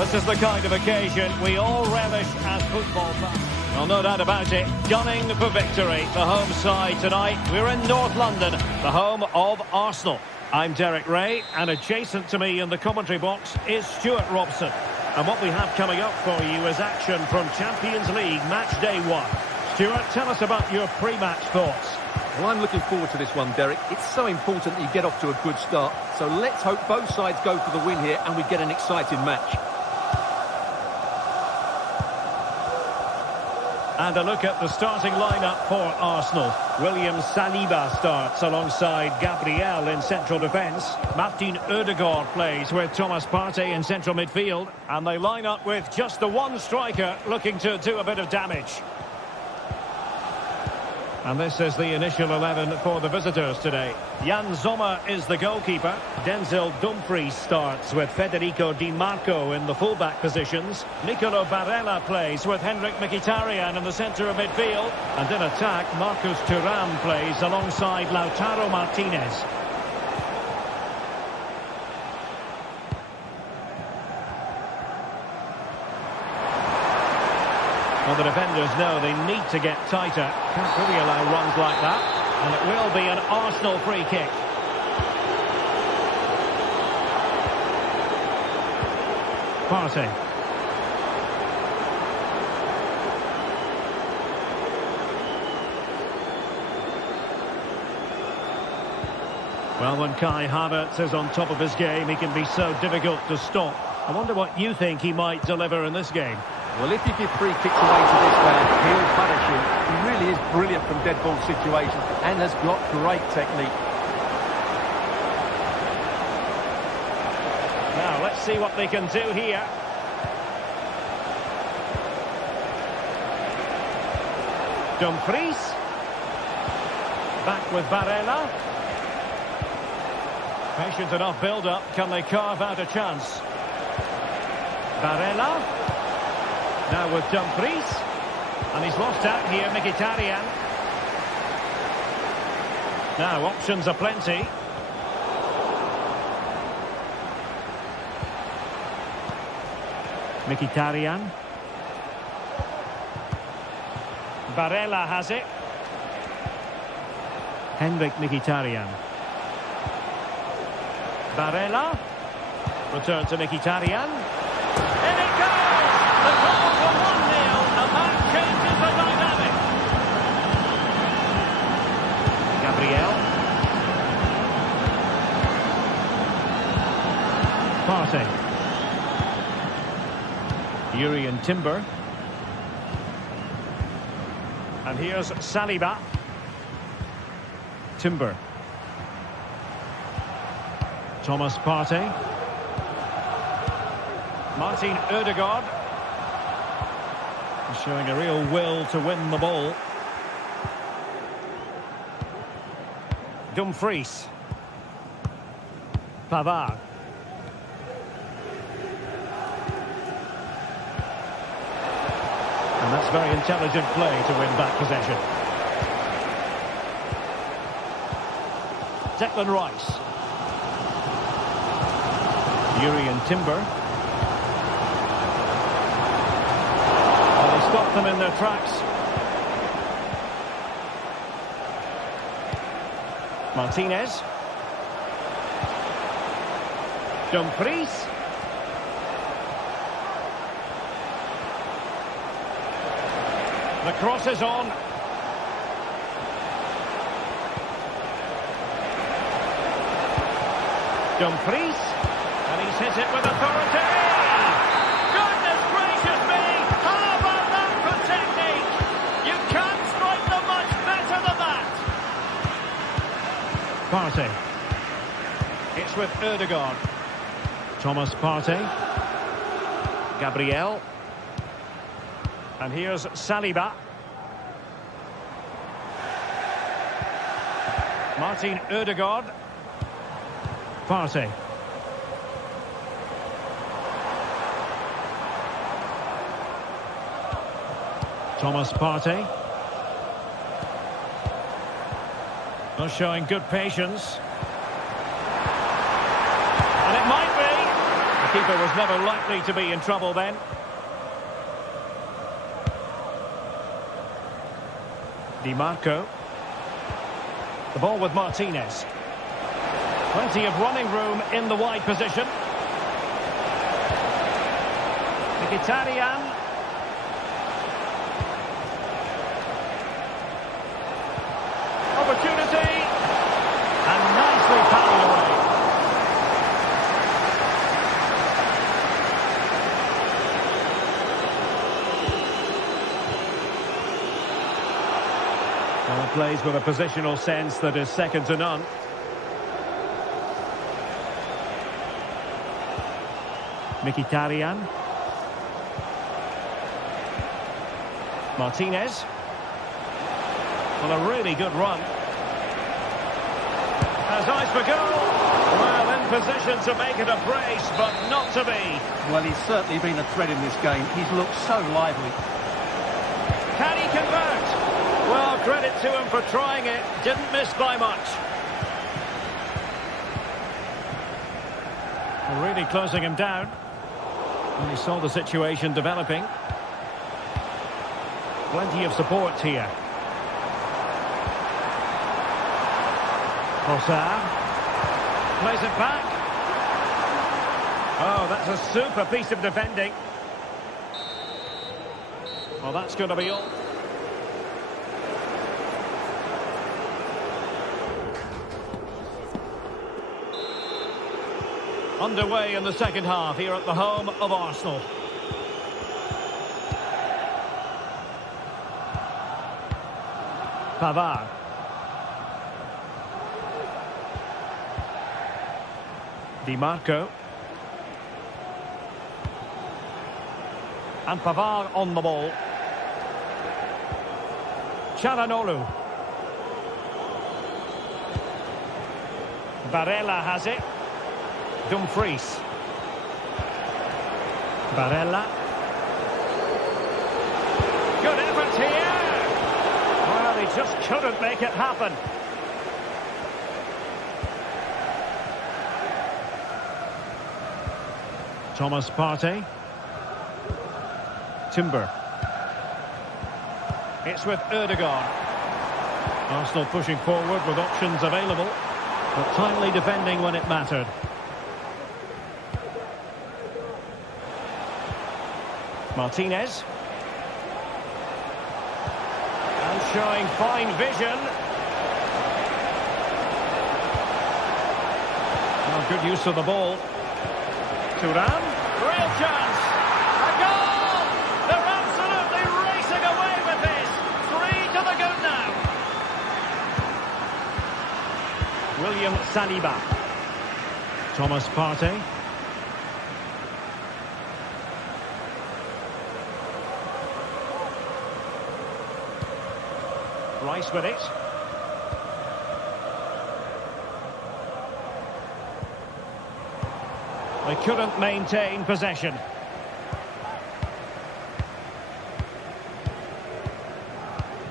This is the kind of occasion we all relish as football fans. Well, no doubt about it, gunning for victory. The home side tonight, we're in North London, the home of Arsenal. I'm Derek Ray, and adjacent to me in the commentary box is Stuart Robson. And what we have coming up for you is action from Champions League Match Day 1. Stuart, tell us about your pre-match thoughts. Well, I'm looking forward to this one, Derek. It's so important that you get off to a good start. So let's hope both sides go for the win here and we get an exciting match. And a look at the starting lineup for Arsenal. William Saliba starts alongside Gabriel in central defence. Martin Odegaard plays with Thomas Partey in central midfield. And they line up with just the one striker looking to do a bit of damage. And this is the initial 11 for the visitors today. Jan Sommer is the goalkeeper. Denzel Dumfries starts with Federico Di Marco in the fullback positions. Nicolo Barella plays with Henrik Mkhitaryan in the centre of midfield. And in attack, Marcus Thuram plays alongside Lautaro Martinez. Well, the defenders know they need to get tighter. Can't really allow runs like that. And it will be an Arsenal free kick. Partey. Well, when Kai Havertz is on top of his game, he can be so difficult to stop. I wonder what you think he might deliver in this game. Well, if you give free kicks away to this man, he'll punish you. He really is brilliant from dead ball situations and has got great technique. Now, let's see what they can do here. Dumfries. Back with Barella. Patient enough build-up. Can they carve out a chance? Barella. Now with Dumfries. And he's lost out here, Mkhitaryan. Now, options are plenty. Mkhitaryan. Barella has it. Henrik Mkhitaryan. Barella. Return to Mkhitaryan. In it goes! The goal for 1-0, and that changes the dynamic. Gabriel. Partey. Urian Timber. And here's Saliba. Timber. Thomas Partey. Martin Odegaard. Showing a real will to win the ball. Dumfries. Pavard. And that's very intelligent play to win back possession. Declan Rice. Urian Timber. Stop them in their tracks. Martinez. Dumfries. The cross is on. Dumfries. And he's hit it with authority. Goodness gracious me! How about that for technique? You can't strike them much better than that. Partey. It's with Odegaard. Thomas Partey. Gabriel. And here's Saliba. Martin Odegaard. Partey. Thomas Partey. Well, showing good patience. And it might be. The keeper keeper was never likely to be in trouble then. Di Marco. The ball with Martinez. Plenty of running room in the wide position. Mkhitaryan. Opportunity. And nicely parried away. Well, plays with a positional sense that is second to none. Mkhitaryan. Martinez. Well, a really good run. Has eyes for goal. Well, in position to make it a brace, but not to be. Well, he's certainly been a threat in this game. He's looked so lively. Can he convert? Well, credit to him for trying it. Didn't miss by much. Really closing him down. And he saw the situation developing. Plenty of support here. Trossard. Plays it back. Oh, that's a super piece of defending. Well, that's going to be all. Underway in the second half here at the home of Arsenal. Pavard. Di Marco. And Pavard on the ball. Çalhanoğlu. Barella has it. Dumfries. Barella. Good effort here. Well, he just couldn't make it happen. Thomas Partey. Timber. It's with Ødegaard. Arsenal pushing forward with options available, but timely defending when it mattered. Martinez. And showing fine vision. Well, good use of the ball. Thuram. Real chance. A goal! They're absolutely racing away with this. 3 to the good now. William Saliba. Thomas Partey. Rice with it. They couldn't maintain possession.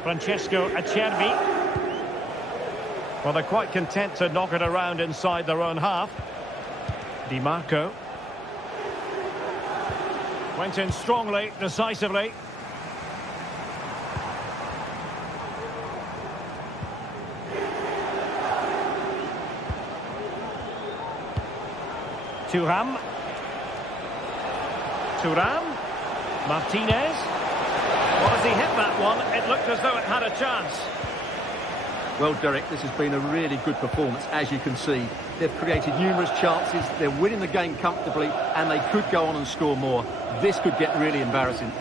Francesco Acerbi. Well, they're quite content to knock it around inside their own half. Di Marco. Went in strongly, decisively. Thuram. Martinez. Well, as he hit that one, it looked as though it had a chance. Well, Derek, this has been a really good performance, as you can see. They've created numerous chances, they're winning the game comfortably, and they could go on and score more. This could get really embarrassing.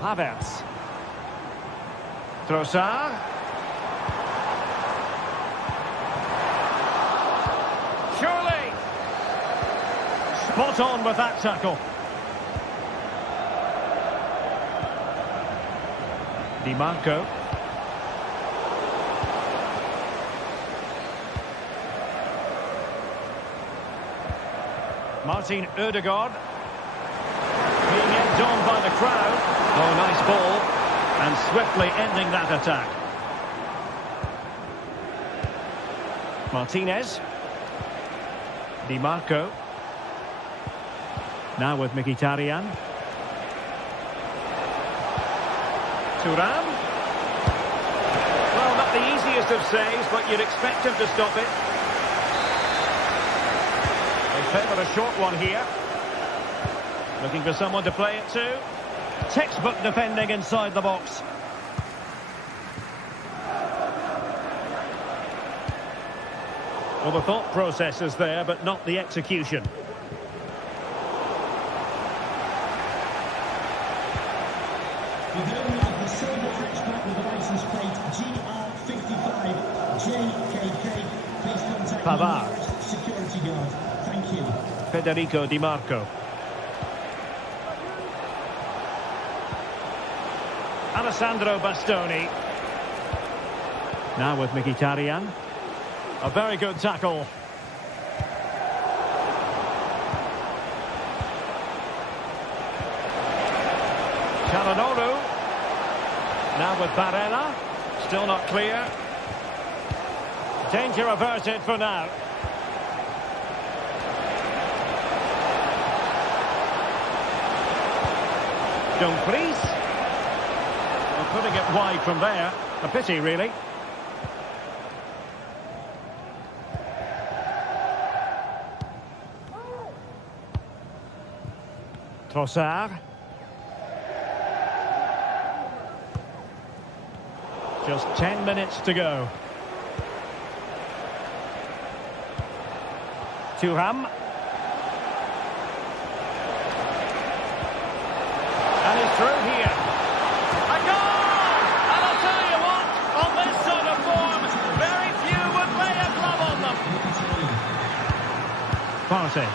Havertz. Trossard. Surely. Spot on with that tackle. Di Marco. Martin Ødegaard. Being egged on by the crowd. Oh, nice ball. And swiftly ending that attack. Martinez. Di Marco. Now with Mkhitaryan. Thuram. Well, not the easiest of saves, but you'd expect him to stop it. They favour a short one here. Looking for someone to play it to. Textbook defending inside the box. Well, the thought process is there, but not the execution. We go with the silver hatchback with the license plate GR55 JKK. Please contact Pavard. the security guard. Thank you. Federico Di Marco. Alessandro Bastoni. Now with Mkhitaryan. A very good tackle. Calhanoglu. Now with Barella. Still not clear. Danger averted for now. Dumfries. Well, putting it wide from there. A pity, really. Trossard. Just 10 minutes to go. Thuram. And he's through here. A goal! And I'll tell you what, on this sort of form, very few would lay a glove on them. Partey.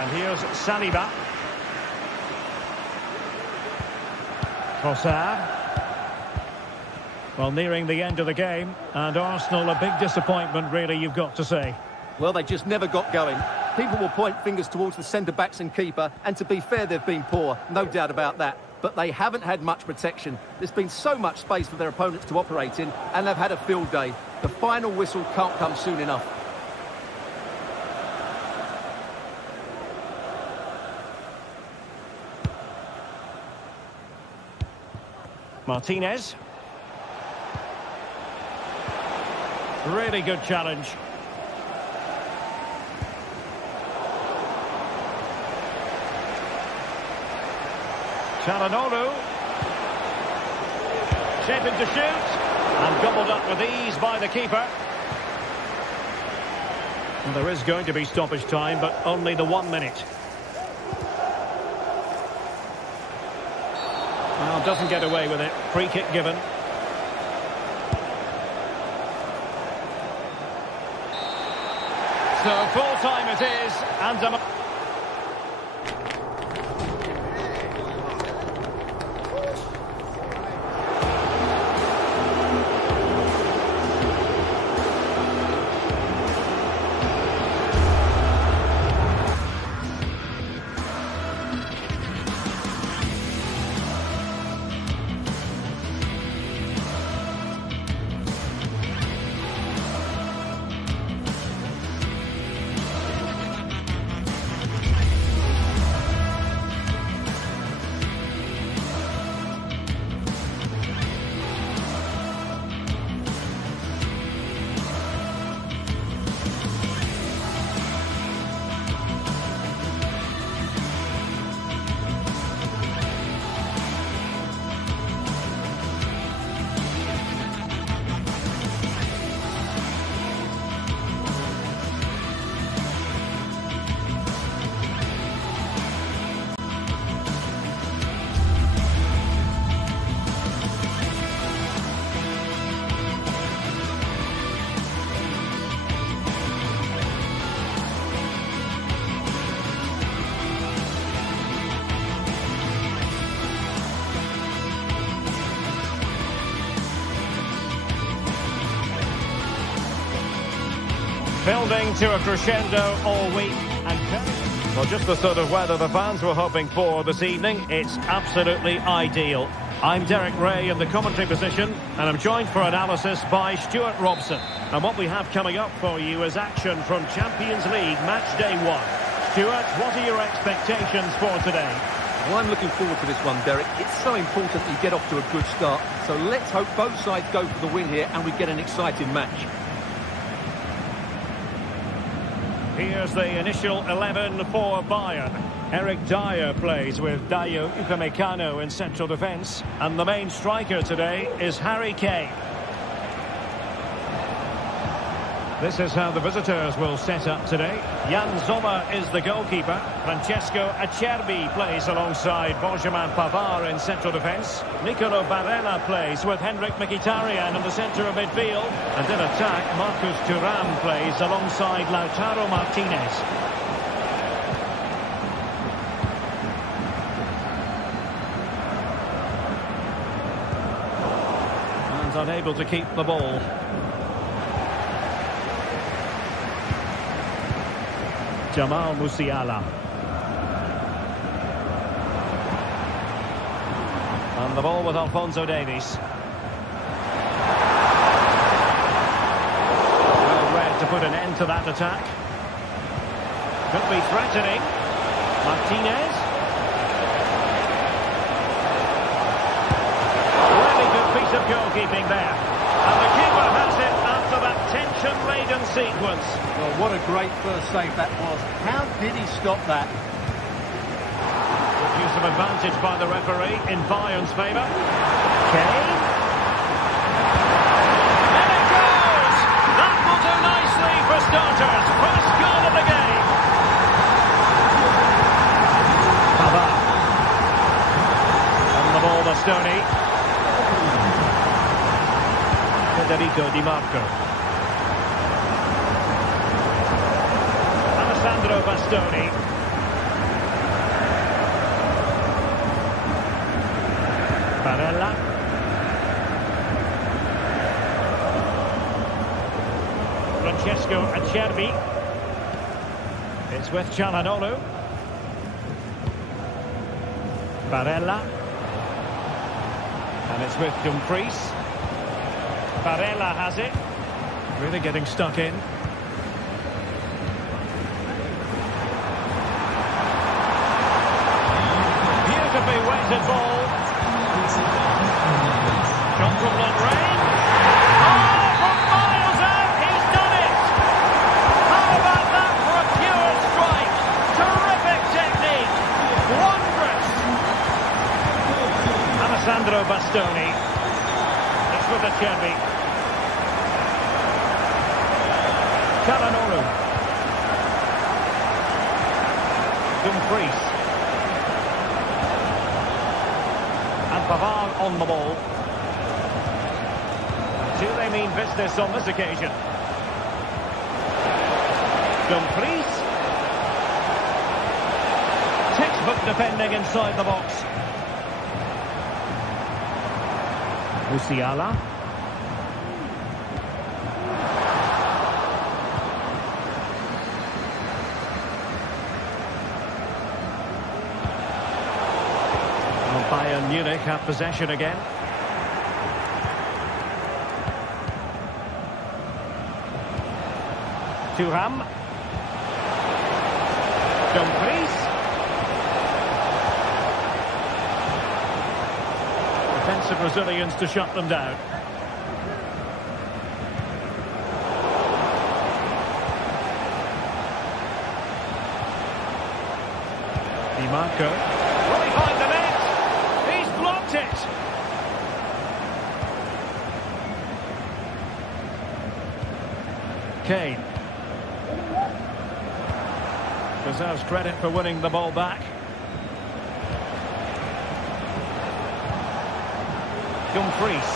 And here's Saliba. Trossard. Well, nearing the end of the game, and Arsenal a big disappointment, really, you've got to say. Well, they just never got going. People will point fingers towards the centre-backs and keeper, and to be fair, they've been poor, no doubt about that. But they haven't had much protection. There's been so much space for their opponents to operate in, and they've had a field day. The final whistle can't come soon enough. Martinez. Really good challenge. Calhanoglu. Shaping to shoot. And gobbled up with ease by the keeper. And there is going to be stoppage time, but only the 1 minute. Well, doesn't get away with it. Free kick given. So full time it is, and building to a crescendo all week. And well, just the sort of weather the fans were hoping for this evening. It's absolutely ideal. I'm Derek Ray in the commentary position, and I'm joined for analysis by Stuart Robson. And what we have coming up for you is action from Champions League Match Day 1. Stuart, what are your expectations for today? Well, I'm looking forward to this one, Derek. It's so important that you get off to a good start. So let's hope both sides go for the win here and we get an exciting match. Here's the initial 11 for Bayern. Eric Dyer plays with Dayo Upamecano in central defence. And the main striker today is Harry Kane. This is how the visitors will set up today. Jan Sommer is the goalkeeper. Francesco Acerbi plays alongside Benjamin Pavard in central defence. Nicolo Barella plays with Henrik Mkhitaryan in the centre of midfield. And in attack, Marcus Thuram plays alongside Lautaro Martinez. And unable to keep the ball. Jamal Musiala. And the ball with Alphonso Davies. Well read to put an end to that attack. Could be threatening. Martinez. Really good piece of goalkeeping there. And the keeper has it after that tension-laden sequence. Well, what a great first save that was. How did he stop that? Good use of advantage by the referee in Bayern's favour. Kane. And it goes! That will do nicely for starters. First goal of the game. Pavard. On the ball, Bastoni. Federico Di Marco. Alessandro Bastoni. Barella. Francesco Acerbi. It's with Çalhanoğlu. Barella. And it's with Dumfries. Barella has it. Really getting stuck in. Beautifully weighted ball. Shot from long range. Oh, from miles out, he's done it! How about that for a pure strike? Terrific technique. Wondrous. Alessandro Bastoni. It's with Acerbi. Çalhanoğlu. Dumfries. And Pavard on the ball. Do they mean business on this occasion? Dumfries. Textbook defending inside the box. Musiala. Bayern Munich have possession again. Thuram. Dumfries. Defensive resilience to shut them down. Di Marco. Will he find the net? He's blocked it. Kane. Deserves credit for winning the ball back. Dumfries.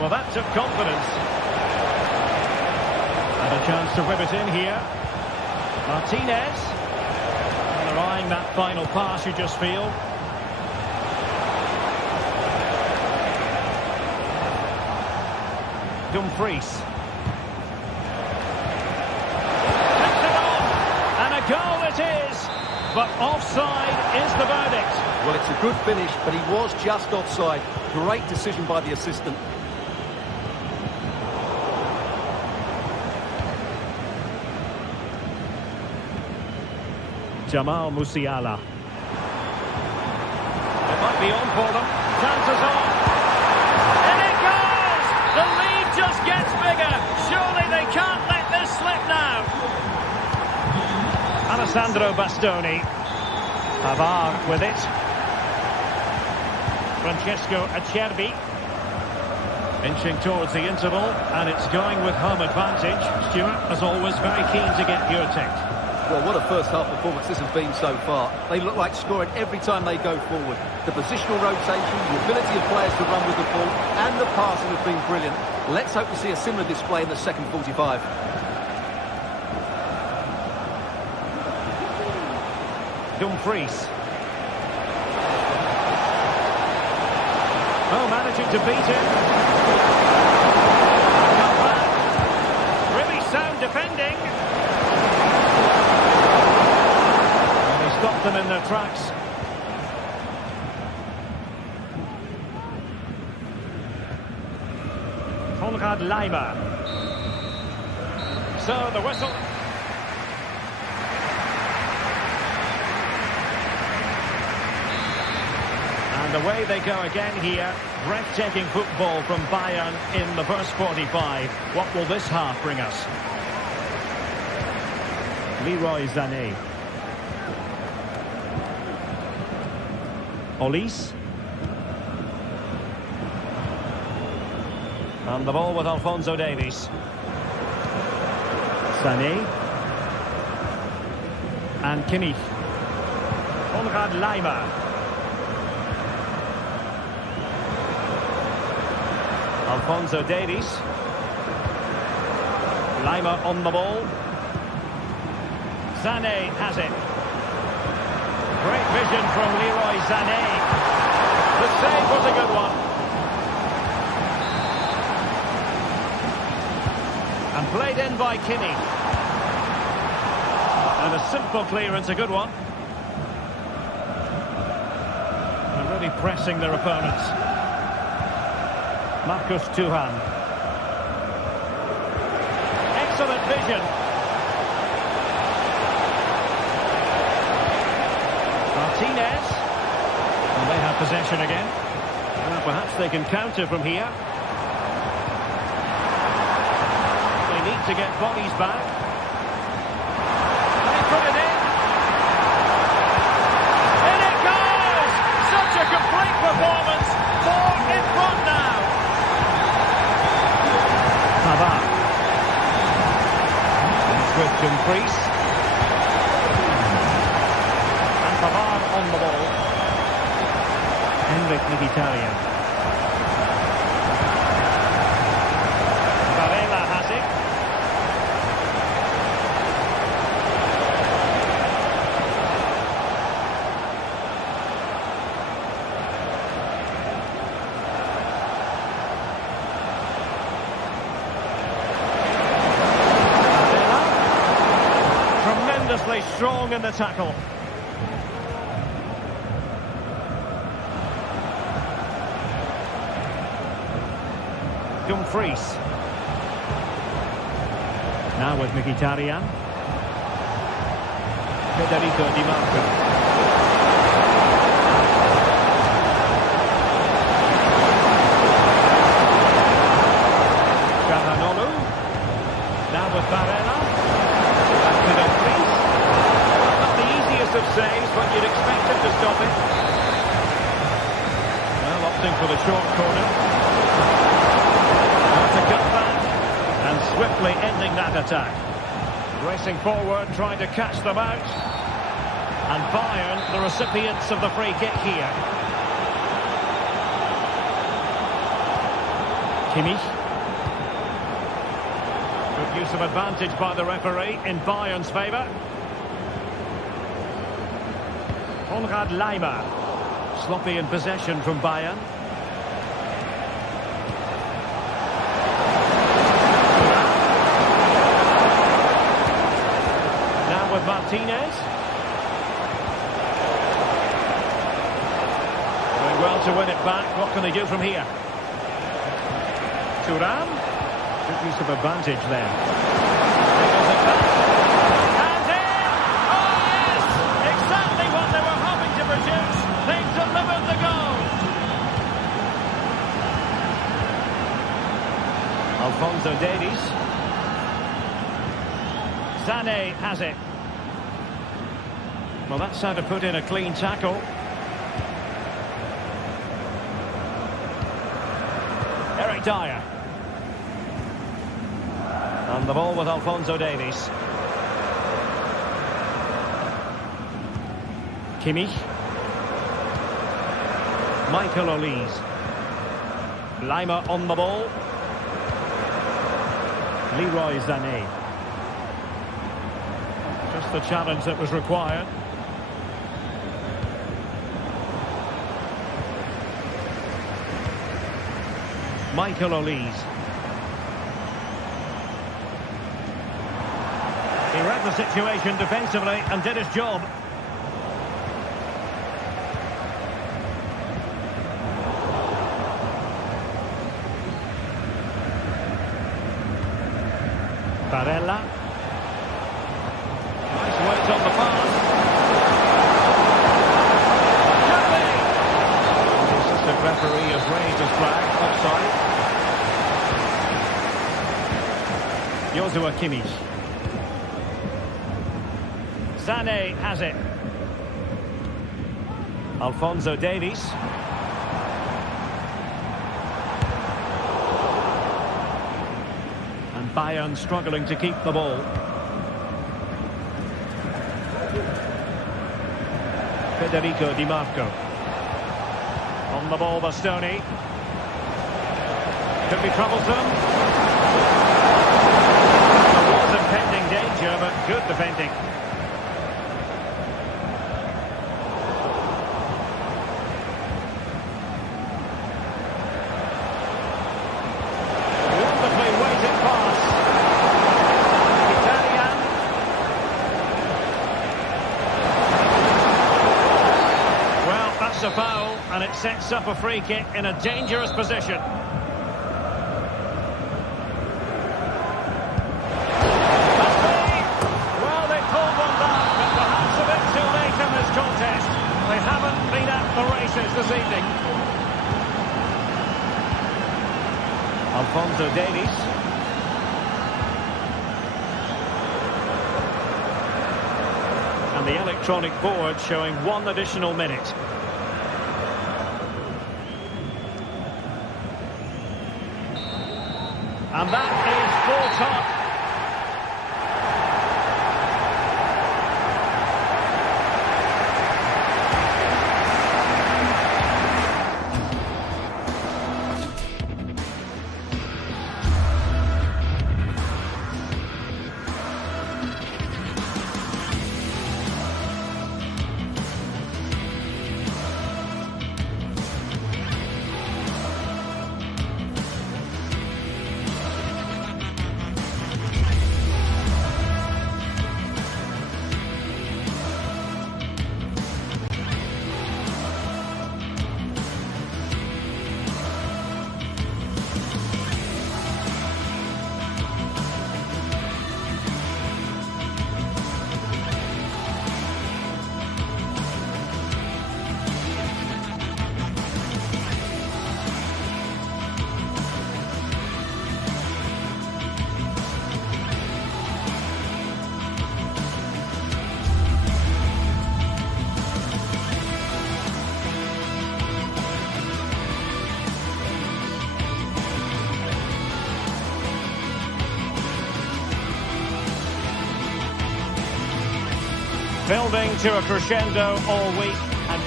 Well, that took confidence. And a chance to whip it in here. Martinez. And they're eyeing that final pass, you just feel. Dumfries. Takes it off. And a goal it is. but offside is the verdict. Well, it's a good finish, but he was just offside. Great decision by the assistant. Jamal Musiala. It might be on for them. Chances on. And it goes! The lead just gets bigger. Surely they can't let this slip now. Alessandro Bastoni. Pavard with it. Francesco Acerbi. Inching towards the interval, and it's going with home advantage. Stuart, as always, very keen to get your take. Well, what a first-half performance this has been so far. They look like scoring every time they go forward. The positional rotation, the ability of players to run with the ball, and the passing have been brilliant. Let's hope to see a similar display in the second 45. Dumfries. Oh, managing to beat him. Come back. Really sound defending. And he stopped them in their tracks. Konrad Laimer. So the whistle. And away they go again here. Breathtaking football from Bayern in the first 45. What will this half bring us? Leroy Sané. Olise. And the ball with Alphonso Davies. Sané. And Kimmich. Konrad Laimer. Alphonso Davies. Laimer on the ball. Sané has it. Great vision from Leroy Sané. The save was a good one. And played in by Kimmich. And a simple clearance, a good one. And really pressing their opponents. Marcus Thuram. Excellent vision. Martinez. And they have possession again. Well, perhaps they can counter from here. They need to get bodies back. And he put it in. In it goes! Such a complete performance. 4 in front now. Pavard. It's with Dumfries. And Pavard on the ball. Henrik Mkhitaryan. Varela has it. Tremendously strong in the tackle. Dumfries. Now with Mkhitaryan. Federico Di Marco. Calhanoglu. Now with Varela. Back to Dumfries. Not the easiest of saves, but you'd expect him to stop it. Well, opting for the short corner. To cut back and swiftly ending that attack. Racing forward, trying to catch them out. And Bayern, the recipients of the free kick here. Kimmich. Good use of advantage by the referee in Bayern's favour. Konrad Laimer. Sloppy in possession from Bayern. Martinez. to win it back. What can they do from here? Thuram. Good use of advantage there. Nichols it back. And in! Oh yes! Exactly what they were hoping to produce. They've delivered the goal. Alphonso Davies. Sané has it. Well, that's how to put in a clean tackle. Eric Dyer. And the ball with Alphonso Davies. Kimmich. Michael Olise. Lima on the ball. Leroy Sané. Just the challenge that was required. Michael Olise. He read the situation defensively and did his job. Barella. Nice work on the pass. The assistant referee has raised his flag. Offside. Joshua Kimmich. Sané has it. Alphonso Davies. And Bayern struggling to keep the ball. Federico Di Marco. On the ball, Bastoni. Could be troublesome. There was impending danger, but good defending. Wonderfully weighted pass. Italian. Well, that's a foul, and it sets up a free kick in a dangerous position. They haven't been at the races this evening. Alphonso Davies. And the electronic board showing 1 additional minute. And that is full top. Building to a crescendo all week. And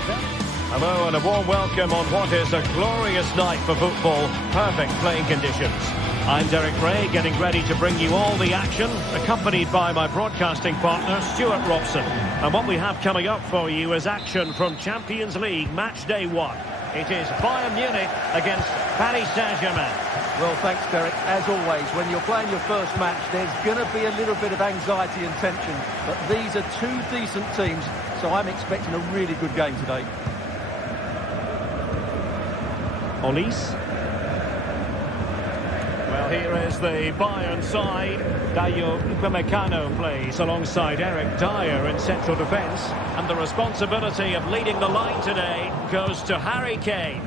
hello and a warm welcome on what is a glorious night for football. Perfect playing conditions. I'm Derek Ray, getting ready to bring you all the action, accompanied by my broadcasting partner, Stuart Robson. And what we have coming up for you is action from Champions League Match Day 1. It is Bayern Munich against Paris Saint-Germain. Well, thanks, Derek. As always, when you're playing your first match, there's going to be a little bit of anxiety and tension. But these are two decent teams, so I'm expecting a really good game today. Olise. Well, here is the Bayern side. Dayo Upamecano plays alongside Eric Dyer in central defence. And the responsibility of leading the line today goes to Harry Kane.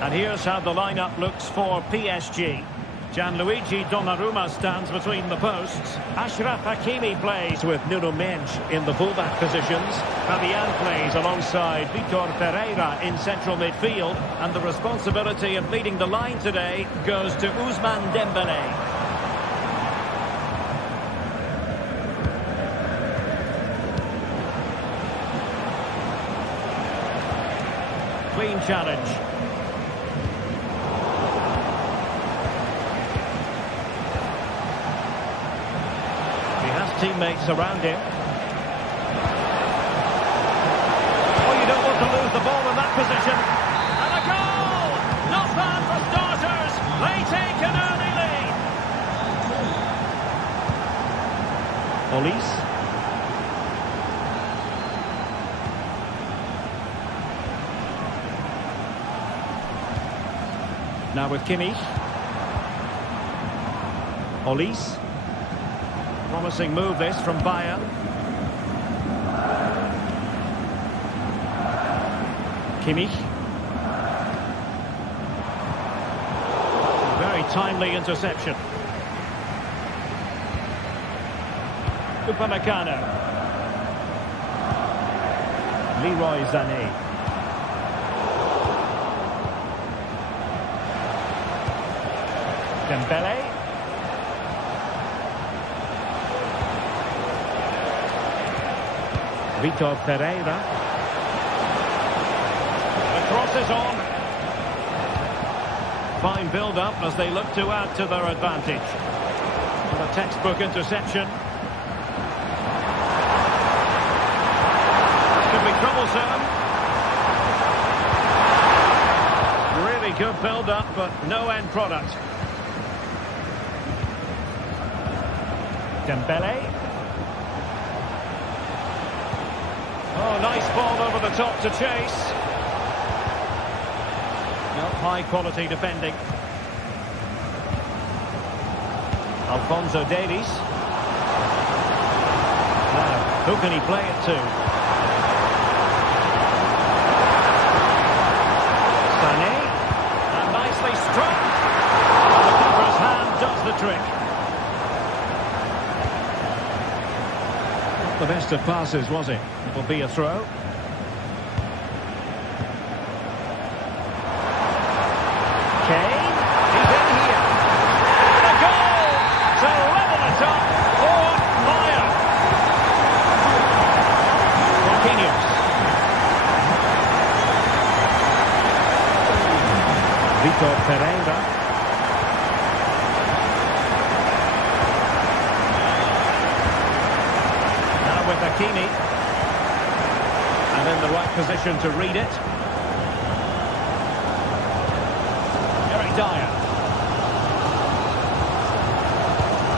And here's how the lineup looks for PSG. Gianluigi Donnarumma stands between the posts. Achraf Hakimi plays with Nuno Mendes in the fullback positions. Fabian plays alongside Vitor Pereira in central midfield. And the responsibility of leading the line today goes to Ousmane Dembélé. Clean challenge. Teammates around him. Oh, you don't want to lose the ball in that position. And a goal! Not bad for starters. They take an early lead. Olise. Now with Kimmich. Olise. Promising move this from Bayern. Kimmich. Very timely interception. Upamecano. Leroy Sané. Dembélé. Vitor Pereira. The cross is on. Fine build-up as they look to add to their advantage. With a textbook interception. Could be troublesome. Really good build-up, but no end product. Dembélé. Oh, nice ball over the top to chase. Well, high quality defending. Alphonso Davies. Now, who can he play it to? Sané. And nicely struck. And the keeper's hand does the trick. The best of passes, was it? It will be a throw. Kane, he's in here. And a goal to level it up for Bayern. Marquinhos. Vitor Pereira. With Hakimi, and in the right position to read it. Eric Dyer.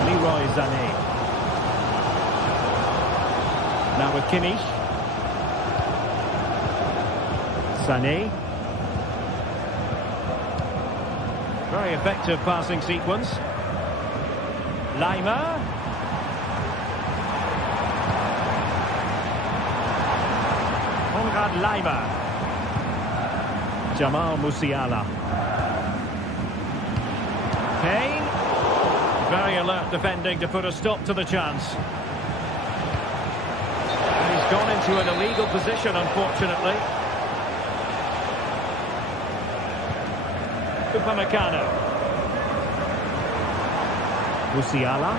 Leroy Sané. Now with Kimmich. Sané. Very effective passing sequence. Lima. Lima. Jamal Musiala. Kane. Very alert defending to put a stop to the chance. He's gone into an illegal position, unfortunately. Upamecano. Musiala.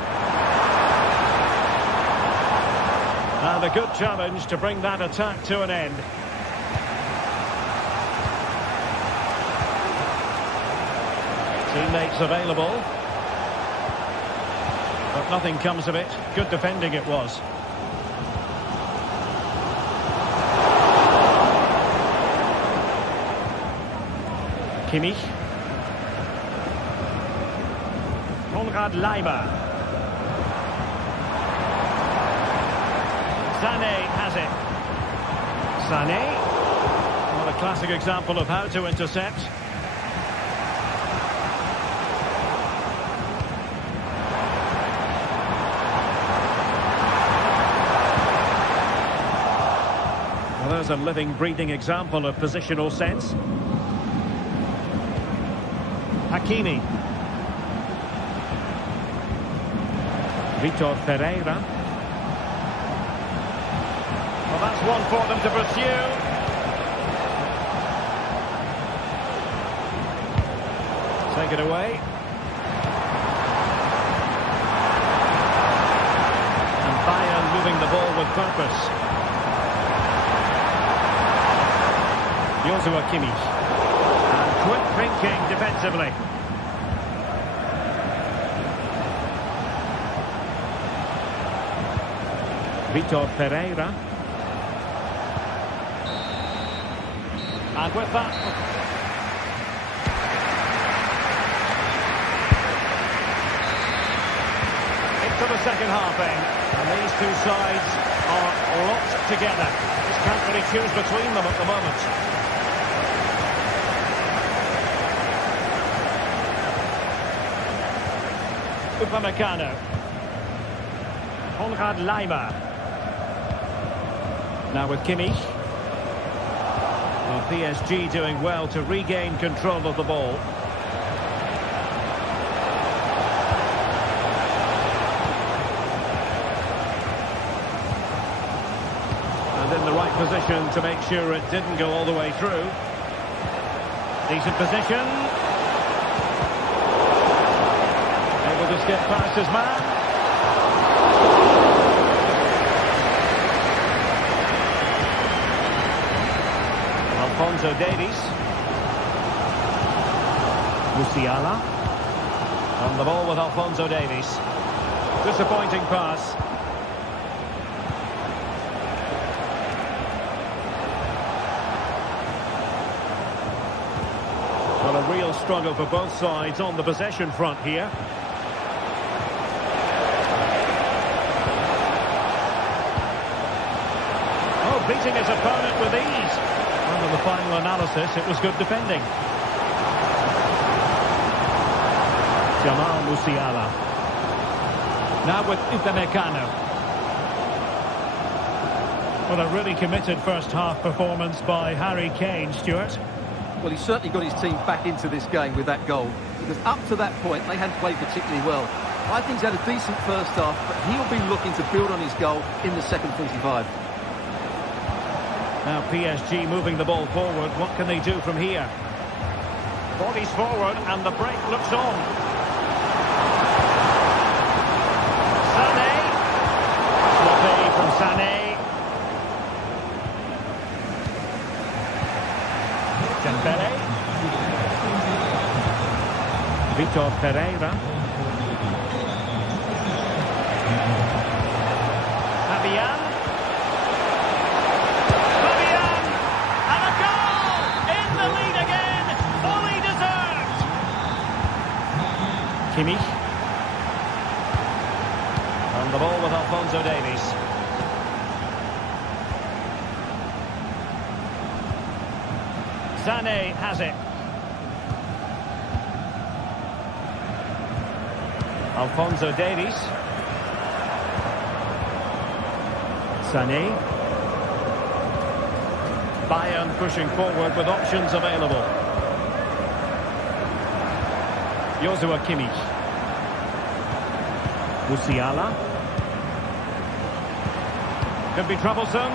And a good challenge to bring that attack to an end. Teammates available. But nothing comes of it. Good defending it was. Kimmich. Konrad Laimer. Sané has it. Sané. Well, the Classic example of how to intercept. Well, there's a living, breathing example of positional sense. Hakimi. Vitor Pereira. Well, that's one for them to pursue. Take it away. And Bayern moving the ball with purpose. Joshua Kimmich. And quick thinking defensively. Vitor Pereira. And with that... into the second half then. And these two sides are locked together. Just can't really choose between them at the moment. Upamecano. Konrad Laimer. Now with Kimmich. Well, PSG doing well to regain control of the ball. And in the right position to make sure it didn't go all the way through. Decent position. Able to skip past his man. Alphonso Davies. Musiala. On the ball with Alphonso Davies. Disappointing pass. Well, a real struggle for both sides on the possession front here. Oh, beating his opponent with ease. And in the final analysis, it was good defending. Jamal Musiala. Now with Upamecano. Well, a really committed first-half performance by Harry Kane, Stuart. Well, he's certainly got his team back into this game with that goal. Because up to that point, they hadn't played particularly well. I think he's had a decent first half, but he'll be looking to build on his goal in the second 45. Now PSG moving the ball forward. What can they do from here? Bodies forward and the break looks on. Sané. Sloppy from Sané. Dembele. Vitor Pereira. Fabian. And a goal! In the lead again! Fully deserved! Kimmich. On the ball with Alphonso Davies. Sané has it. Alphonso Davies. Sané. Bayern pushing forward with options available. Joshua Kimmich. Musiala. Could be troublesome.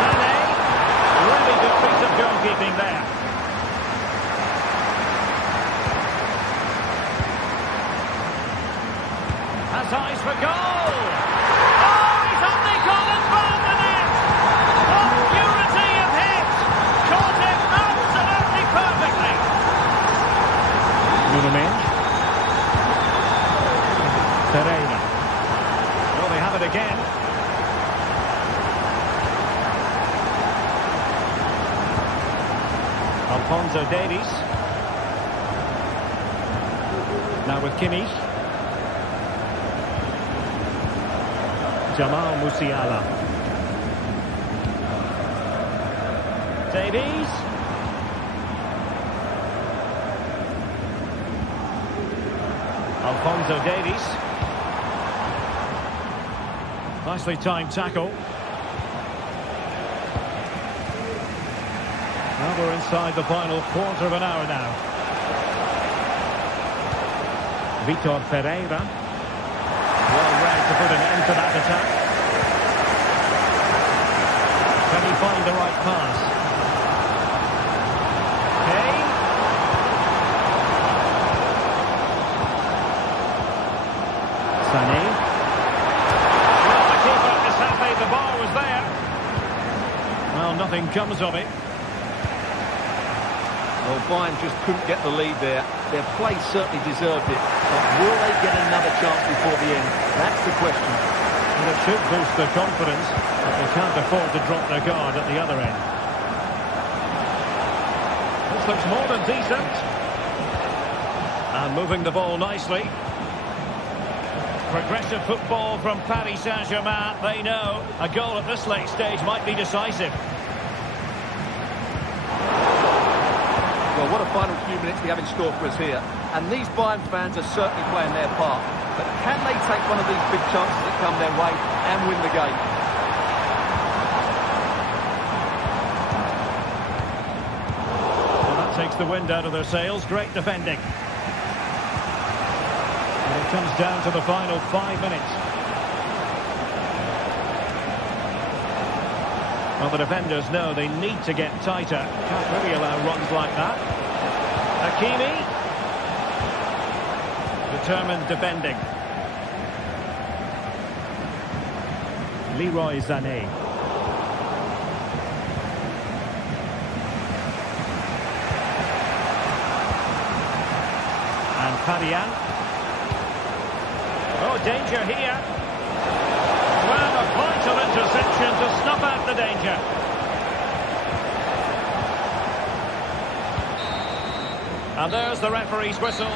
Sané. Really good piece of goalkeeping there. Has eyes for goal. Oh, he's only gone and found the net. What purity of hit. Caught it absolutely perfectly. Nunes. Pereira. Well, they have it again. Alphonso Davies. Now with Kimmich. Jamal Musiala. Davies. Alphonso Davies. Nicely timed tackle. Well, we're inside the final quarter of an hour now. Vitor Pereira. Well read to put an end to that attack. Can he find the right pass? Kane. Sané. Well, the keeper is happy the bar was there. Well, nothing comes of it. Well, Bayern just couldn't get the lead there. Their play certainly deserved it. But will they get another chance before the end? That's the question. And it should boost their confidence, but they can't afford to drop their guard at the other end. This looks more than decent. And moving the ball nicely. Progressive football from Paris Saint-Germain. They know a goal at this late stage might be decisive. Well, what a final few minutes we have in store for us here. And these Bayern fans are certainly playing their part. But can they take one of these big chances that come their way and win the game? Well, that takes the wind out of their sails. Great defending. And it comes down to the final 5 minutes. Well, the defenders know they need to get tighter. Can't really allow runs like that. Hakimi. Determined defending. Leroy Sané. And Fabian. Oh, danger here. Well, a vital interception to snuff out the danger. And there's the referee's whistle.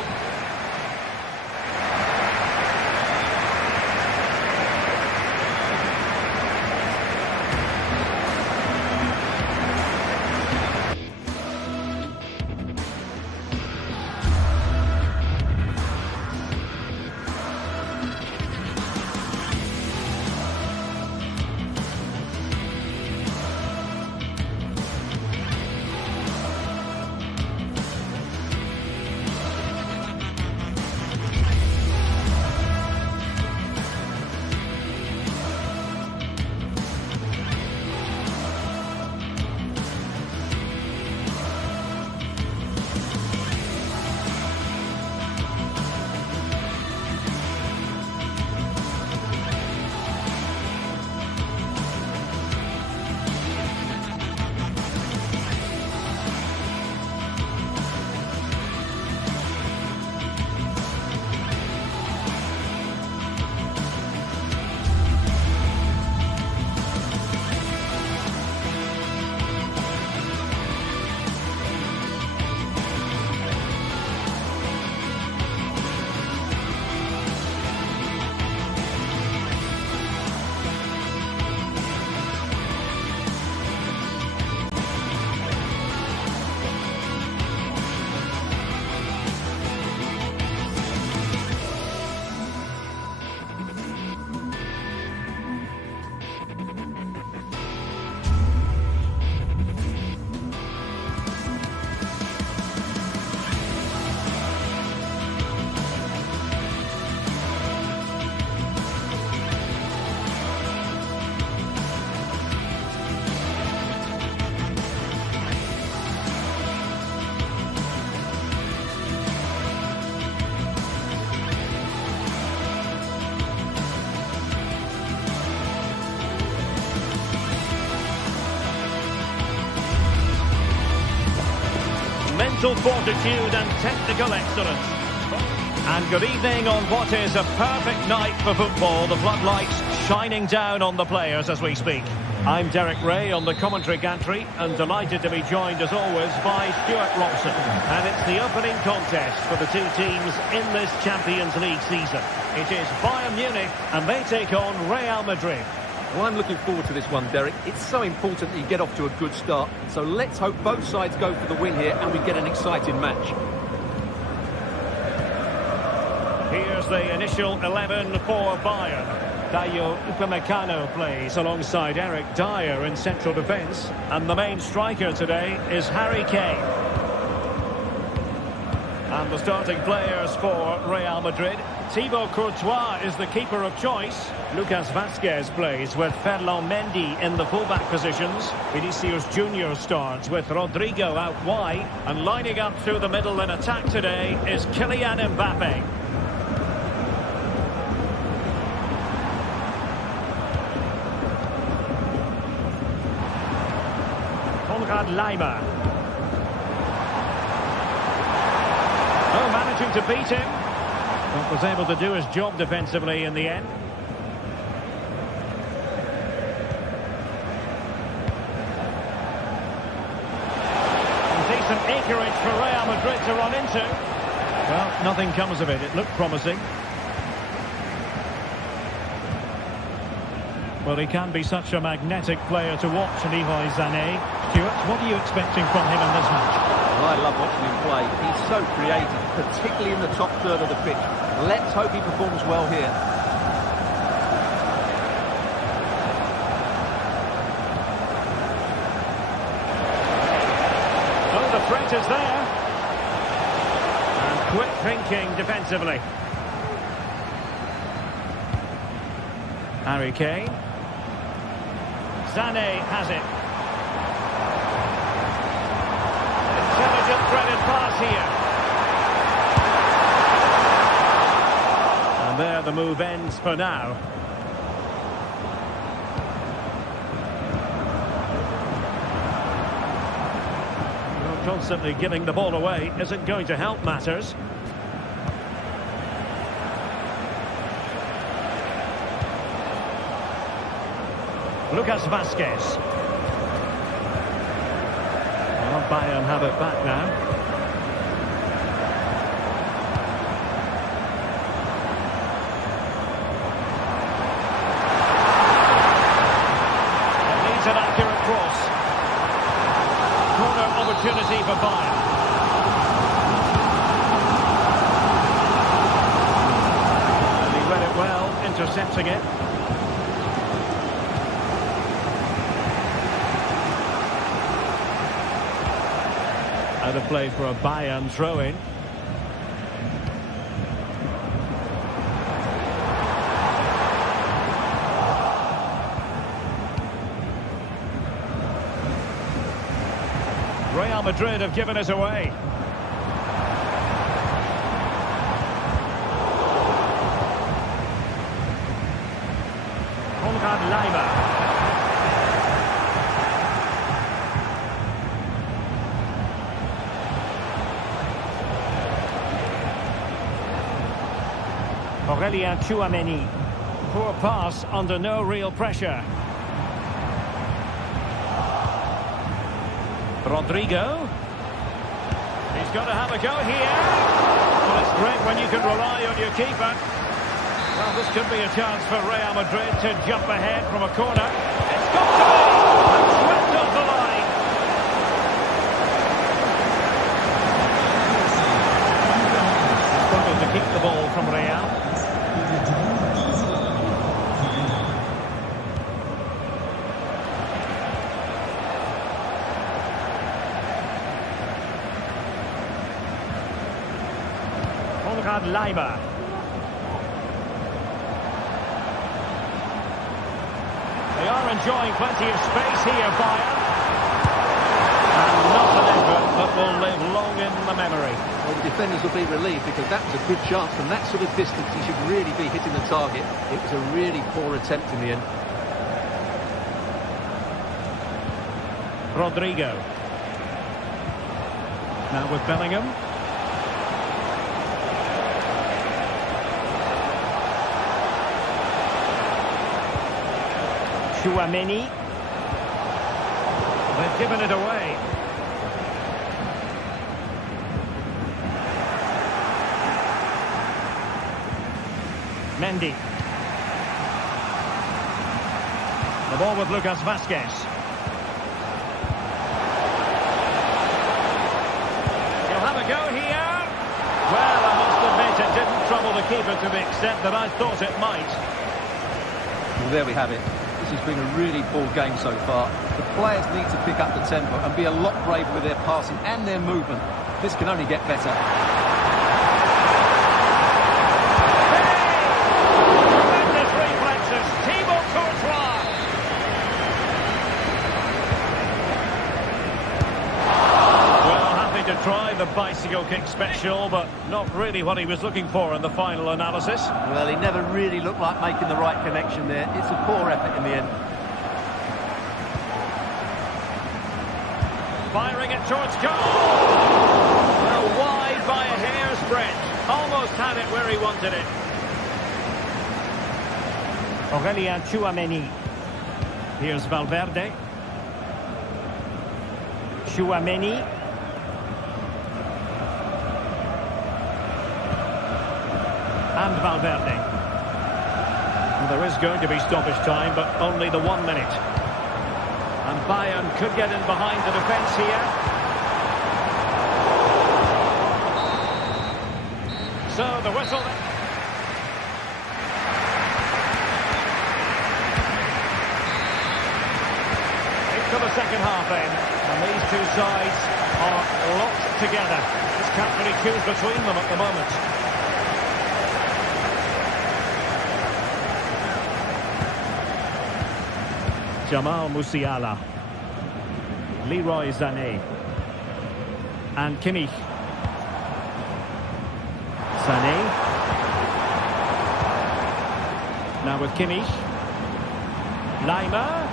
mental fortitude and technical excellence. And good evening on what is a perfect night for football. The floodlights shining down on the players as we speak. I'm Derek Ray on the commentary gantry and delighted to be joined as always by Stuart Robson. And it's the opening contest for the two teams in this Champions League season. It is Bayern Munich and they take on Real Madrid. Well, I'm looking forward to this one, Derek. It's so important that you get off to a good start. So let's hope both sides go for the win here and we get an exciting match. Here's the initial 11 for Bayern. Dayo Upamecano plays alongside Eric Dyer in central defence. And the main striker today is Harry Kane. And the starting players for Real Madrid. Thibaut Courtois is the keeper of choice. Lucas Vazquez plays with Ferland Mendy in the fullback positions. Vinicius Junior starts with Rodrigo out wide. And lining up through the middle in attack today is Kylian Mbappe. Lima. Oh, managing to beat him. But was able to do his job defensively in the end. Decent acreage for Real Madrid to run into. Well, nothing comes of it. It looked promising. Well, he can be such a magnetic player to watch, Leroy Sané. Stuart, what are you expecting from him in this match? Well, I love watching him play. He's so creative, particularly in the top third of the pitch. Let's hope he performs well here. Oh, the threat is there. And quick thinking defensively. Harry Kane. Sané has it. Intelligent threaded pass here. And there the move ends for now. Well, constantly giving the ball away isn't going to help matters. Lucas Vazquez. Well, Bayern have it back now. It needs an accurate cross. Corner opportunity for Bayern. And he read it well, intercepting it. Out of play for a Bayern throw-in. Real Madrid have given it away. Lima. Aurelien Tchouameni. Poor pass under no real pressure. Rodrigo. He's got to have a go here. Well, it's great when you can rely on your keeper. Well, this could be a chance for Real Madrid to jump ahead from a corner. It's got to be! Swept off the line. Struggled to keep the ball from Real. Lima. They are enjoying plenty of space here, Bayern. And not an effort that will live long in the memory. Well, the defenders will be relieved because that was a good chance. From that sort of distance, he should really be hitting the target. It was a really poor attempt in the end. Rodrigo. Now with Bellingham. Tchouameni. They've given it away. Mendy. The ball with Lucas Vazquez. He'll have a go here. Well, I must admit it didn't trouble the keeper to the extent that I thought it might. Well, there we have it. This has been a really poor game so far. The players need to pick up the tempo and be a lot braver with their passing and their movement. This can only get better. To try the bicycle kick special, but not really what he was looking for in the final analysis. Well, he never really looked like making the right connection there. It's a poor effort in the end. Firing it towards goal. Well, wide by a hair's breadth. Almost had it where he wanted it. Aurélien Tchouaméni. Here's Valverde. Tchouaméni. And Valverde. Well, there is going to be stoppage time, but only the 1 minute. And Bayern could get in behind the defence here. So the whistle. Into the second half then. And these two sides are locked together. Just can't really choose between them at the moment. Jamal Musiala. Leroy Sané. And Kimmich. Sané. Now with Kimmich. Laimer.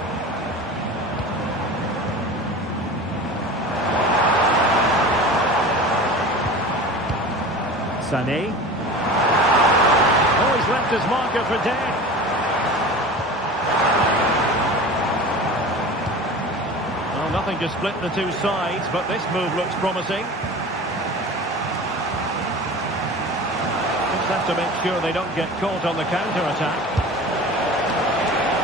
Sané. Oh, he's left his marker for dead. Nothing to split the two sides, but this move looks promising. Just have to make sure they don't get caught on the counter-attack.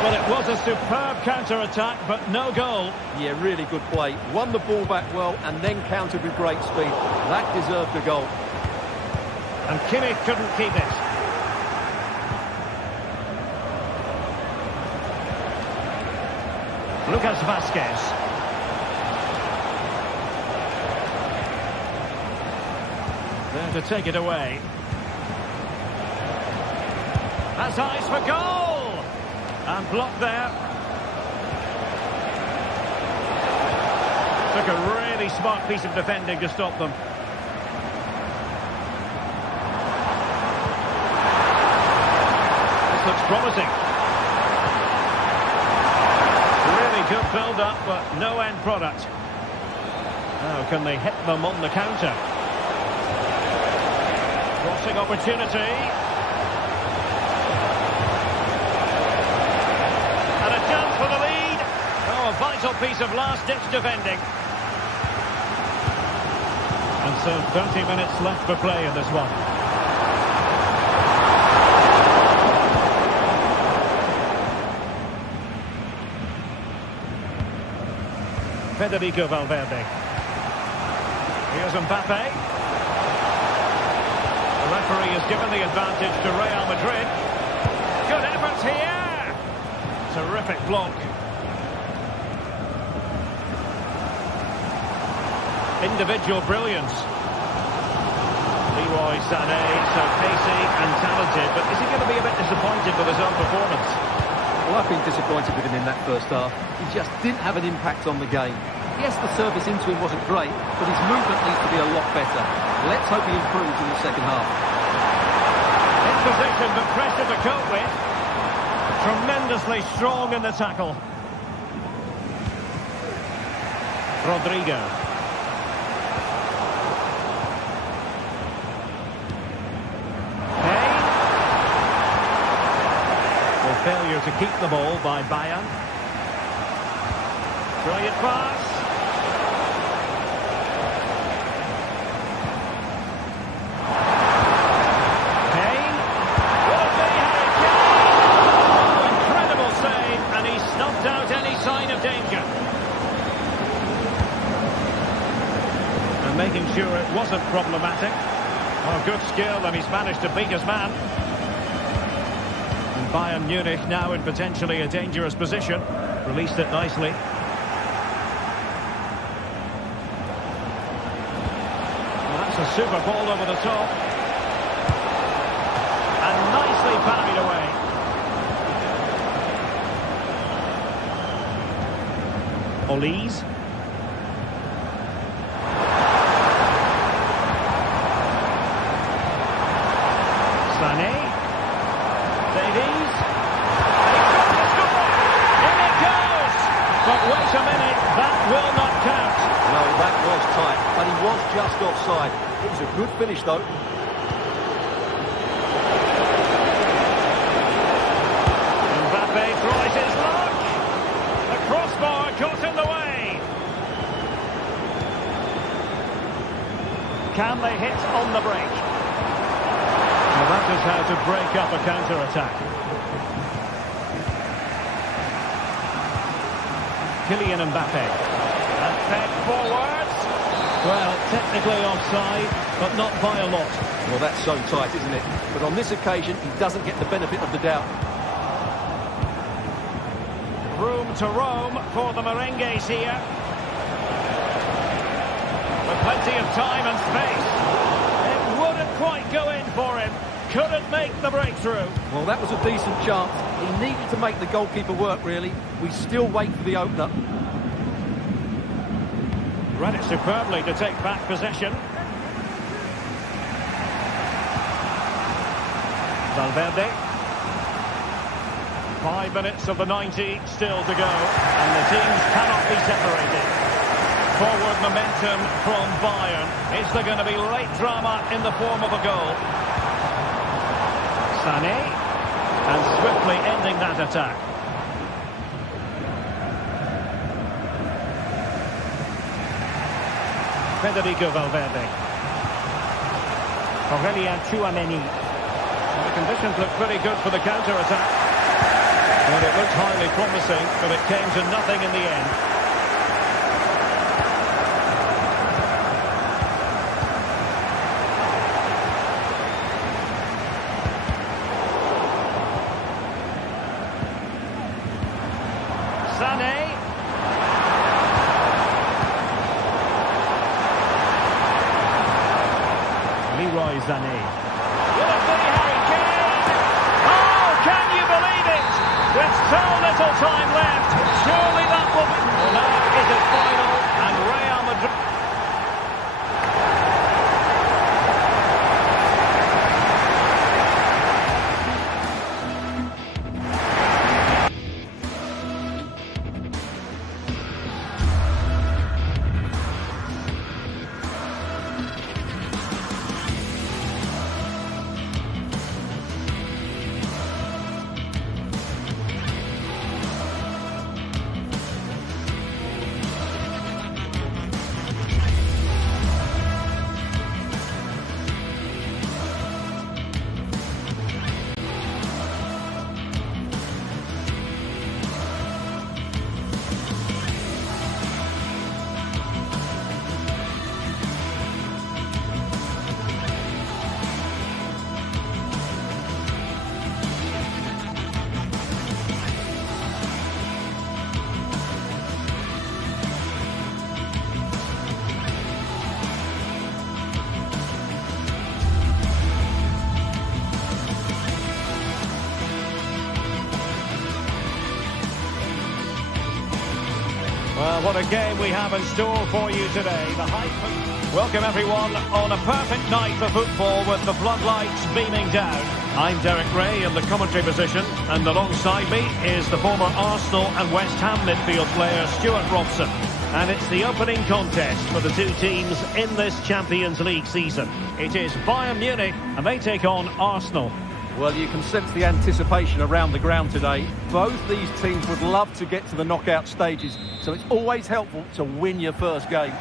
Well, it was a superb counter-attack, but no goal. Yeah, really good play. Won the ball back well and then countered with great speed. That deserved a goal. And Kimmich couldn't keep it. Lucas Vazquez. There to take it away. Has eyes for goal! And blocked there. Took a really smart piece of defending to stop them. This looks promising. Really good build-up, but no end product. Now can they hit them on the counter? Crossing opportunity. And a chance for the lead. Oh, a vital piece of last-ditch defending. And so 30 minutes left for play in this one. Federico Valverde. Here's Mbappe. The referee has given the advantage to Real Madrid. Good effort here. Terrific block. Individual brilliance. Leroy Sané, so pacey and talented, but is he going to be a bit disappointed with his own performance? Well, I've been disappointed with him in that first half. He just didn't have an impact on the game. Yes, the service into him wasn't great, but his movement needs to be a lot better. Let's hope he improves in the second half. In position, but pressure to cope with. Tremendously strong in the tackle. Rodrigo. Kane. Well, failure to keep the ball by Bayern. Brilliant pass. wasn't problematic. Oh, good skill, and he's managed to beat his man. And Bayern Munich now in potentially a dangerous position. Released it nicely. Well, that's a super ball over the top. And nicely parried away. Olise. Sané. Davies. And he's got to score! In it goes! But wait a minute, that will not count. No, that was tight, but he was just offside. It was a good finish, though. Mbappe tries his luck. The crossbar got in the way. Can they hit on the break? Well, that is how to break up a counter-attack. Kylian Mbappe. And fed forwards. Well, technically offside, but not by a lot. Well, that's so tight, isn't it? But on this occasion, he doesn't get the benefit of the doubt. Room to roam for the merengues here. With plenty of time and space. It wouldn't quite go in for him. Couldn't make the breakthrough. Well, that was a decent chance. He needed to make the goalkeeper work, really. We still wait for the opener. Read it superbly to take back possession. Valverde. 5 minutes of the 90 still to go, and the teams cannot be separated. Forward momentum from Bayern. Is there going to be late drama in the form of a goal? Sané, and swiftly ending that attack. Federico Valverde. Aurelien Tchouameni. Well, the conditions look pretty good for the counter-attack. Well, it looked highly promising, but it came to nothing in the end. Sané. Leroy Sané. Will it be Harry Kane? Oh, can you believe it? With so little time left, surely that will be... Well, now is it final, and Real Madrid... Well, what a game we have in store for you today. The hype. Welcome everyone on a perfect night for football with the floodlights beaming down. I'm Derek Ray in the commentary position, and alongside me is the former Arsenal and West Ham midfield player Stuart Robson. And it's the opening contest for the two teams in this Champions League season. It is Bayern Munich, and they take on Arsenal. Well, you can sense the anticipation around the ground today. Both these teams would love to get to the knockout stages, so it's always helpful to win your first game.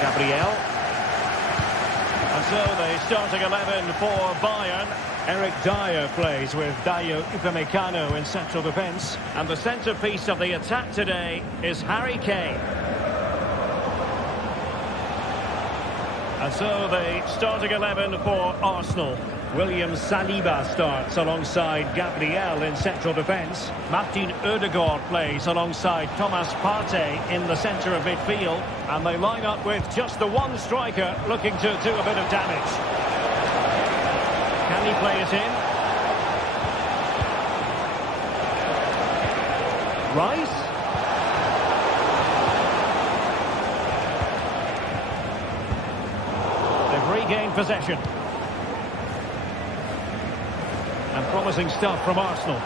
Gabriel. And so the starting 11 for Bayern. Eric Dyer plays with Dayo Upamecano in central defence. And the centrepiece of the attack today is Harry Kane. And so the starting 11 for Arsenal. William Saliba starts alongside Gabriel in central defence. Martin Odegaard plays alongside Thomas Partey in the centre of midfield. And they line up with just the one striker looking to do a bit of damage. Can he play it in? Rice. They've regained possession. And promising stuff from Arsenal.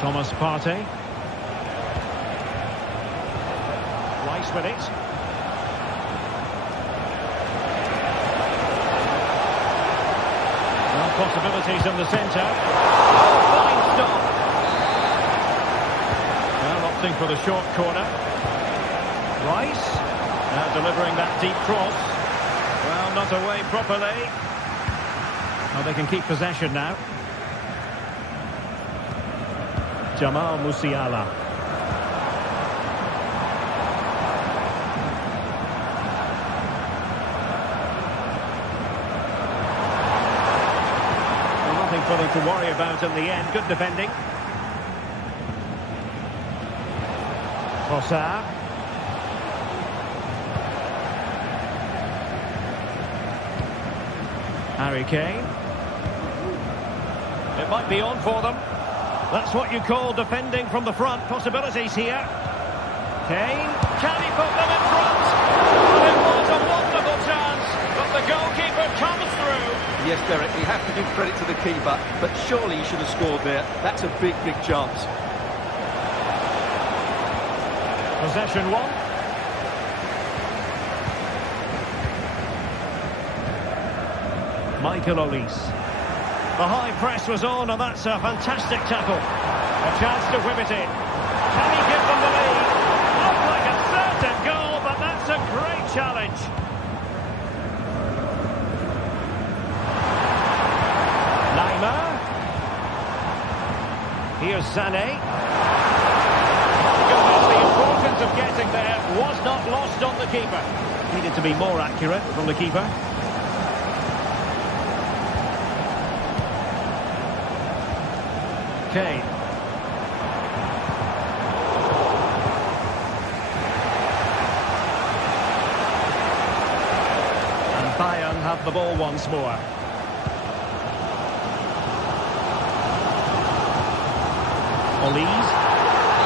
Thomas Partey. Rice with it. No possibilities in the centre. Oh, fine stop. Well, opting for the short corner. Rice. Now delivering that deep cross. Well, not away properly. Well, they can keep possession now. Jamal Musiala. Well, nothing for them to worry about in the end. Good defending. Trossard. Harry Kane. It might be on for them. That's what you call defending from the front. Possibilities here. Kane. Can he put them in front? Well, it was a wonderful chance, but the goalkeeper comes through. Yes, Derek, you have to give credit to the keeper, but surely he should have scored there. That's a big, big chance. Possession one. Michael Olise. The high press was on, and that's a fantastic tackle. A chance to whip it in. Can he give them the lead? Looked like a certain goal, but that's a great challenge. Neymar. Here's Sané. Goodness, the importance of getting there was not lost on the keeper. Needed to be more accurate from the keeper. Kane. And Bayern have the ball once more. Olise.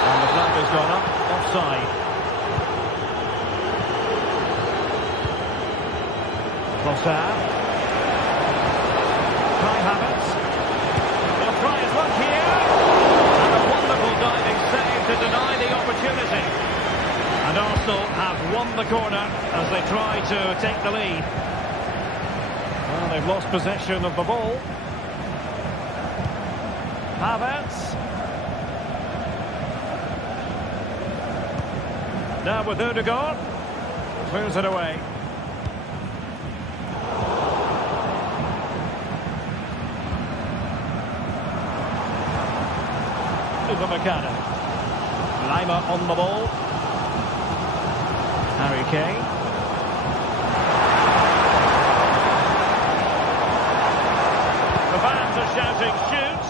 And the flag has gone up. Offside. Trossard. Kai Havertz. They'll try his luck here. And a wonderful diving save to deny the opportunity. And Arsenal have won the corner as they try to take the lead. Well, they've lost possession of the ball. Havertz. Now with Odegaard. Clears it away. Upamecano. Lima on the ball. Harry Kane. The fans are shouting, shoot!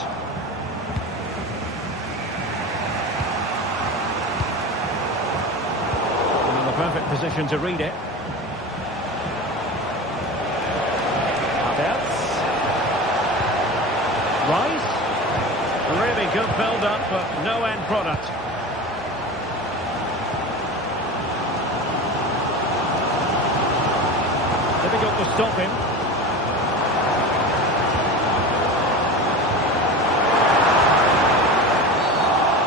And in the perfect position to read it. Havertz. Rice. Really good build-up, but no end product. Difficult to stop him.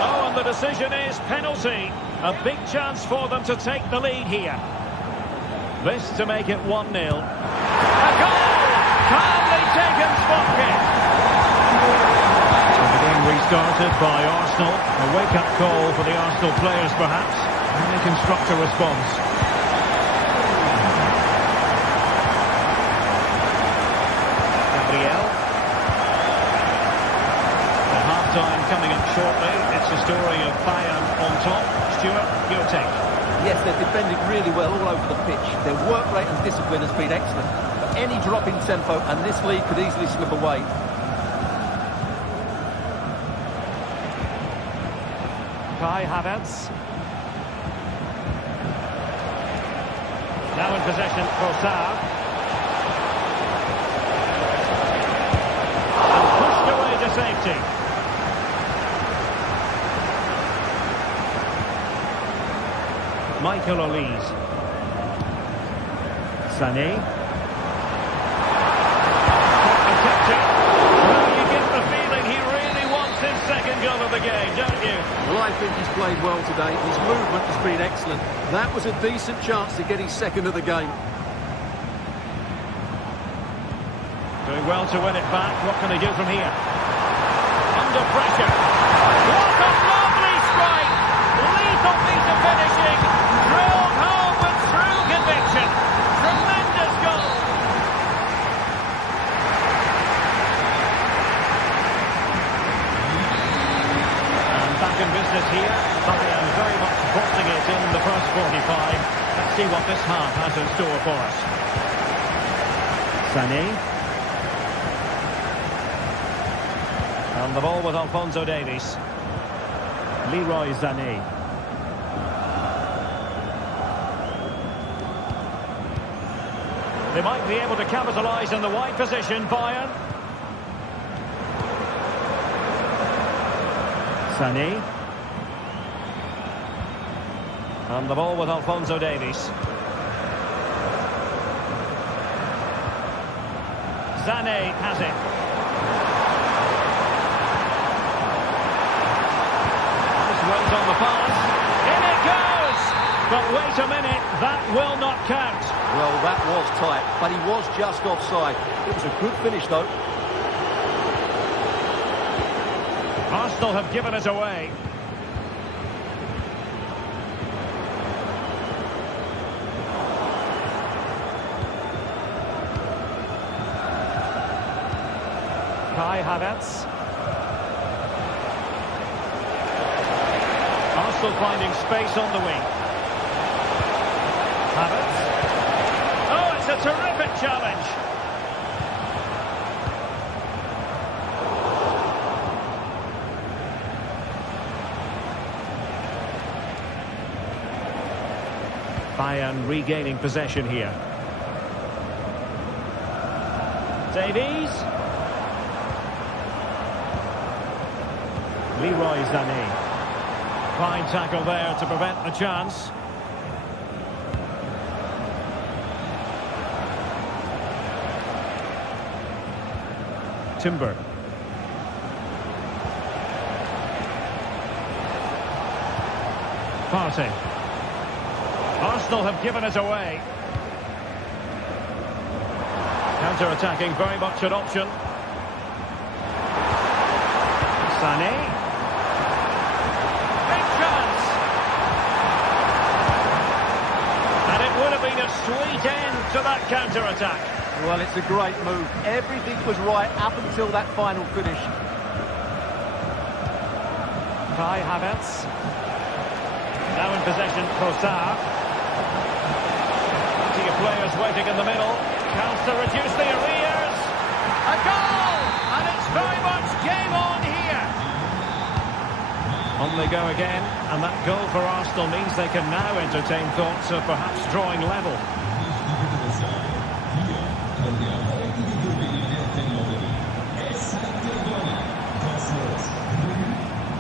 Oh, and the decision is penalty. A big chance for them to take the lead here. This to make it 1-0. A goal! Calmly taken spot kick. Restarted by Arsenal. A wake-up call for the Arsenal players, perhaps. And they construct a response. Gabriel. The half-time coming up shortly. It's a story of Bayern on top. Stuart, your take. Yes, they've defended really well all over the pitch. Their work rate and discipline has been excellent. But any drop in tempo and this lead could easily slip away. Kai Havertz. Now in possession, Trossard. And pushed away to safety. Michael Olise. Sané. Protected. Well, you get the feeling he really wants his second goal of the game, don't you? Well, I think he's played well today. His movement has been excellent. That was a decent chance to get his second of the game. Doing well to win it back. What can they do from here? Under pressure. What a lovely strike! Lethal piece of finishing. Drilled home with true conviction. Tremendous goal. And back in business here. Bayern very much bossing it in the first 45. Let's see what this half has in store for us. Sané. And the ball with Alphonso Davies. Leroy Sané. They might be able to capitalise in the wide position, Bayern. Sané. And the ball with Alphonso Davies. Sané has it. Runs on the pass. In it goes! But wait a minute, that will not count. Well, that was tight, but he was just offside. It was a good finish, though. Arsenal have given it away. Kai Havertz. Arsenal finding space on the wing. Havertz. Oh, it's a terrific challenge. Bayern regaining possession here. Davies. Leroy Sané. Fine tackle there to prevent the chance. Timber. Partey. Arsenal have given it away. Counter-attacking, very much an option. Sané. Would have been a sweet end to that counter-attack. Well, it's a great move. Everything was right up until that final finish. Kai Havertz. Now in possession, Trossard. Plenty of players waiting in the middle. Chance to reduce the arrears. A goal! And it's very much game on here. On they go again, and that goal for Arsenal means they can now entertain thoughts of perhaps drawing level.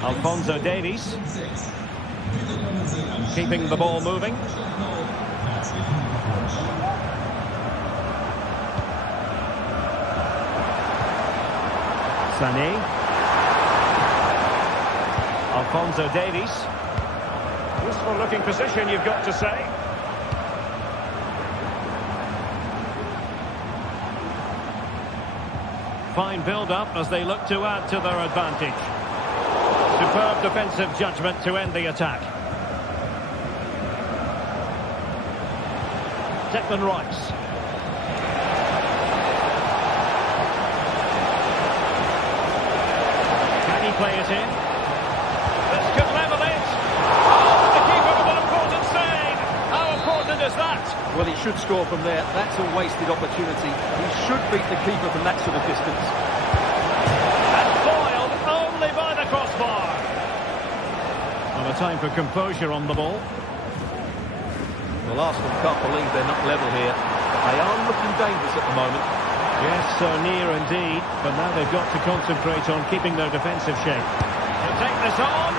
Alphonso Davies keeping the ball moving. Sané. Alphonso Davies. Useful looking position, you've got to say. Fine build-up as they look to add to their advantage. Superb defensive judgment to end the attack. Declan Rice. Can he play it in? This could level it. Oh, the should score from there. That's a wasted opportunity. He should beat the keeper from that sort of distance. And foiled only by the crossbar. And a time for composure on the ball. Well, Arsenal can't believe they're not level here. They are looking dangerous at the moment. Yes, so near indeed, but now they've got to concentrate on keeping their defensive shape. To take this on.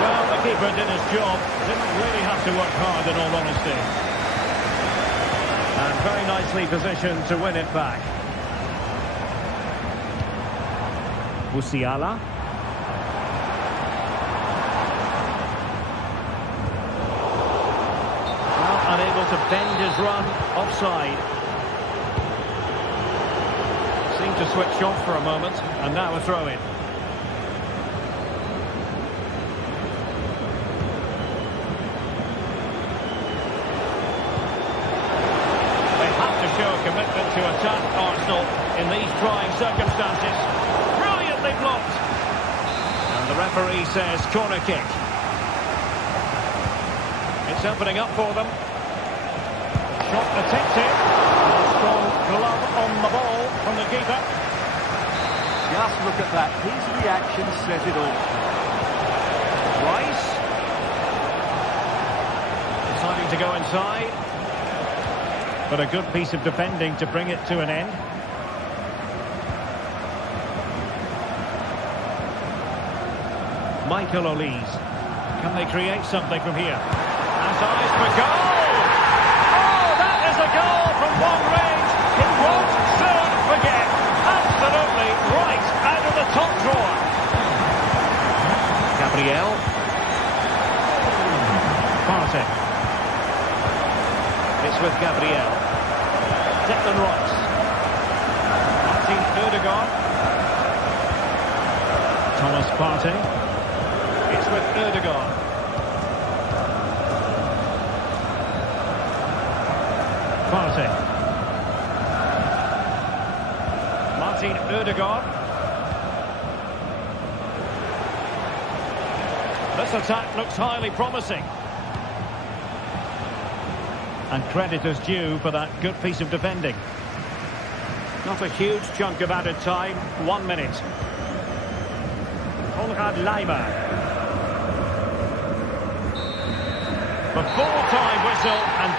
Well, the keeper did his job. Didn't really have to work hard, in all honesty. And very nicely positioned to win it back. Musiala. Well, unable to bend his run offside. Seemed to switch off for a moment, and now a throw-in. Show commitment to attack Arsenal in these trying circumstances. Brilliantly blocked. And the referee says corner kick. It's opening up for them. Shot attempted. A strong glove on the ball from the keeper. Just look at that. His reaction says it all. Rice. Deciding to go inside. But a good piece of defending to bring it to an end. Michael Olise. Can they create something from here? Has eyes for goal! Oh, that is a goal from long range. He won't soon forget. Absolutely right out of the top drawer. Gabriel. Partey. It's with Gabriel. Declan Rice. Martin Odegaard. Thomas Partey. It's with Odegaard. Partey. Martin Odegaard. This attack looks highly promising. And credit is due for that good piece of defending. Not a huge chunk of added time. 1 minute. Konrad Laimer. The full-time whistle and...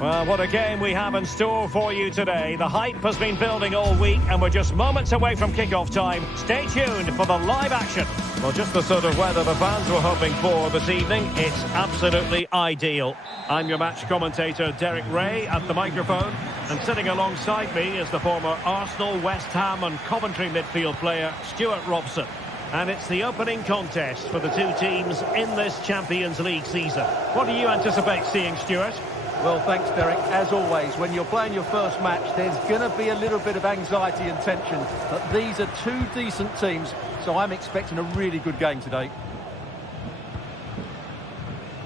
Well, what a game we have in store for you today. The hype has been building all week and we're just moments away from kick-off time. Stay tuned for the live action. Well, just the sort of weather the fans were hoping for this evening. It's absolutely ideal. I'm your match commentator, Derek Ray, at the microphone. And sitting alongside me is the former Arsenal, West Ham and Coventry midfield player, Stuart Robson. And it's the opening contest for the two teams in this Champions League season. What do you anticipate seeing, Stuart? Well, thanks, Derek. As always, when you're playing your first match, there's going to be a little bit of anxiety and tension. But these are two decent teams, so I'm expecting a really good game today.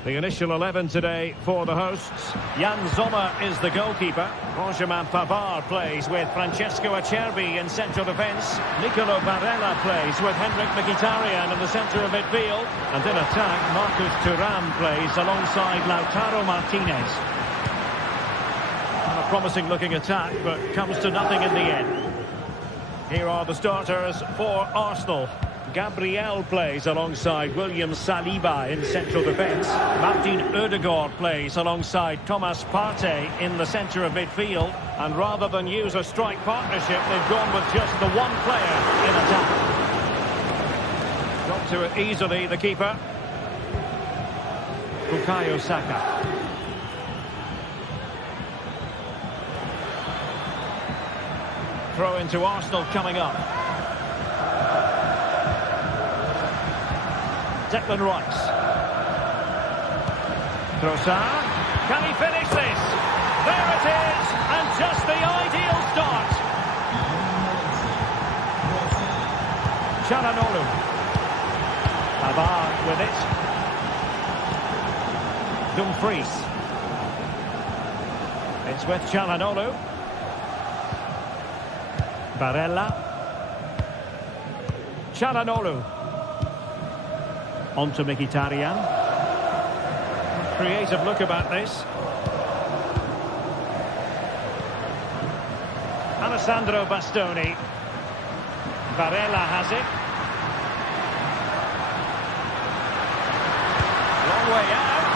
The initial 11 today for the hosts. Jan Sommer is the goalkeeper. Benjamin Pavard plays with Francesco Acerbi in central defence. Nicolo Barella plays with Henrik Mkhitaryan in the centre of midfield. And in attack, Marcus Thuram plays alongside Lautaro Martinez. A promising looking attack, but comes to nothing in the end. Here are the starters for Arsenal. Gabriel plays alongside William Saliba in central defence. Martin Ødegaard plays alongside Thomas Partey in the centre of midfield. And rather than use a strike partnership, they've gone with just the one player in attack. Got to it easily, the keeper. Bukayo Saka. Throw into Arsenal coming up. Declan Rice. Trossard. Can he finish this? There it is! And just the ideal start. Çalhanoğlu. Pavard with it. Dumfries. It's with Çalhanoğlu. Barella. Çalhanoğlu. On to Mkhitaryan. Creative look about this. Alessandro Bastoni. Barella has it. Long way out.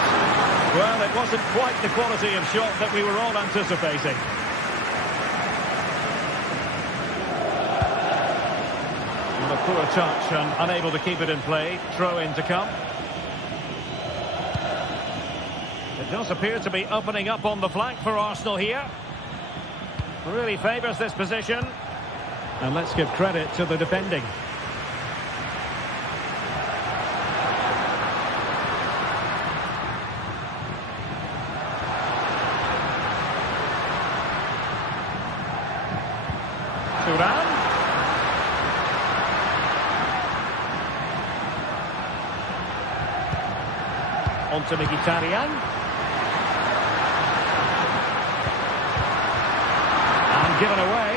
Well, it wasn't quite the quality of shot that we were all anticipating. A poor touch and unable to keep it in play. Throw in to come. It does appear to be opening up on the flank for Arsenal here. Really favours this position. And let's give credit to the defending. Thuram. On to Mkhitaryan. And given away.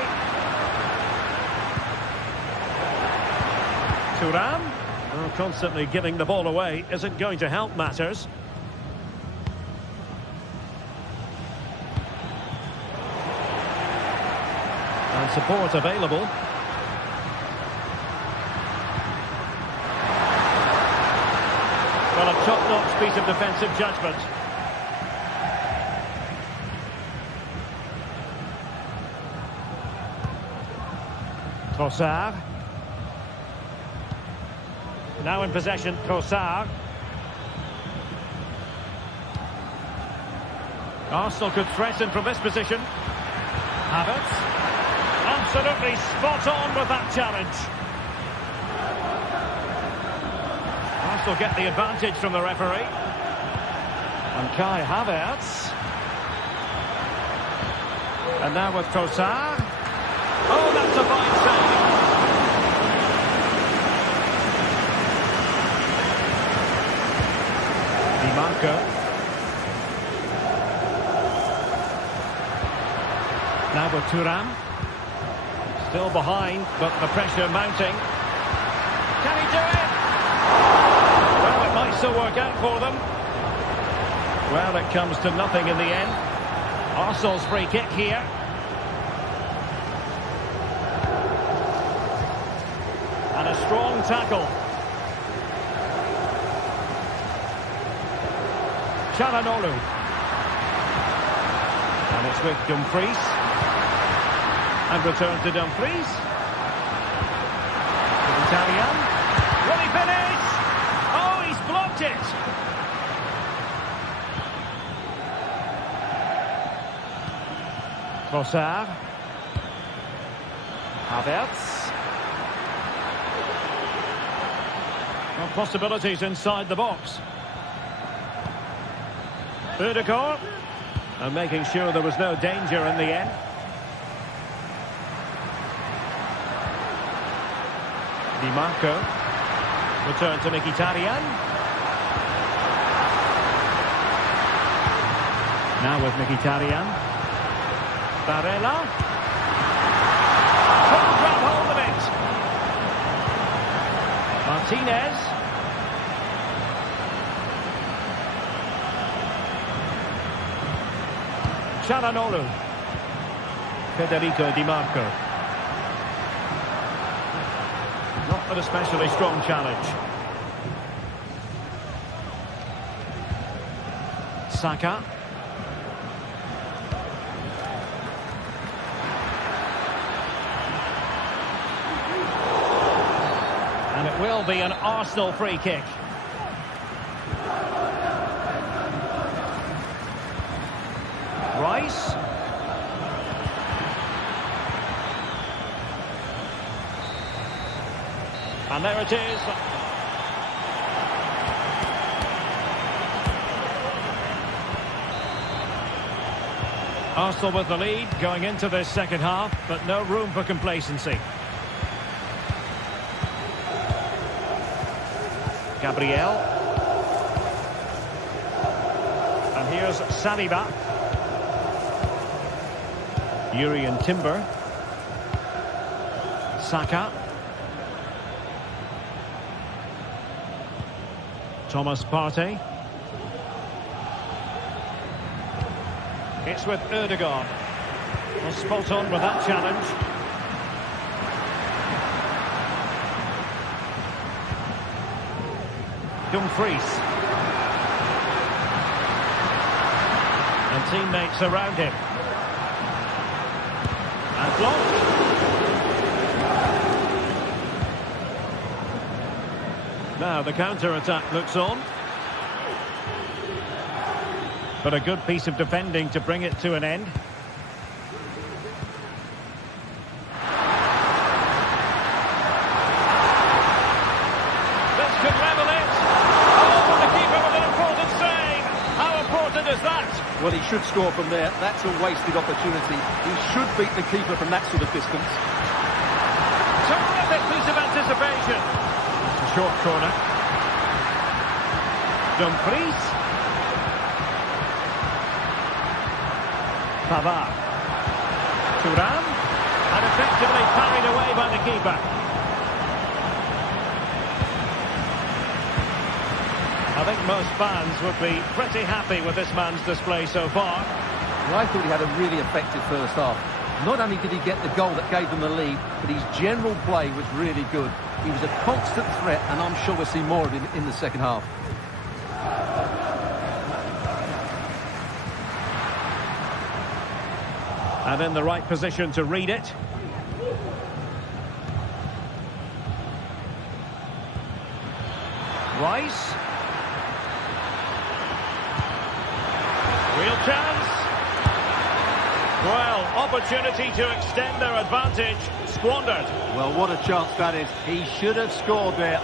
Thuram. Well, constantly giving the ball away isn't going to help matters. And support available. Well, a top-notch piece of defensive judgment. Trossard. Now in possession, Trossard. Arsenal could threaten from this position. Havertz. Absolutely spot on with that challenge. Arsenal get the advantage from the referee. And Kai Havertz. And now with Trossard. Oh, that's a fine save. Di Marco. Now with Thuram. Still behind, but the pressure mounting. Can he do it? Well, it might still work out for them. Well, it comes to nothing in the end. Arsenal's free kick here. And a strong tackle. Çalhanoğlu. And it's with Dumfries. And return to Dumfries. Mkhitaryan. Will he finish? Oh, he's blocked it. Trossard. Havertz. Well, possibilities inside the box. Ødegaard. And making sure there was no danger in the end. Di Marco. Return to Mkhitaryan. Now with Mkhitaryan. Barella. Couldn't grab hold of it. Martinez. Çalhanoğlu. Federico Di Marco. Not an especially strong challenge. Saka. And it will be an Arsenal free kick. Rice. And there it is. Arsenal with the lead going into this second half, but no room for complacency. Gabriel. And here's Saliba. Yuri and Timber. Saka. Thomas Partey. It's with Ødegaard. Well, spot on with that challenge. Dumfries. And teammates around him. And blocked. Now the counter-attack looks on. But a good piece of defending to bring it to an end. This could level it. Oh, the keeper with an important save. How important is that? Well, he should score from there. That's a wasted opportunity. He should beat the keeper from that sort of distance. Terrific piece of anticipation. It's a short corner. Dumfries. Pavard. Thuram. And effectively carried away by the keeper. I think most fans would be pretty happy with this man's display so far. Well, I thought he had a really effective first half. Not only did he get the goal that gave them the lead, but his general play was really good. He was a constant threat, and I'm sure we'll see more of him in the second half. And in the right position to read it. Rice. Real chance. Well, opportunity to extend their advantage. Squandered. Well, what a chance that is. He should have scored there.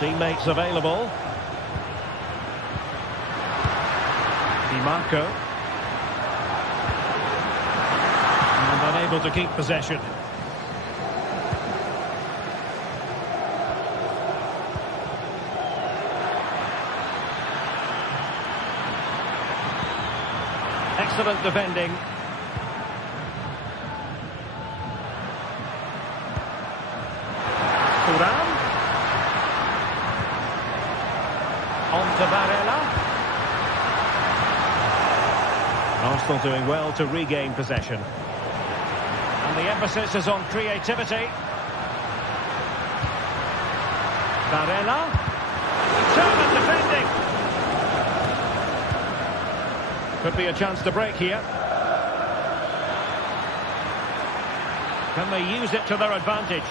Teammates available. Di Marco. And unable to keep possession. Excellent defending. Thuram. On to Barella. Arsenal doing well to regain possession. And the emphasis is on creativity. Barella. Determined defending. Could be a chance to break here. Can they use it to their advantage?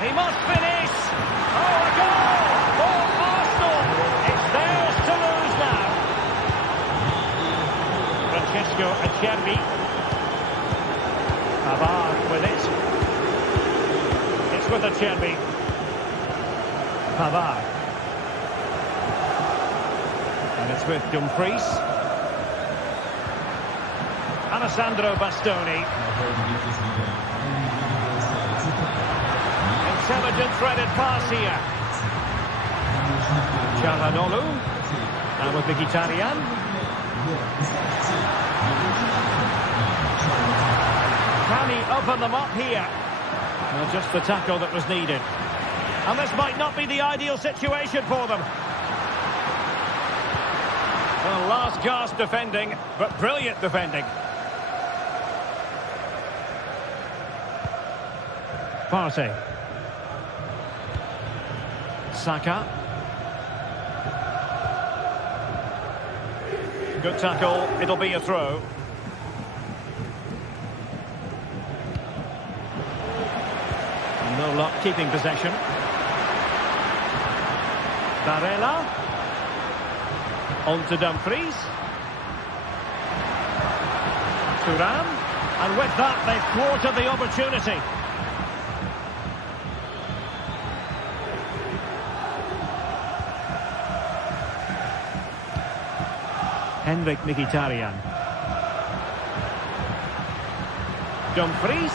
He must finish! Oh, a goal! For Arsenal! It's theirs to lose now. Francesco Acerbi. Pavard with it. It's with Acerbi. Pavard. And it's with Dumfries. Alessandro Bastoni. intelligent threaded pass here. Çalhanoğlu. And with Mkhitaryan. Can he open them up here? Well, just the tackle that was needed. And this might not be the ideal situation for them. Well, last gasp defending, but brilliant defending. Partey. Saka. Good tackle, it'll be a throw. And no luck keeping possession. Barella. On to Dumfries. Thuram. And with that, they've thwarted the opportunity. Henrik Mkhitaryan. Dumfries.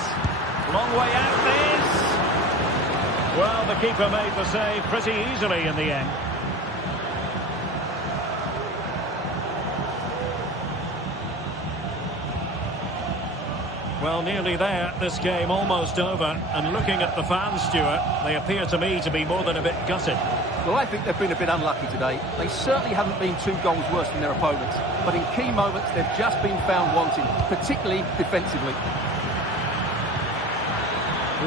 Long way out this. Well, the keeper made the save pretty easily in the end. Well, nearly there. This game almost over. And looking at the fans, Stuart, they appear to me to be more than a bit gutted. Well, I think they've been a bit unlucky today. They certainly haven't been 2 goals worse than their opponents. But in key moments, they've just been found wanting, particularly defensively.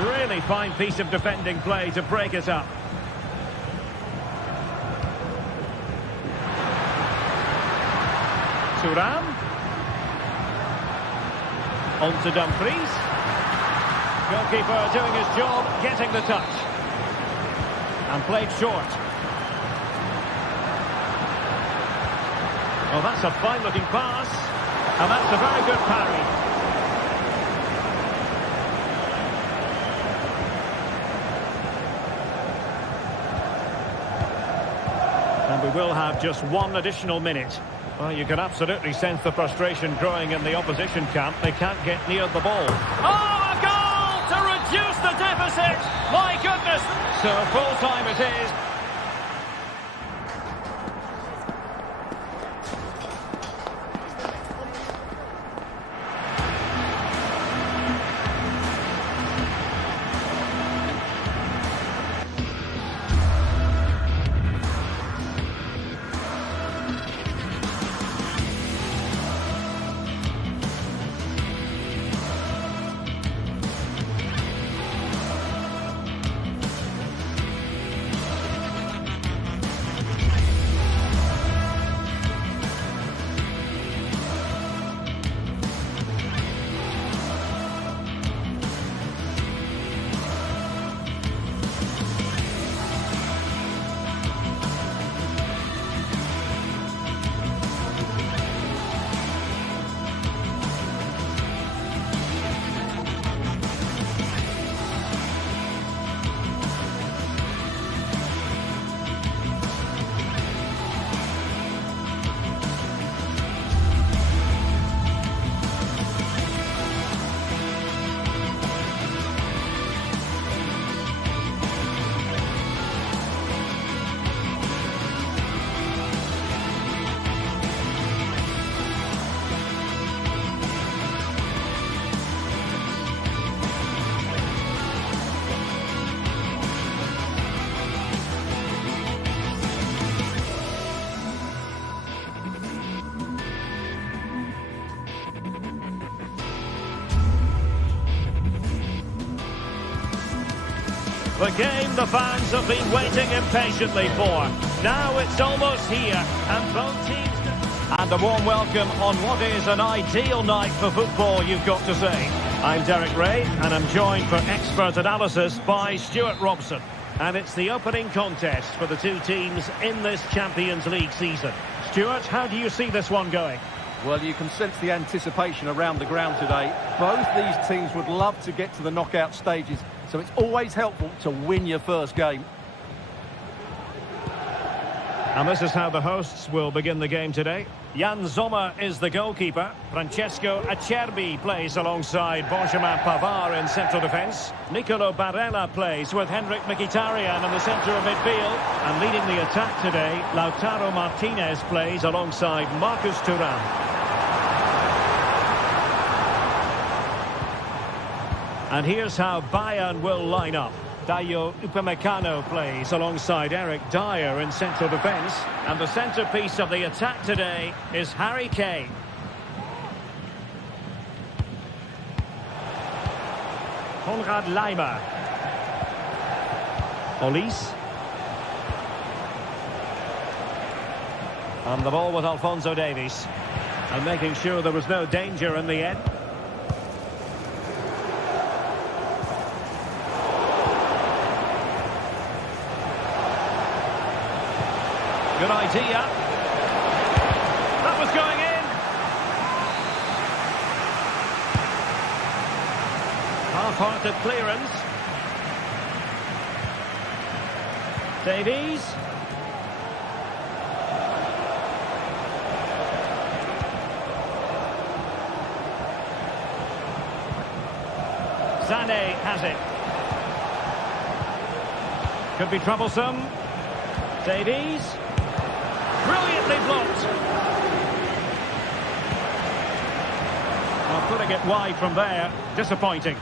Really fine piece of defending play to break it up. Thuram. On to Dumfries. Goalkeeper doing his job, getting the touch. And played short. Well, that's a fine-looking pass. And that's a very good parry. And we will have just 1 additional minute. Well, you can absolutely sense the frustration growing in the opposition camp. They can't get near the ball. Oh, a goal to reduce the deficit! My goodness! So full-time it is. The game the fans have been waiting impatiently for. Now it's almost here, and both teams... And a warm welcome on what is an ideal night for football, you've got to say. I'm Derek Ray, and I'm joined for expert analysis by Stuart Robson. And it's the opening contest for the 2 teams in this Champions League season. Stuart, how do you see this one going? Well, you can sense the anticipation around the ground today. Both these teams would love to get to the knockout stages, so it's always helpful to win your first game. And this is how the hosts will begin the game today. Jan Sommer is the goalkeeper. Francesco Acerbi plays alongside Benjamin Pavard in central defence. Nicolo Barella plays with Henrik Mkhitaryan in the centre of midfield. And leading the attack today, Lautaro Martinez plays alongside Marcus Thuram. And here's how Bayern will line up. Dayo Upamecano plays alongside Eric Dyer in central defence. And the centrepiece of the attack today is Harry Kane. Konrad Laimer. Olise. And the ball with Alphonso Davies. And making sure there was no danger in the end. Good idea. That was going in. Half-hearted clearance. Davies. Sané has it. Could be troublesome. Davies. Brilliantly blocked. Well, putting it wide from there. Disappointing.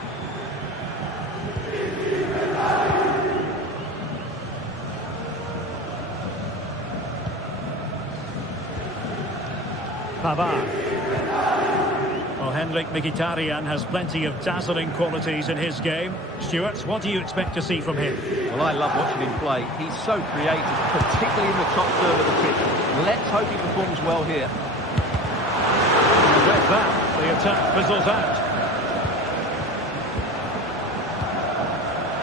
Pavard. Well, Henrik Mkhitaryan has plenty of dazzling qualities in his game. Stuart, what do you expect to see from him? Well, I love watching him play. He's so creative, particularly in the top third of the pitch. Let's hope he performs well here. And with that, the attack fizzles out.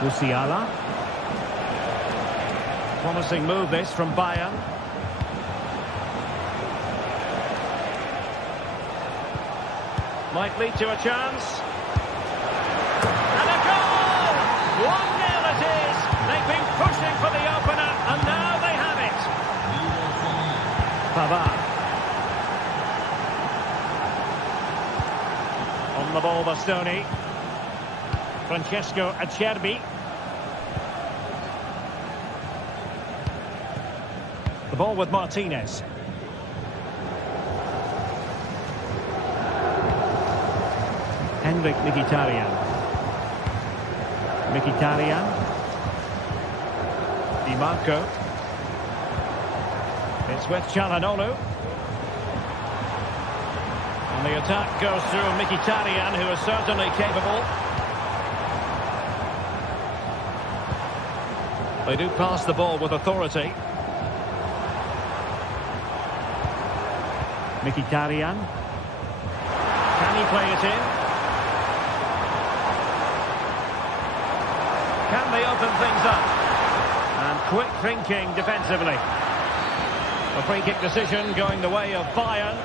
Musiala. Promising move this from Bayern. Might lead to a chance. And a goal! 1-0 it is. They've been pushing for the opener, and now they have it. Pavard. On the ball, Bastoni. Francesco Acerbi. The ball with Martinez. Henrik Mkhitaryan. Mkhitaryan. Di Marco. It's with Çalhanoğlu. And the attack goes through Mkhitaryan, who is certainly capable. They do pass the ball with authority. Mkhitaryan. Can he play it in? Can they open things up? And quick thinking defensively. A free kick decision going the way of Bayern.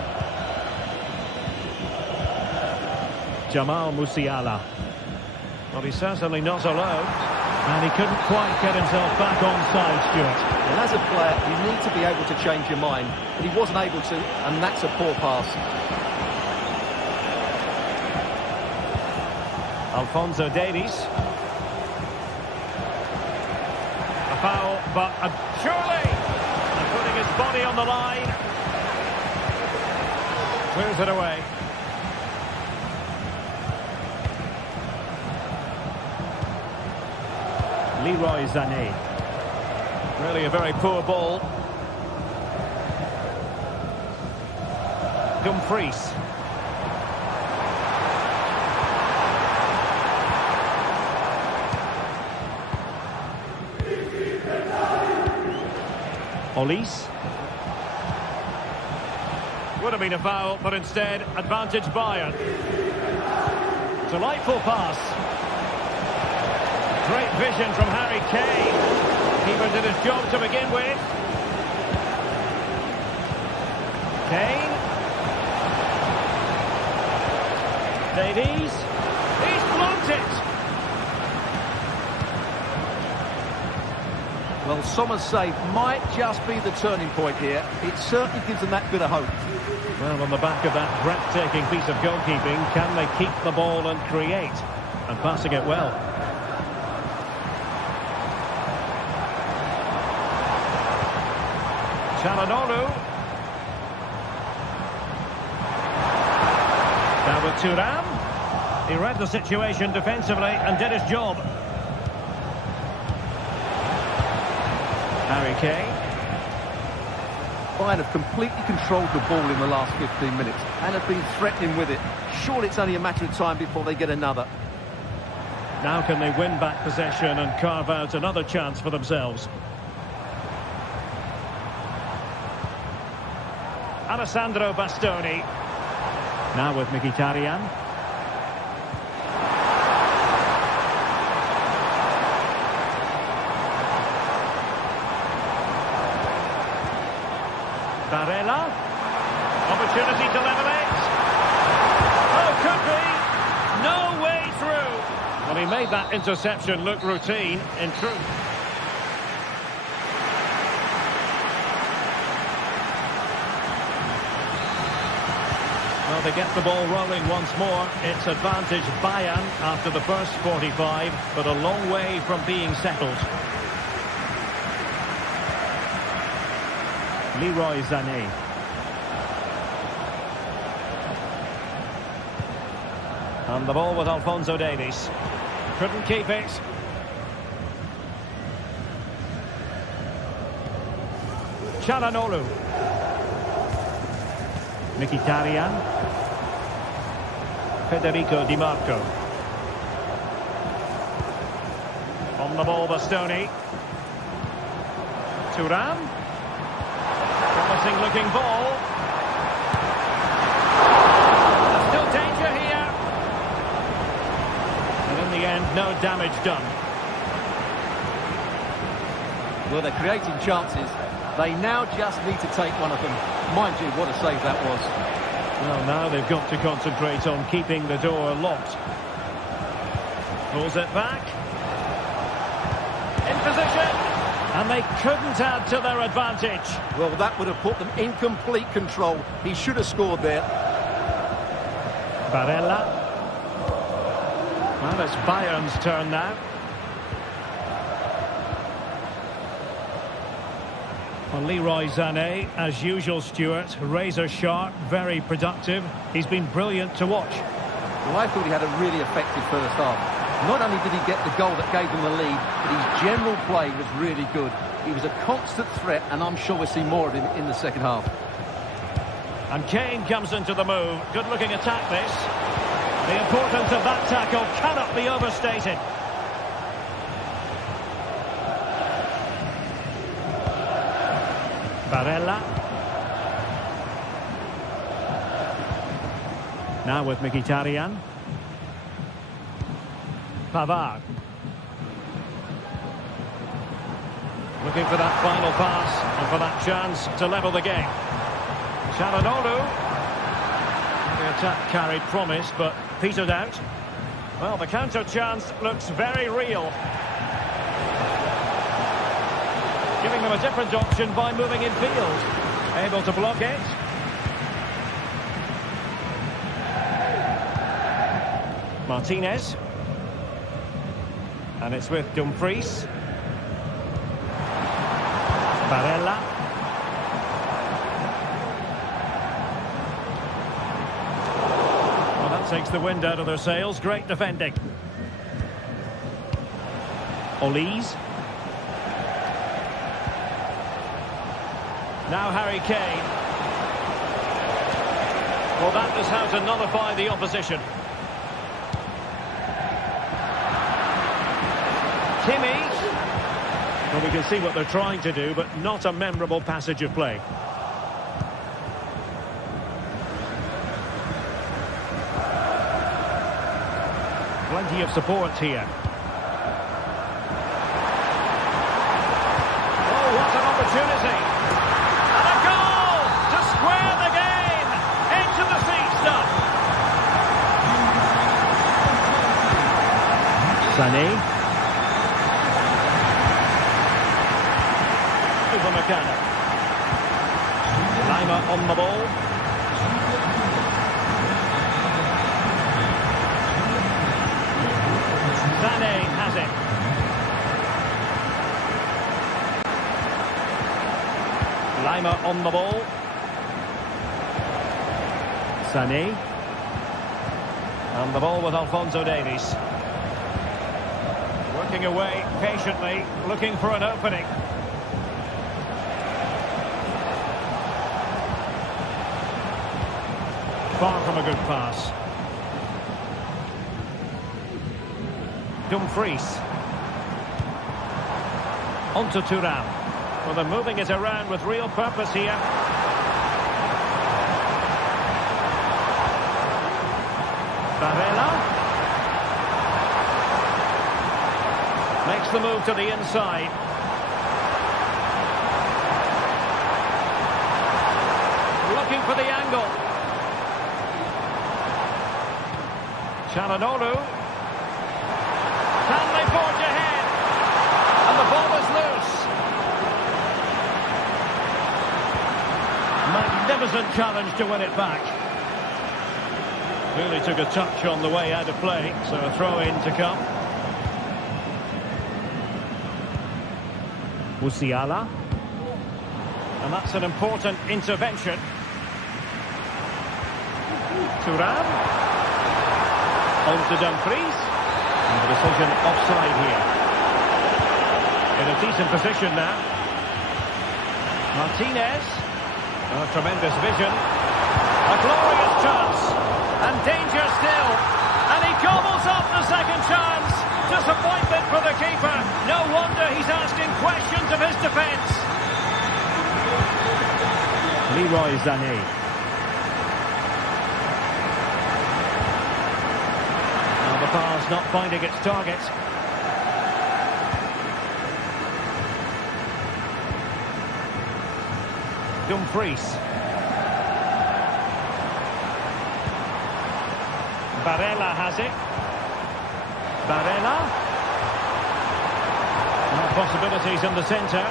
Jamal Musiala. Well, he's certainly not alone. And he couldn't quite get himself back onside, Stuart. And as a player, you need to be able to change your mind. But he wasn't able to, and that's a poor pass. Alphonso Davies. A foul, but surely! And putting his body on the line. Clears it away. Leroy Sané. Really a very poor ball. Dumfries. Olise. Would have been a foul, but instead advantage Bayern. Delightful pass. Great vision from Harry Kane. Keeper did his job to begin with. Kane. Davies. He's blocked it. Well, Sommer's save might just be the turning point here. It certainly gives them that bit of hope. Well, on the back of that breathtaking piece of goalkeeping, can they keep the ball and create? And passing it well. Çalhanoğlu. Now with Thuram. He read the situation defensively and did his job. Harry Kane. Bayern have completely controlled the ball in the last 15 minutes and have been threatening with it. Surely it's only a matter of time before they get another. Now can they win back possession and carve out another chance for themselves? Alessandro Bastoni. Now with Mkhitaryan. Barella. Opportunity to level it. Oh, could be. No way through. Well, he made that interception look routine in truth. Well, they get the ball rolling once more. It's advantage Bayern after the first 45, but a long way from being settled. Leroy Sané. And the ball with Alphonso Davies. Couldn't keep it. Çalhanoğlu. Mkhitaryan. Federico Di Marco. On the ball, Bastoni. Thuram. Promising looking ball. There's still danger here. And in the end, no damage done. Well, they're creating chances. They now just need to take one of them. Mind you, what a save that was. Well, now they've got to concentrate on keeping the door locked. Pulls it back. In position. And they couldn't add to their advantage. Well, that would have put them in complete control. He should have scored there. Barella. Well, it's Bayern's turn now. Well, Leroy Sané, as usual, Stuart, razor sharp, very productive. He's been brilliant to watch. Well, I thought he had a really effective first half. Not only did he get the goal that gave them the lead, but his general play was really good. He was a constant threat, and I'm sure we'll see more of him in the second half. And Kane comes into the move. Good-looking attack, this. The importance of that tackle cannot be overstated. Barella. Now with Mkhitaryan. Pavard. Looking for that final pass and for that chance to level the game. Çalhanoğlu. The attack carried promise but petered out. Well, the counter chance looks very real. Giving them a different option by moving in field. Able to block it. Martinez. And it's with Dumfries. Barella. Well, that takes the wind out of their sails. Great defending. Olise. Now Harry Kane. Well, that is how to nullify the opposition. Kimi. Well, we can see what they're trying to do, but not a memorable passage of play. Plenty of support here. Oh, what an opportunity! And a goal to square the game! Into the seat stuff! Sané. Upamecano. Lima on the ball. Sané has it. Lima on the ball. Sané. And the ball with Alphonso Davies. Working away patiently, looking for an opening. Far from a good pass. Dumfries. On to Thuram. Well, they're moving it around with real purpose here. Barella. Makes the move to the inside. Looking for the angle. Çalhanoğlu. Can they forge ahead? And the ball is loose. Magnificent challenge to win it back. Really took a touch on the way out of play, so a throw-in to come. Musiala. And that's an important intervention. Thuram. On to Dumfries. And the decision offside here. In a decent position now. Martinez. Oh, tremendous vision. A glorious chance. And danger still. And he gobbles up the second chance. Disappointment for the keeper. No wonder he's asking questions of his defence. Leroy Sané. Now the pass not finding its target. Dumfries. Barella has it. Barella. No possibilities in the centre.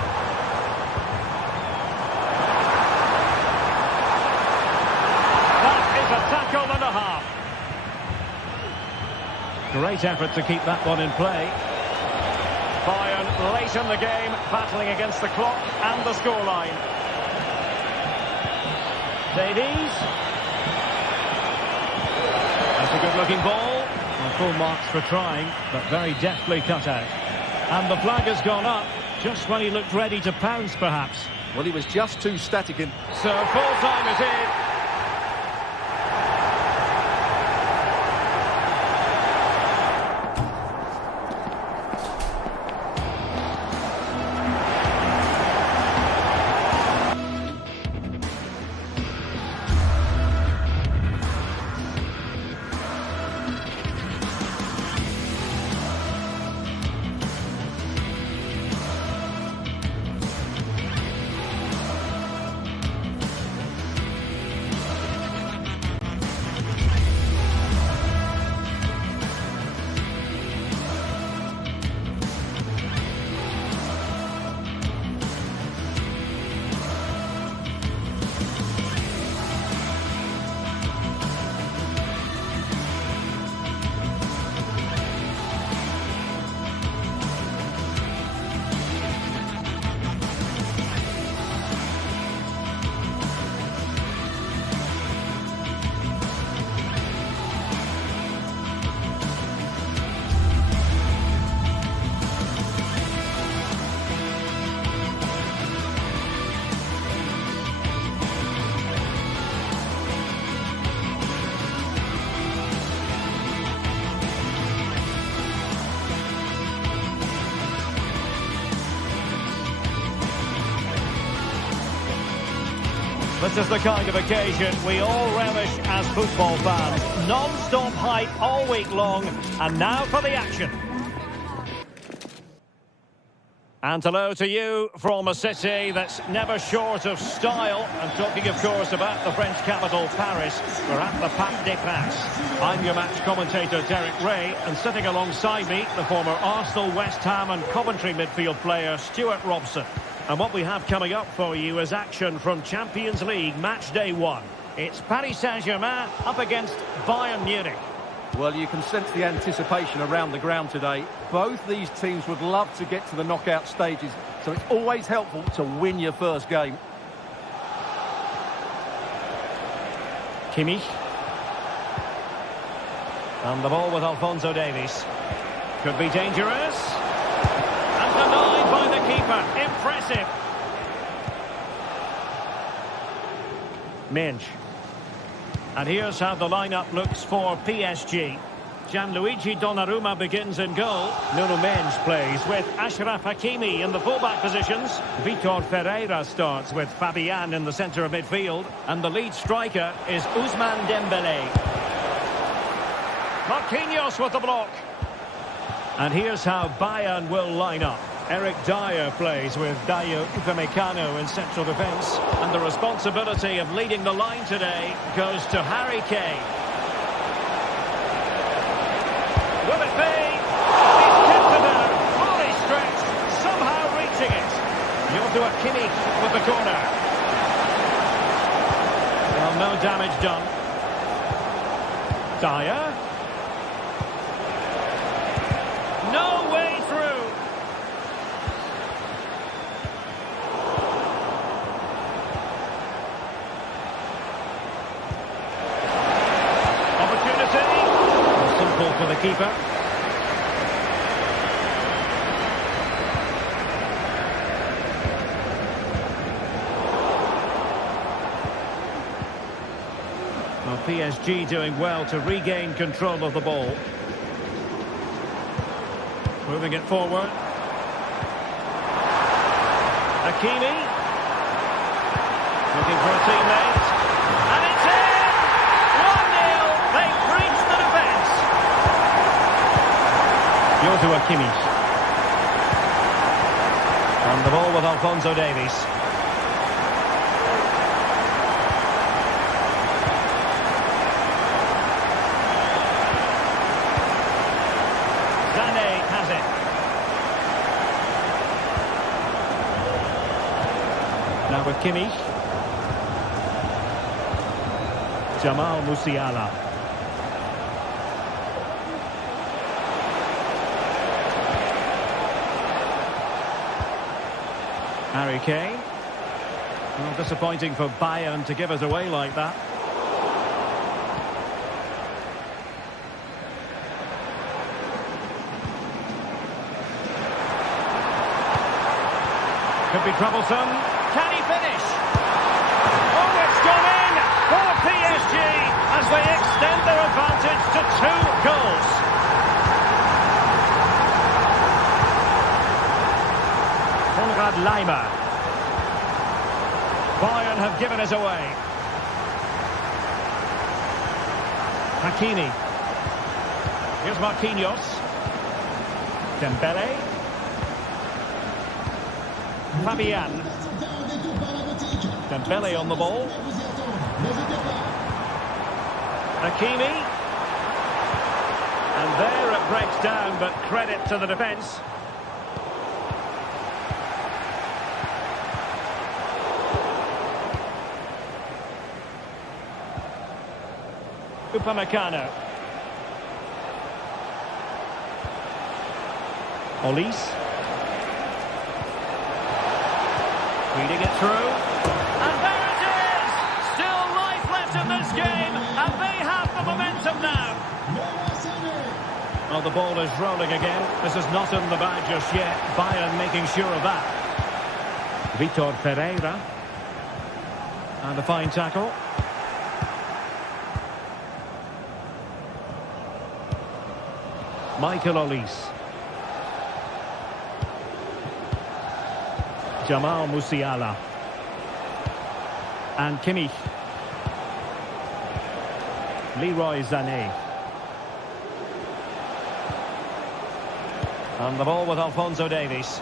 That is a tackle and a half. Great effort to keep that one in play. Bayern late in the game, battling against the clock and the scoreline. Davies. That's a good-looking ball. Well, full marks for trying, but very deftly cut out. And the flag has gone up, just when he looked ready to pounce, perhaps. Well, he was just too static in. So full-time it is. This is the kind of occasion we all relish as football fans. Non-stop hype all week long, and now for the action. And hello to you from a city that's never short of style. I'm talking, of course, about the French capital, Paris. We're at the Parc des Princes. I'm your match commentator, Derek Ray, and sitting alongside me, the former Arsenal, West Ham and Coventry midfield player, Stuart Robson. And what we have coming up for you is action from Champions League match day 1. It's Paris Saint-Germain up against Bayern Munich. Well, you can sense the anticipation around the ground today. Both these teams would love to get to the knockout stages, so it's always helpful to win your first game. Kimmich. And the ball with Alphonso Davies. Could be dangerous. And denied by the keeper. Impressive. Minch. And here's how the lineup looks for PSG. Gianluigi Donnarumma begins in goal. Nuno Mendes plays with Achraf Hakimi in the fullback positions. Vitor Ferreira starts with Fabian in the centre of midfield. And the lead striker is Ousmane Dembélé. Marquinhos with the block. And here's how Bayern will line up. Eric Dyer plays with Dayo Upamecano in central defence. And the responsibility of leading the line today goes to Harry Kane. Will it be? He's kept it there, fully stretched, somehow reaching it. Joshua Kimmich with the corner. Well, no damage done. Dyer. No way through. Opportunity. Simple for the keeper. Well, PSG doing well to regain control of the ball. Moving it forward. Hakimi. Looking for a teammate. And it's in! 1-0. They've breached the defence. Joshua Kimmich. On the ball with Alphonso Davies. Now with Kimmich. Jamal Musiala. Harry Kane. Well, disappointing for Bayern to give it away like that. Could be troublesome. Can he finish? Oh, it's gone in for PSG as they extend their advantage to 2 goals. Konrad Laimer. Bayern have given it away. Hakimi. Here's Marquinhos. Dembele. Fabian. Dembele on the ball. Hakimi. And there it breaks down, but credit to the defence. Upamecano. Olise. Reading it through. And there it is! Still life left in this game, and they have the momentum now. Well, the ball is rolling again. This is not in the bag just yet. Bayern making sure of that. Vitor Ferreira. And a fine tackle. Michael Olise. Jamal Musiala. And Kimmich. Leroy Sané. On the ball with Alphonso Davies.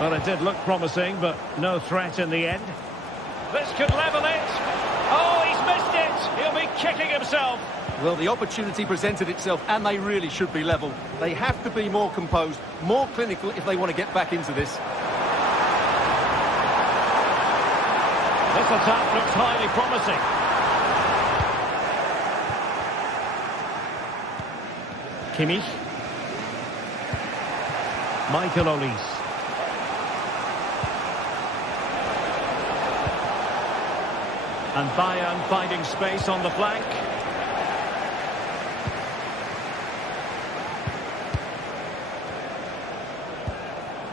Well, it did look promising, but no threat in the end. This could level it. Oh, he's missed it. He'll be kicking himself. Well, the opportunity presented itself, and they really should be level. They have to be more composed, more clinical if they want to get back into this. This attack looks highly promising. Kimmich. Michael Olise. And Bayern finding space on the flank.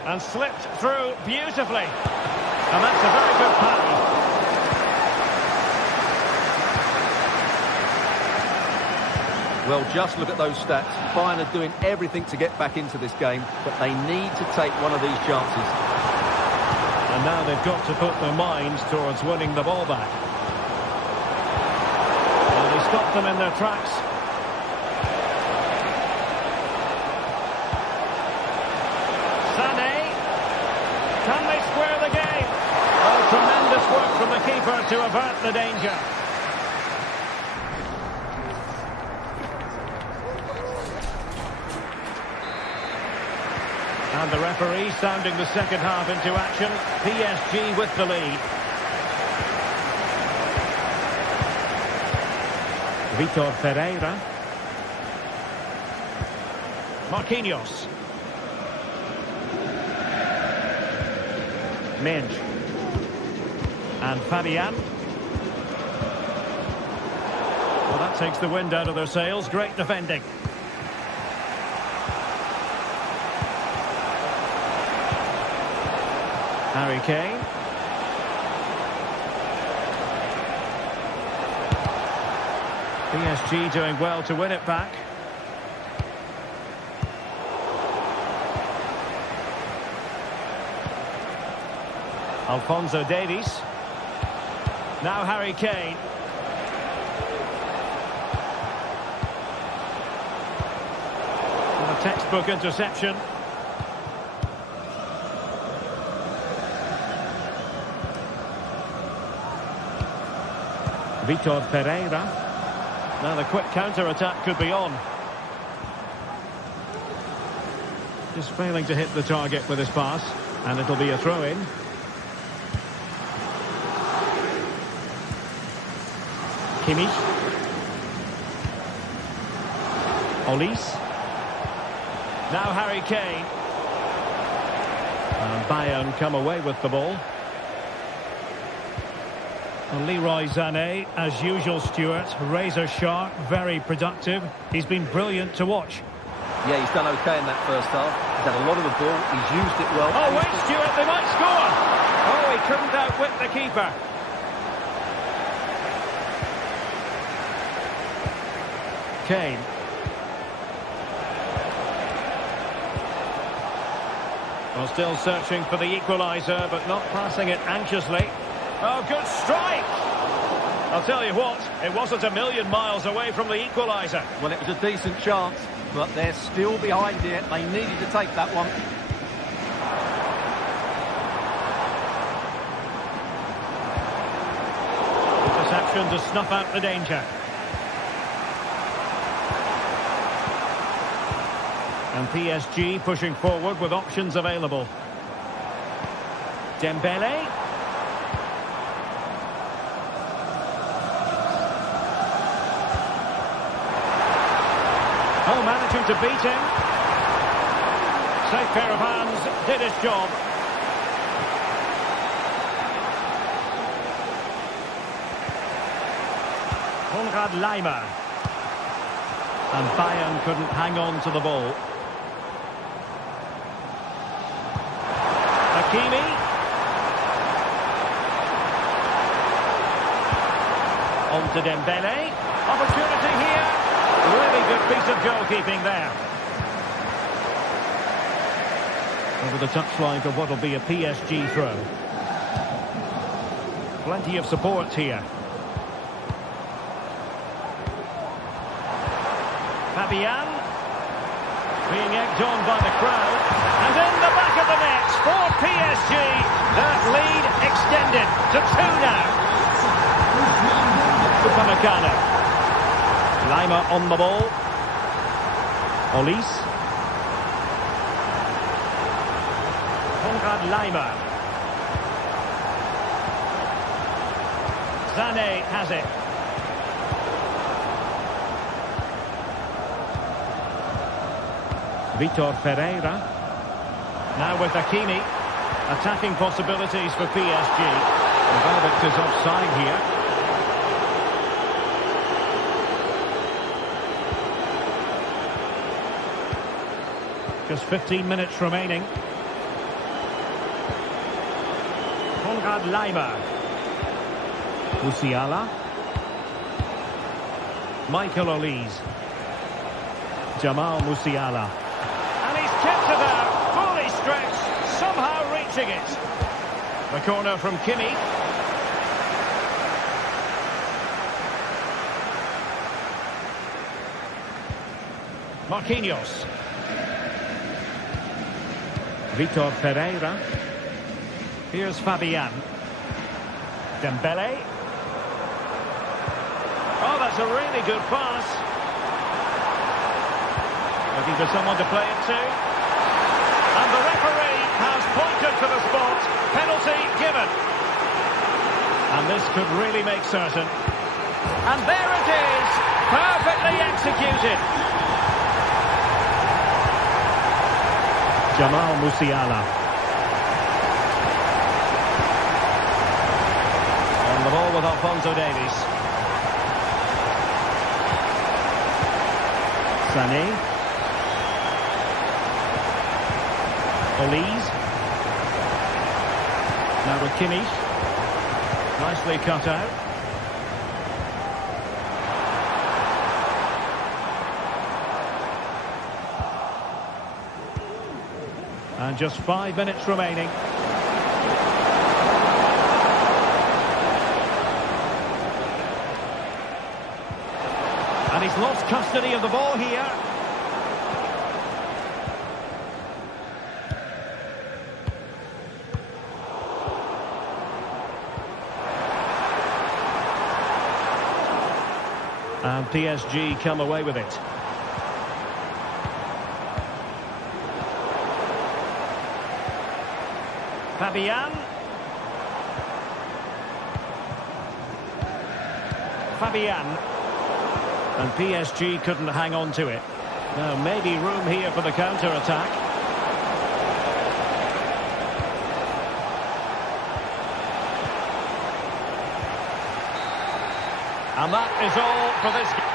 And slipped through beautifully. And that's a very good pass. Well, just look at those stats. Bayern are doing everything to get back into this game, but they need to take one of these chances. And now they've got to put their minds towards winning the ball back. Well, they stopped them in their tracks. Sané. Can they square the game? Oh, tremendous work from the keeper to avert the danger. And the referee sounding the second half into action. PSG with the lead. Vitor Ferreira. Marquinhos. Menj. And Fabian. Well, that takes the wind out of their sails. Great defending. Harry Kane. PSG doing well to win it back. Alphonso Davies. Now Harry Kane. And a textbook interception. Vitor Ferreira. Now the quick counter-attack could be on. Just failing to hit the target with his pass. And it'll be a throw-in. Kimmich. Olise. Now Harry Kane. And Bayern come away with the ball. And Leroy Sané, as usual, Stuart, razor sharp, very productive. He's been brilliant to watch. Yeah, he's done okay in that first half. He's had a lot of the ball. He's used it well. Oh, wait, Stuart, they might score. Oh, he couldn't outwit the keeper. Kane. Well, still searching for the equaliser, but not passing it anxiously. Oh, good strike! I'll tell you what, it wasn't a million miles away from the equaliser. Well, it was a decent chance, but they're still behind here. They needed to take that one. Interception to snuff out the danger. And PSG pushing forward with options available. Dembele. Oh, managing to beat him. Safe pair of hands, did his job. Konrad Laimer. And Bayern couldn't hang on to the ball. Hakimi. On to Dembele. Opportunity here. Really good piece of goalkeeping there. Over the touchline for what will be a PSG throw. Plenty of support here. Fabian. Being egged on by the crowd. And in the back of the net for PSG. That lead extended to 2 now. Upamecano. Lima on the ball. Olis. Konrad Lima. Sané has it. Vitor Ferreira. Now with Hakimi. Attacking possibilities for PSG. The verdict is offside here. Just 15 minutes remaining. Konrad Lima. Musiala. Michael Olise. Jamal Musiala. And he's kept it out, fully stretched, somehow reaching it. The corner from Kimi. Marquinhos. Vitor Ferreira. Here's Fabian. Dembele. Oh, that's a really good pass. Looking for someone to play it to. And the referee has pointed to the spot. Penalty given. And this could really make certain. And there it is. Perfectly executed. Jamal Musiala. On the ball with Alphonso Davies. Sané. Olise. Now with Kimmich. Nicely cut out. And just 5 minutes remaining. And he's lost custody of the ball here. And PSG come away with it. Fabian. And PSG couldn't hang on to it. Now maybe room here for the counter-attack. And that is all for this game.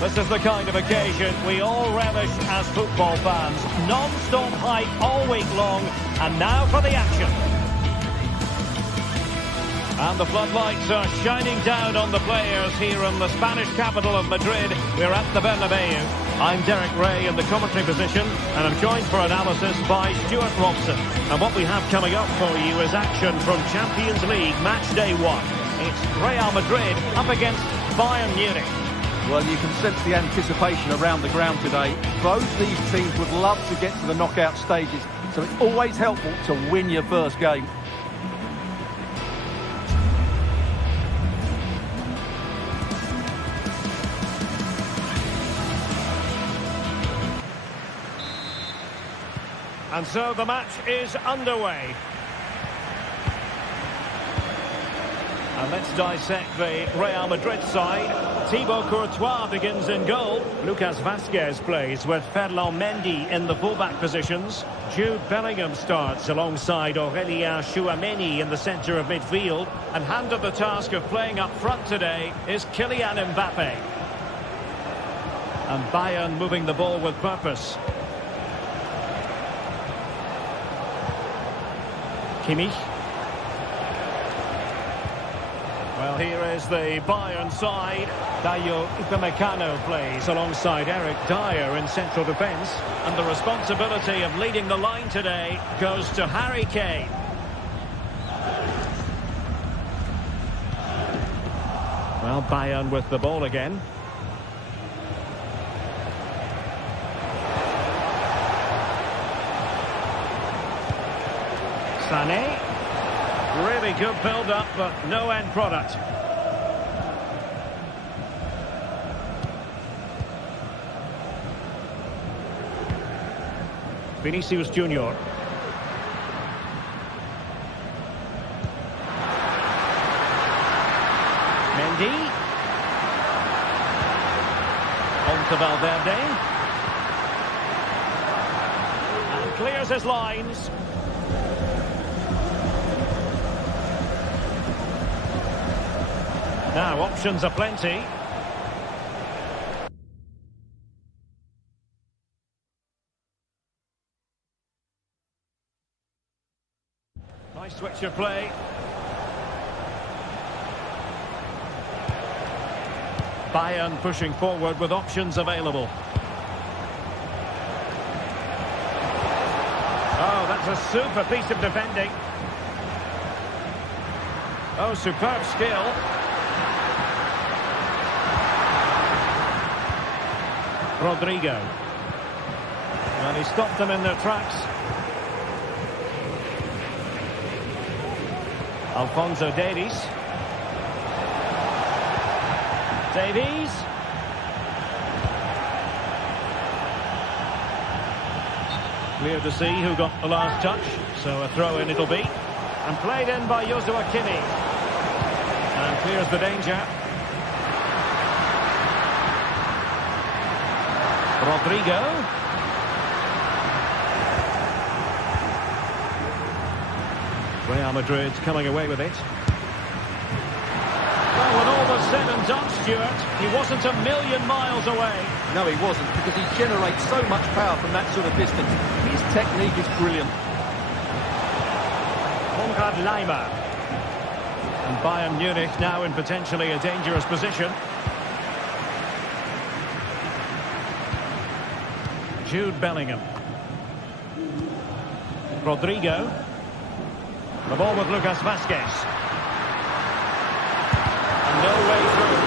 This is the kind of occasion we all relish as football fans. Non-stop hype all week long, and now for the action. And the floodlights are shining down on the players here in the Spanish capital of Madrid. We're at the Bernabeu. I'm Derek Ray in the commentary position, and I'm joined for analysis by Stuart Robson. And what we have coming up for you is action from Champions League match day 1. It's Real Madrid up against Bayern Munich. Well, you can sense the anticipation around the ground today. Both these teams would love to get to the knockout stages, so it's always helpful to win your first game. And so the match is underway. And let's dissect the Real Madrid side. Thibaut Courtois begins in goal. Lucas Vazquez plays with Ferland Mendy in the fullback positions. Jude Bellingham starts alongside Aurélien Tchouaméni in the centre of midfield. And handed the task of playing up front today is Kylian Mbappe. And Bayern moving the ball with purpose. Kimmich. Well, here is the Bayern side. Dayo Upamecano plays alongside Eric Dyer in central defence. And the responsibility of leading the line today goes to Harry Kane. Well, Bayern with the ball again. Sané. Really good build-up, but no end product. Vinicius Junior. Mendy. On to Valverde. And clears his lines. Now, options are plenty. Nice switch of play. Bayern pushing forward with options available. Oh, that's a super piece of defending. Oh, superb skill. Rodrigo. And he stopped them in their tracks. Alphonso Davies. Davies. Clear to see who got the last touch. So a throw in it'll be. And played in by Joshua Kimmich. And clears the danger. Rodrigo. Real Madrid coming away with it. Well, when all was said and done, Stuart, he wasn't a million miles away. No, he wasn't, because he generates so much power from that sort of distance. His technique is brilliant. Konrad Laimer. And Bayern Munich now in potentially a dangerous position. Jude Bellingham. Rodrigo. The ball with Lucas Vazquez. And no way through.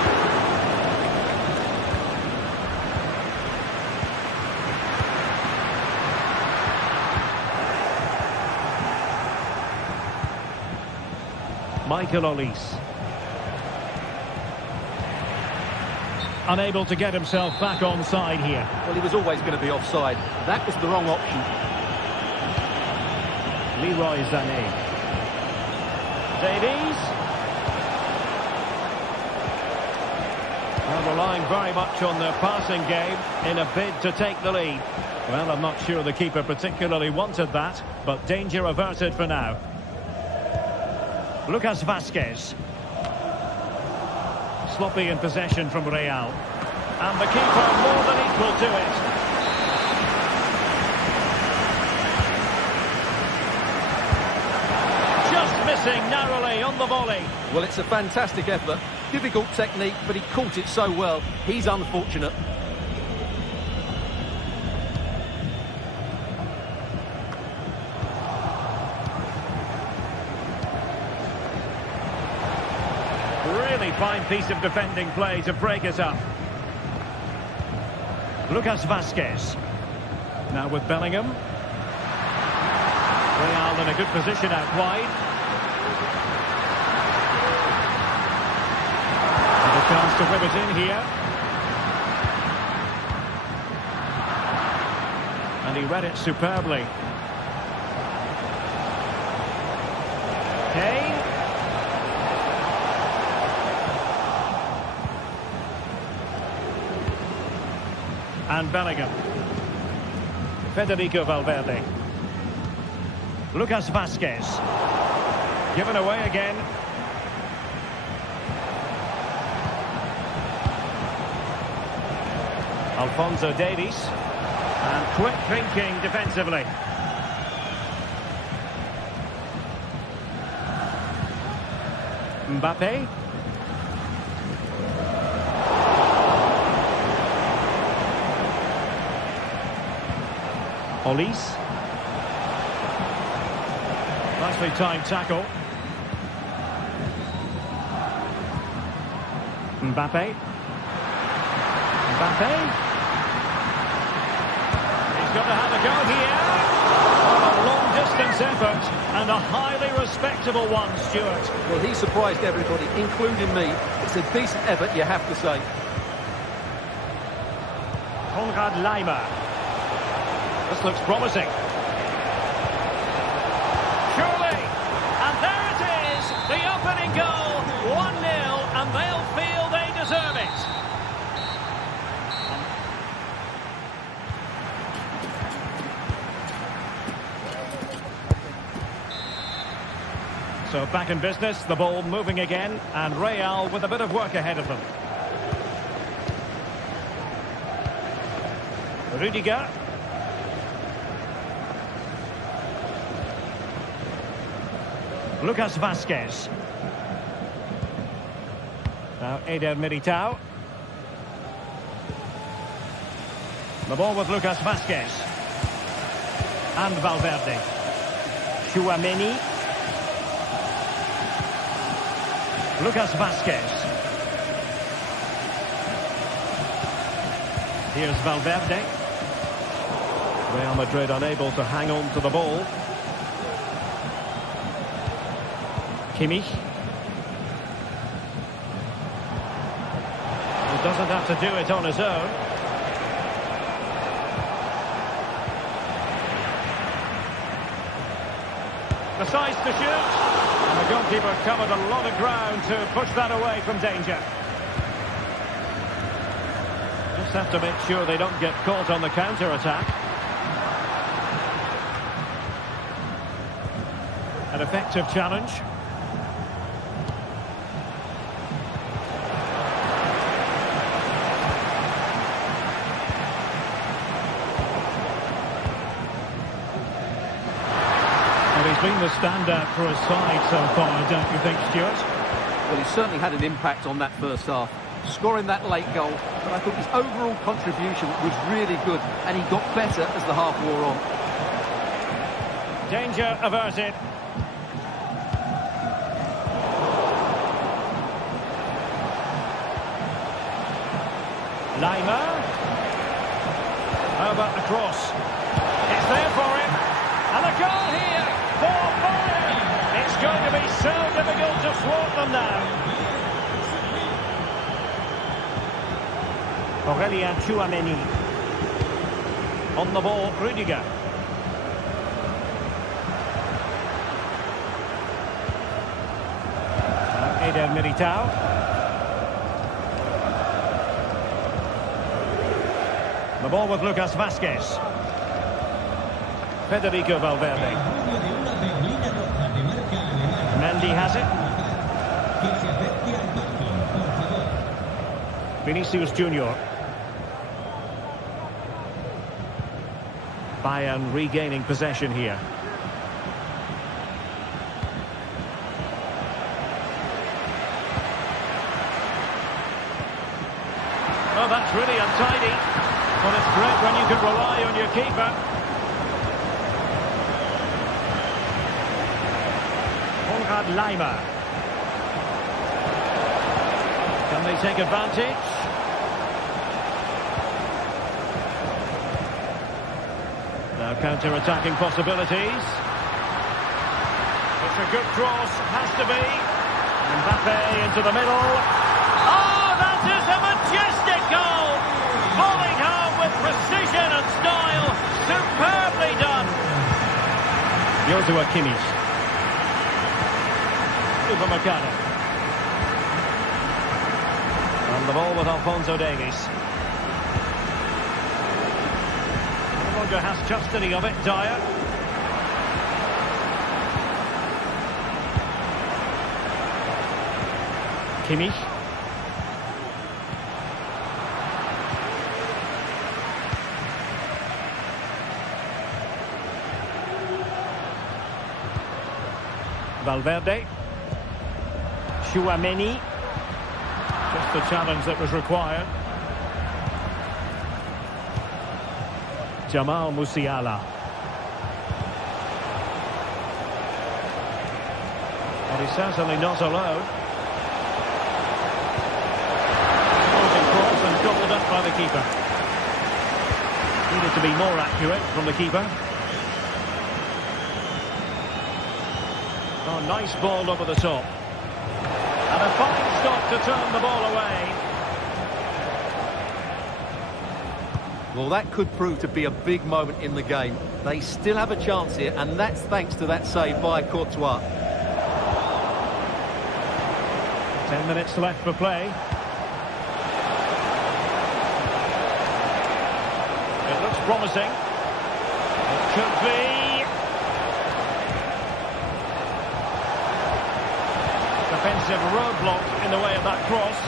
Michael Olise. Unable to get himself back onside here. Well, he was always going to be offside. That was the wrong option. Leroy Sané. Davies. Well, relying very much on their passing game in a bid to take the lead. Well, I'm not sure the keeper particularly wanted that, but danger averted for now. Lucas Vazquez. Sloppy in possession from Real. And the keeper more than equal to it. Just missing narrowly on the volley. Well, it's a fantastic effort. Difficult technique, but he caught it so well. He's unfortunate. Really fine piece of defending play to break it up. Lucas Vazquez. Now with Bellingham. Real in a good position out wide. And a chance to whip it in here. And he read it superbly. Kane. And Bellingham. Federico Valverde. Lucas Vazquez. Given away again. Alphonso Davies. And quick thinking defensively. Mbappe. Olise. Nicely timed tackle. Mbappe. Mbappe. He's got to have a go here. A long-distance effort and a highly respectable one, Stuart. Well, he surprised everybody, including me. It's a decent effort, you have to say. Konrad Laimer. This looks promising. Surely! And there it is! The opening goal! 1-0, and they'll feel they deserve it. So back in business, the ball moving again, and Real with a bit of work ahead of them. Rudiger. Lucas Vazquez. Now Eder Militao. The ball with Lucas Vazquez. And Valverde. Tchouaméni. Lucas Vazquez. Here's Valverde. Real Madrid unable to hang on to the ball. Kimmich. He doesn't have to do it on his own. Decides to shoot. And the goalkeeper covered a lot of ground to push that away from danger. Just have to make sure they don't get caught on the counter-attack. An effective challenge. He's been the standout for his side so far, don't you think, Stuart? Well, he certainly had an impact on that first half, scoring that late goal, but I thought his overall contribution was really good, and he got better as the half wore on. Danger averted. Laimer. How about the cross? It's there for him. And a goal here for Bayern. It's going to be so difficult to thwart them now. Aurélien Tchouaméni. On the ball, Rudiger. Eder Militao. The ball with Lucas Vazquez. Federico Valverde. Mendy has it. Vinicius Junior. Bayern regaining possession here. Oh, that's really untidy. Well, it's great when you can rely on your keeper. Konrad Laimer. Can they take advantage? Now counter-attacking possibilities. It's a good cross, has to be. Mbappe into the middle. Oh, that is a majestic goal! Volleyed home with precision and style. Superbly done. Joshua Kimmich. Upamecano. And the ball with Alphonso Davies. longer has custody of it, Dyer. Kimmich. Valverde. Tchouaméni. Just the challenge that was required. Jamal Musiala. But he's certainly not alone. Cross and gobbled up by the keeper. Needed to be more accurate from the keeper. Oh, nice ball over the top. And a fine stop to turn the ball away. Well, that could prove to be a big moment in the game. They still have a chance here, and that's thanks to that save by Courtois. 10 minutes left for play. It looks promising. It could be. Defensive roadblock in the way of that cross.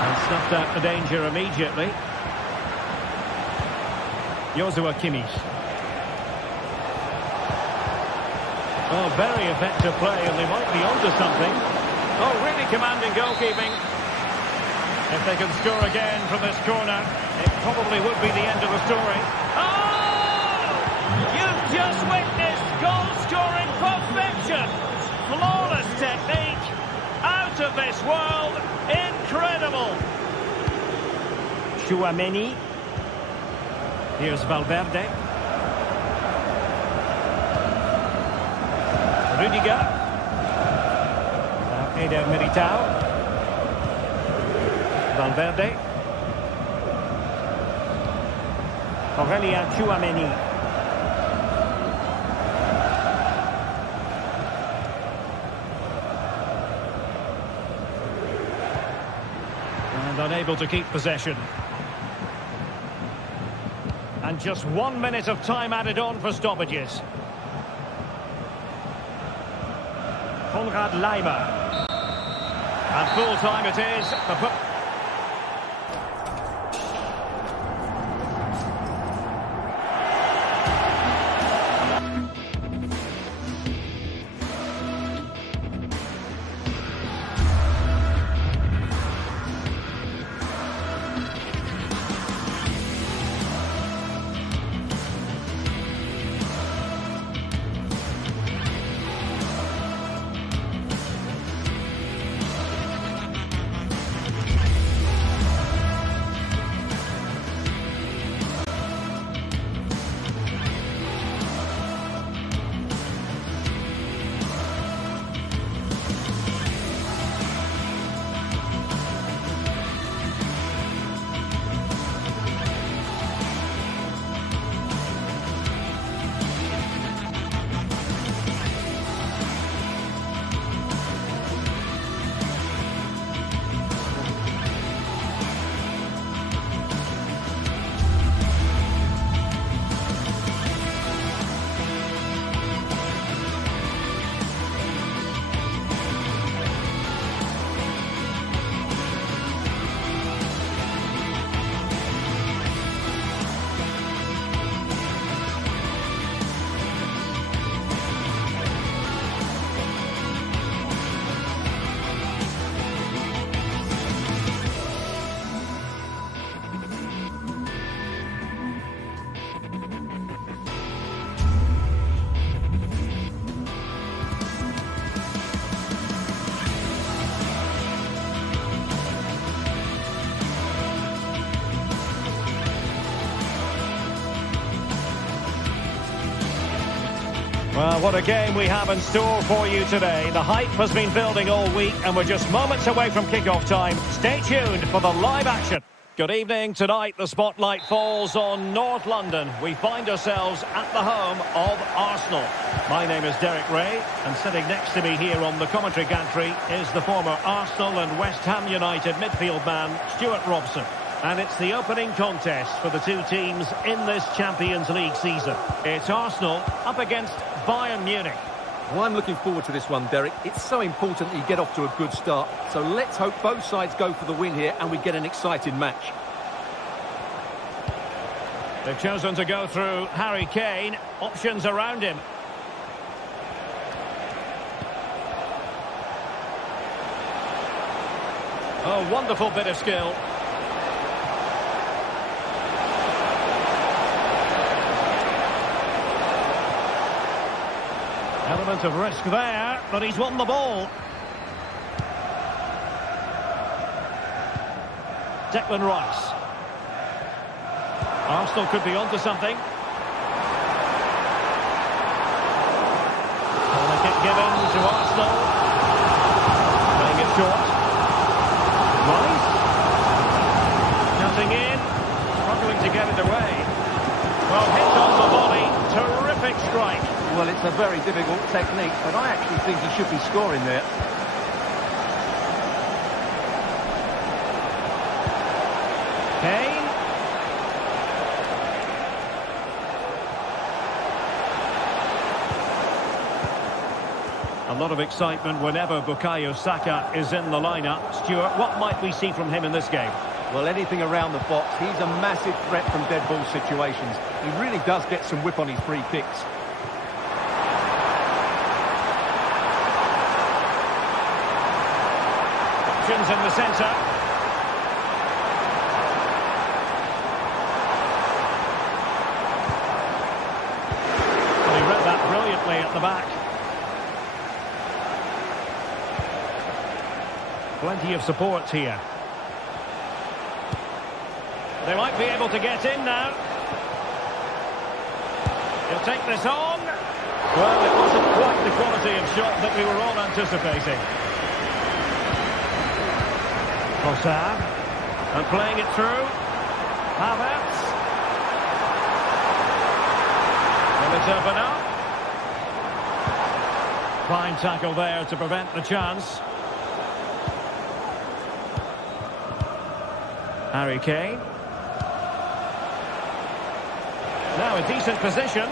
And snuffed out the danger immediately. Joshua Kimmich. Oh, very effective play, and they might be onto something. Oh, really commanding goalkeeping. If they can score again from this corner, it probably would be the end of the story. Oh! You've just witnessed goal-scoring perfection. Flawless technique. Out of this world. Incredible. Tchouaméni. Here's Valverde. Rudiger. Eder Militao. Valverde. Aurélien Tchouaméni. And unable to keep possession. And just 1 minute of time added on for stoppages. Konrad Laimer. And full time it is. Well, what a game we have in store for you today. The hype has been building all week and we're just moments away from kick-off time. Stay tuned for the live action. Good evening. Tonight the spotlight falls on North London. We find ourselves at the home of Arsenal. My name is Derek Ray, and sitting next to me here on the commentary gantry is the former Arsenal and West Ham United midfield man, Stuart Robson. And it's the opening contest for the two teams in this Champions League season. It's Arsenal up against Bayern Munich. Well, I'm looking forward to this one, Derek. It's so important that you get off to a good start. So let's hope both sides go for the win here and we get an exciting match. They've chosen to go through Harry Kane. Options around him. Oh, wonderful bit of skill. Element of risk there, but he's won the ball. Declan Rice. Arsenal could be onto something. Corner kick given to Arsenal. Playing it short. Rice. Cutting in. Struggling to get it away. Well, hit on the body. Terrific strike. Well, it's a very difficult technique, but I actually think he should be scoring there. Kane. A lot of excitement whenever Bukayo Saka is in the lineup. Stuart, what might we see from him in this game? Well, anything around the box. He's a massive threat from dead ball situations. He really does get some whip on his free kicks. Options in the centre. Well, he read that brilliantly at the back. Plenty of support here. They might be able to get in now. He'll take this on. Well, it wasn't quite the quality of shot that we were all anticipating. Trossard. And playing it through. Havertz. Will it open up? Fine tackle there to prevent the chance. Harry Kane. Now a decent position.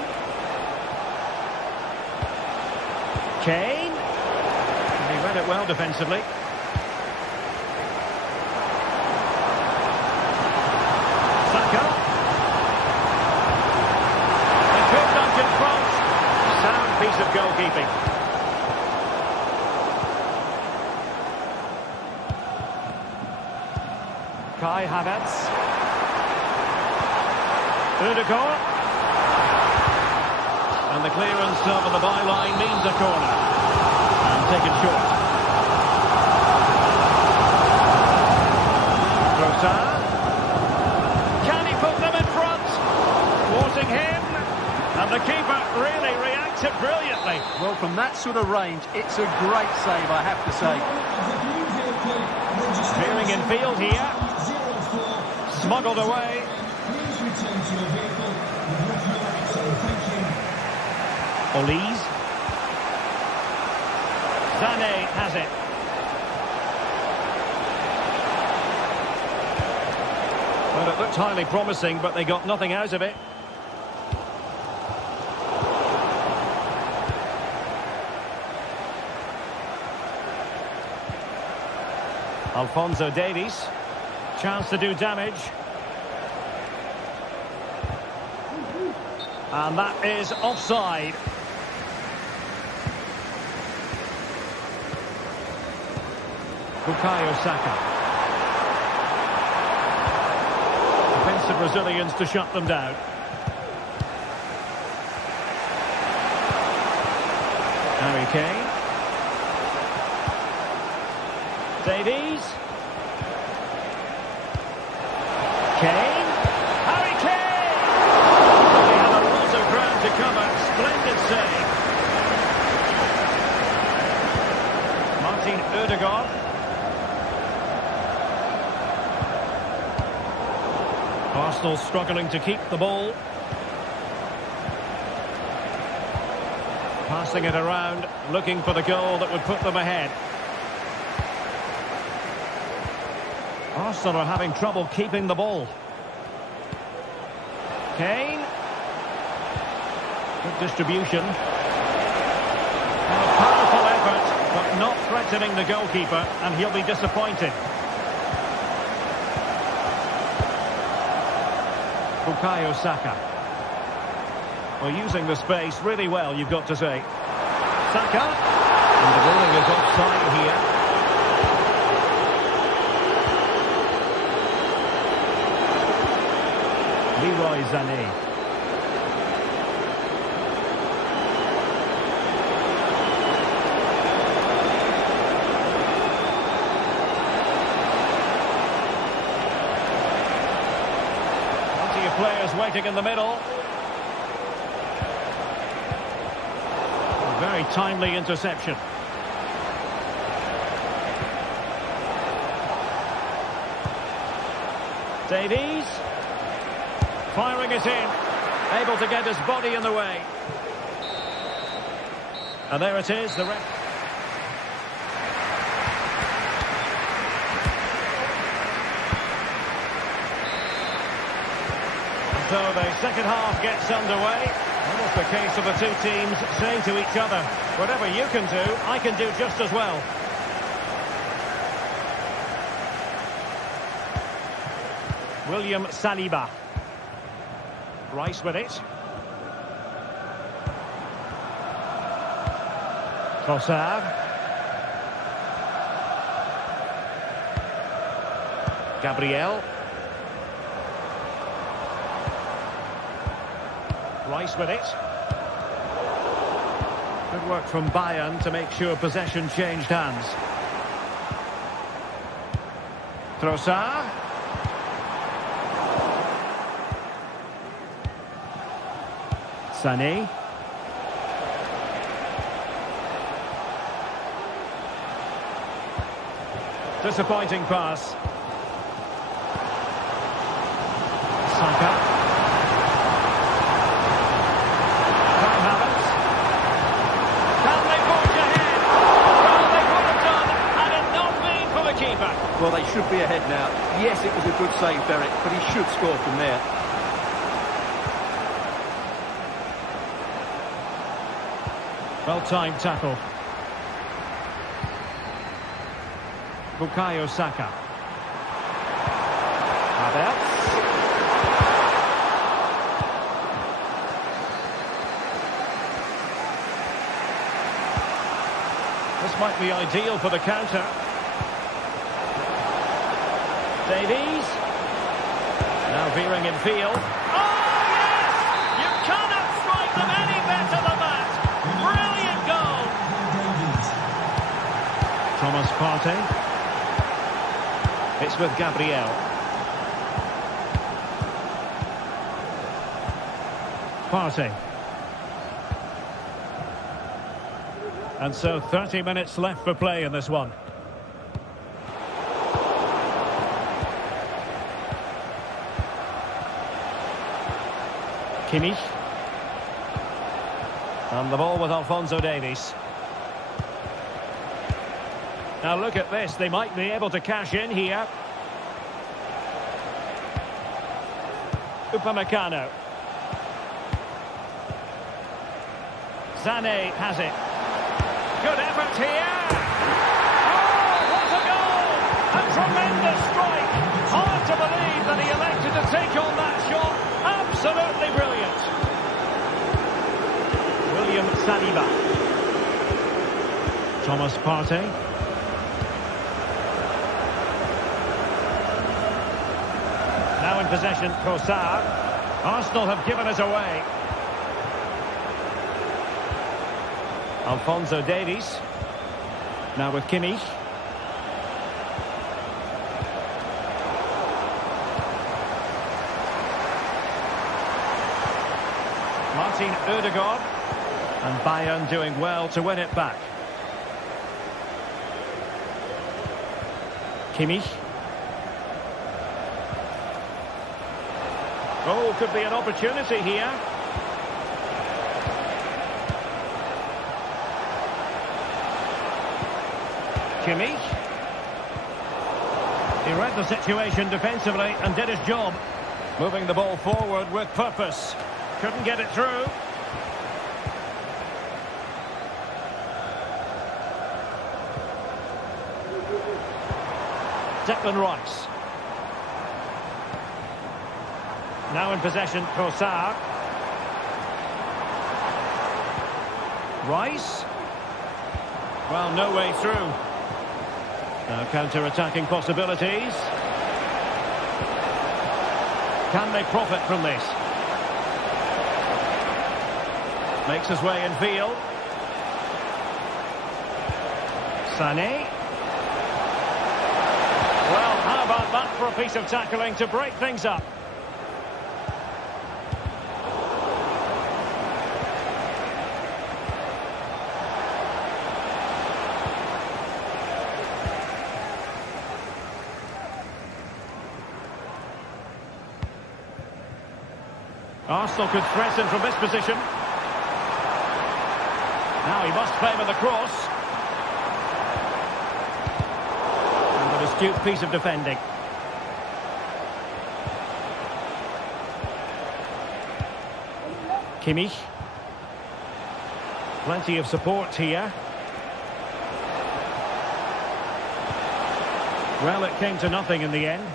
Kane. And he read it well defensively. Saka. A good nudge in front. Sound piece of goalkeeping. Kai Havertz. Ødegaard. And the clearance over the byline means a corner. And taken short. Trossard. Can he put them in front? Thwarting him. And the keeper really reacted brilliantly. Well, from that sort of range, it's a great save, I have to say. Clearing in field here. Smuggled away. Olise. Sané has it. Well, it looked highly promising, but they got nothing out of it. Alphonso Davies. Chance to do damage. And that is offside. Bukayo Saka. Defensive Brazilians to shut them down. Harry Kane. Davies. Kane. Harry Kane! They have a lot of ground to cover. Splendid save. Martin Ødegaard. Arsenal struggling to keep the ball. Passing it around, looking for the goal that would put them ahead. Arsenal are having trouble keeping the ball. Kane. Good distribution. And a powerful effort, but not threatening the goalkeeper, and he'll be disappointed. Bukayo Saka. Well, using the space really well, you've got to say. Saka. And the ruling is offside here. Leroy Sané. Plenty of players waiting in the middle. A very timely interception. Davies. Firing it in. Able to get his body in the way. And there it is, the ref. So the second half gets underway. Almost the case of the two teams saying to each other, whatever you can do, I can do just as well. William Saliba. Rice with it. Trossard. Gabriel. Rice with it. Good work from Bayern to make sure possession changed hands. Trossard. Sané. Disappointing pass. Saka. Time Havertz. Can they forge ahead? Well, they would have done had it not been for the keeper. Well, they should be ahead now. Yes, it was a good save, Derek, but he should score from there. Well-timed tackle. Bukayo Saka. Havertz. This might be ideal for the counter. Davies. Now veering in field. Oh, yes! You cannot strike them any better than that. Brilliant goal. Thomas Partey. It's with Gabriel. Partey. And so 30 minutes left for play in this one. Kimmich. And the ball with Alphonso Davies. Now look at this, they might be able to cash in here. Upamecano. Sané has it. Good effort here. Oh, what a goal! A tremendous strike. Hard to believe that he elected to take on that shot. Absolutely brilliant. William Saliba. Thomas Partey. Now in possession, Trossard. Arsenal have given it away. Alphonso Davies. Now with Kimmich. Martin Ødegaard. And Bayern doing well to win it back. Kimmich. Oh, could be an opportunity here. Kimmich. He read the situation defensively and did his job. Moving the ball forward with purpose. Couldn't get it through. Declan Rice. Now in possession, Trossard. Rice. Well, no way through. Now counter-attacking possibilities. Can they profit from this? Makes his way in field. Sané. Well, how about that for a piece of tackling to break things up? Arsenal could threaten from this position. Now he must favour the cross. And an astute piece of defending. Kimmich. Plenty of support here. Well, it came to nothing in the end.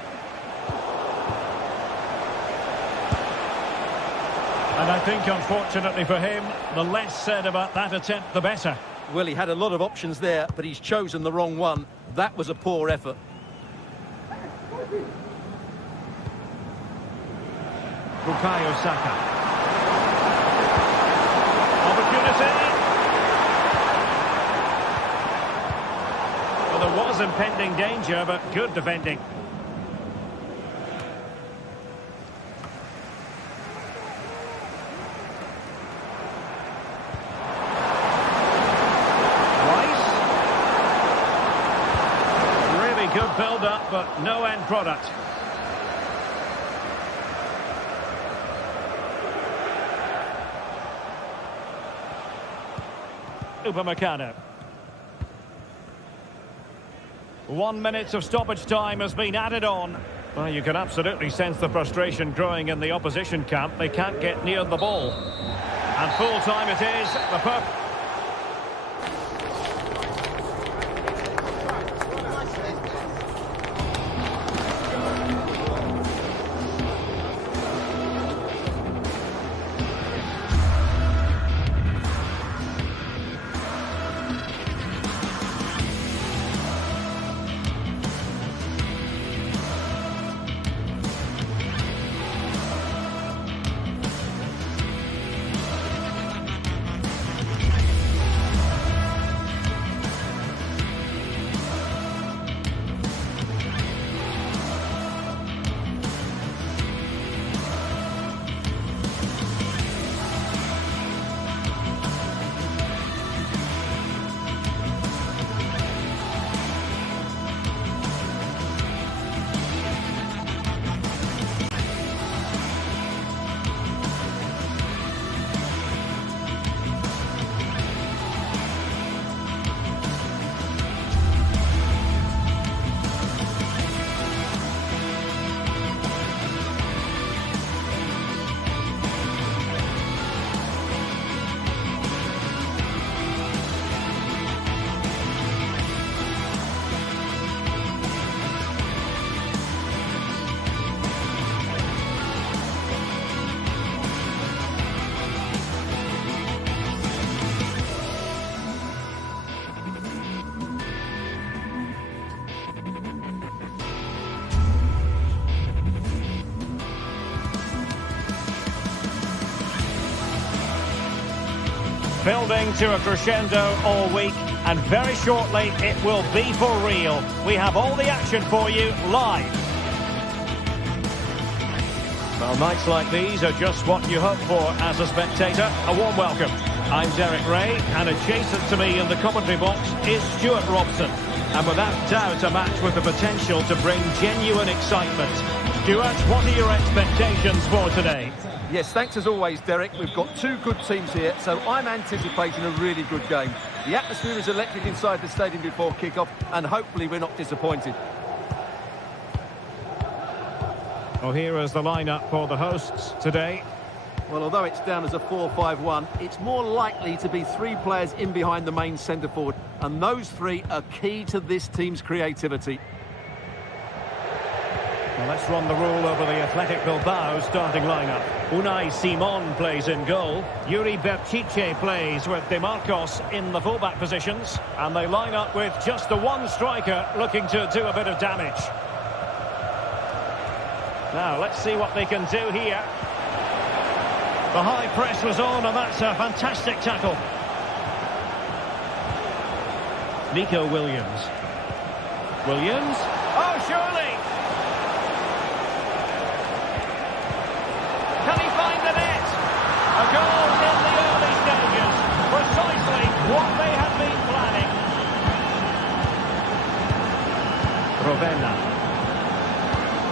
And I think, unfortunately for him, the less said about that attempt, the better. Well, he had a lot of options there, but he's chosen the wrong one. That was a poor effort. Bukayo Saka. Opportunity. Well, there was impending danger, but good defending. Good build-up, but no end product. Upamecano. 1 minute of stoppage time has been added on. Well, you can absolutely sense the frustration growing in the opposition camp. They can't get near the ball. And full time it is. Building to a crescendo all week, and very shortly it will be for real. We have all the action for you live. Well, nights like these are just what you hope for as a spectator. A warm welcome. I'm Derek Ray, and adjacent to me in the commentary box is Stuart Robson. And without doubt, a match with the potential to bring genuine excitement. Stuart, what are your expectations for today? Yes, thanks as always, Derek. We've got two good teams here, so I'm anticipating a really good game. The atmosphere is electric inside the stadium before kick-off, and hopefully we're not disappointed. Well, here is the lineup for the hosts today. Well, although it's down as a 4-5-1, it's more likely to be three players in behind the main centre forward, and those three are key to this team's creativity. Well, let's run the rule over the Athletic Bilbao starting lineup. Unai Simon plays in goal. Yuri Berchiche plays with De Marcos in the fullback positions. And they line up with just the one striker looking to do a bit of damage. Now, let's see what they can do here. The high press was on, and that's a fantastic tackle. Nico Williams. Williams. Oh, surely! Can he find the net? A goal in the early stages. Precisely what they had been planning. Rovella.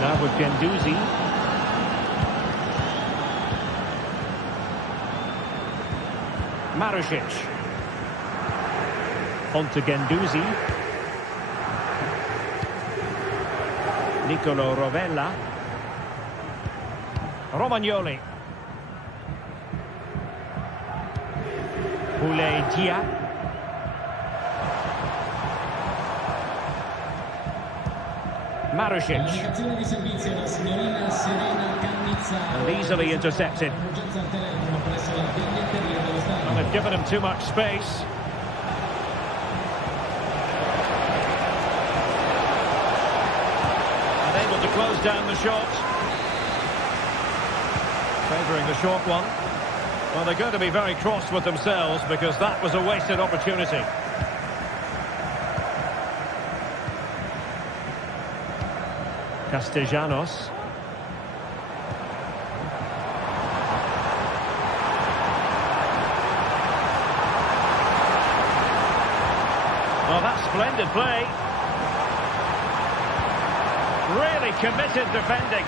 Now with Guendouzi. Marusic. On to Guendouzi. Nicolo Rovella. Romagnoli. Boulaye Dia. Marusic. And easily intercepted. And they've given him too much space. And able to close down the shot. Favouring the short one. Well, they're going to be very cross with themselves because that was a wasted opportunity. Castellanos. Well, that's splendid play. Really committed defending.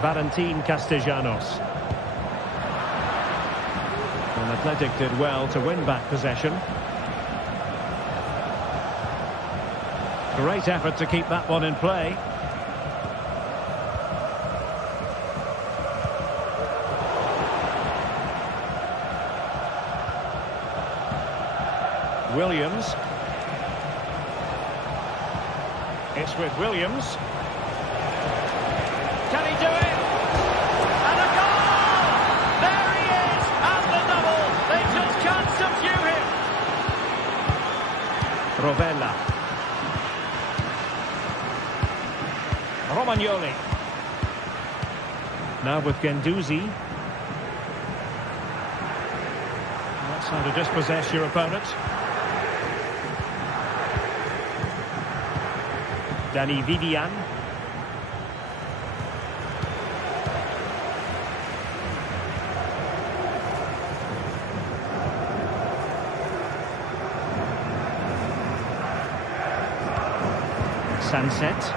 Valentin Castellanos. And Athletic did well to win back possession. Great effort to keep that one in play. Williams. It's with Williams. Can he do it? And a goal! There he is! And the double! They just can't subdue him! Rovella. Romagnoli. Now with Guendouzi. That's how to dispossess your opponent. Danny Vivian. Sunset.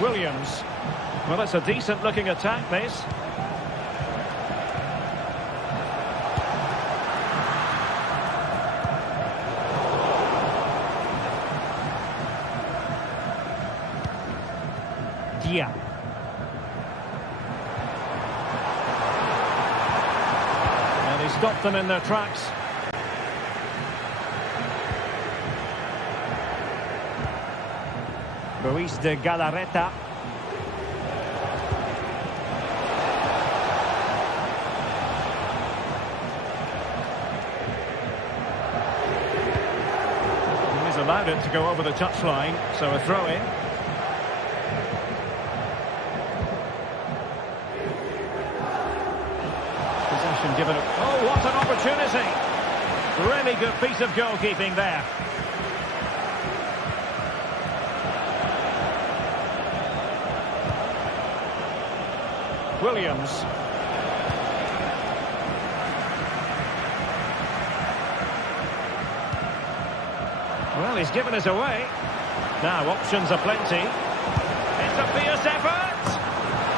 Williams. Well, it's a decent looking attack, this. Dia. And he stopped them in their tracks. Ruiz de Galarreta. He's allowed it to go over the touchline, so a throw-in. Possession given up. Oh, what an opportunity! Really good piece of goalkeeping there. Williams. Well, he's given us away. Now, options are plenty. It's a fierce effort.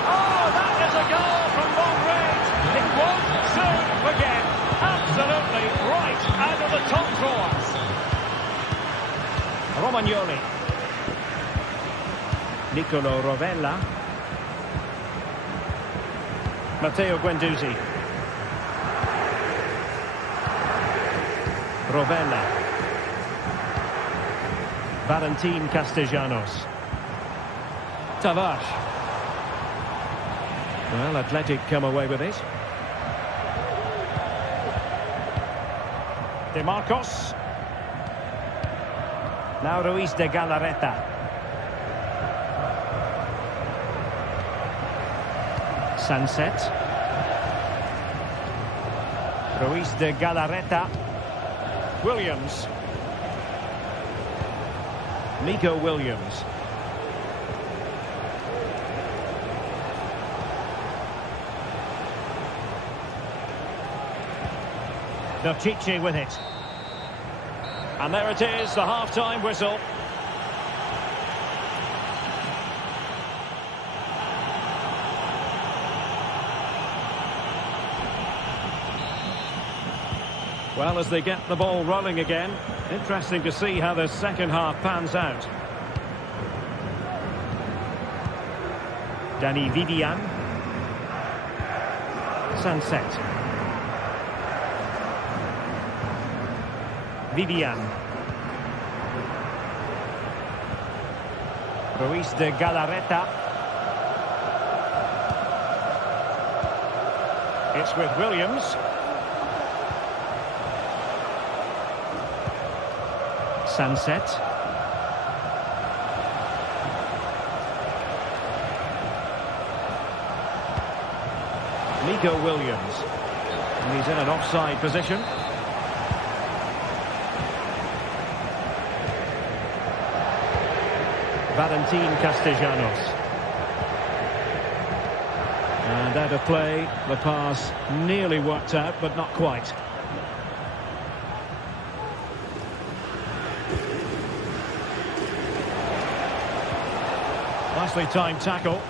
Oh, that is a goal from long range. It won't soon forget. Absolutely right out of the top drawer. Romagnoli. Nicolo Rovella. Matteo Guendouzi. Rovella. Valentin Castellanos. Tavares. Well, Athletic come away with it. De Marcos. Now Ruiz de Galarreta. Sunset. Ruiz de Galarreta. Williams. Nico Williams. Chichi with it. And there it is, the half-time whistle. Well, as they get the ball rolling again, interesting to see how the second half pans out. Danny Vivian. Sunset. Vivian. Ruiz de Galarreta. It's with Williams. Sunset. Nico Williams. And he's in an offside position. Valentin Castellanos. And out of play, the pass nearly worked out, but not quite. Nicely timed tackle.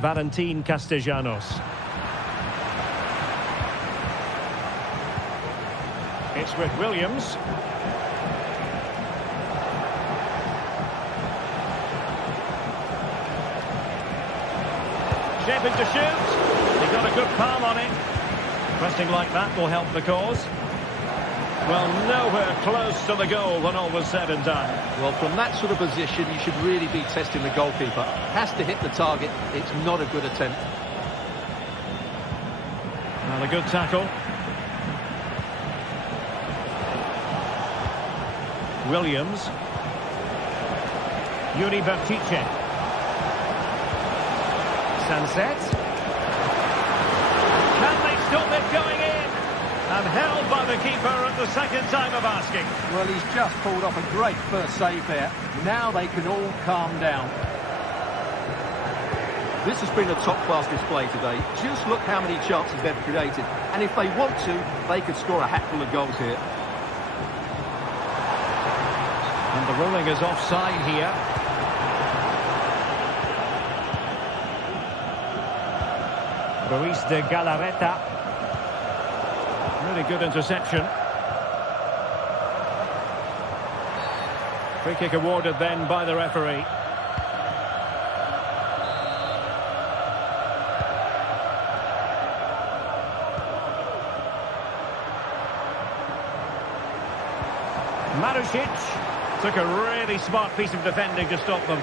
Valentin Castellanos. It's with Williams. Shaping to shoot. He got a good palm on it. Pressing like that will help the cause. Well, nowhere close to the goal when all was said and done. Well, from that sort of position, you should really be testing the goalkeeper. Has to hit the target. It's not a good attempt. Well, a good tackle. Williams. Yuri Bertice. Sunset. Can they stop it going in? And held by the keeper at the second time of asking. Well, he's just pulled off a great first save there. Now they can all calm down. This has been a top-class display today. Just look how many chances they've created. And if they want to, they could score a hatful of goals here. And the ruling is offside here. Ruiz de Galarreta. Really good interception. Free kick awarded then by the referee. Marusic took a really smart piece of defending to stop them.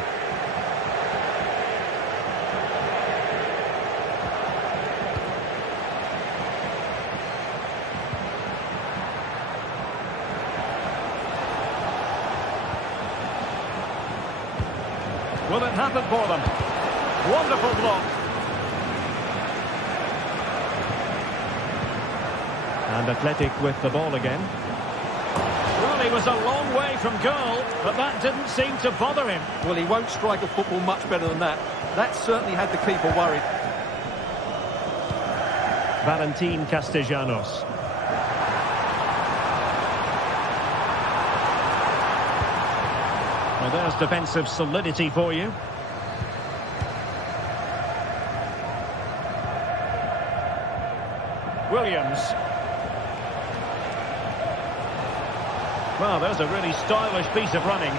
Will it happen for them? Wonderful block. And Athletic with the ball again. Well, he was a long way from goal, but that didn't seem to bother him. Well, he won't strike a football much better than that. That certainly had the keeper worried. Valentin Castellanos. Well, there's defensive solidity for you. Williams. Well, there's a really stylish piece of running.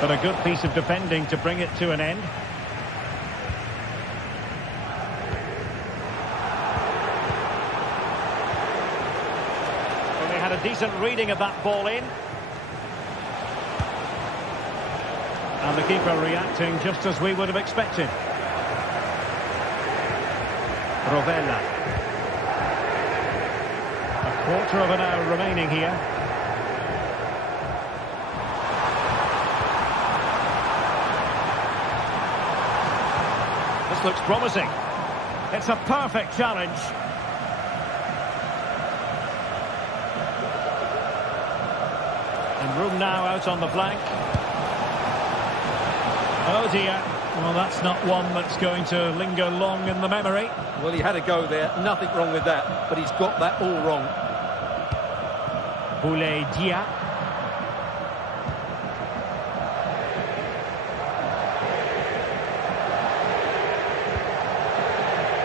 But a good piece of defending to bring it to an end. Well, they had a decent reading of that ball in. And the keeper reacting just as we would have expected. Rovella. A quarter of an hour remaining here. This looks promising. It's a perfect challenge. And room now out on the flank. Oh dear. Well, that's not one that's going to linger long in the memory. Well, he had a go there. Nothing wrong with that. But he's got that all wrong. Boulay Dia.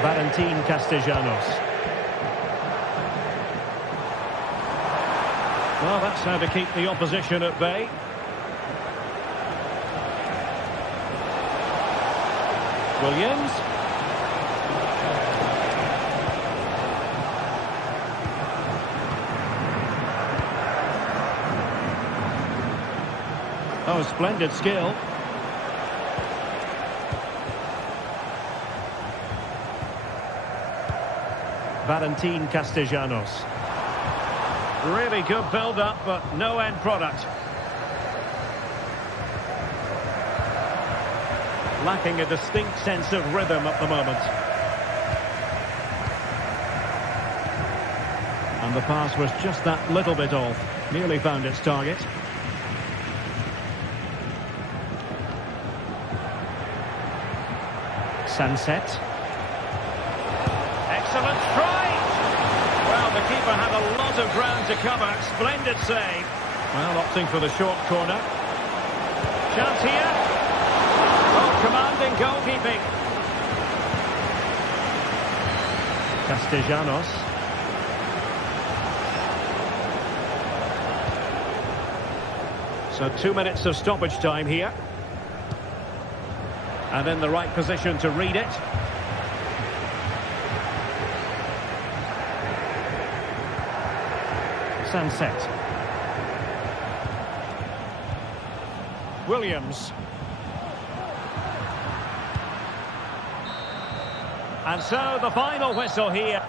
Valentin Castellanos. Well, that's how to keep the opposition at bay. Williams. Oh, splendid skill. Valentin Castellanos. Really good build-up, but no end product. Lacking a distinct sense of rhythm at the moment. And the pass was just that little bit off. Nearly found its target. Sunset. Excellent try! Well, the keeper had a lot of ground to cover. Splendid save. Well, opting for the short corner. Chance here. Oh, commanding goalkeeping. Castellanos. So 2 minutes of stoppage time here. And in the right position to read it. Sunset. Williams. And so the final whistle here.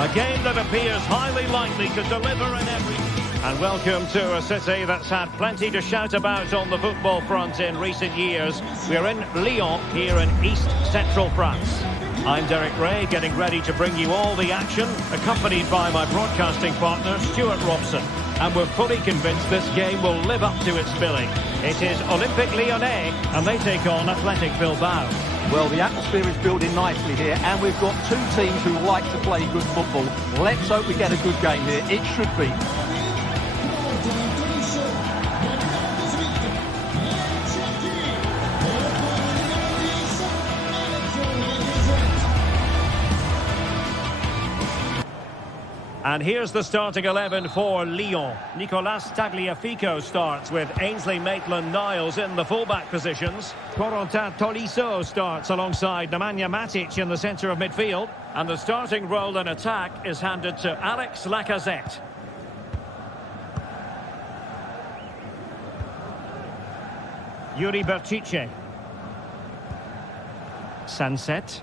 A game that appears highly likely to deliver in every... And welcome to a city that's had plenty to shout about on the football front in recent years. We're in Lyon, here in East Central France. I'm Derek Ray, getting ready to bring you all the action, accompanied by my broadcasting partner, Stuart Robson. and we're fully convinced this game will live up to its billing. It is Olympique Lyonnais, and they take on Athletic Bilbao. Well, the atmosphere is building nicely here, and we've got two teams who like to play good football. Let's hope we get a good game here. It should be. And here's the starting 11 for Lyon. Nicolas Tagliafico starts with Ainsley Maitland-Niles in the fullback positions. Corentin Tolisso starts alongside Nemanja Matic in the centre of midfield. And the starting role in attack is handed to Alex Lacazette. Yuri Berchiche. Sanset.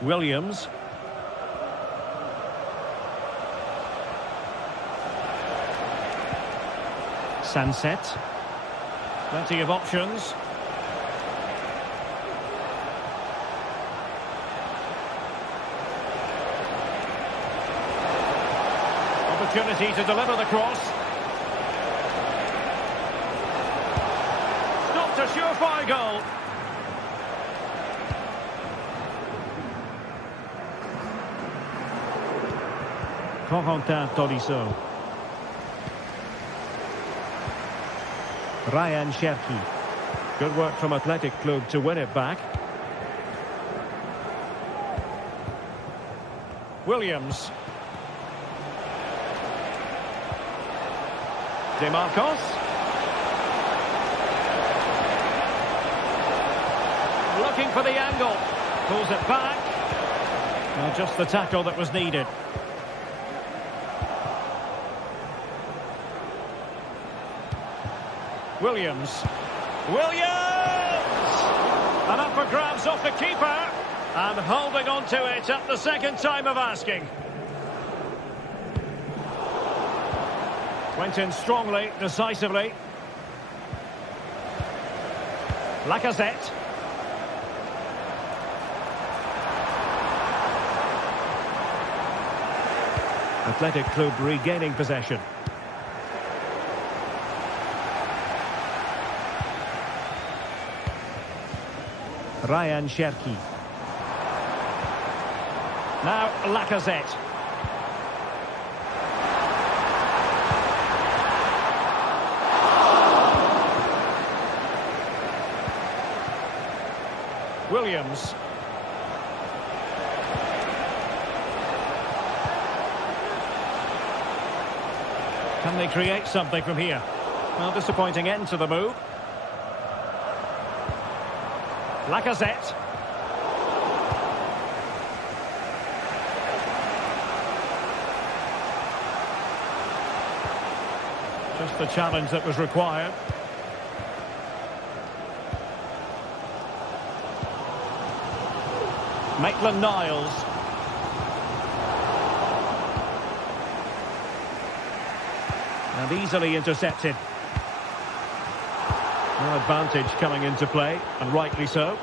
Williams. Sanset. Plenty of options. Opportunity to deliver the cross. Stopped a surefire goal. Corentin Tolisso. Ryan Cherki. Good work from Athletic Club to win it back. Williams. DeMarcos. Looking for the angle. Pulls it back. Well, just the tackle that was needed. Williams. And up for grabs off the keeper. And holding on to it at the second time of asking. Went in strongly, decisively. Lacazette. Athletic Club regaining possession. Ryan Cherki. Now Lacazette. Williams. Can they create something from here? Well, disappointing end to the move. Lacazette. Just the challenge that was required. Maitland-Niles. And easily intercepted. No advantage coming into play, and rightly so.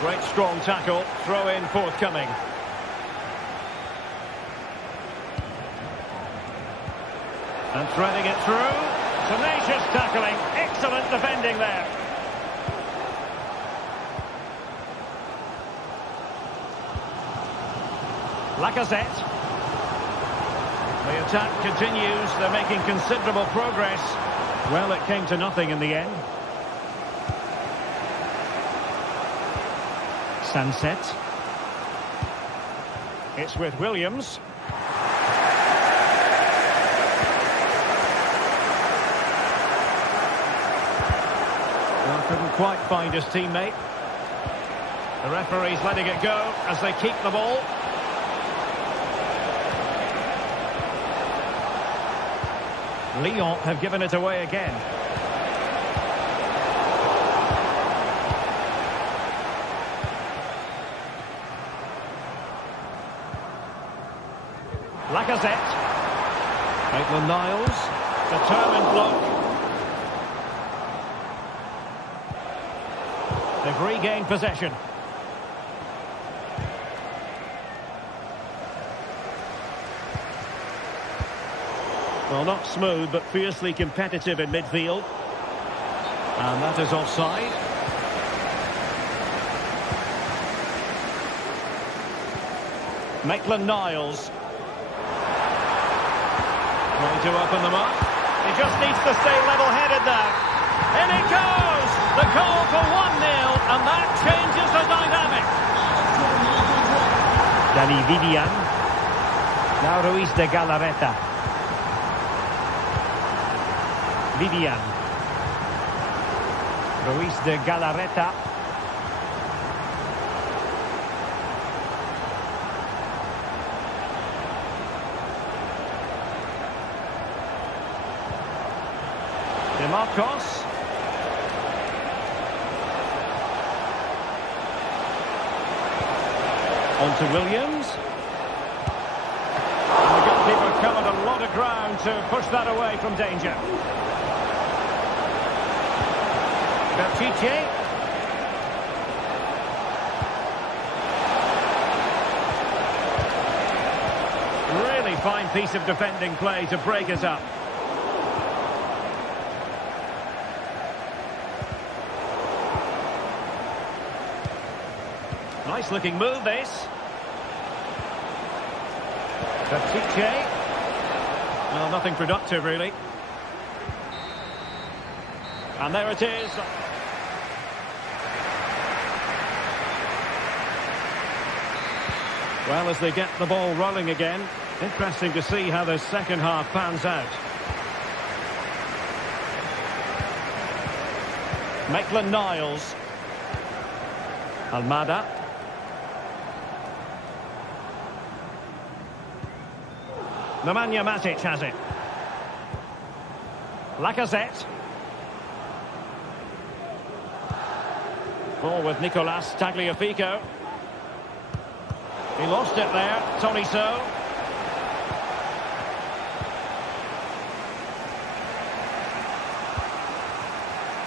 Great strong tackle, throw in forthcoming. And threading it through. Tenacious tackling, excellent defending there. Lacazette. The attack continues, they're making considerable progress. Well, it came to nothing in the end. Sanset. It's with Williams. Well, couldn't quite find his teammate. The referee's letting it go as they keep the ball. Lyon have given it away again. Lacazette. Maitland-Niles. Determined block. They've regained possession. Well, not smooth, but fiercely competitive in midfield. And that is offside. Maitland-Niles. Trying to open them up. He just needs to stay level-headed now. In it goes! The goal for 1-0, and that changes the dynamic. Danny Vivian. Now Ruiz de Galarreta. Vivian. Ruiz de Galarreta. De Marcos. On to Williams. And the goalkeeper covered a lot of ground to push that away from danger. Berchiche. Really fine piece of defending play to break it up. Nice looking move, this. Berchiche. Well, nothing productive, really. And there it is. Well, as they get the ball rolling again, interesting to see how the second half pans out. Maitland-Niles. Almada. Nemanja Matic has it. Lacazette. Ball with Nicolas Tagliafico. He lost it there, Tolisso.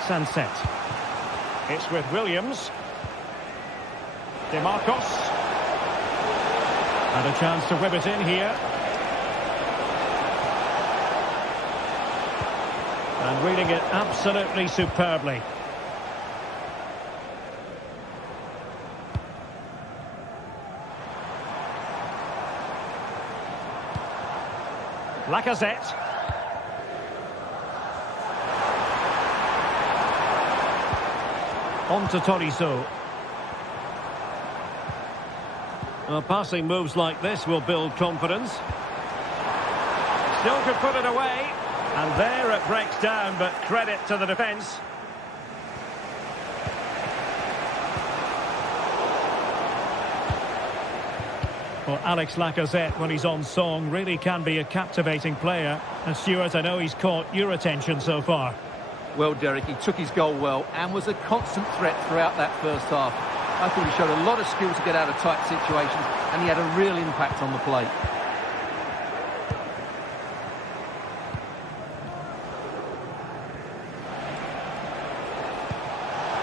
Sunset. It's with Williams. De Marcos. And a chance to whip it in here. And reading it absolutely superbly. Lacazette. On to Tolisso. Well, passing moves like this will build confidence. Still could put it away. And there it breaks down, but credit to the defence. Well, Alex Lacazette, when he's on song, really can be a captivating player. And Stuart, I know he's caught your attention so far. Well, Derek, he took his goal well and was a constant threat throughout that first half. I thought he showed a lot of skill to get out of tight situations, and he had a real impact on the play.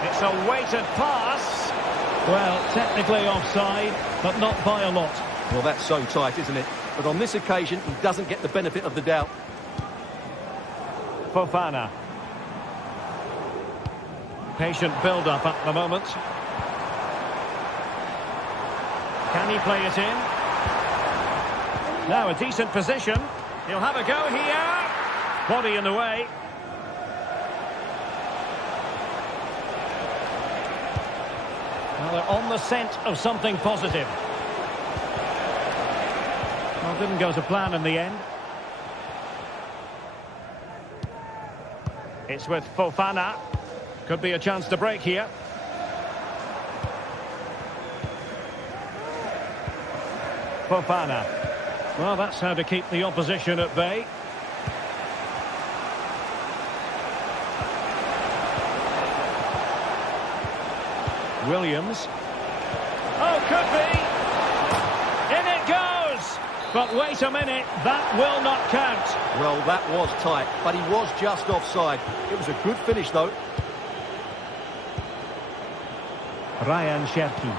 It's a weighted pass. Well, technically offside, but not by a lot. Well, that's so tight, isn't it? But on this occasion, he doesn't get the benefit of the doubt. Fofana. Patient build-up at the moment. Can he play it in? Now a decent position. He'll have a go here. Body in the way. Well, they're on the scent of something positive. Well, didn't go to plan in the end. It's with Fofana. Could be a chance to break here. Fofana. Well, that's how to keep the opposition at bay. Williams. Oh, could be. In it goes. But wait a minute, that will not count. Well, that was tight, but he was just offside. It was a good finish, though. Ryan Cherki.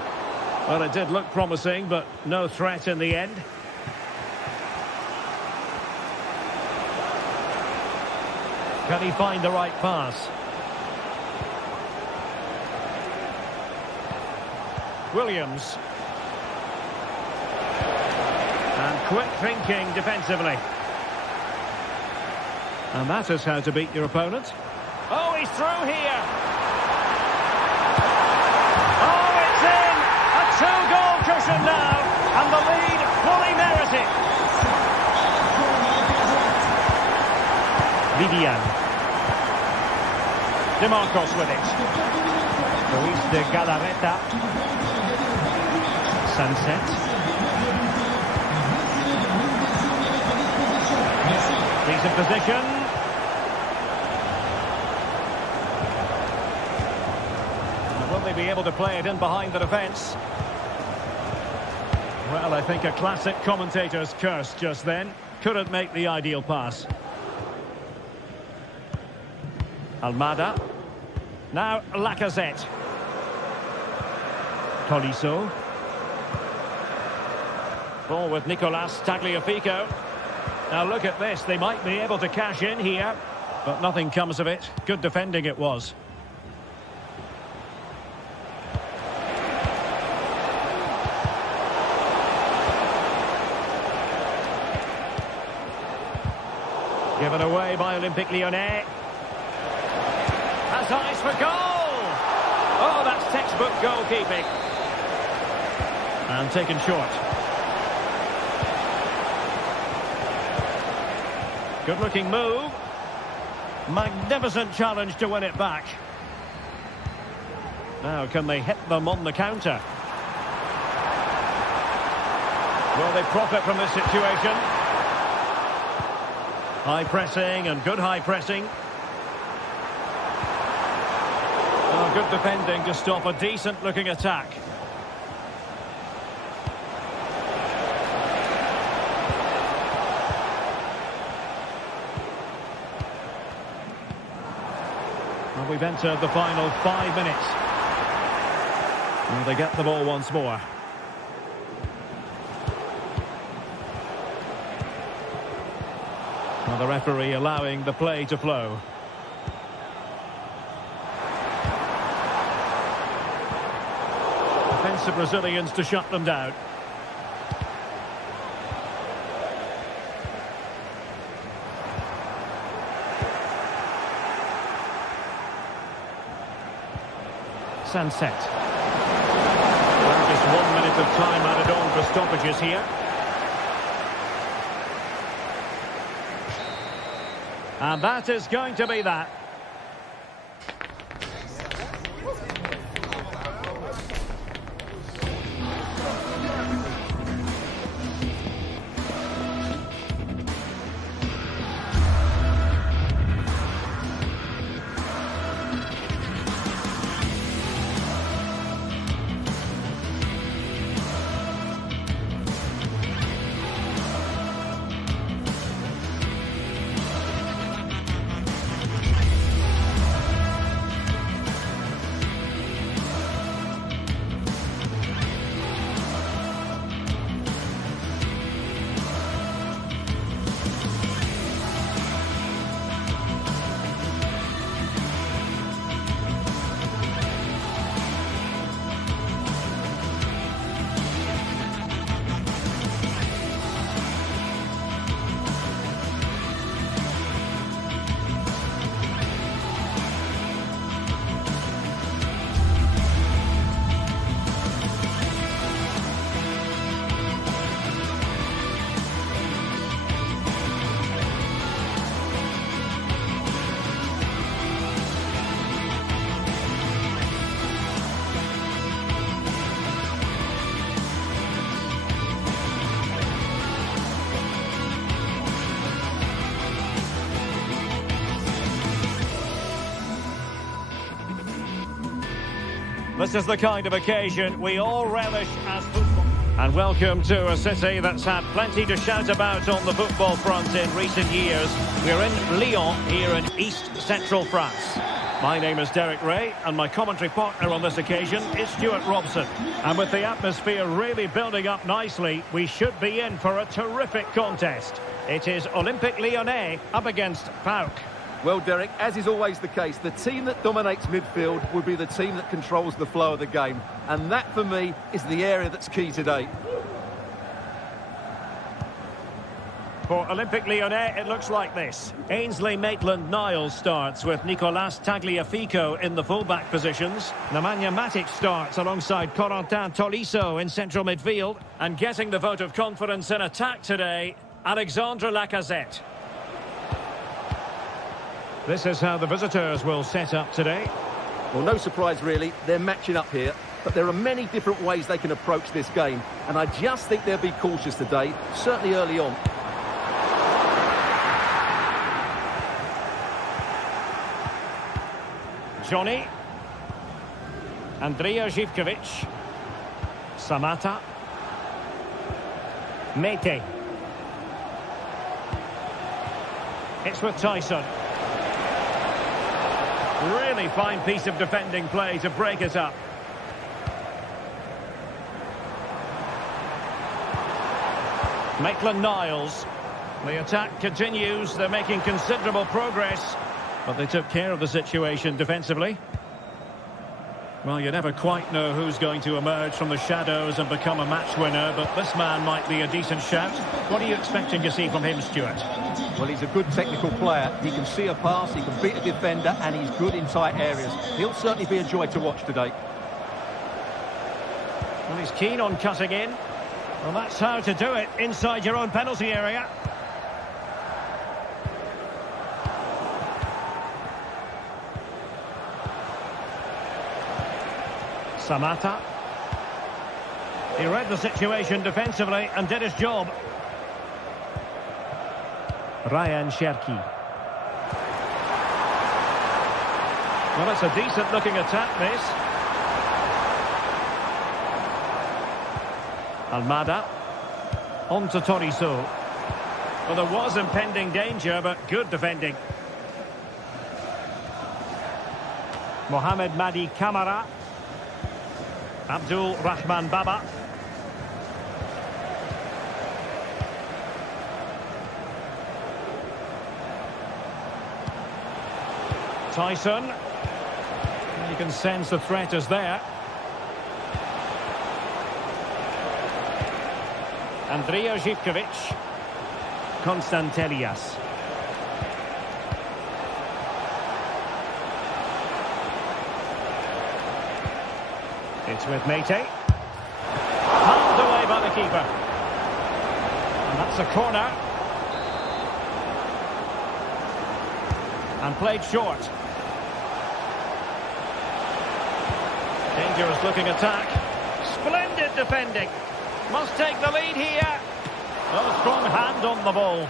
Well, it did look promising, but no threat in the end. Can he find the right pass? Williams. And quick thinking defensively. And that is how to beat your opponent. Oh, he's through here. Oh, it's in. A two-goal cushion now. And the lead fully merited. Vivian. DeMarcos with it. Luis de Galarreta. Sunset. Decent position. And will they be able to play it in behind the defence? Well, I think a classic commentator's curse just then. Couldn't make the ideal pass. Almada. Now Lacazette. Tolisso. Ball with Nicolas Tagliafico. Now look at this, they might be able to cash in here, but nothing comes of it. Good defending it was. Given away by Olympique Lyonnais. Has eyes for goal! Oh, that's textbook goalkeeping. And taken short. Good-looking move. Magnificent challenge to win it back. Now, can they hit them on the counter? Will they profit from this situation? High pressing and good high pressing. Oh, good defending to stop a decent-looking attack. Well, we've entered the final 5 minutes. And they get the ball once more. Well, the referee allowing the play to flow. Defensive Brazilians to shut them down. Sunset. Well, just 1 minute of time added on for stoppages here. And that is going to be that. This is the kind of occasion we all relish as football. And welcome to a city that's had plenty to shout about on the football front in recent years. We're in Lyon, here in East Central France. My name is Derek Ray, and my commentary partner on this occasion is Stuart Robson. And with the atmosphere really building up nicely, we should be in for a terrific contest. It is Olympique Lyonnais up against PAOK. Well, Derek, as is always the case, the team that dominates midfield will be the team that controls the flow of the game. And that, for me, is the area that's key today. For Olympique Lyonnais, it looks like this. Ainsley Maitland-Niles starts with Nicolas Tagliafico in the full-back positions. Nemanja Matic starts alongside Corentin Tolisso in central midfield. And getting the vote of confidence in attack today, Alexandre Lacazette. This is how the visitors will set up today. Well, no surprise, really. They're matching up here. But there are many different ways they can approach this game. And I just think they'll be cautious today, certainly early on. Johnny. Andrija Živković. Samata. Mete. It's with Tyson. Really fine piece of defending play to break it up. Maitland-Niles. The attack continues. They're making considerable progress. But they took care of the situation defensively. Well, you never quite know who's going to emerge from the shadows and become a match winner, but this man might be a decent shout. What are you expecting to see from him, Stuart? Well, he's a good technical player. He can see a pass, he can beat a defender, and he's good in tight areas. He'll certainly be a joy to watch today. Well, he's keen on cutting in. Well, that's how to do it inside your own penalty area. Samata. He read the situation defensively and did his job. Ryan Cherki. Well, it's a decent-looking attack, this. Almada. On to Tolisso. Well, there was impending danger, but good defending. Mohamed Madi Kamara. Abdul Rahman Baba. Tyson. You can sense the threat is there. Andrija Živković. Konstantelias. It's with Mete. Palmed away by the keeper. And that's a corner. And played short. Dangerous looking attack. Splendid defending. Must take the lead here. Oh, strong hand on the ball.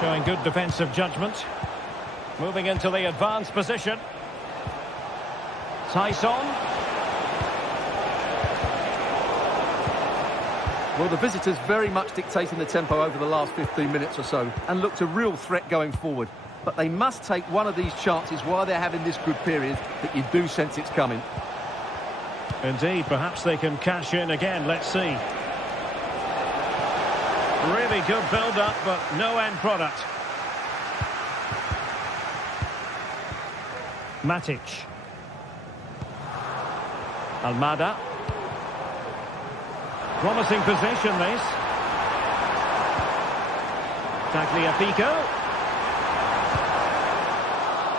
Showing good defensive judgment. Moving into the advanced position. Tyson. Well, the visitors very much dictating the tempo over the last 15 minutes or so and looked a real threat going forward. But they must take one of these chances while they're having this good period that you do sense it's coming. Indeed, perhaps they can cash in again. Let's see. Really good build-up, but no end product. Matic. Almada. Promising possession, this. Tagliafico.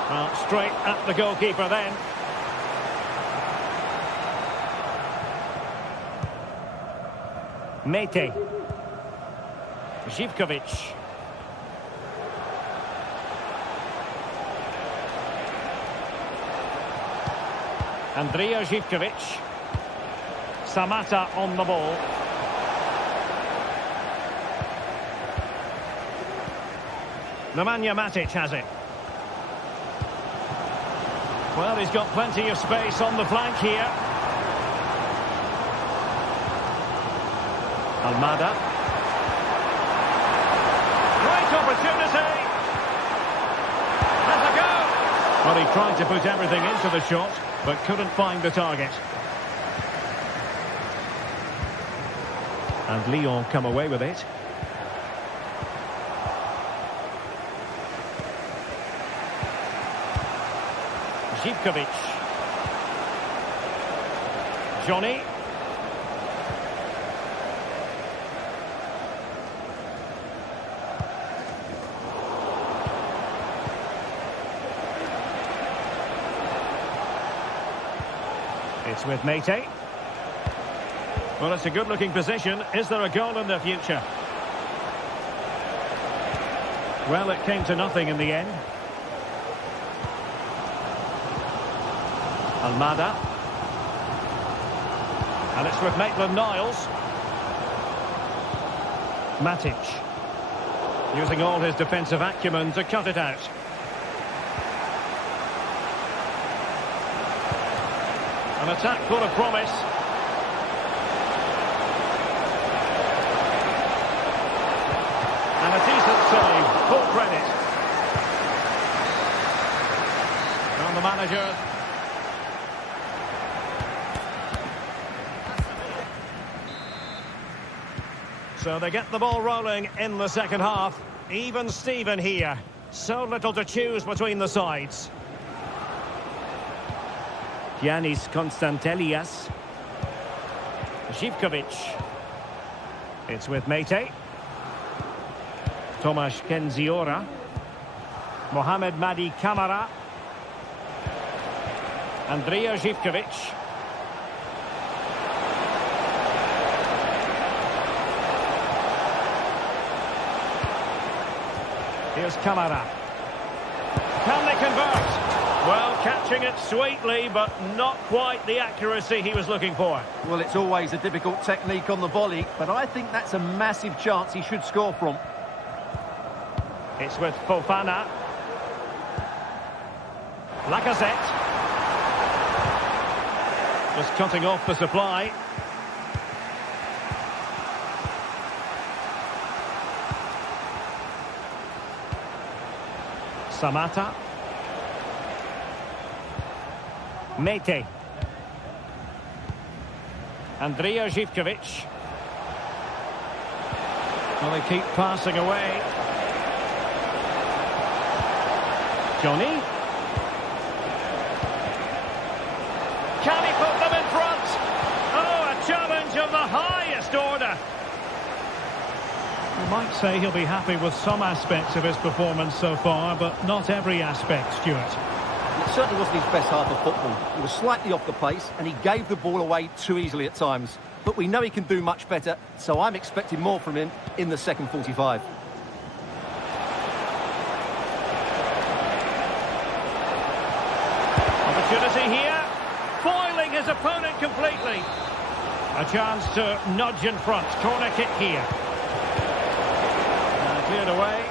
Well, straight at the goalkeeper then. Mete. Živković. Andrija Živković. Samata on the ball. Nemanja Matic has it. Well, he's got plenty of space on the flank here. Almada. opportunity. Has a go. Well, he tried to put everything into the shot, but couldn't find the target. And Lyon come away with it. Zivkovic. Johnny. It's with Mate. Well, it's a good-looking position. Is there a goal in the future? Well, it came to nothing in the end. Almada. And it's with Maitland-Niles. Matic. Using all his defensive acumen to cut it out. An attack full of promise. And a decent save. Full credit. And the manager... So they get the ball rolling in the second half. Even Steven here. So little to choose between the sides. Giannis Konstantelias. Zivkovic. It's with Mate. Tomasz Kenziora. Mohamed Madi Camara. Andrija Zivkovic. Here's Camara. Can they convert? Well, catching it sweetly, but not quite the accuracy he was looking for. Well, it's always a difficult technique on the volley, but I think that's a massive chance he should score from. It's with Fofana. Lacazette. Just cutting off the supply. Samata. Mete. Andrija Zivkovic. Well, they keep passing away. Johnny. Can he put them in front? Oh, a challenge of the highest order. You might say he'll be happy with some aspects of his performance so far, but not every aspect, Stuart. It certainly wasn't his best half of football. He was slightly off the pace, and he gave the ball away too easily at times. But we know he can do much better, so I'm expecting more from him in the second 45. Opportunity here. Foiling his opponent completely. A chance to nudge in front. Corner kick here. Cleared away.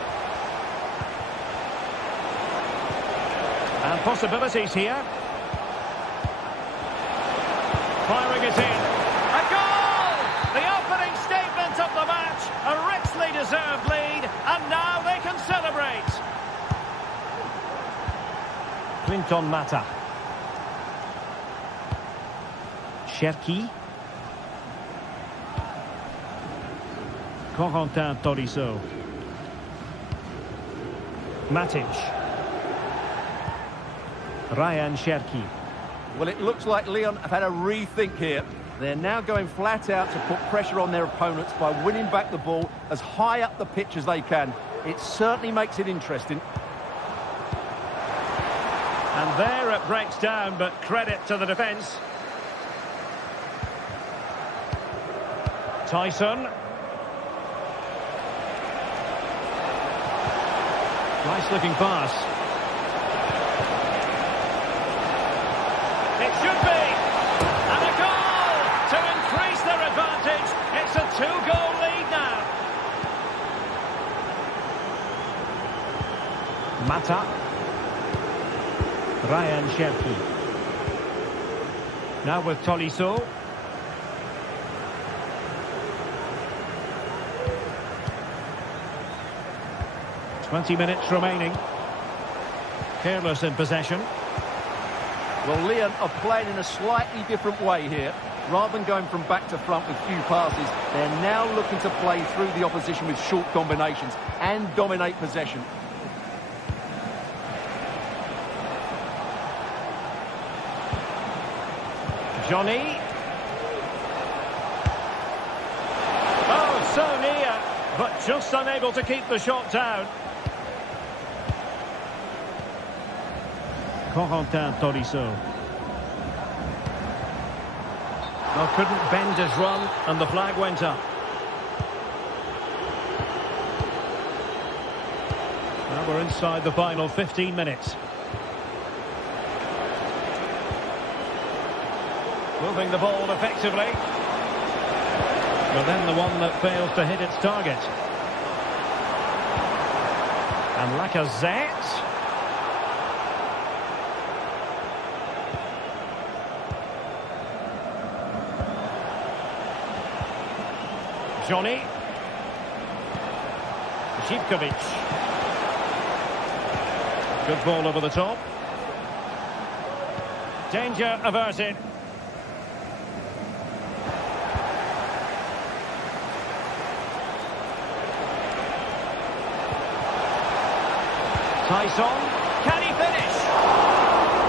And possibilities here. Firing it in. A goal! The opening statement of the match. A richly deserved lead. And now they can celebrate. Clinton Mata. Cherki. Corentin Tolisso. Matic. Ryan Cherki. Well, it looks like Lyon have had a rethink here. They're now going flat out to put pressure on their opponents by winning back the ball as high up the pitch as they can. It certainly makes it interesting. And there it breaks down, but credit to the defence. Tyson. Nice looking pass. It should be. And a goal to increase their advantage. It's a two-goal lead now. Mata. Ryan Cherki. Now with Tolisso. 20 minutes remaining. Careless in possession. Well, Lyon are playing in a slightly different way here. Rather than going from back to front with few passes, they're now looking to play through the opposition with short combinations and dominate possession. Johnny. Oh, so near, but just unable to keep the shot down. Corentin Tolisso. Well, couldn't bend his run, and the flag went up. Now we're inside the final 15 minutes. Moving the ball effectively. But then the one that fails to hit its target. And Lacazette. Johnny. Zivkovic. Good ball over the top. Danger averted. Tyson, can he finish?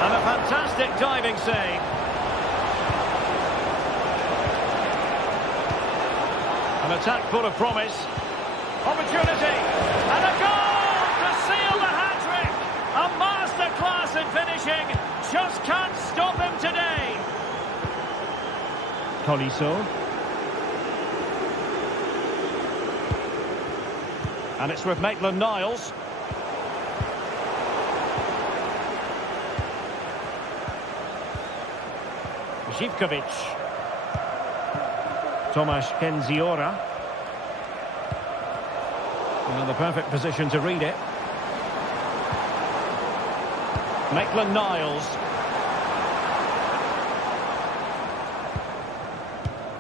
And a fantastic diving save. An attack full of promise. Opportunity. And a goal to seal the hat-trick. A masterclass in finishing. Just can't stop him today. Tolisso. And it's with Maitland-Niles. Zivkovic. Tomasz Kenziora. In the perfect position to read it. Maitland-Niles.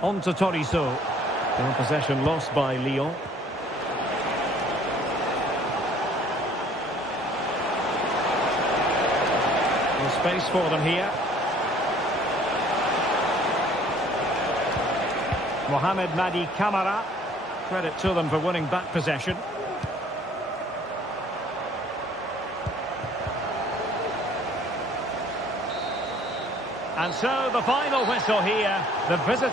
On to Tolisso. Possession lost by Lyon. No space for them here. Mohamed Madi Camara. Credit to them for winning back possession. And so the final whistle here. The visit.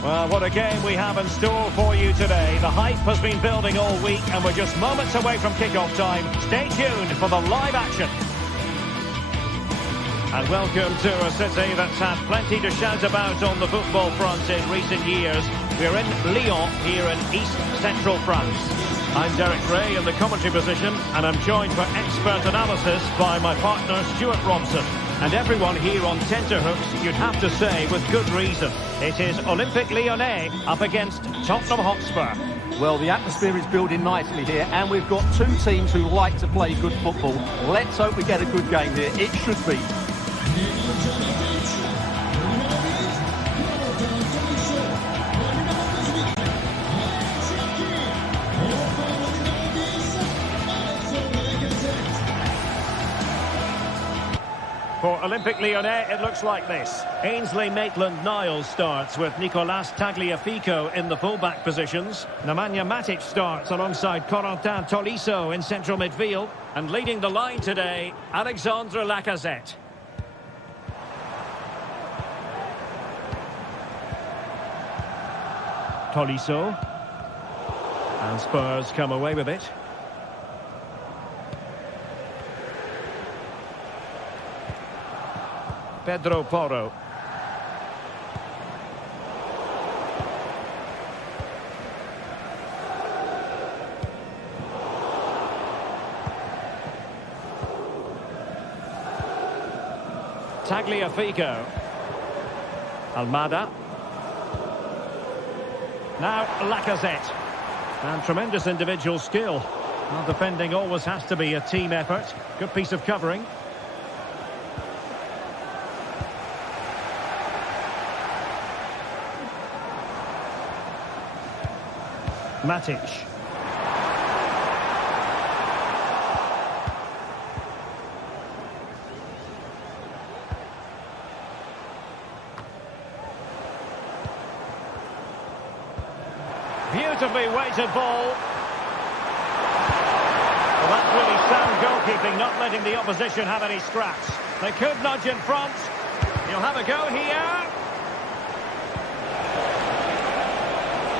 Well, what a game we have in store for you today. The hype has been building all week and we're just moments away from kick-off time. Stay tuned for the live action. And welcome to a city that's had plenty to shout about on the football front in recent years. We're in Lyon, here in East Central France. I'm Derek Ray in the commentary position, and I'm joined for expert analysis by my partner Stuart Robson. And everyone here on tenterhooks, you'd have to say, with good reason. It is Olympique Lyonnais up against Tottenham Hotspur. Well, the atmosphere is building nicely here, and we've got two teams who like to play good football. Let's hope we get a good game here. It should be. For For Olympique Lyonnais, it looks like this. Ainsley Maitland-Niles starts with Nicolas Tagliafico in the full-back positions. Nemanja Matic starts alongside Corentin Tolisso in central midfield. And leading the line today, Alexandre Lacazette. Tolisso. And Spurs come away with it. Pedro Porro. Tagliafico. Almada. Now Lacazette. And tremendous individual skill. Well, defending always has to be a team effort. Good piece of covering. Matic. Beautifully weighted ball. Well, that's really sound goalkeeping, not letting the opposition have any scraps. They could nudge in front. He'll have a go here.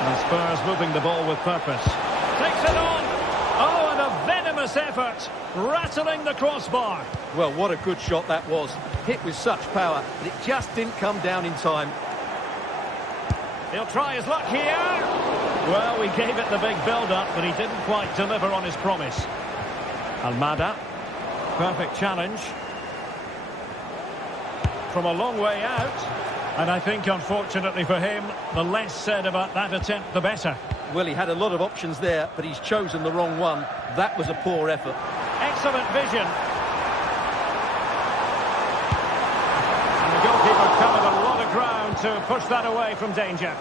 And Spurs moving the ball with purpose. Takes it on. Oh, and a venomous effort. Rattling the crossbar. Well, what a good shot that was. Hit with such power, but it just didn't come down in time. He'll try his luck here. Well, we gave it the big build-up, but he didn't quite deliver on his promise. Almada. Perfect challenge. From a long way out. And I think, unfortunately for him, the less said about that attempt, the better. Well, he had a lot of options there, but he's chosen the wrong one. That was a poor effort. Excellent vision. And the goalkeeper covered a lot of ground to push that away from danger.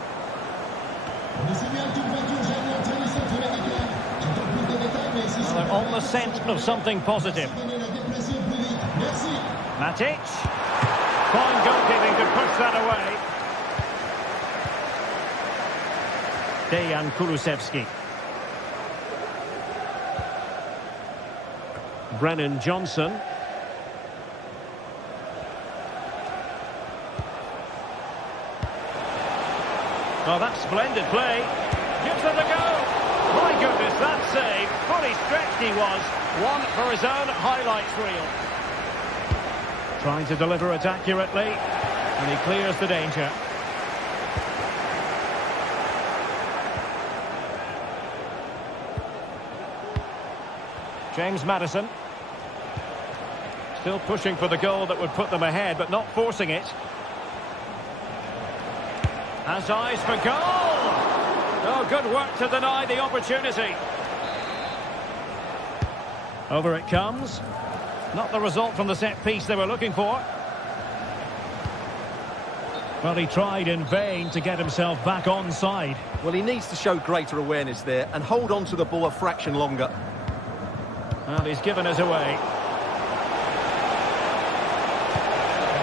Well, they're on the scent of something positive. Matic. Fine goalkeeping to push that away. Dejan Kulusevski. Brennan Johnson. Oh, that's splendid play. Gives it a go. My goodness, that save. Fully stretched he was. One for his own highlights reel. Trying to deliver it accurately. And he clears the danger. James Maddison. Still pushing for the goal that would put them ahead, but not forcing it. Has eyes for goal! Oh, good work to deny the opportunity. Over it comes. Not the result from the set piece they were looking for. Well, he tried in vain to get himself back onside. Well, he needs to show greater awareness there and hold on to the ball a fraction longer. Well, he's given us away.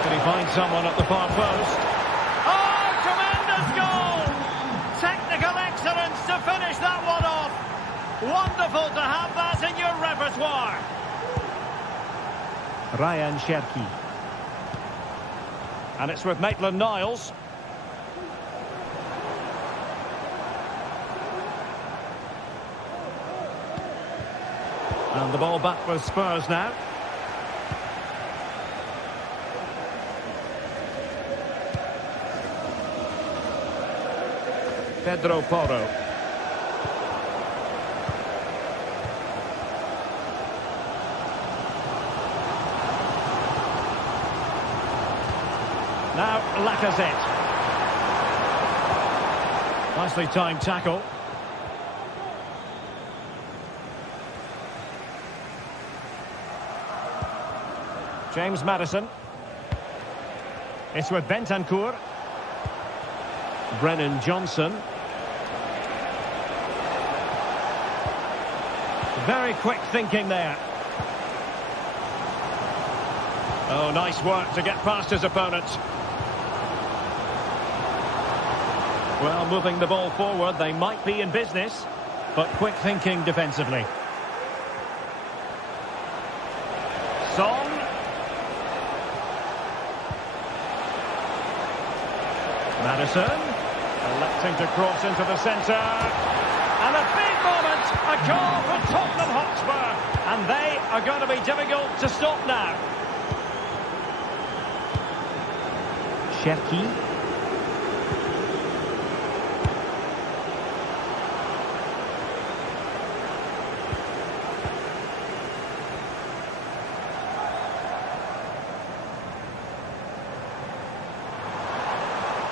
Can he find someone at the far post? Oh, tremendous goal! Technical excellence to finish that one off. Wonderful to have that in your repertoire. Ryan Cherki. And it's with Maitland-Niles. And the ball back with Spurs now. Pedro Porro. Now Lacazette. Nicely timed tackle. James Maddison. It's with Bentancur. Brennan Johnson. Very quick thinking there. Oh, nice work to get past his opponent. Well, moving the ball forward, they might be in business, but quick thinking defensively. Son. Madison, electing to cross into the centre. And a big moment, a goal for Tottenham Hotspur. And they are going to be difficult to stop now. Cherki.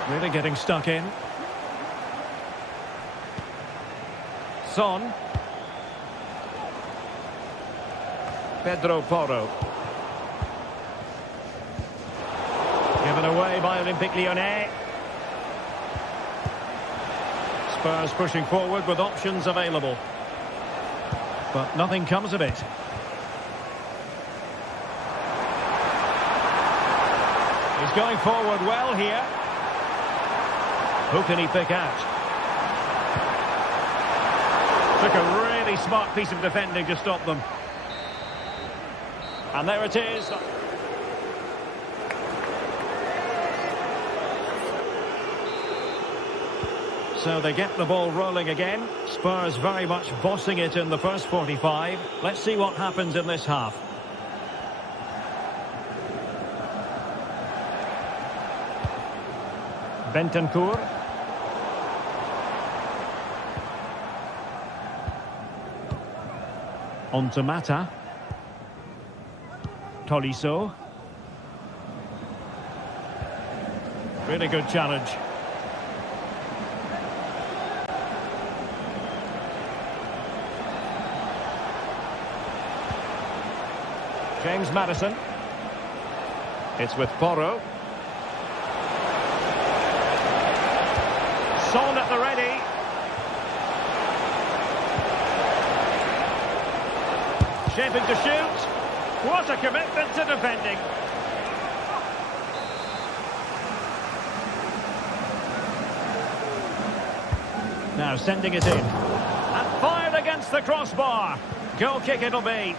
Really getting stuck in. Son. Pedro Porro. Given away by Olympique Lyonnais. Spurs pushing forward with options available. But nothing comes of it. He's going forward well here. Who can he pick out? Took a really smart piece of defending to stop them. And there it is. So they get the ball rolling again. Spurs very much bossing it in the first 45. Let's see what happens in this half. Bentancur. On to Mata. Tolisso. Really good challenge. James Madison. It's with Porro. Son at the ready. Shaping to shoot. What a commitment to defending. Now sending it in. And fired against the crossbar. Goal kick it'll be.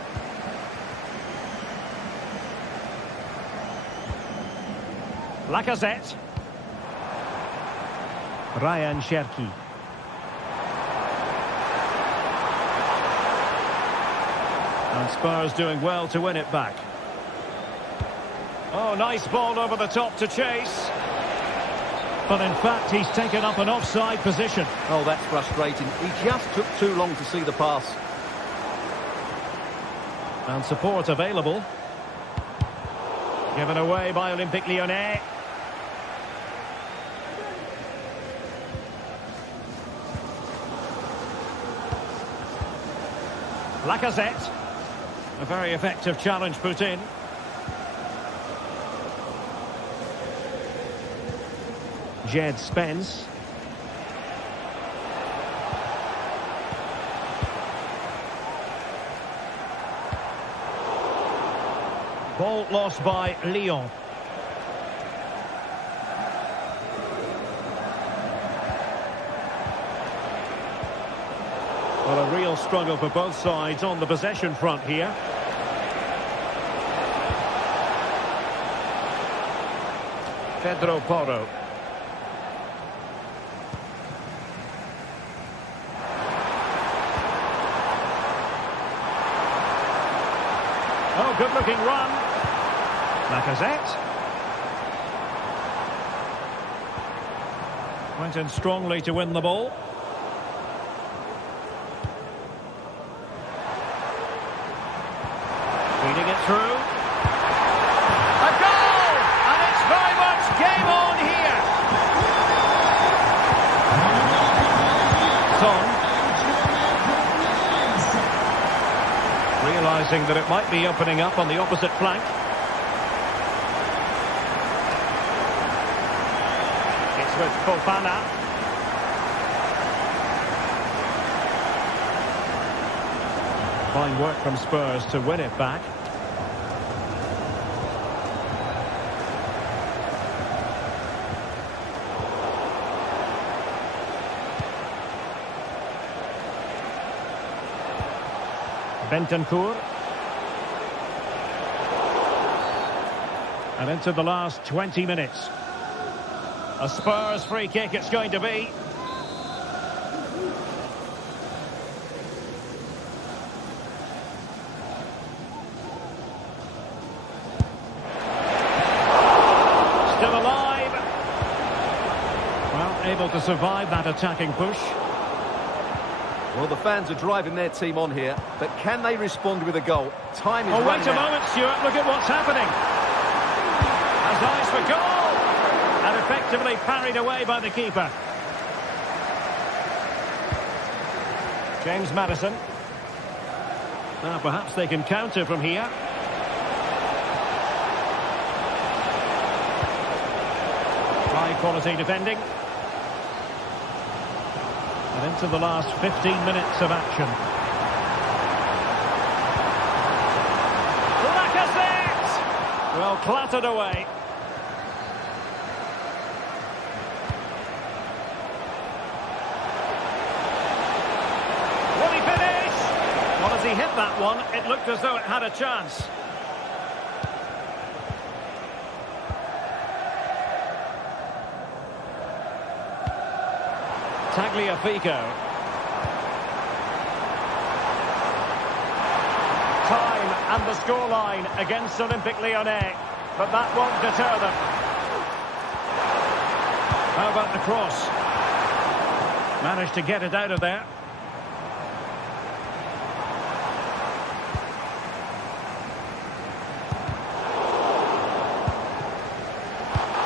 Lacazette. Ryan Cherki. And Spurs doing well to win it back. Oh, nice ball over the top to chase. But in fact, he's taken up an offside position. Oh, that's frustrating. He just took too long to see the pass. And support available. Given away by Olympique Lyonnais. Lacazette. A very effective challenge put in. Jed Spence. Ball lost by Lyon. Well, a real struggle for both sides on the possession front here. Pedro Porro. Oh, good-looking run. Lacazette. Went in strongly to win the ball. Feeding it through. A goal! And it's very much game on here. Son. Realising that it might be opening up on the opposite flank. It's with Fofana. Fine work from Spurs to win it back. Bentancur. And into the last 20 minutes. A Spurs free kick it's going to be. Still alive. Well, able to survive that attacking push. Well, the fans are driving their team on here, but can they respond with a goal? Time is running out. Oh, wait a moment, Stuart. Look at what's happening. Has eyes for goal. And effectively parried away by the keeper. James Maddison. Now, perhaps they can counter from here. High-quality defending. And into the last 15 minutes of action. Lacazette! Well, clattered away. Will he finish? Well, as he hit that one, it looked as though it had a chance. Tagliafico. Time and the scoreline against Olympique Lyonnais, but that won't deter them. How about the cross? Managed to get it out of there.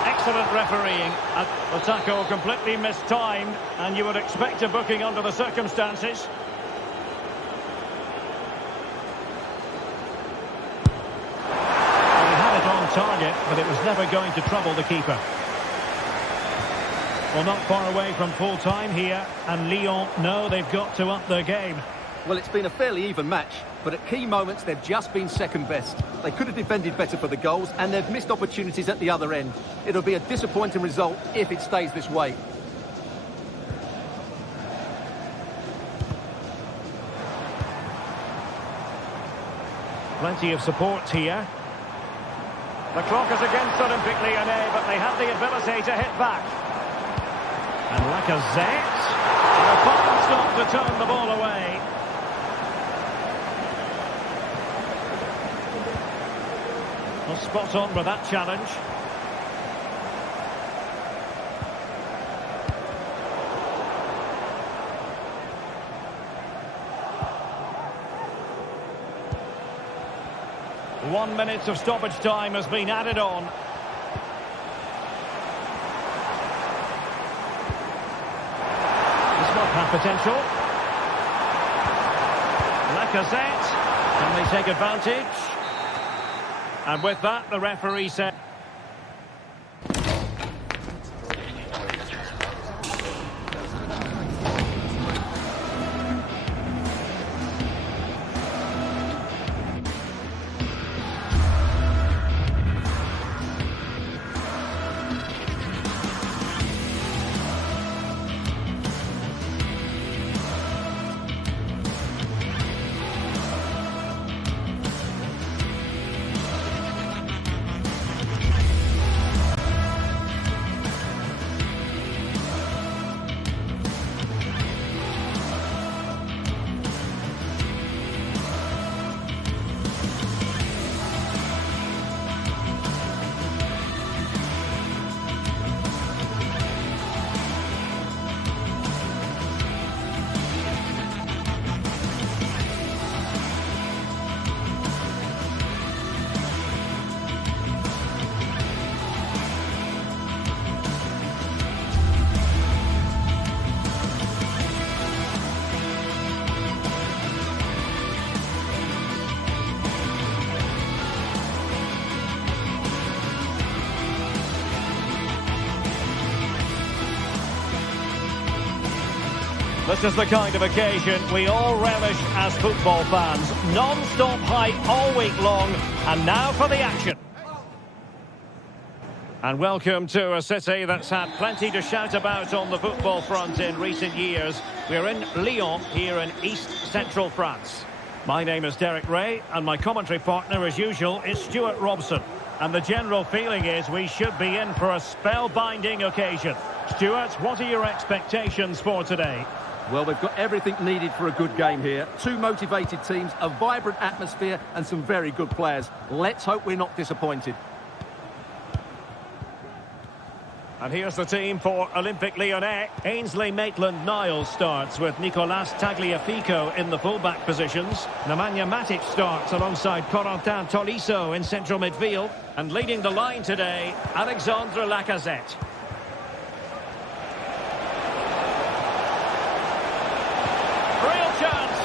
Excellent refereeing. The tackle completely mistimed, and you would expect a booking under the circumstances. Well, he had it on target, but it was never going to trouble the keeper. Well, not far away from full time here, and Lyon know they've got to up their game. Well, it's been a fairly even match, but at key moments they've just been second best. They could have defended better for the goals, and they've missed opportunities at the other end. It'll be a disappointing result if it stays this way. Plenty of support here. The clock is against Olympique Lyonnais, but they have the ability to hit back. And Lacazette. And a fine stop to turn the ball away. Well, spot on with that challenge. One minute of stoppage time has been added on. This might have potential. Lacazette. Can they take advantage? And with that, the referee said... This is the kind of occasion we all relish as football fans. Non-stop hype all week long, and now for the action. And welcome to a city that's had plenty to shout about on the football front in recent years. We're in Lyon, here in East Central France. My name is Derek Ray, and my commentary partner, as usual, is Stuart Robson. And the general feeling is we should be in for a spellbinding occasion. Stuart, what are your expectations for today? Well, they've got everything needed for a good game here. Two motivated teams, a vibrant atmosphere, and some very good players. Let's hope we're not disappointed. And here's the team for Olympique Lyonnais. Ainsley Maitland-Niles starts with Nicolas Tagliafico in the full-back positions. Nemanja Matic starts alongside Corentin Tolisso in central midfield. And leading the line today, Alexandre Lacazette. Real chance.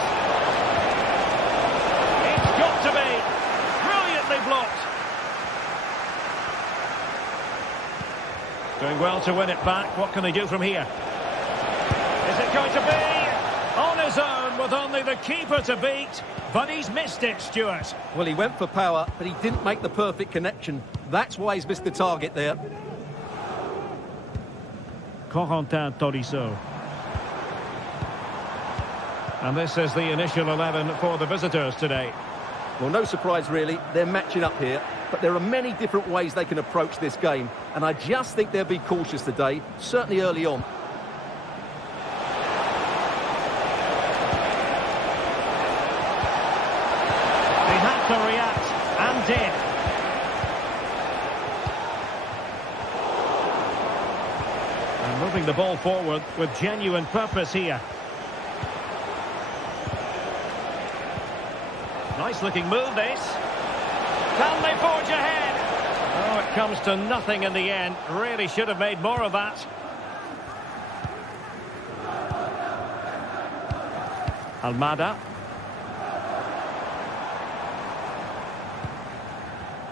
It's got to be. Brilliantly blocked. Doing well to win it back. What can they do from here? Is it going to be on his own with only the keeper to beat? But he's missed it, Stuart. Well, he went for power, but he didn't make the perfect connection. That's why he's missed the target there. Corentin Tolisso. And this is the initial 11 for the visitors today. Well, no surprise, really. They're matching up here. But there are many different ways they can approach this game. And I just think they'll be cautious today, certainly early on. He had to react, and did. And moving the ball forward with genuine purpose here. Nice looking move, this. Can they forge ahead? Oh, it comes to nothing in the end. Really should have made more of that. Almada.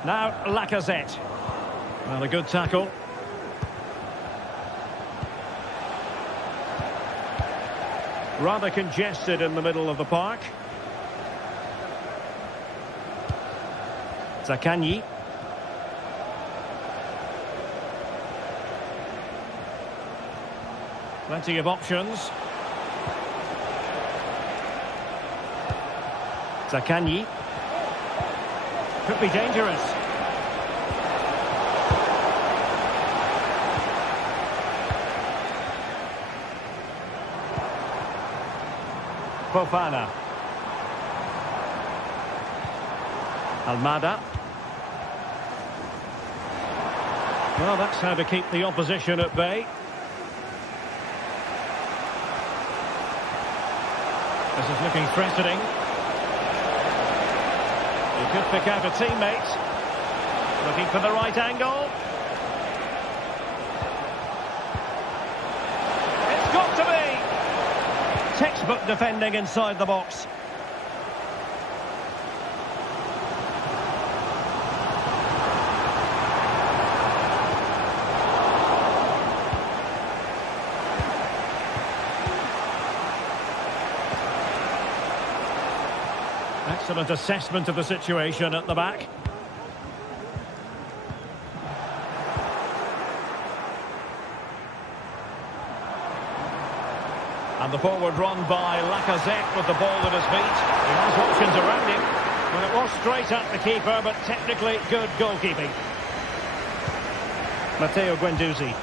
Now Lacazette. Well, a good tackle. Rather congested in the middle of the park. Zaccagni. Plenty of options. Zaccagni. Could be dangerous. Fofana. Almada. Well, that's how to keep the opposition at bay. This is looking threatening. He could pick out a teammate. Looking for the right angle. It's got to be! Textbook defending inside the box. Excellent assessment of the situation at the back. And the forward run by Lacazette with the ball at his feet. He has options around him. Well, it was straight at the keeper, but technically good goalkeeping. Matteo Guendouzi.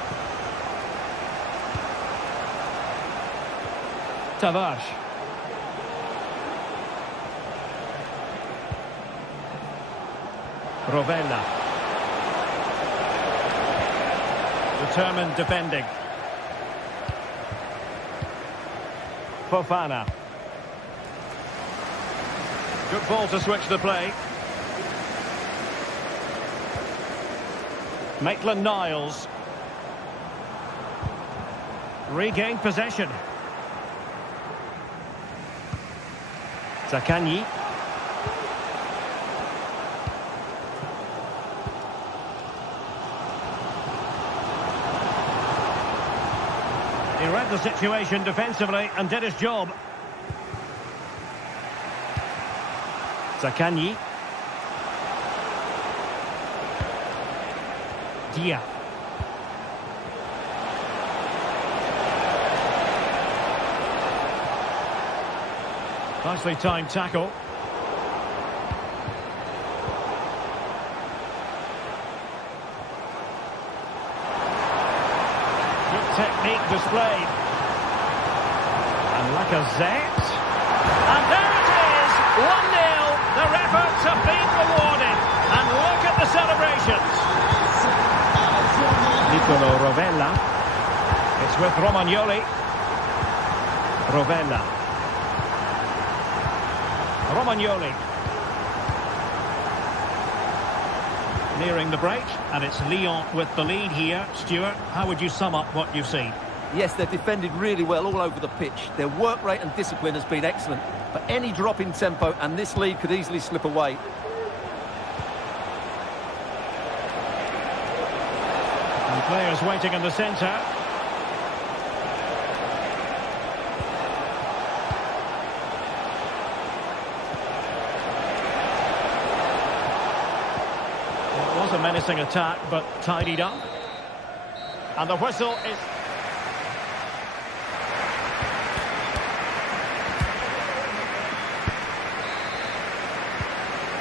Tavares. Rovella. Determined defending. Fofana. Good ball to switch the play. Maitland-Niles. Regained possession. Zaccagni. He read the situation defensively and did his job. Zaccagni. Dia. Nicely timed tackle. technique displayed. And Lacazette. And there it is, 1-0. Their efforts have been rewarded. And look at the celebrations. Nicolo Rovella. It's with Romagnoli. Rovella. Romagnoli. Nearing the break, and it's Lyon with the lead here. Stuart, how would you sum up what you've seen? Yes, they've defended really well all over the pitch. Their work rate and discipline has been excellent. But any drop in tempo and this lead could easily slip away. And players waiting in the centre. It was a menacing attack, but tidied up. And the whistle is...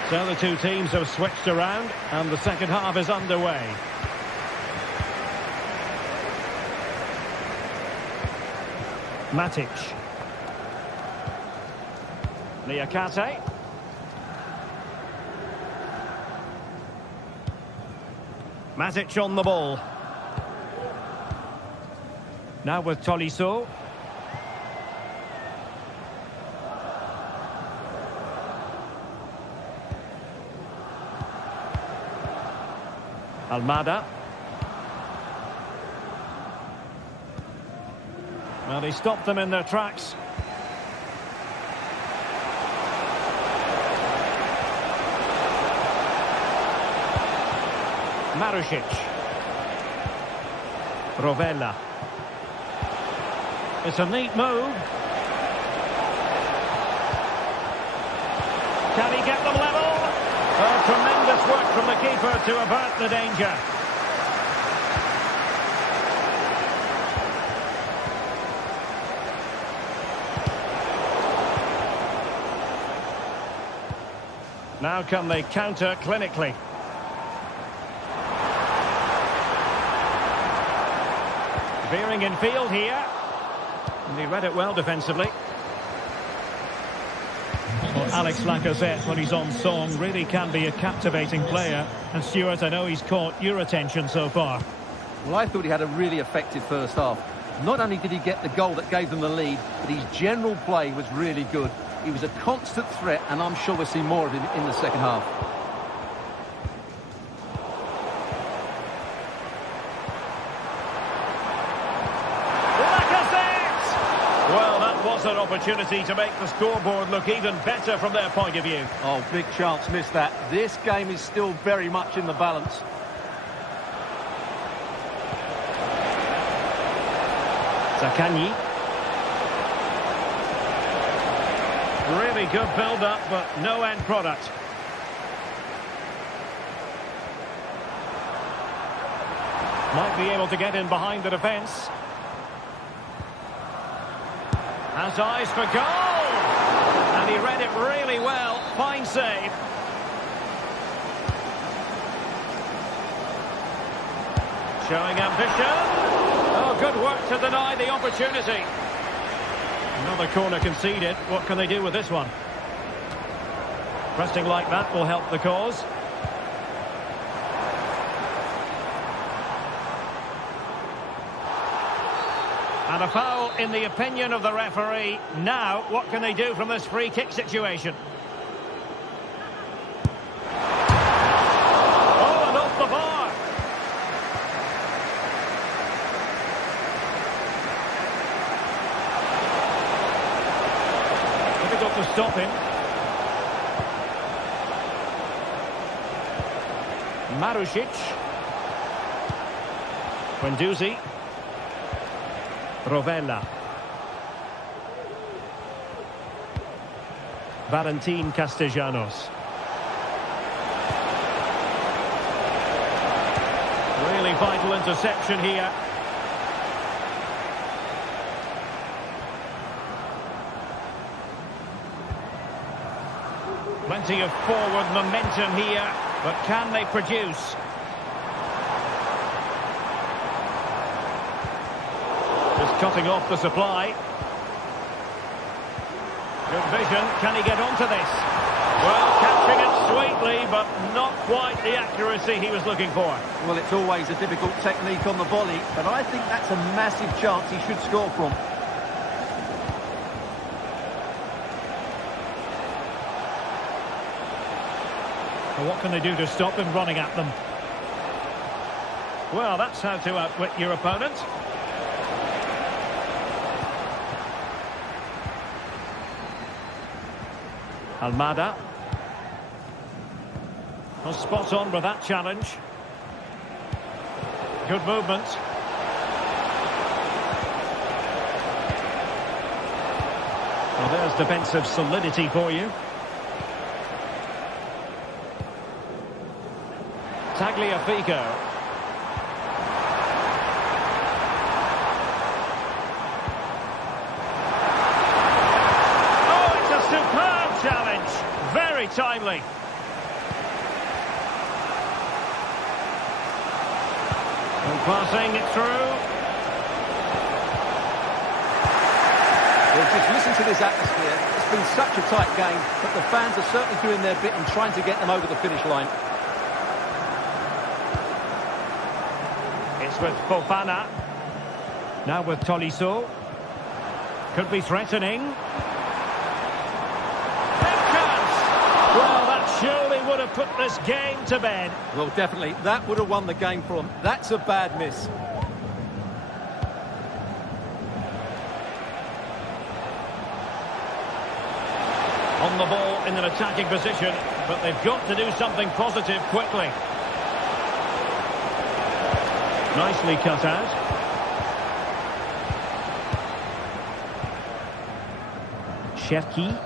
So the two teams have switched around, and the second half is underway. Matic. Niakate. Matic on the ball. Now with Tolisso. Almada. Well, he stopped them in their tracks. Marušić. Rovella. It's a neat move. Can he get them level? Oh, tremendous work from the keeper to avert the danger. Now can they counter clinically? Veering in field here. And he read it well defensively. Well, Alex Lacazette, when he's on song, really can be a captivating player. And Stuart, I know he's caught your attention so far. Well, I thought he had a really effective first half. Not only did he get the goal that gave them the lead, but his general play was really good. He was a constant threat, and I'm sure we'll see more of him in the second half. Well, that was an opportunity to make the scoreboard look even better from their point of view. Oh, big chance, missed that. This game is still very much in the balance. Zaccagni. Really good build-up, but no end product. Might be able to get in behind the defence. Has eyes for goal! And he read it really well. Fine save. Showing ambition. Oh, good work to deny the opportunity. Another corner conceded. What can they do with this one? Pressing like that will help the cause. And a foul in the opinion of the referee. Now, what can they do from this free kick situation? Oh, and off the bar. Difficult to stop him. Marušić. Guendouzi. Rovella. Valentin Castellanos. Really vital interception here. Plenty of forward momentum here, but can they produce? Cutting off the supply. Good vision. Can he get onto this? Well, catching it sweetly, but not quite the accuracy he was looking for. Well, it's always a difficult technique on the volley, but I think that's a massive chance he should score from. Well, what can they do to stop him running at them? Well, that's how to outwit your opponent. Almada. Well, spot on with that challenge. Good movement. Well, there's defensive solidity for you. Tagliafico. Oh, it's a superb challenge. Very timely. And passing it through. Well, just listen to this atmosphere. It's been such a tight game, but the fans are certainly doing their bit and trying to get them over the finish line. It's with Fofana. Now with Tolisso. Could be threatening. Big chance! Well, that surely would have put this game to bed. Well, definitely. That would have won the game for them. That's a bad miss. On the ball in an attacking position, but they've got to do something positive quickly. Nicely cut out. Cherki.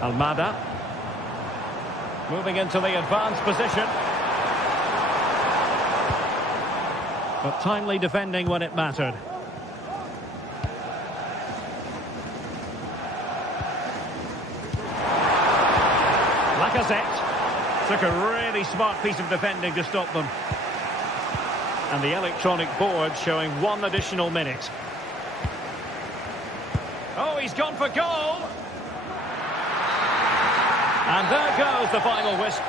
Almada. Moving into the advanced position. But timely defending when it mattered. Lacazette. Took a really smart piece of defending to stop them. And the electronic board showing 1 additional minute. Oh, he's gone for goal! And there goes the final whistle.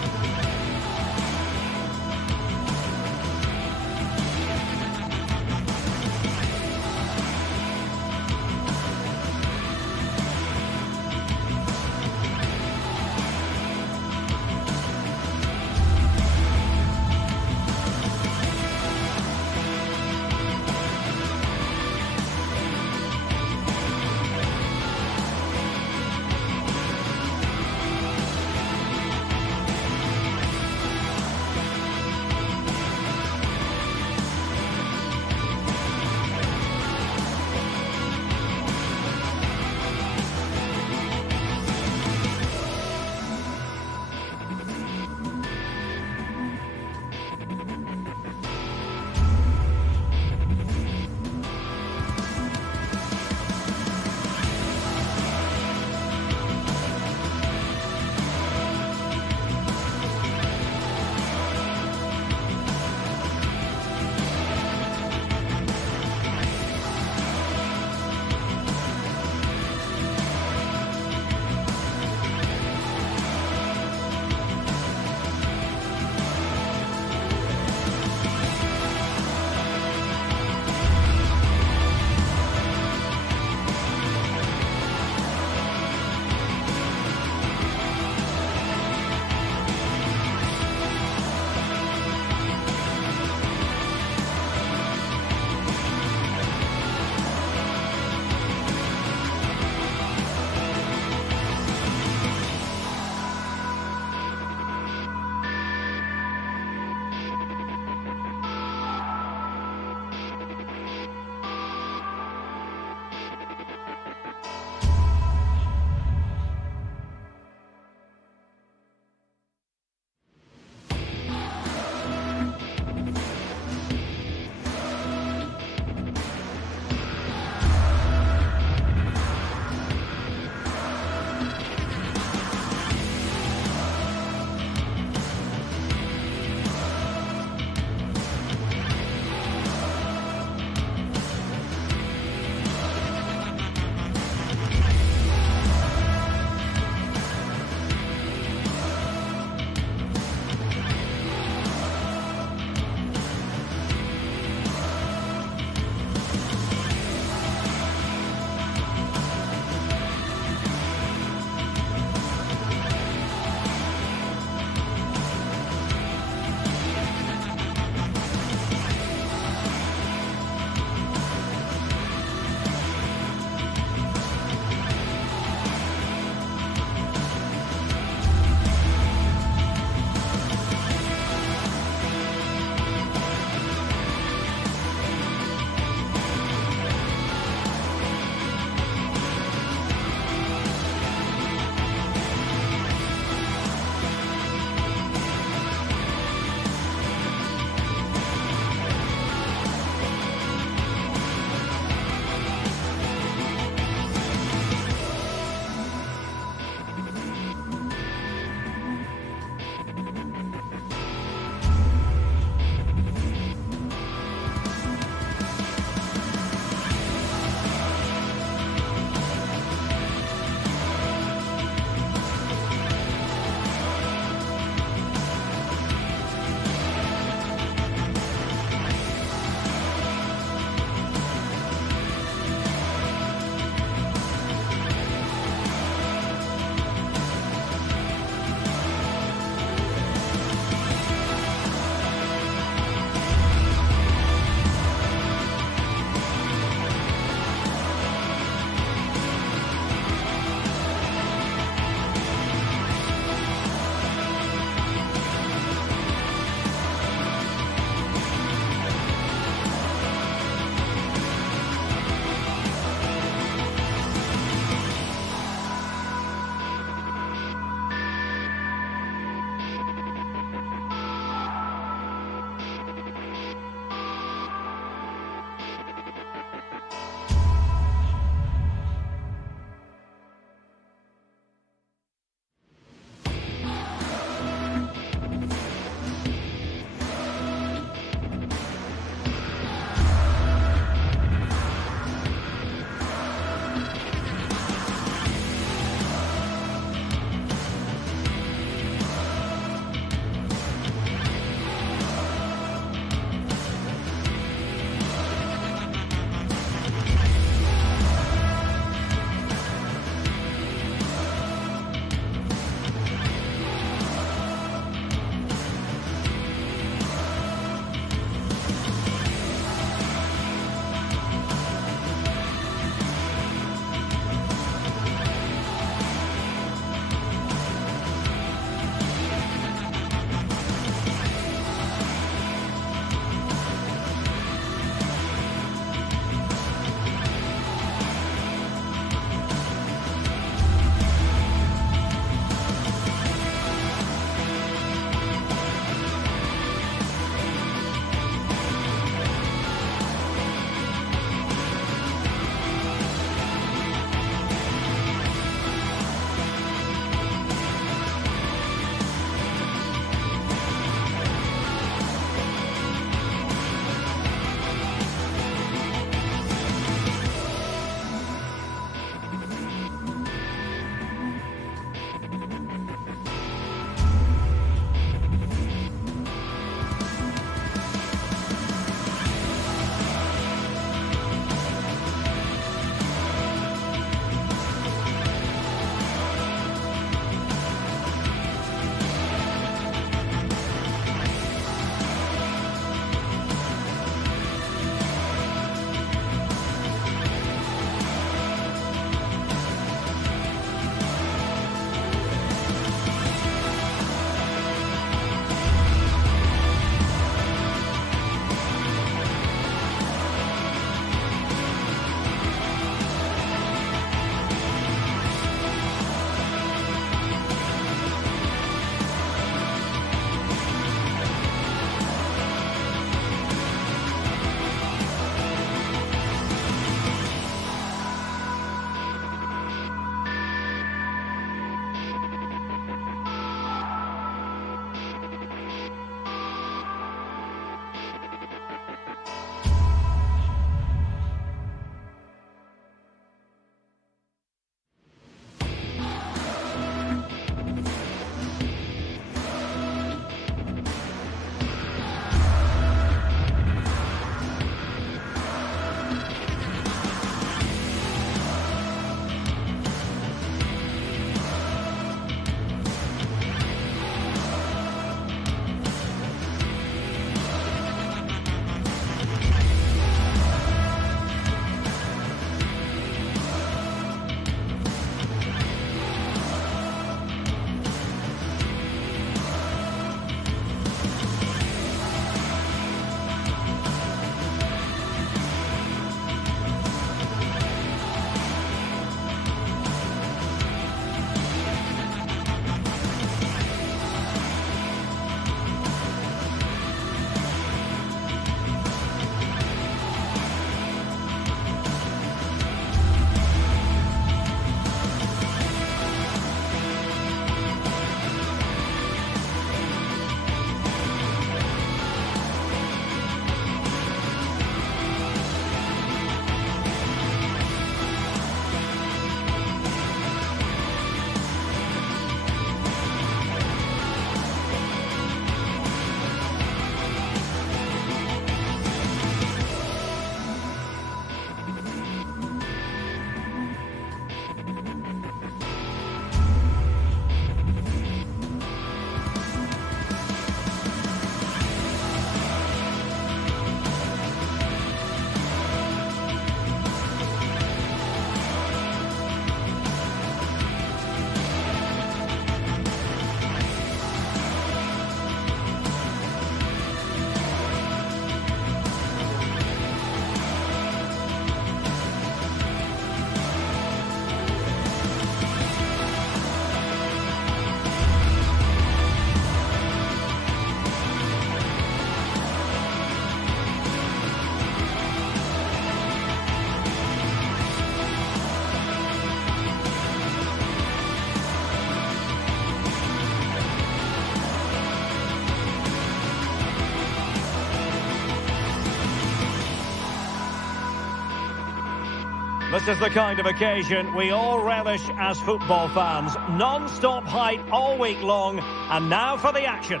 This is the kind of occasion we all relish as football fans. Non-stop hype all week long, and now for the action.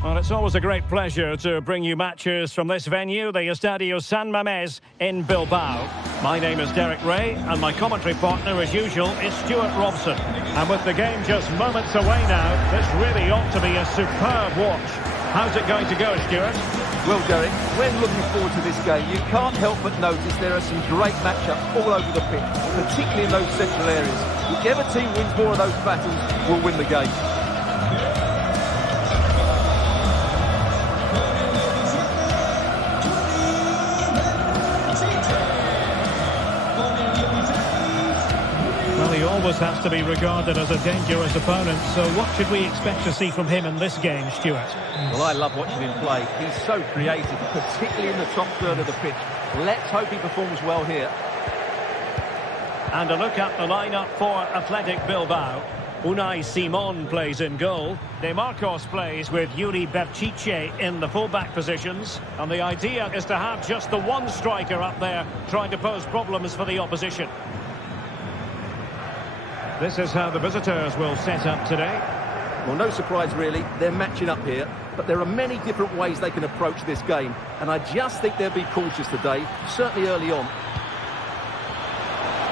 Well, it's always a great pleasure to bring you matches from this venue, the Estadio San Mamés in Bilbao. My name is Derek Ray, and my commentary partner, as usual, is Stuart Robson. And with the game just moments away now, this really ought to be a superb watch. How's it going to go, Stuart? Well, Derek, when looking forward to this game, you can't help but notice there are some great matchups all over the pitch, particularly in those central areas. Whichever team wins more of those battles will win the game. Well, he always has to be regarded as a dangerous opponent, so what should we expect to see from him in this game, Stuart? Well, I love watching him play. He's so creative, particularly in the top third of the pitch. Let's hope he performs well here. And a look at the lineup for Athletic Bilbao. Unai Simon plays in goal. De Marcos plays with Yuri Berchiche in the full-back positions. And the idea is to have just the one striker up there trying to pose problems for the opposition. This is how the visitors will set up today. Well, no surprise really, they're matching up here, but there are many different ways they can approach this game, and I just think they'll be cautious today, certainly early on.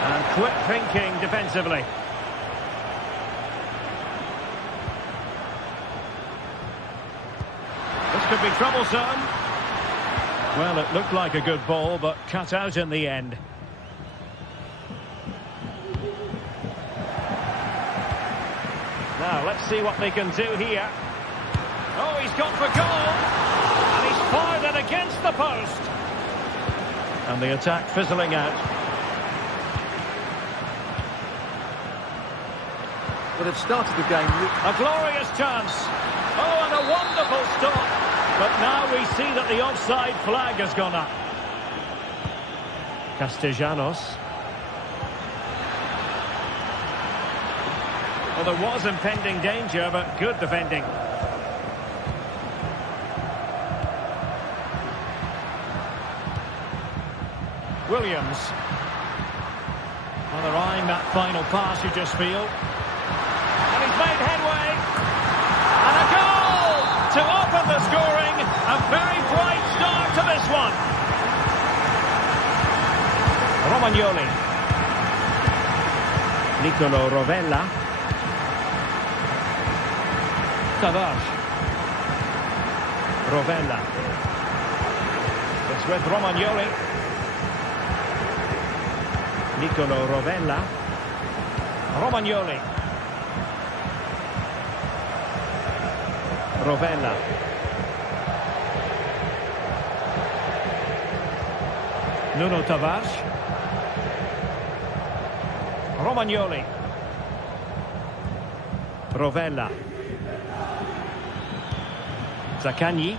And quick thinking defensively. This could be troublesome. Well, it looked like a good ball, but cut out in the end. Now, let's see what they can do here. Oh, he's gone for goal. And he's fired it against the post. And the attack fizzling out. Well, they've started the game. A glorious chance. Oh, and a wonderful stop. But now we see that the offside flag has gone up. Castellanos. Well, there was impending danger, but good defending. Williams. Well, they're eyeing that final pass, you just feel. And he's made headway. And a goal to open the scoring. A very bright start to this one. Romagnoli. Nicolo Rovella. Tavares. Rovella. It's with Romagnoli. Nicolo Rovella. Romagnoli. Rovella. Nuno Tavares. Romagnoli. Rovella. Zaccagni.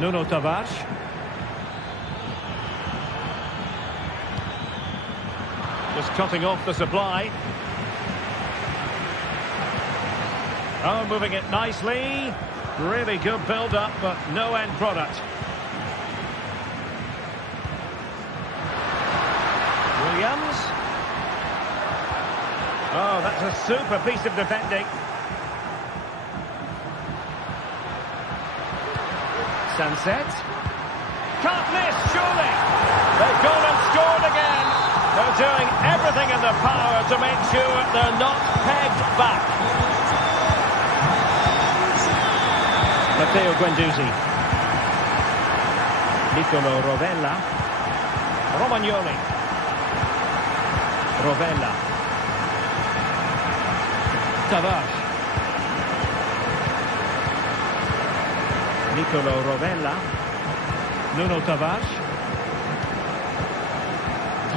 Nuno Tavares. Just cutting off the supply. Oh, moving it nicely. Really good build-up, but no end product. Williams. Oh, that's a super piece of defending. Sunset. Can't miss, surely. They've gone and scored again. They're doing everything in their power to make sure they're not pegged back. Matteo Guendouzi. Nicolo Rovella. Romagnoli. Rovella. Tavares. Nicolo Rovella. Nuno Tavares.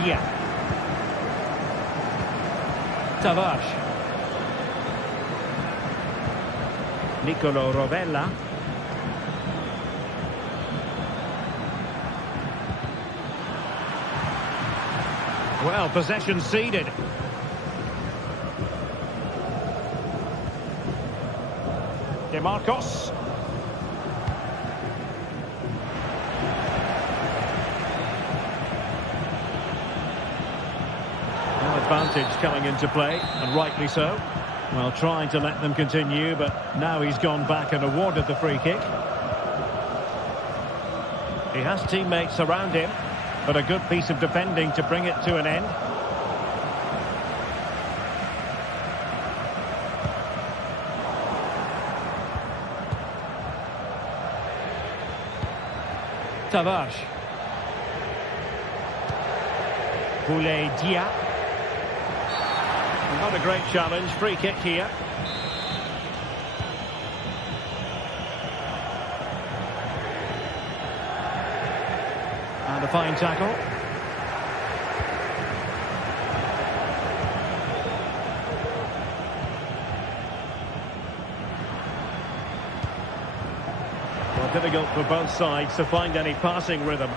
Dia. Tavares. Nicolo Rovella. Well, possession ceded. De Marcos. advantage coming into play, and rightly so. Well, trying to let them continue, but now he's gone back and awarded the free kick. He has teammates around him, but a good piece of defending to bring it to an end. Tavares. Boulay Dia. Not a great challenge. Free kick here. And a fine tackle. Well, difficult for both sides to find any passing rhythm.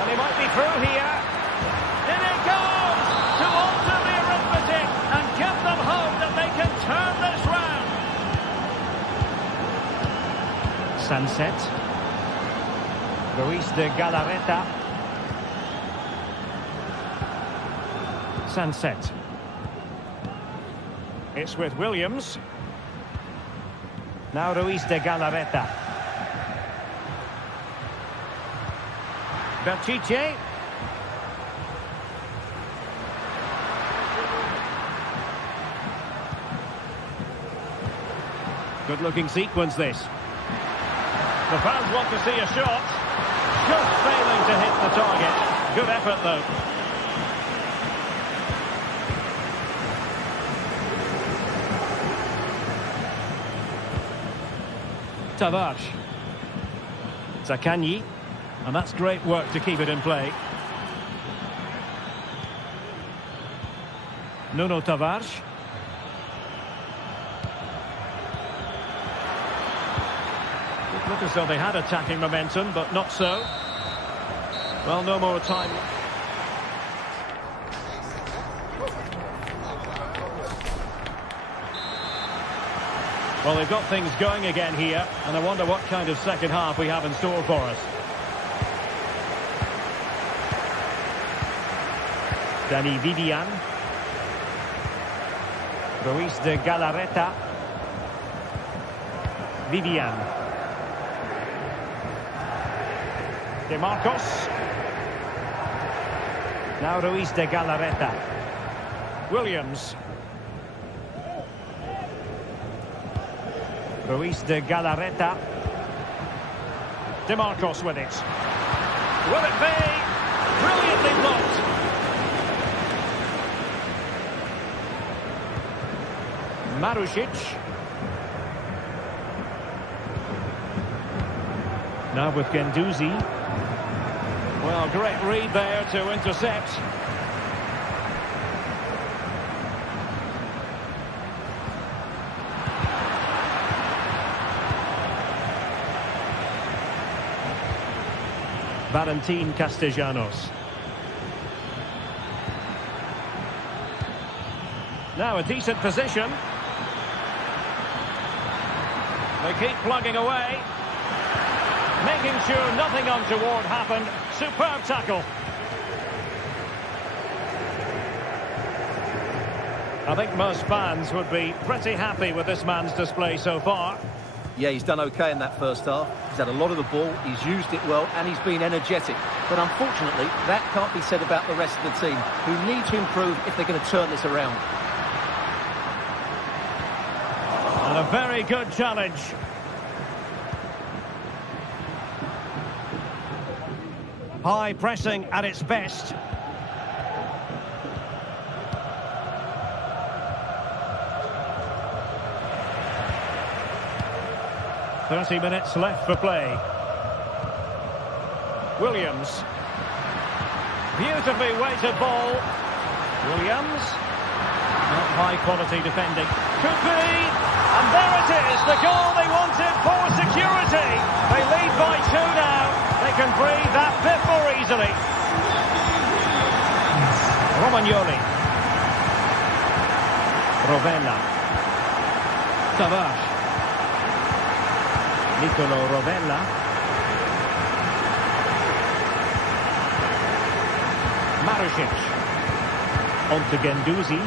And he might be through here. In it goes to alter the arithmetic and give them hope that they can turn this round. Sunset. Ruiz de Galarreta. Sunset. It's with Williams. Now Ruiz de Galarreta. Berchiche. Good-looking sequence, this. The fans want to see a shot. Just failing to hit the target. Good effort, though. Tavares. Zaccagni. And that's great work to keep it in play. Nuno Tavares. It looked as though they had attacking momentum, but not so. Well, no more time. Well, they've got things going again here, and I wonder what kind of second half we have in store for us. Dani Vivian. Ruiz de Galarreta. Vivian. De Marcos. Now Ruiz de Galarreta. Williams. Ruiz de Galarreta. De Marcos with it. Will it be? Brilliantly blocked. Marusic. Now with Guendouzi. Well, great read there to intercept. Valentin Castellanos. Now a decent position. They keep plugging away, making sure nothing untoward happened. Superb tackle. I think most fans would be pretty happy with this man's display so far. Yeah, he's done okay in that first half. He's had a lot of the ball, he's used it well, and he's been energetic. But unfortunately, that can't be said about the rest of the team, who need to improve if they're going to turn this around. And a very good challenge. High pressing at its best. "30 minutes left for play." Williams. Beautifully weighted ball. Williams. Not high quality defending. Could be. And there it is, the goal they wanted for security. They lead by 2 now. They can breathe that bit more easily. Romagnoli. Rovella. Tavares. Nicolo Rovella. Marusic. On to Guendouzi.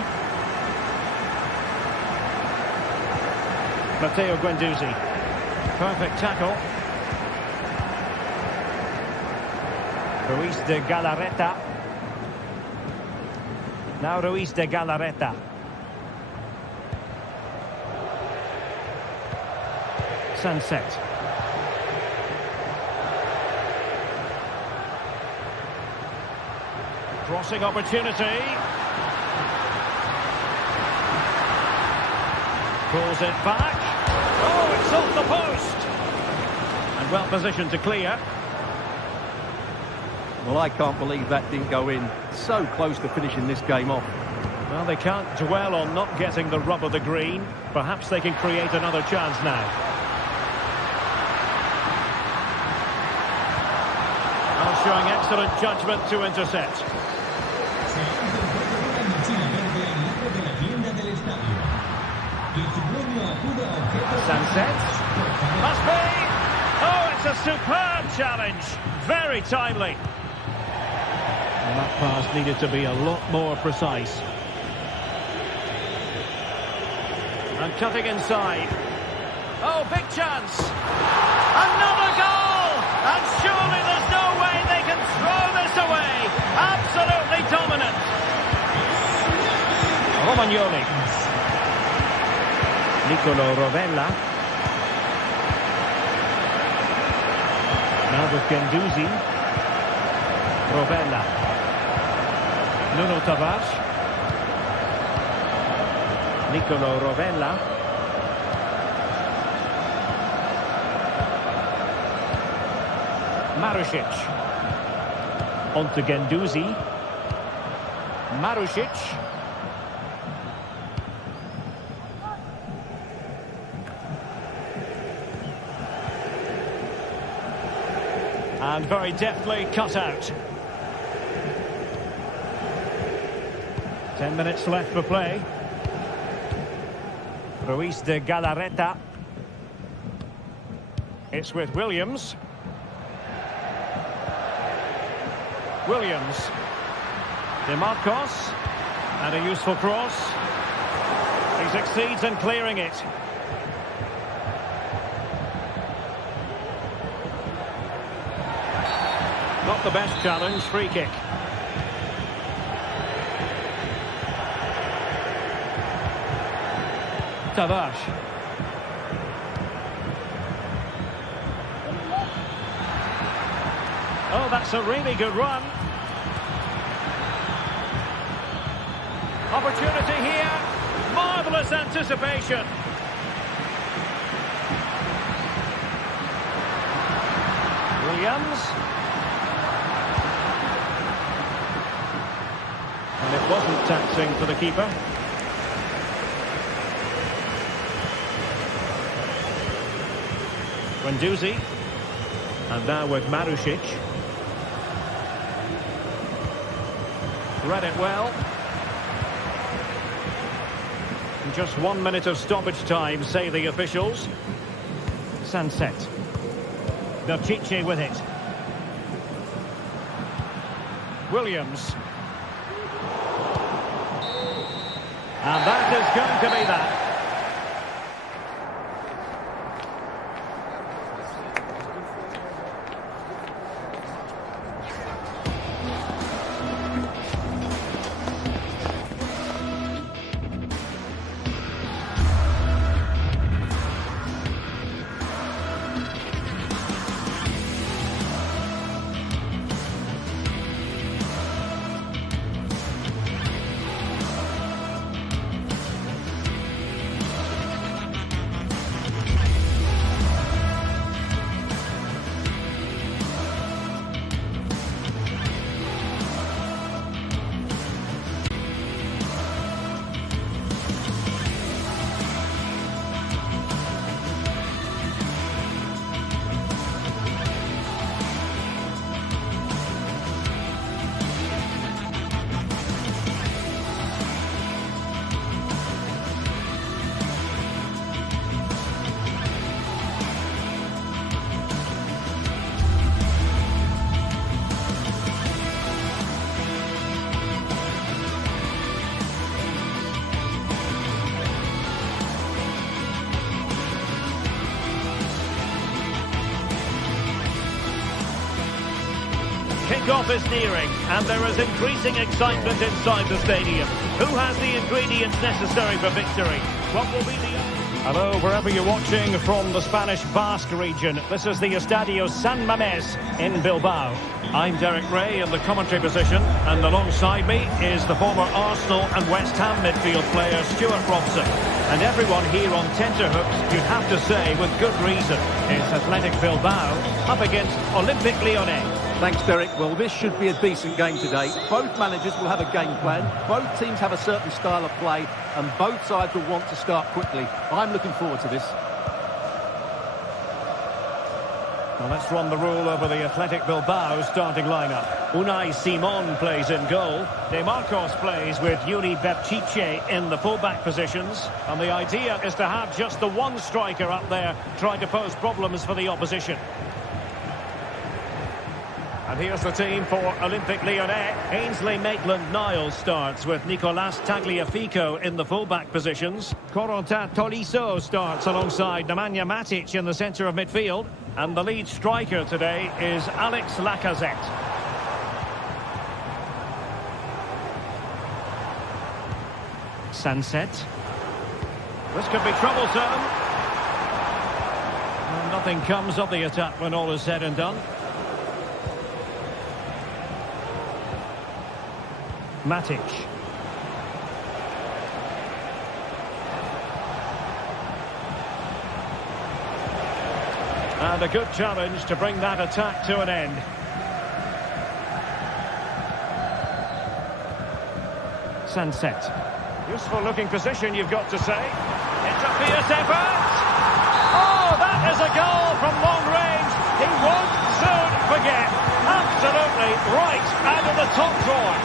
Matteo Guendouzi. Perfect tackle. Ruiz de Galarreta. Now Ruiz de Galarreta. Sunset. Crossing opportunity. Pulls it back. Oh, it's off the post. And well positioned to clear. Well, I can't believe that didn't go in. So close to finishing this game off. Well, they can't dwell on not getting the rub of the green. Perhaps they can create another chance now. Oh, showing excellent judgment to intercept. Sunset. Must be. Oh, it's a superb challenge. Very timely. And that pass needed to be a lot more precise. And cutting inside. Oh, big chance. Another goal! And surely there's no way they can throw this away. Absolutely dominant. Romagnoli. Nicolo Rovella. Now with Guendouzi. Rovella. Nuno Tavares. Nicolo Rovella. Marusic. On to Guendouzi. Marusic. And very deftly cut out. 10 minutes left for play. Ruiz de Galarreta. It's with Williams. Williams. De Marcos. And a useful cross. He succeeds in clearing it. Not the best challenge, free kick. Tavares. Oh, that's a really good run. Opportunity here. Marvellous anticipation. Williams. And it wasn't taxing for the keeper. Guendouzi. And now with Marusic. Read it well. And just 1 minute of stoppage time, say the officials. Sunset. Belchiche with it. Williams. And that is going to be that. Kick-off is nearing, and there is increasing excitement inside the stadium. Who has the ingredients necessary for victory? What will be the... Hello, wherever you're watching from the Spanish Basque region. This is the Estadio San Mamés in Bilbao. I'm Derek Ray in the commentary position, and alongside me is the former Arsenal and West Ham midfield player Stuart Robson. And everyone here on tenterhooks, you'd have to say with good reason, is Athletic Bilbao up against Olympique Lyonnais. Thanks, Derek. Well, this should be a decent game today. Both managers will have a game plan. Both teams have a certain style of play, and both sides will want to start quickly. I'm looking forward to this. Well, let's run the rule over the Athletic Bilbao starting lineup. Unai Simon plays in goal. De Marcos plays with Yuri Berchiche in the fullback positions. And the idea is to have just the one striker up there trying to pose problems for the opposition. And here's the team for Olympique Lyonnais. Ainsley Maitland-Niles starts with Nicolas Tagliafico in the fullback positions. Corentin Tolisso starts alongside Nemanja Matic in the centre of midfield. And the lead striker today is Alex Lacazette. Sunset. This could be troublesome. Well, nothing comes of the attack when all is said and done. Matic. And a good challenge to bring that attack to an end. Sunset. Useful looking position, you've got to say. It's a fierce effort. Oh, that is a goal from long range. He won't soon forget. Absolutely right out of the top drawer.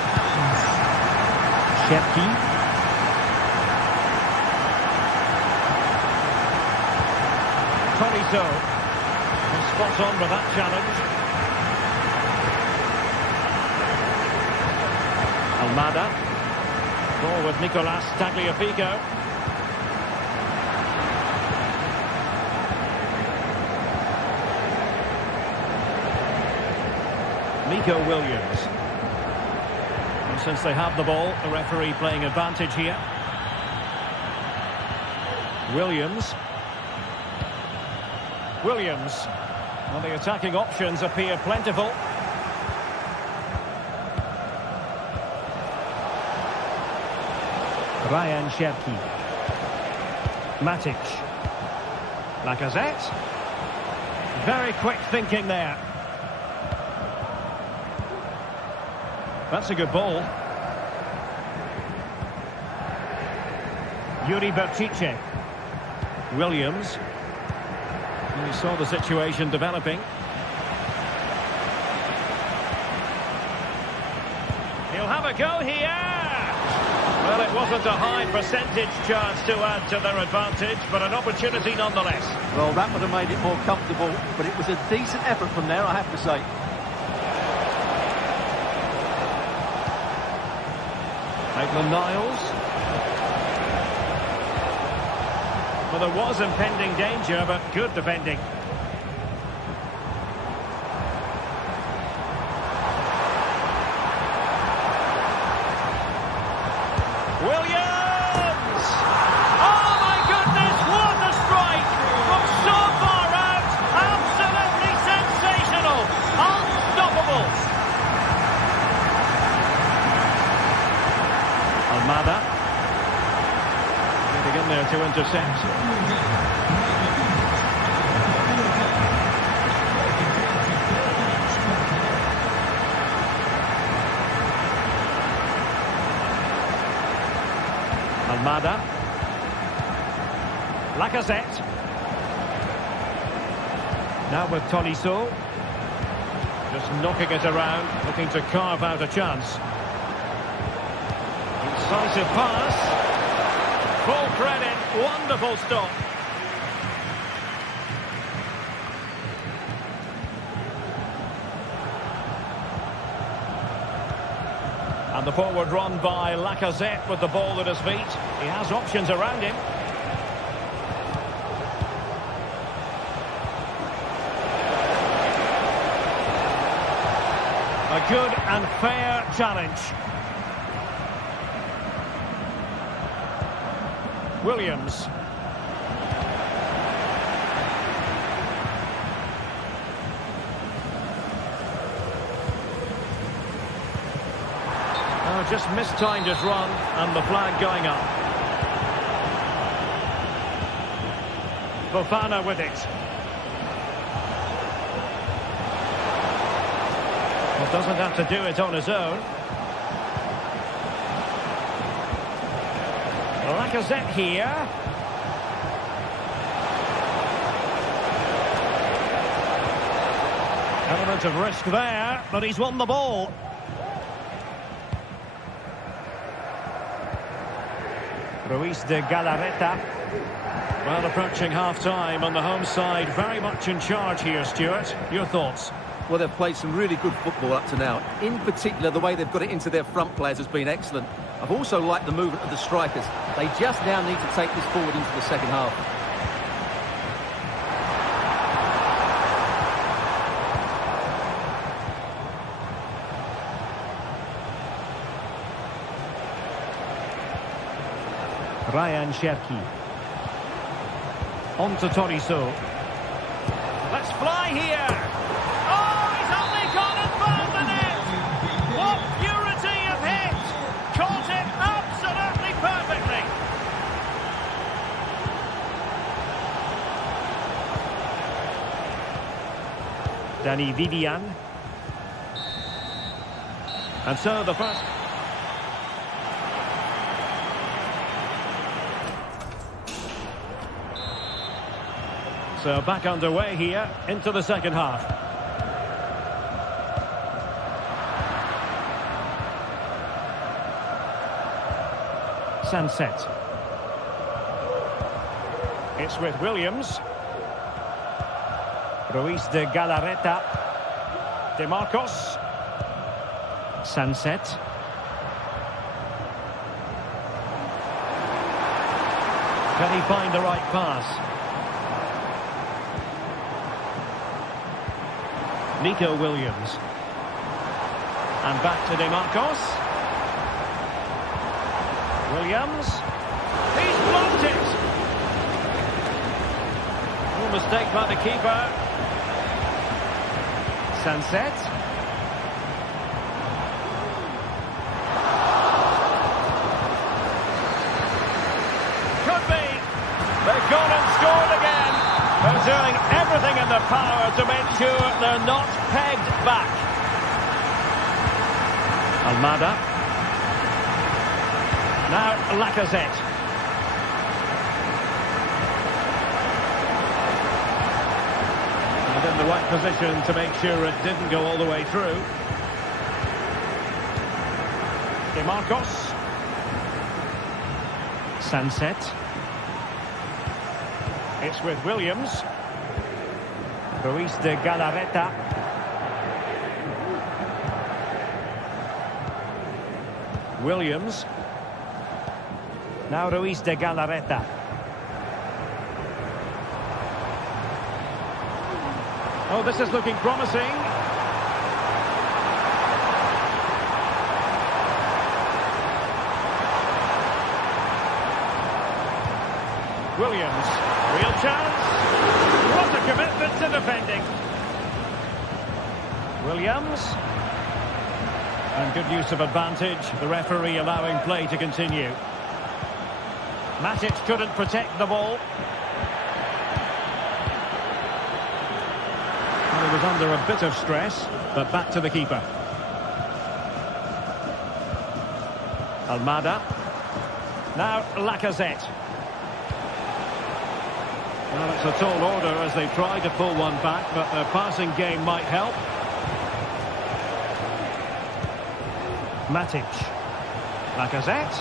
Shepki. Tolisso. Spot on with that challenge. Almada. Ball with Nicolas Tagliafico. Nico Williams. And since they have the ball, the referee playing advantage here. Williams. Well, the attacking options appear plentiful. Ryan Cherki. Matic. Lacazette. Very quick thinking there. That's a good ball. Yuri Berchiche. Williams. We saw the situation developing. He'll have a go here. Well, it wasn't a high percentage chance to add to their advantage, but an opportunity nonetheless. Well, that would have made it more comfortable, but it was a decent effort from there, I have to say. Maitland-Niles. Well, there was impending danger, but good defending. Williams! Oh, my goodness, what a strike! From so far out, absolutely sensational! Unstoppable! Almada. Getting in there to intercept. Almada. Lacazette. Now with Tolisso. Just knocking it around, looking to carve out a chance. Incisive pass. Full credit, wonderful stop. And the forward run by Lacazette with the ball at his feet. He has options around him. A good and fair challenge. Williams. Oh, just mistimed his run, and the flag going up. Fofana with it. Well, doesn't have to do it on his own. Lacazette here. Element of risk there, but he's won the ball. Ruiz de Galarreta. Well, approaching half-time on the home side. Very much in charge here, Stuart. Your thoughts? Well, they've played some really good football up to now. In particular, the way they've got it into their front players has been excellent. I've also liked the movement of the strikers. They just now need to take this forward into the second half. Ryan Cherki. On to Tolisso. Let's fly here. Oh, he's only gone and found the net. What purity of hit. Caught it absolutely perfectly. Danny Vivian. And so the first... So back underway here into the second half. Sunset. It's with Williams. Ruiz de Galarreta. De Marcos. Sunset. Can he find the right pass? Nico Williams. And back to De Marcos. Williams. He's blocked it. No mistake by the keeper. Sunset. Could be. They've gone and scored again. They're doing everything in their power to make sure they're not pegged back. Almada. Now Lacazette. And in the right position to make sure it didn't go all the way through. De Marcos. Sunset. It's with Williams. Ruiz de Galarreta. Williams. Now Ruiz de Galarreta. Oh, this is looking promising. Williams. Real chance. What a commitment to defending. Williams. And good use of advantage. The referee allowing play to continue. Matic couldn't protect the ball. Well, he was under a bit of stress, but back to the keeper. Almada. Now Lacazette. Well, it's a tall order as they try to pull one back, but their passing game might help. Matic. Lacazette.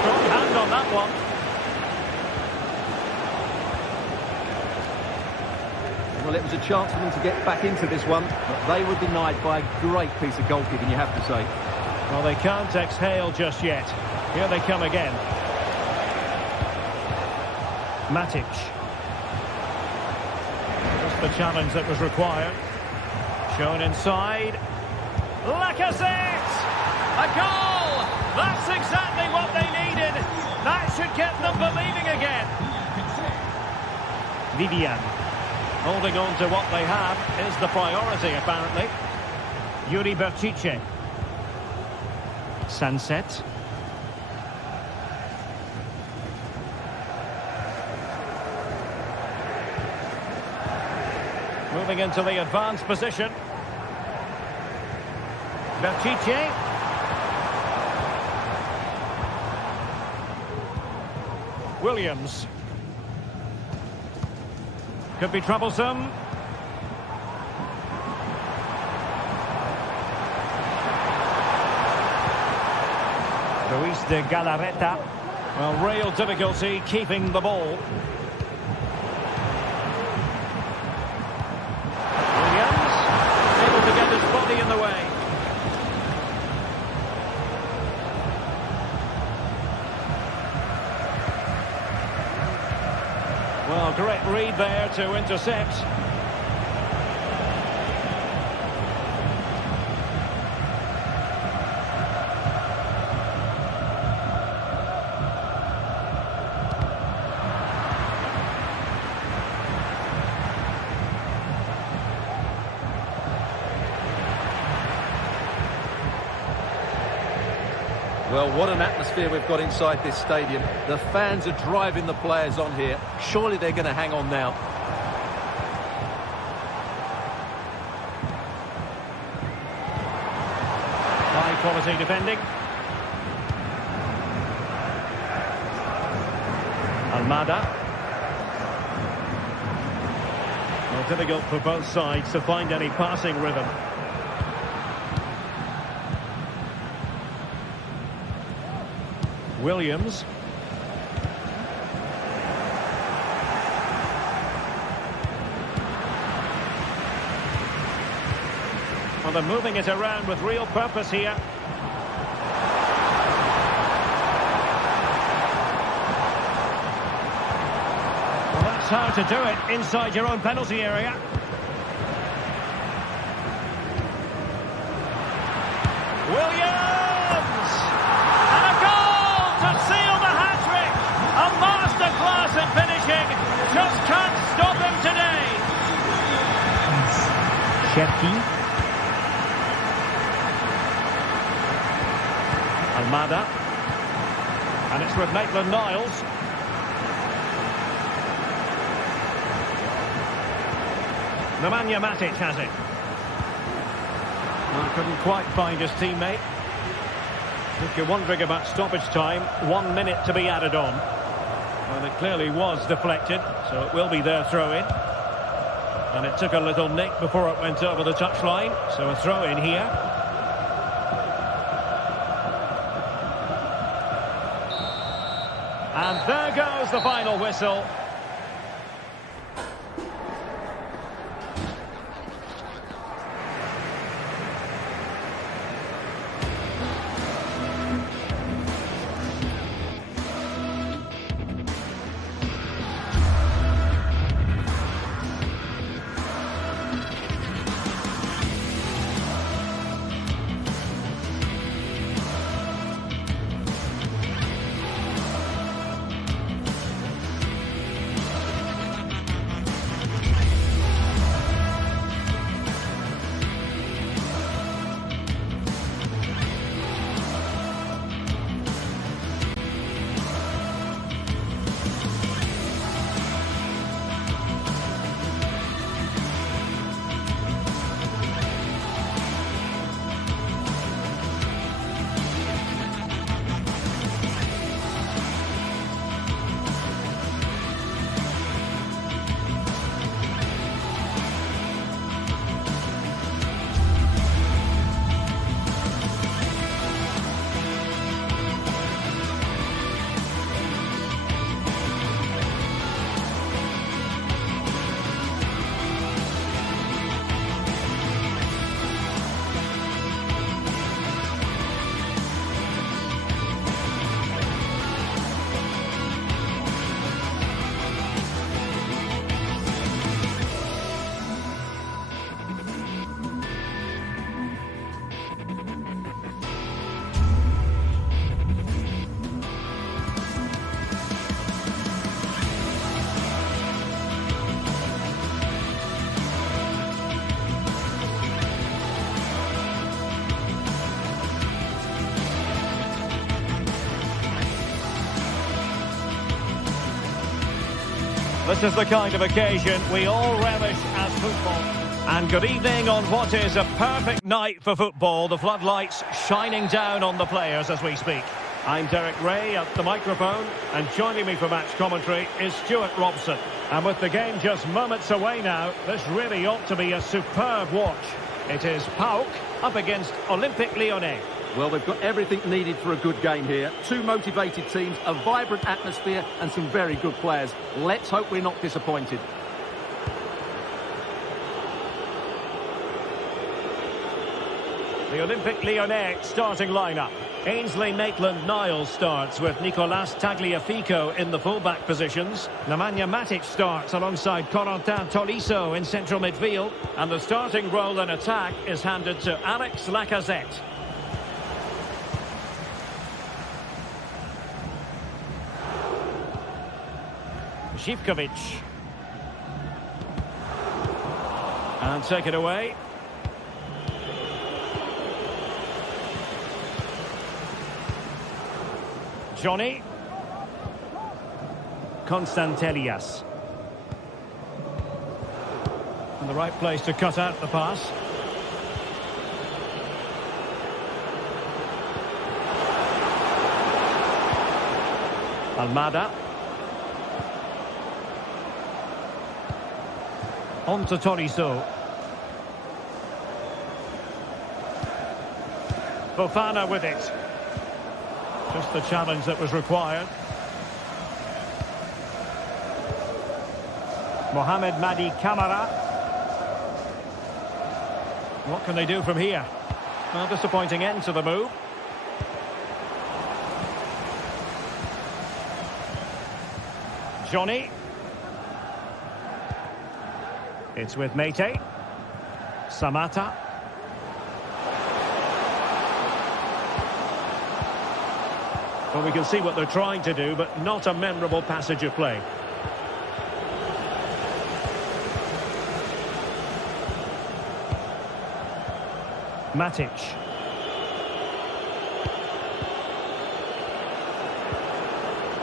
Strong hand on that one. Well, it was a chance for them to get back into this one, but they were denied by a great piece of goalkeeping, you have to say. Well, they can't exhale just yet. Here they come again. Matic. Just the challenge that was required. Shown inside. Lacazette! A goal! That's exactly what they needed. That should get them believing again. Vivian. Holding on to what they have is the priority, apparently. Yuri Berchiche. Sunset. Moving into the advanced position. Berchiche. Williams. Could be troublesome. Luis de Galarreta. Well, real difficulty keeping the ball. Williams, able to get his body in the way. Well, great read there to intercept. Well, what an atmosphere we've got inside this stadium. The fans are driving the players on here. Surely they're going to hang on now. High quality defending. Almada. Well, difficult for both sides to find any passing rhythm. Williams. Well, they're moving it around with real purpose here. Well, that's how to do it inside your own penalty area. Williams! And finishing, just can't stop him today. Cherki. Almada. And it's with Maitland-Niles. Nemanja Matic has it. Well, couldn't quite find his teammate. If you're wondering about stoppage time, 1 minute to be added on. Well, it clearly was deflected, so it will be their throw-in. And it took a little nick before it went over the touchline, so a throw-in here. And there goes the final whistle. This is the kind of occasion we all relish as football. And good evening on what is a perfect night for football. The floodlights shining down on the players as we speak. I'm Derek Ray at the microphone, and joining me for match commentary is Stuart Robson. And with the game just moments away now, this really ought to be a superb watch. It is PAOK up against Olympique Lyonnais. Well, they've got everything needed for a good game here. Two motivated teams, a vibrant atmosphere and some very good players. Let's hope we're not disappointed. The Olympique Lyonnais starting lineup. Ainsley Maitland-Niles starts with Nicolas Tagliafico in the full-back positions. Nemanja Matic starts alongside Corentin Tolisso in central midfield. And the starting role in attack is handed to Alex Lacazette. Živkovic. And take it away. Johnny. Constantelias. In the right place to cut out the pass. Almada. On to Tolisso. Fofana with it. Just the challenge that was required. Mohamed Madi Camara. What can they do from here? Well, disappointing end to the move. Johnny. It's with Mete. Samata. Well, we can see what they're trying to do, but not a memorable passage of play. Matic.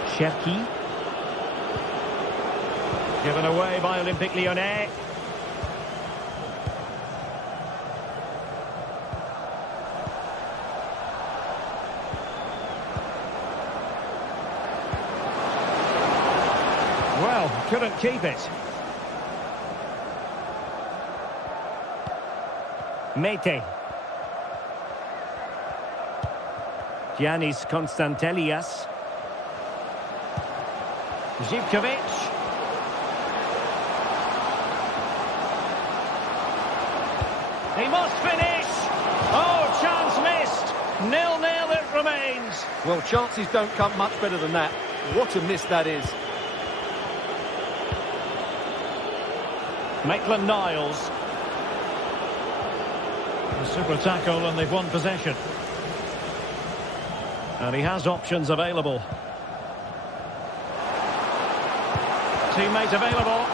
Cherki. Given away by Olympique Lyonnais. Well, couldn't keep it. Mete. Giannis Constantelias. Živkovic. He must finish. Oh, chance missed. 0-0 it remains. Well, chances don't come much better than that. What a miss that is. Maitland-Niles. A super tackle and they've won possession. And he has options available. Teammate available.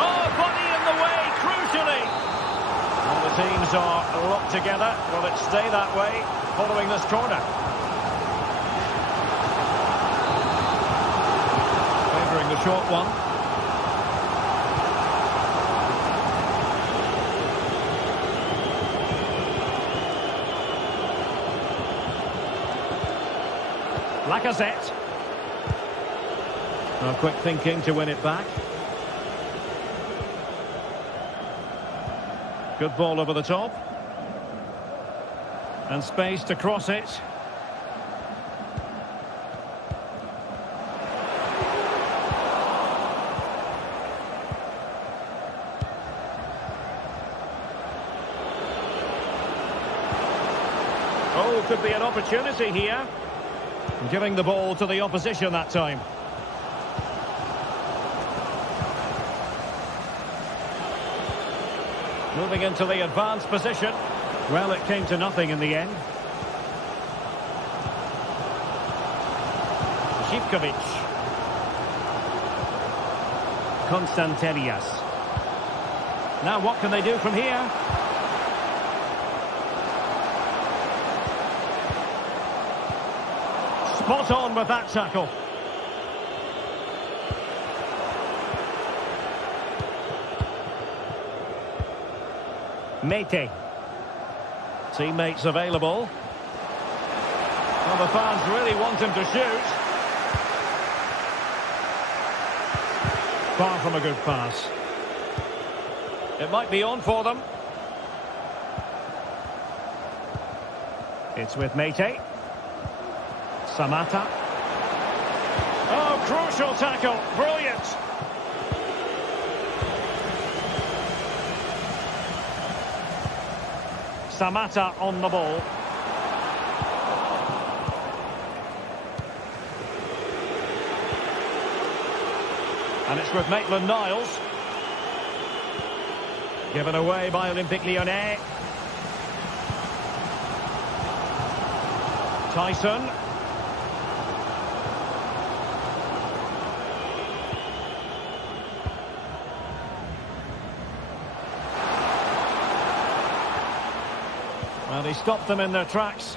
Oh, body in the way, crucially. And the teams are locked together. Will it stay that way following this corner? Favouring the short one. Lacazette. Well, quick thinking to win it back. Good ball over the top. And space to cross it. Oh, could be an opportunity here. Giving the ball to the opposition that time. Moving into the advanced position. Well, it came to nothing in the end. Živkovic. Constantelias. Now what can they do from here? Spot on with that tackle. Mete. Teammates available. Well, the fans really want him to shoot. Far from a good pass. It might be on for them. It's with Mete. Samata. Oh, crucial tackle. Brilliant. Samata on the ball. And it's with Maitland-Niles. Given away by Olympique Lyonnais. Tyson. Well, he stopped them in their tracks.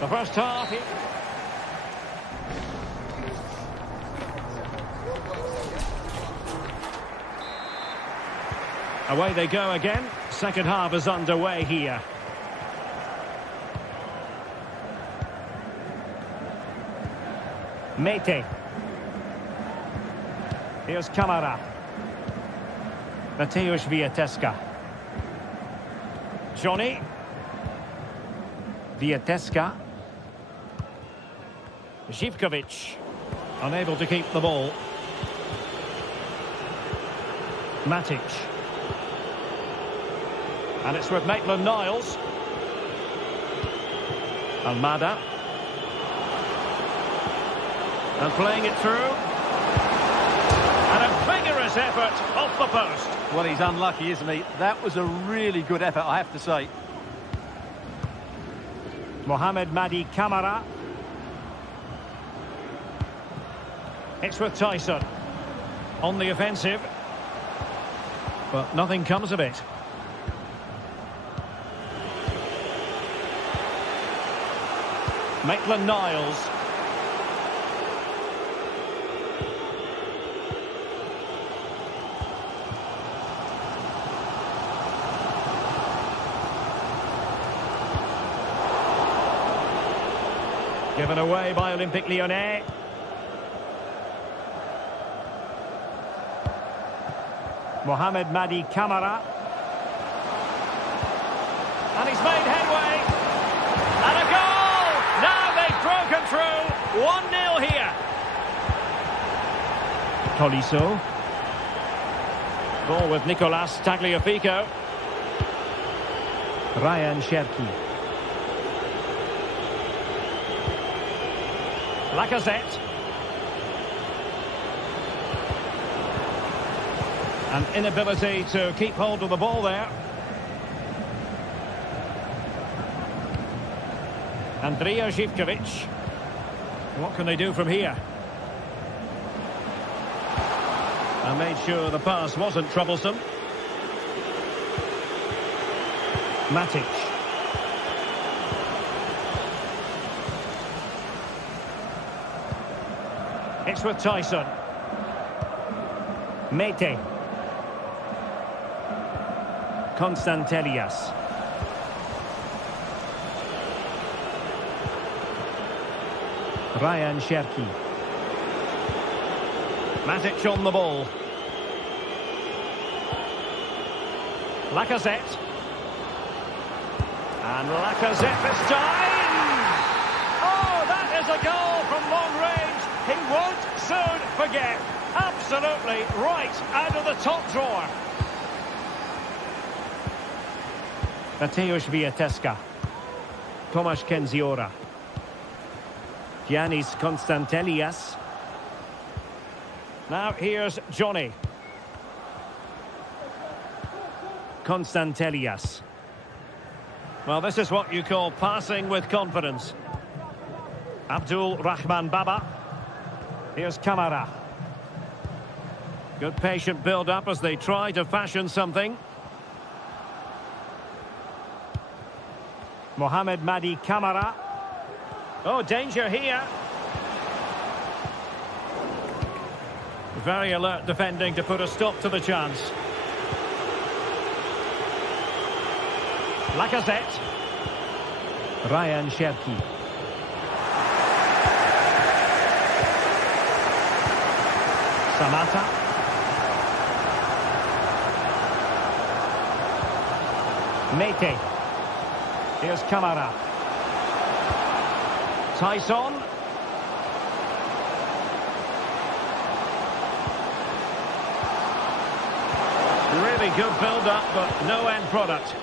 The first half. Away they go again. Second half is underway here. Mete. Here's Camara. Mateusz Wiateska. Johnny. Wiateska. Zivkovic. Unable to keep the ball. Matic. And it's with Maitland-Niles. Almada. And playing it through. And a vigorous effort off the post. Well, he's unlucky, isn't he? That was a really good effort, I have to say. Mohamed Madi Camara. It's with Tyson. On the offensive. But nothing comes of it. Maitland-Niles. Given away by Olympique Lyonnais. Mohamed Madi Camara. And he's made headway. And a goal! Now they've broken through. 1-0 here. Tolisso. Ball with Nicolas Tagliafico. Ryan Cherki. Lacazette. An inability to keep hold of the ball there. Andrija Zivkovic. What can they do from here? And made sure the pass wasn't troublesome. Matic. It's with Tyson. Mete. Constantelias. Ryan Cherki. Matic on the ball. Lacazette. And Lacazette this time. Oh, that is a goal from long range. He won't soon forget. Absolutely right out of the top drawer. Mateusz Wiateska. Tomasz Kenziora. Giannis Constantelias. Now here's Johnny. Constantelias. Well, this is what you call passing with confidence. Abdul Rahman Baba. Here's Camara. Good patient build-up as they try to fashion something. Mohamed Madi Camara. Oh, danger here. Very alert defending to put a stop to the chance. Lacazette. Ryan Cherki. Samata. Mete. Here's Camara. Tyson. Really good build-up, but no end product.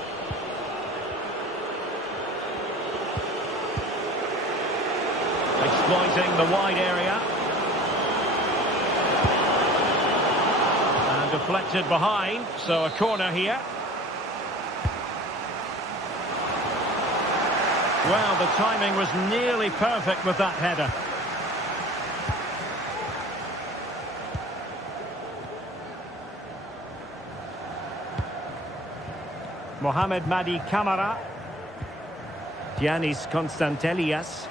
Exploiting the wide area. And deflected behind, so a corner here. Well, the timing was nearly perfect with that header. Mohamed Madi Camara. Giannis Constantelias.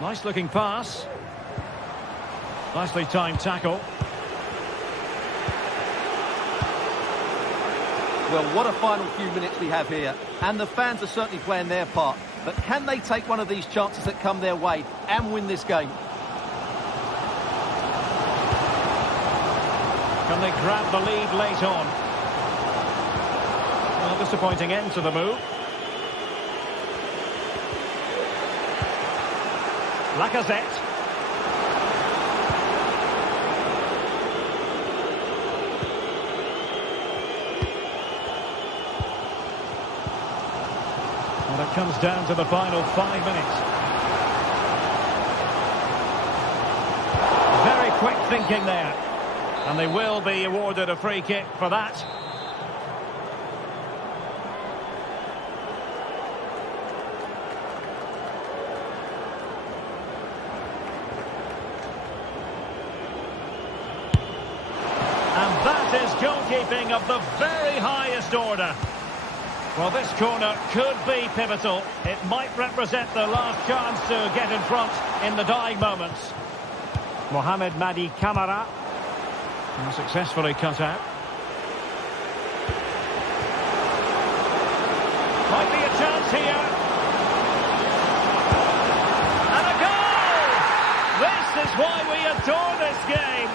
Nice looking pass. Nicely timed tackle. Well, what a final few minutes we have here. And the fans are certainly playing their part. But can they take one of these chances that come their way and win this game? Can they grab the lead late on? Well, disappointing end to the move. Lacazette. Well, it comes down to the final 5 minutes. Very quick thinking there. And they will be awarded a free kick for that. And that is goalkeeping of the very highest order. Well, this corner could be pivotal. It might represent the last chance to get in front in the dying moments. Mohamed Madi Camara. Successfully cut out. Might be a chance here. And a goal! This is why we adore this game.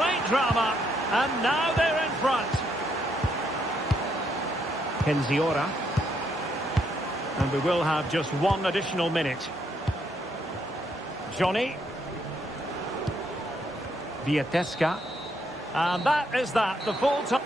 Late drama, and now they're in front. Kenziora. And we will have just one additional minute. Johnny. Viatesca. And that is that, the full time.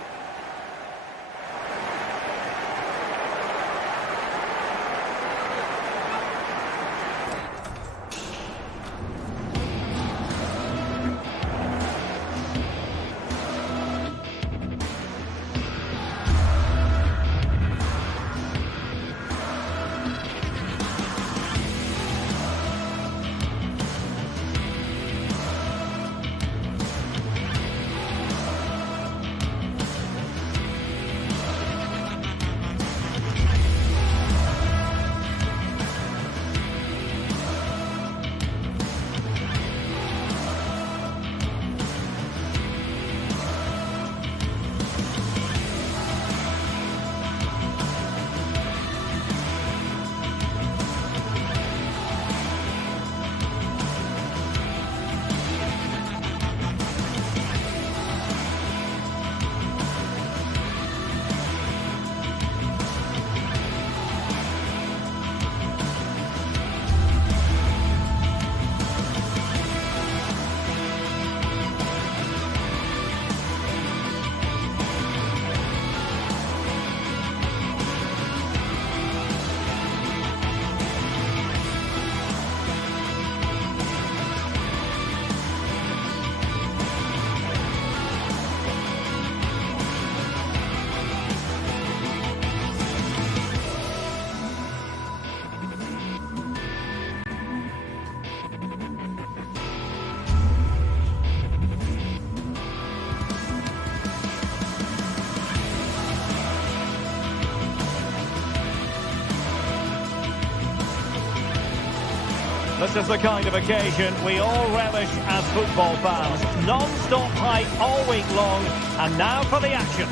This is the kind of occasion we all relish as football fans. Non-stop hype all week long, and now for the action.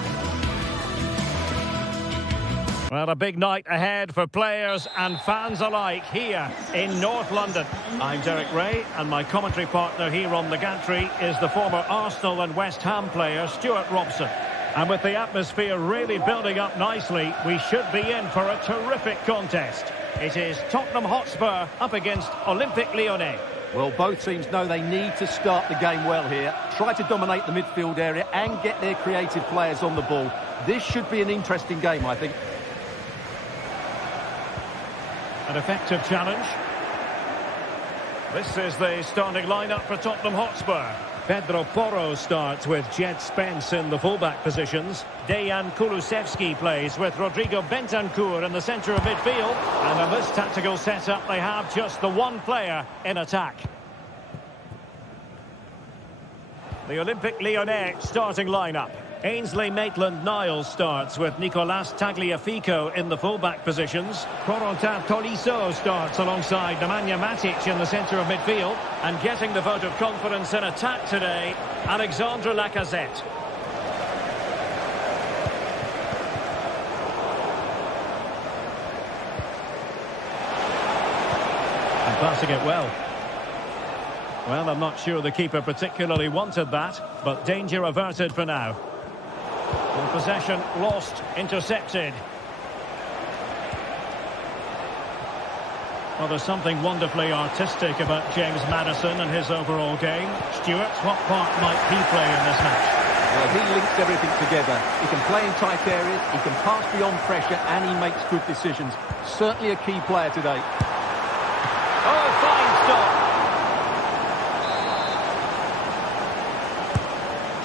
Well, a big night ahead for players and fans alike here in North London. I'm Derek Ray, and my commentary partner here on the gantry is the former Arsenal and West Ham player Stuart Robson. And with the atmosphere really building up nicely, we should be in for a terrific contest. It is Tottenham Hotspur up against Olympique Lyonnais. Well, both teams know they need to start the game well here. Try to dominate the midfield area and get their creative players on the ball. This should be an interesting game, I think. An effective challenge. This is the starting lineup for Tottenham Hotspur. Pedro Porro starts with Jed Spence in the fullback positions. Dejan Kulusevski plays with Rodrigo Bentancur in the centre of midfield. And in this tactical setup, they have just the one player in attack. The Olympique Lyonnais starting lineup. Ainsley Maitland-Niles starts with Nicolas Tagliafico in the fullback positions. Corentin Tolisso starts alongside Nemanja Matic in the centre of midfield. And getting the vote of confidence in attack today, Alexandre Lacazette. And passing it well. Well, I'm not sure the keeper particularly wanted that, but danger averted for now. And possession lost, intercepted. Well, there's something wonderfully artistic about James Maddison and his overall game. Stuart, what part might he play in this match? Well, he links everything together. He can play in tight areas, he can pass beyond pressure, and he makes good decisions. Certainly a key player today. Oh, fine stop.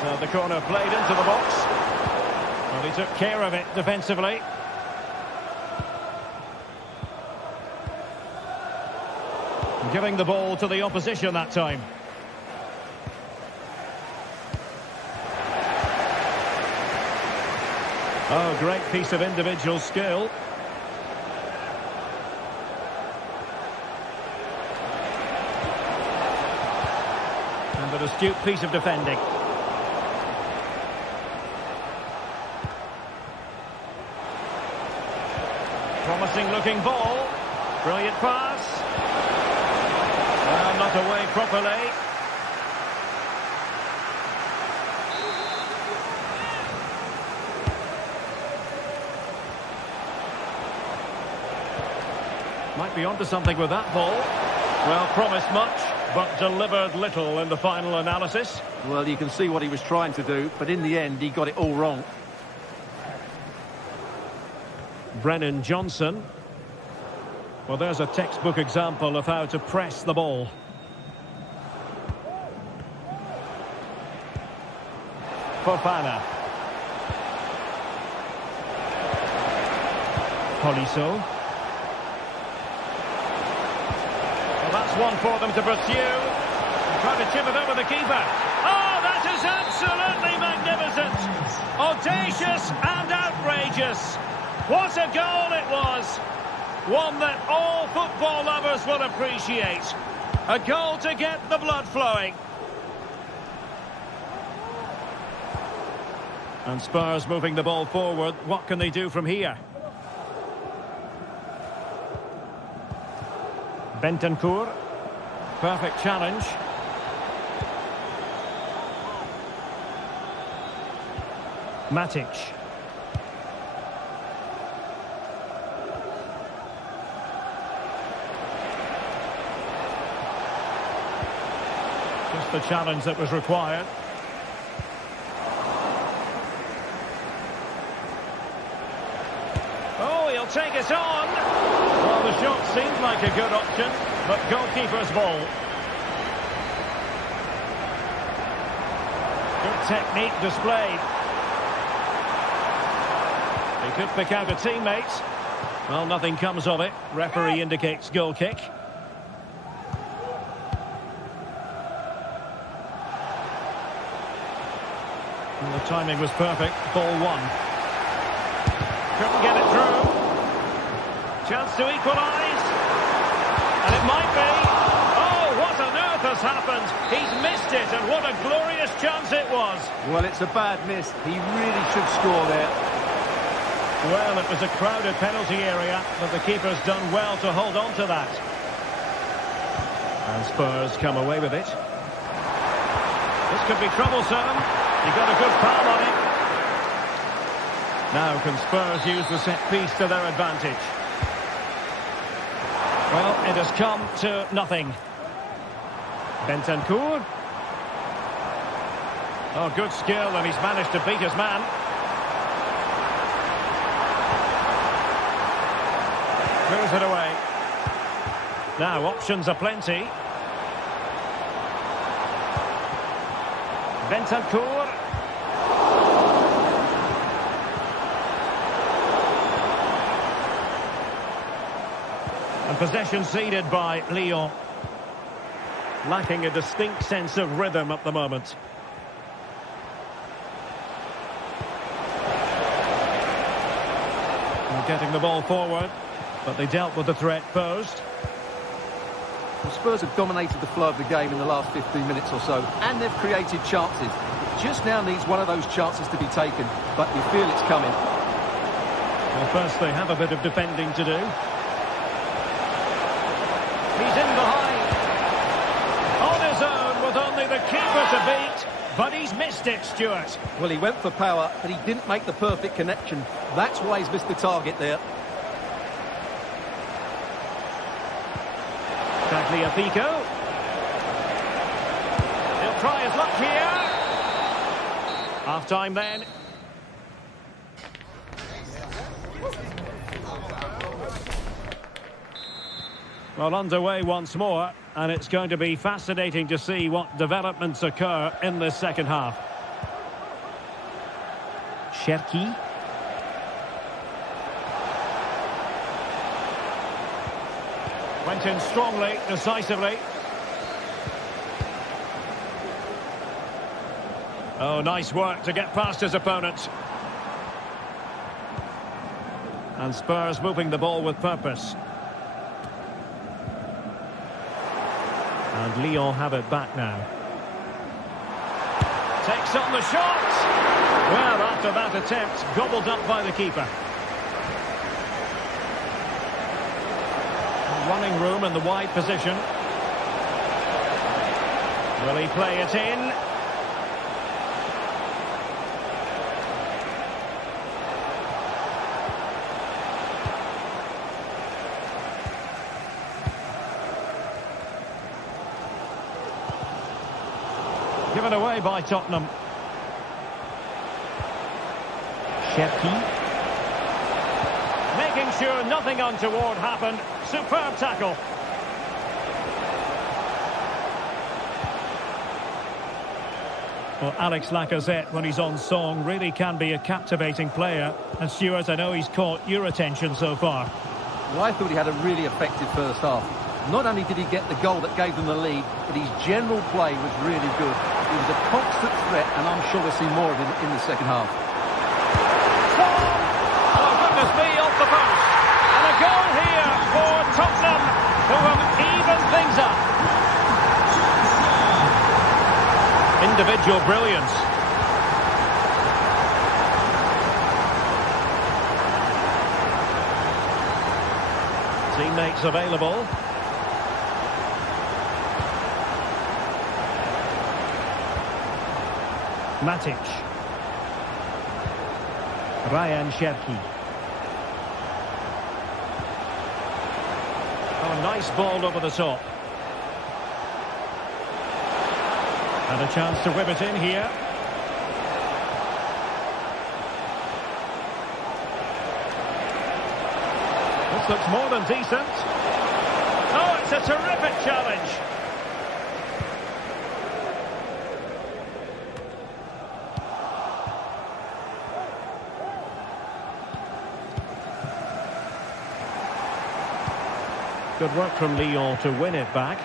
So the corner played into the box. Well, he took care of it defensively. Giving the ball to the opposition that time. Oh, great piece of individual skill. And an astute piece of defending. Promising looking ball. Brilliant pass. Well, not away properly. Might be onto something with that ball. Well, promised much, but delivered little in the final analysis. Well, you can see what he was trying to do, but in the end, he got it all wrong. Brennan Johnson. Well, there's a textbook example of how to press the ball. Fofana. Tolisso. Well, that's one for them to pursue. Trying to chip it over the keeper. Oh, that is absolutely magnificent. Audacious and outrageous. What a goal it was! One that all football lovers will appreciate. A goal to get the blood flowing. And Spurs moving the ball forward. What can they do from here? Bentancur. Perfect challenge. Matic. Just the challenge that was required. Oh, he'll take it on. Well, the shot seemed like a good option, but goalkeeper's ball. Good technique displayed. He could pick out a teammate. Well, nothing comes of it. Referee indicates goal kick. And the timing was perfect. Ball one. Couldn't get it through. Chance to equalise. And it might be. and he's missed it, and what a glorious chance it was. Well, it's a bad miss. He really should score there. Well, it was a crowded penalty area, but the keeper's done well to hold on to that. And Spurs come away with it. This could be troublesome. He got a good foul on it. Now can Spurs use the set piece to their advantage? Well, it has come to nothing. Bentancur. Oh, good skill, and he's managed to beat his man. Moves it away. Now, options are plenty. Bentancur. And possession ceded by Lyon. Lacking a distinct sense of rhythm at the moment. And getting the ball forward, but they dealt with the threat posed. The Spurs have dominated the flow of the game in the last 15 minutes or so, and they've created chances. It just now needs one of those chances to be taken, but you feel it's coming. Well, first they have a bit of defending to do. He's in behind. On his own with only the keeper to beat. But he's missed it, Stuart. Well, he went for power, but he didn't make the perfect connection. That's why he's missed the target there. Tagliafico. He'll try his luck here. Half-time then. Well, underway once more, and it's going to be fascinating to see what developments occur in this second half. Cherki. Went in strongly, decisively. Oh, nice work to get past his opponent. And Spurs moving the ball with purpose. And Lyon have it back now. Takes on the shot. Well, after that attempt, gobbled up by the keeper. Running room in the wide position. Will he play it in? Given away by Tottenham. Cherki. Making sure nothing untoward happened. Superb tackle. Well, Alex Lacazette, when he's on song, really can be a captivating player. And Stuart, I know he's caught your attention so far. Well, I thought he had a really effective first half. Not only did he get the goal that gave them the lead, but his general play was really good. He was a constant threat, and I'm sure we'll see more of him in the second half. Oh, goodness me, off the post. And a goal here for Tottenham, who have evened things up. Individual brilliance. Teammates available. Matic. Ryan Cherki. Oh, nice ball over the top. And a chance to whip it in here. This looks more than decent. Oh, it's a terrific challenge. Good work from Lyon to win it back.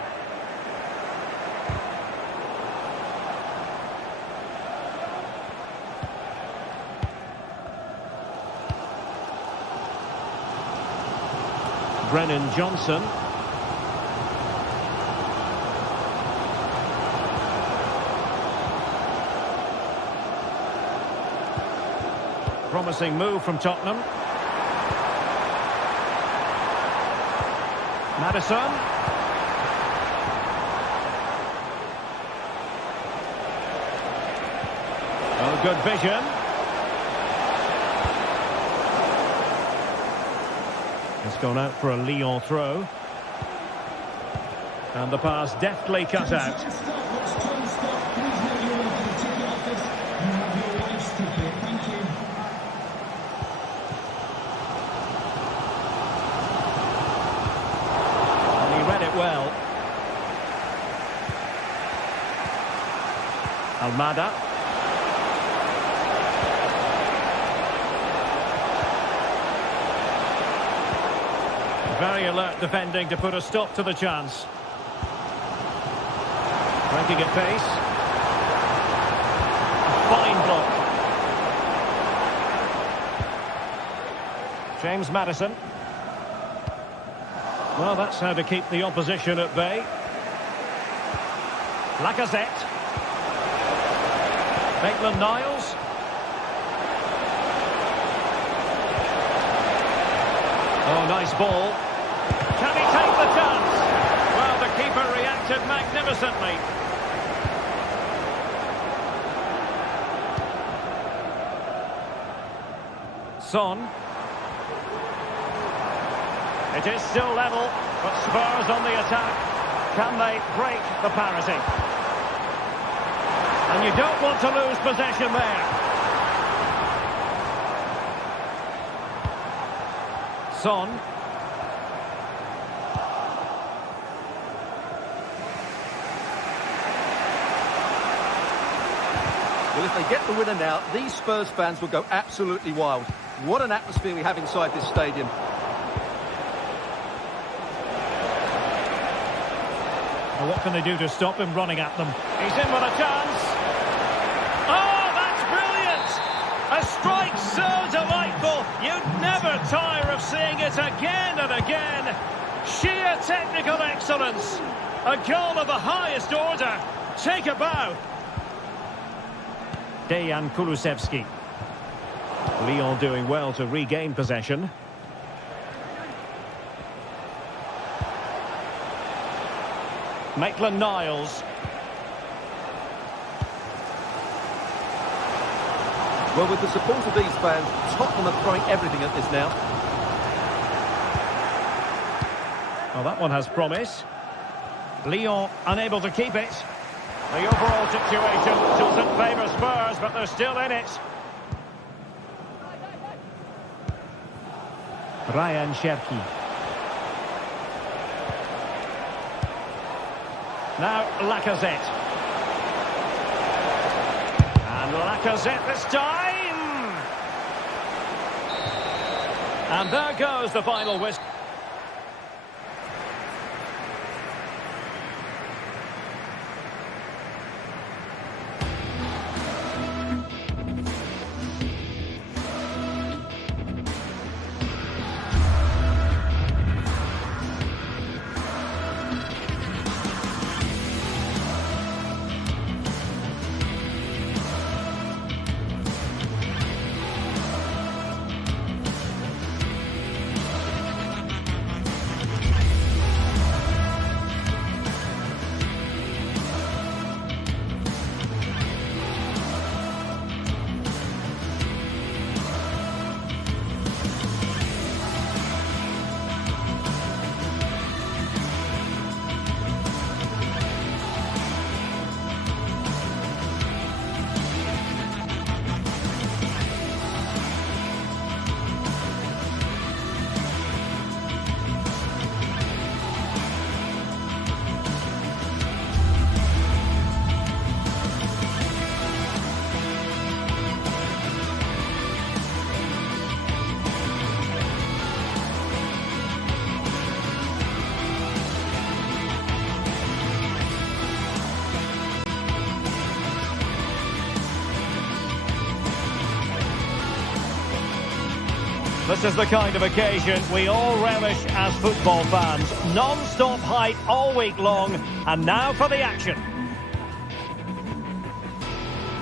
Brennan Johnson. Promising move from Tottenham. Maddison. Oh, good vision. It's gone out for a Lyon throw. And the pass deftly cut out. And he read it well. Almada. Very alert defending to put a stop to the chance. Breaking at pace. A fine block. James Maddison. Well, that's how to keep the opposition at bay. Lacazette. Maitland-Niles. Oh, nice ball. Can he take the chance? Well, the keeper reacted magnificently. Son. It is still level, but Spurs on the attack. Can they break the parity? And you don't want to lose possession there. Son. Well, if they get the winner now, these Spurs fans will go absolutely wild. What an atmosphere we have inside this stadium. Well, what can they do to stop him running at them? He's in with a chance. Oh, that's brilliant! A strike so delightful, you'd never tire of seeing it again and again. Sheer technical excellence. A goal of the highest order. Take a bow. Dejan Kulusevski. Lyon doing well to regain possession. Maitland-Niles. Well, with the support of these fans, Tottenham are throwing everything at this now. Well, that one has promise. Lyon unable to keep it. The overall situation doesn't favour Spurs, but they're still in it. Ryan Cherki. Now Lacazette. And Lacazette this time! And there goes the final whistle. This is the kind of occasion we all relish as football fans. Non-stop hype all week long, and now for the action.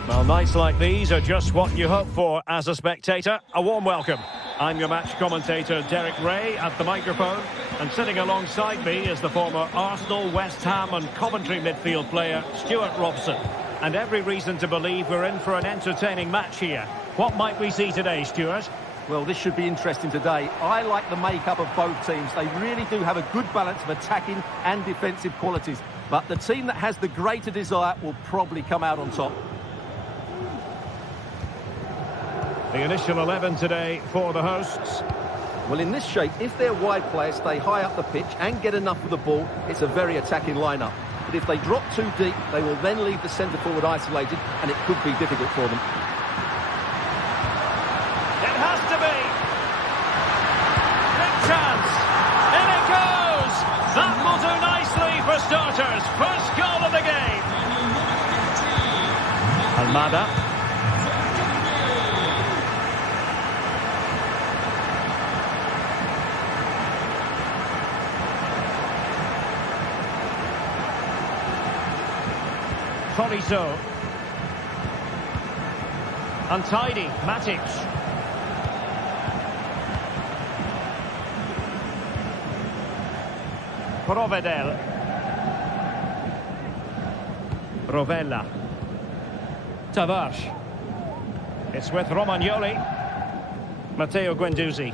Well, nights like these are just what you hope for as a spectator. A warm welcome. I'm your match commentator, Derek Ray, at the microphone. And sitting alongside me is the former Arsenal, West Ham and Coventry midfield player, Stuart Robson. And every reason to believe we're in for an entertaining match here. What might we see today, Stuart? Well, this should be interesting today. I like the makeup of both teams. They really do have a good balance of attacking and defensive qualities. But the team that has the greater desire will probably come out on top. The initial 11 today for the hosts. Well, in this shape, if their wide players stay high up the pitch and get enough of the ball, it's a very attacking lineup. But if they drop too deep, they will then leave the centre-forward isolated, and it could be difficult for them. It has to be. Big chance. In it goes. That will do nicely for starters. First goal of the game. Almada. Chorizo. Untidy, Matic. Provedel. Rovella. Tavares. It's with Romagnoli. Matteo Guendouzi.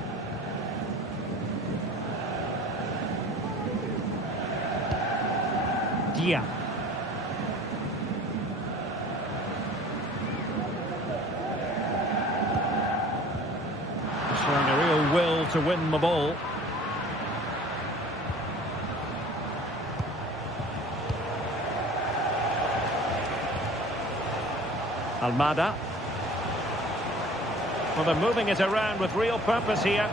Dia. Showing a real will to win the ball. Almada. Well, they're moving it around with real purpose here.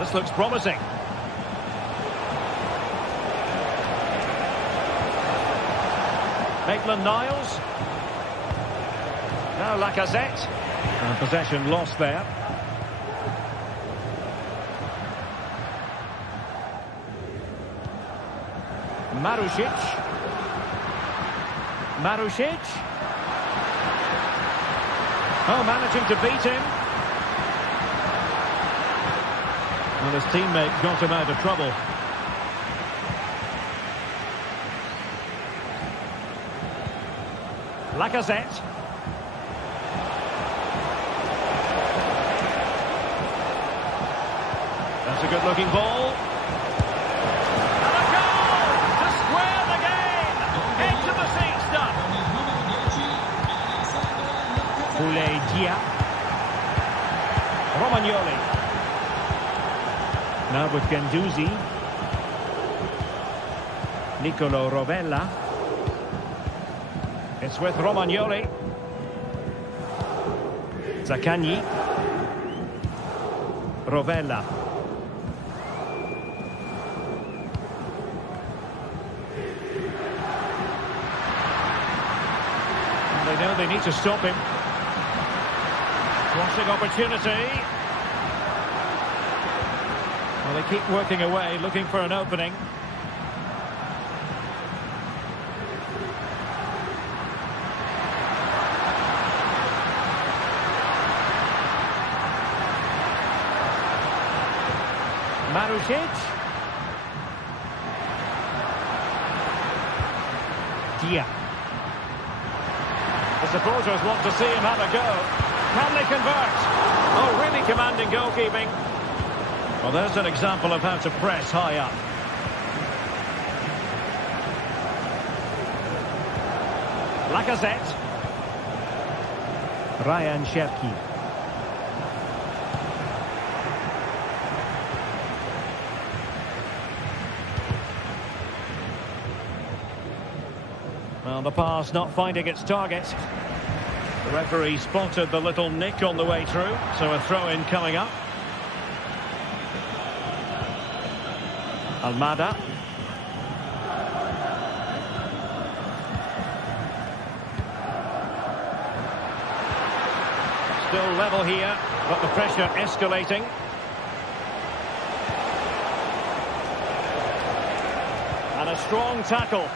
This looks promising. Maitland-Niles. Now Lacazette. And possession lost there. Marušić. Marušić. Oh, managing to beat him. Well, his teammate got him out of trouble. Lacazette. That's a good-looking ball. And a goal to square the game. Into the seat stuff. Boulaye Dia. Romagnoli. Now with Guendouzi. Nicolo Rovella. It's with Romagnoli. Zaccagni. Rovella. They know they need to stop him. Crossing opportunity. Well, they keep working away, looking for an opening. Marušić. Dia. The supporters want to see him have a go. Can they convert? Oh, really commanding goalkeeping. Well, there's an example of how to press high up. Lacazette. Ryan Cherki. Well, the pass not finding its target. The referee spotted the little nick on the way through, so a throw-in coming up. Almada. Still level here, but the pressure escalating. And a strong tackle.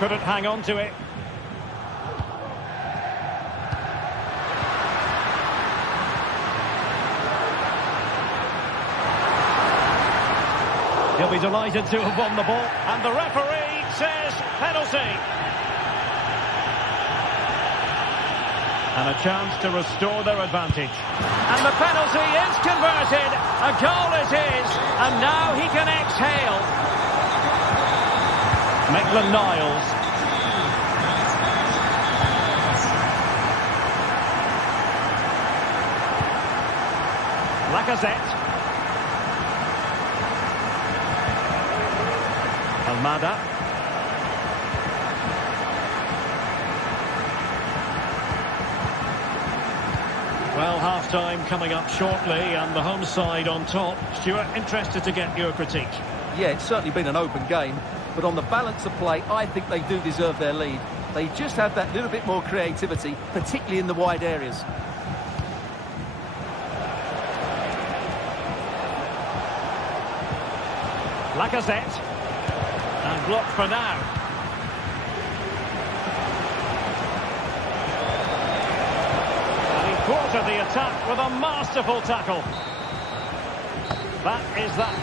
Couldn't hang on to it. He'll be delighted to have won the ball. And the referee says penalty. And a chance to restore their advantage. And the penalty is converted. A goal it is. And now he can exhale. Maitland-Niles. Lacazette. Almada. Well, half-time coming up shortly and the home side on top. Stuart, interested to get your critique. Yeah, it's certainly been an open game, but on the balance of play, I think they do deserve their lead. They just have that little bit more creativity, particularly in the wide areas. Lacazette. And blocked for now. And he quartered the attack with a masterful tackle. That is that.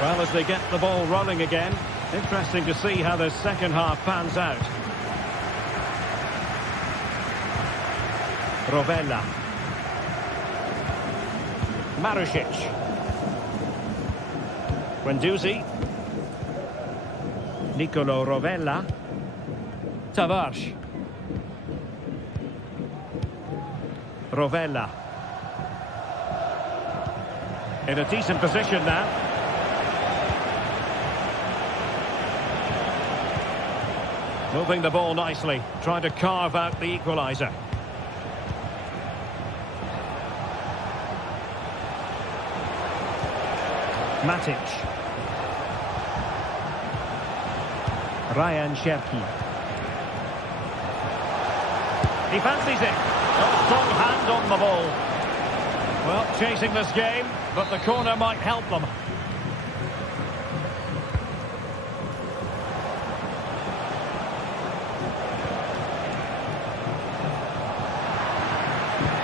Well, as they get the ball rolling again, interesting to see how the second half pans out. Rovella. Marusic. Guendouzi. Nicolo Rovella. Tavares. Rovella. In a decent position now. Moving the ball nicely, trying to carve out the equaliser. Matic. Ryan Cherki. He fancies it. A strong hand on the ball. Well, chasing this game, but the corner might help them.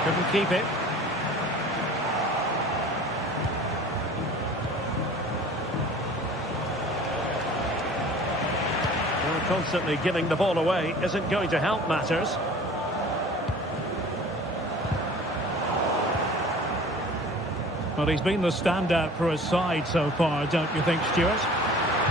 Couldn't keep it. Constantly giving the ball away isn't going to help matters. Well, he's been the standout for his side so far, don't you think, Stuart?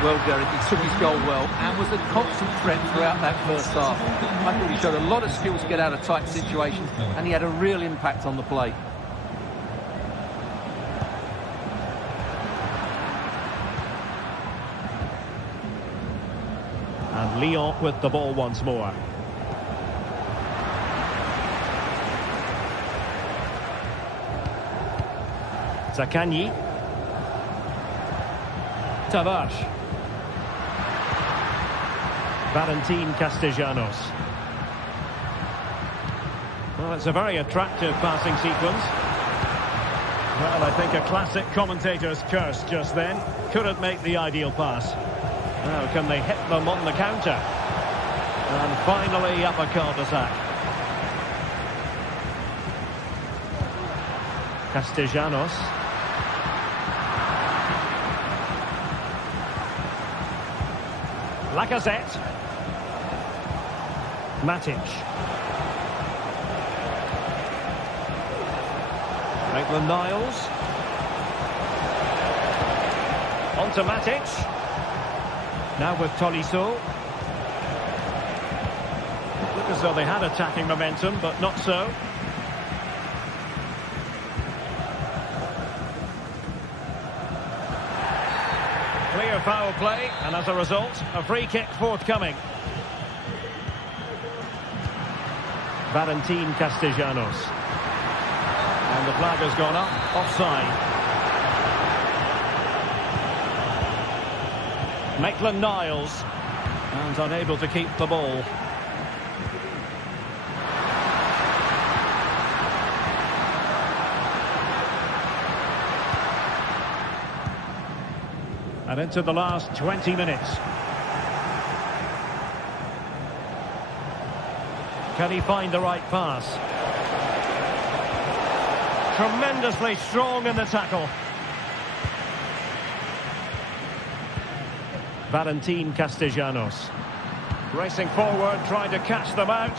Well, Derek, he took his goal well and was a constant threat throughout that first half. I thought he showed a lot of skill to get out of tight situations, and he had a real impact on the play. And Lyon with the ball once more. Zaccagni. Tavares. Valentin Castellanos. Well, it's a very attractive passing sequence. Well, I think a classic commentator's curse just then. Couldn't make the ideal pass. Now, can they hit them on the counter? And finally, uppercut attack. Castellanos. Lacazette. Matic. Maitland-Niles. On to Matic. Now with Tolisso. Look as though they had attacking momentum, but not so. Clear foul play, and as a result, a free kick forthcoming. Valentin Castellanos. And the flag has gone up, offside. Maitland-Niles. And unable to keep the ball. And into the last 20 minutes. Can he find the right pass? Tremendously strong in the tackle. Valentin Castellanos. Racing forward, trying to catch them out.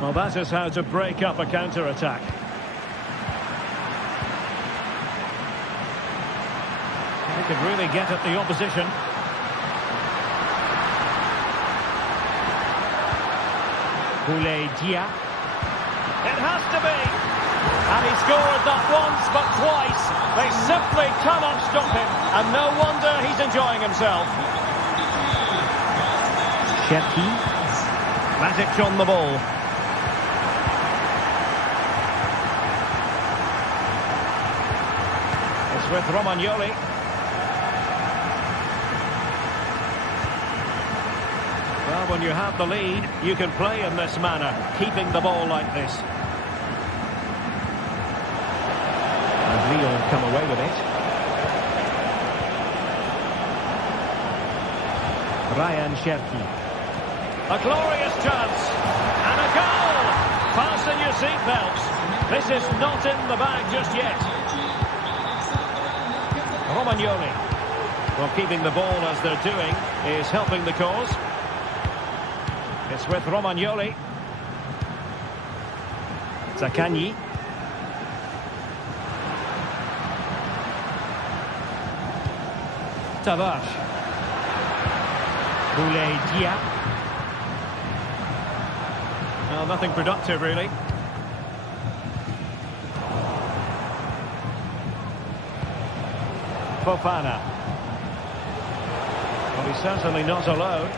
Well, that is how to break up a counter-attack. He could really get at the opposition. Dia. It has to be. And he scored not once but twice. They simply cannot stop him. And no wonder he's enjoying himself. Cherki. Matic on the ball. It's with Romagnoli. Well, when you have the lead, you can play in this manner, keeping the ball like this. And Lyon come away with it. Ryan Cherki. A glorious chance. And a goal! Fasten your seatbelts. This is not in the bag just yet. Romagnoli. Well, keeping the ball as they're doing is helping the cause. It's with Romagnoli. Zaccagni. Tavares. Dia. Well, nothing productive, really. Fofana. Well, he's certainly not alone.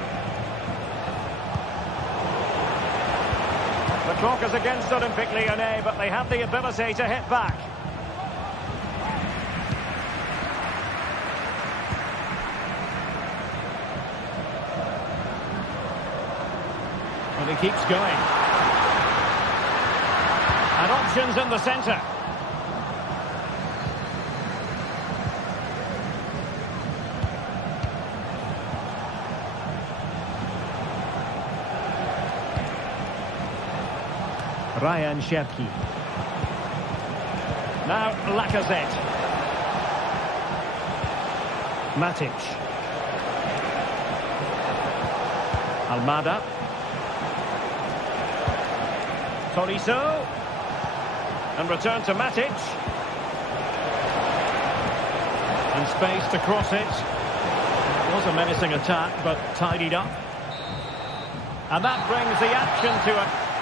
The clock is against Olympique Lyonnais, but they have the ability to hit back. And he keeps going. And options in the centre. Ryan Cherki. Now Lacazette. Matic. Almada. Tolisso. And return to Matic. And space to cross it. It was a menacing attack, but tidied up. And that brings the action to a...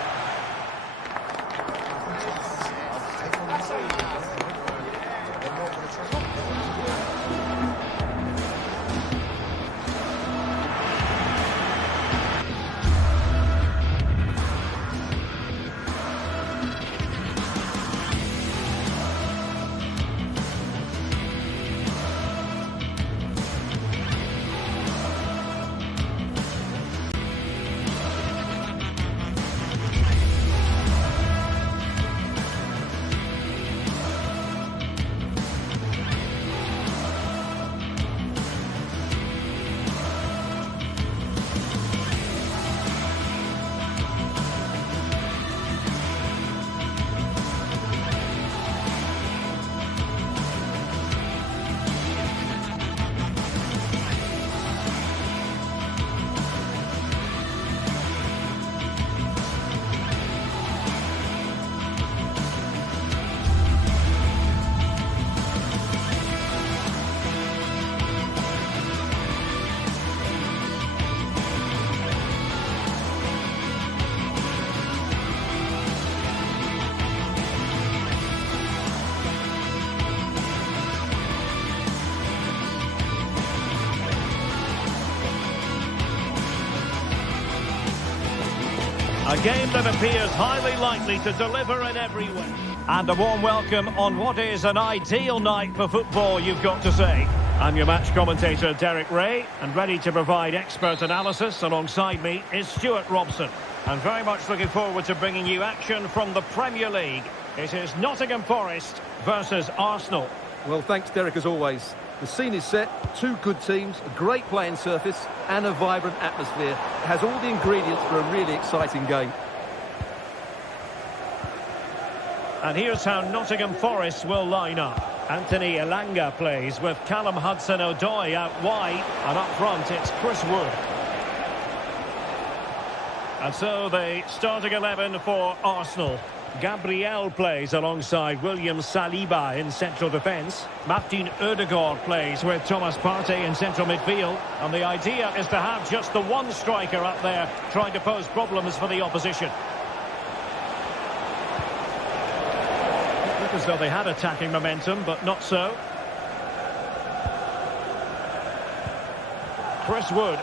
A game that appears highly likely to deliver in every way. And a warm welcome on what is an ideal night for football, you've got to say. I'm your match commentator, Derek Ray, and ready to provide expert analysis alongside me is Stuart Robson. I'm very much looking forward to bringing you action from the Premier League. It is Nottingham Forest versus Arsenal. Well, thanks, Derek, as always. The scene is set, two good teams, a great playing surface and a vibrant atmosphere. It has all the ingredients for a really exciting game. And here's how Nottingham Forest will line up. Anthony Elanga plays with Callum Hudson-Odoi out wide, and up front it's Chris Wood. And so the starting 11 for Arsenal. Gabriel plays alongside William Saliba in central defence. Martin Odegaard plays with Thomas Partey in central midfield. And the idea is to have just the one striker up there trying to pose problems for the opposition. As though they had attacking momentum, but not so. Chris Wood.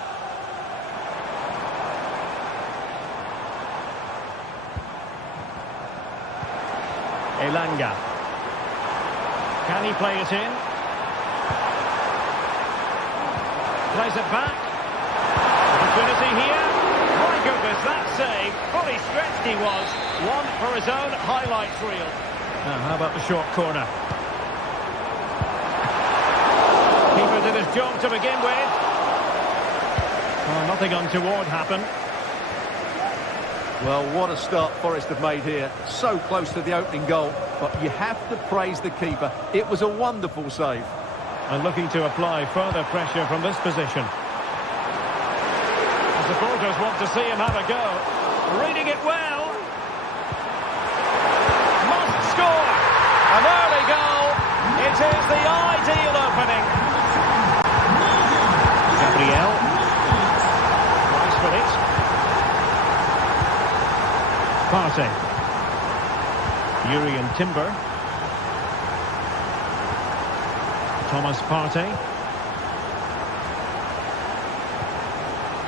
Elanga. Can he play it in? Plays it back. Opportunity here. My goodness, that save. Fully stretched he was. One for his own highlights reel. Now, how about the short corner? Keeper did his job to begin with. Oh, nothing untoward happened. Well, what a start Forest have made here. So close to the opening goal, but you have to praise the keeper. It was a wonderful save. And looking to apply further pressure from this position. The supporters want to see him have a go. Reading it well. Score! An early goal. It is the ideal opening. Gabriel. Nice with it. Partey. Urian Timber. Thomas Partey.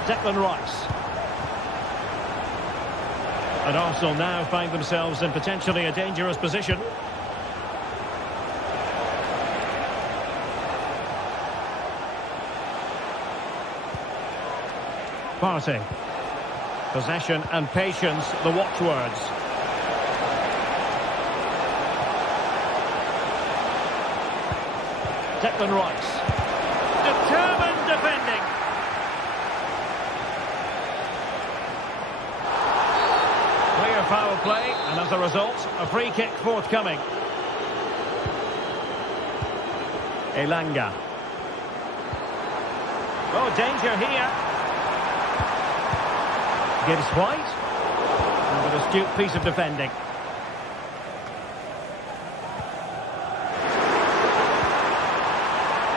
Declan Rice. And Arsenal now find themselves in potentially a dangerous position. Partey. Possession and patience, the watchwords. Declan Rice. Determined defending. Clear foul play, and as a result, a free kick forthcoming. Elanga. Oh, danger here. Gibbs White. And an astute piece of defending.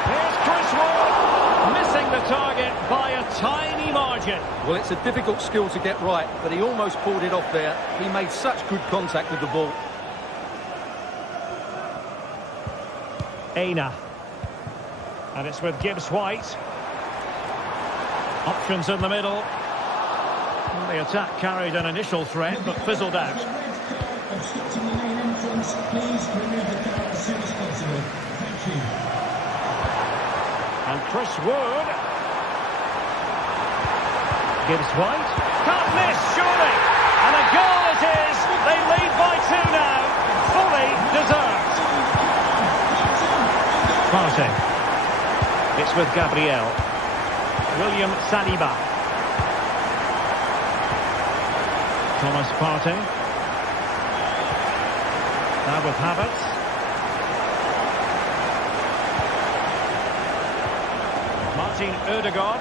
Here's Chris Wood, missing the target by a tiny margin. Well, it's a difficult skill to get right, but he almost pulled it off there. He made such good contact with the ball. Aina. And it's with Gibbs White. Options in the middle. Well, the attack carried an initial threat, but fizzled out. Obstructing the main entrance, please remove the car as soon as possible. Thank you. And Chris Wood. Gibbs White. Can't miss, surely. And a goal it is. They lead by 2 now. Fully deserved. Partey. It's with Gabriel. William Saliba. Thomas Partey. Now with Havertz. Martin Odegaard.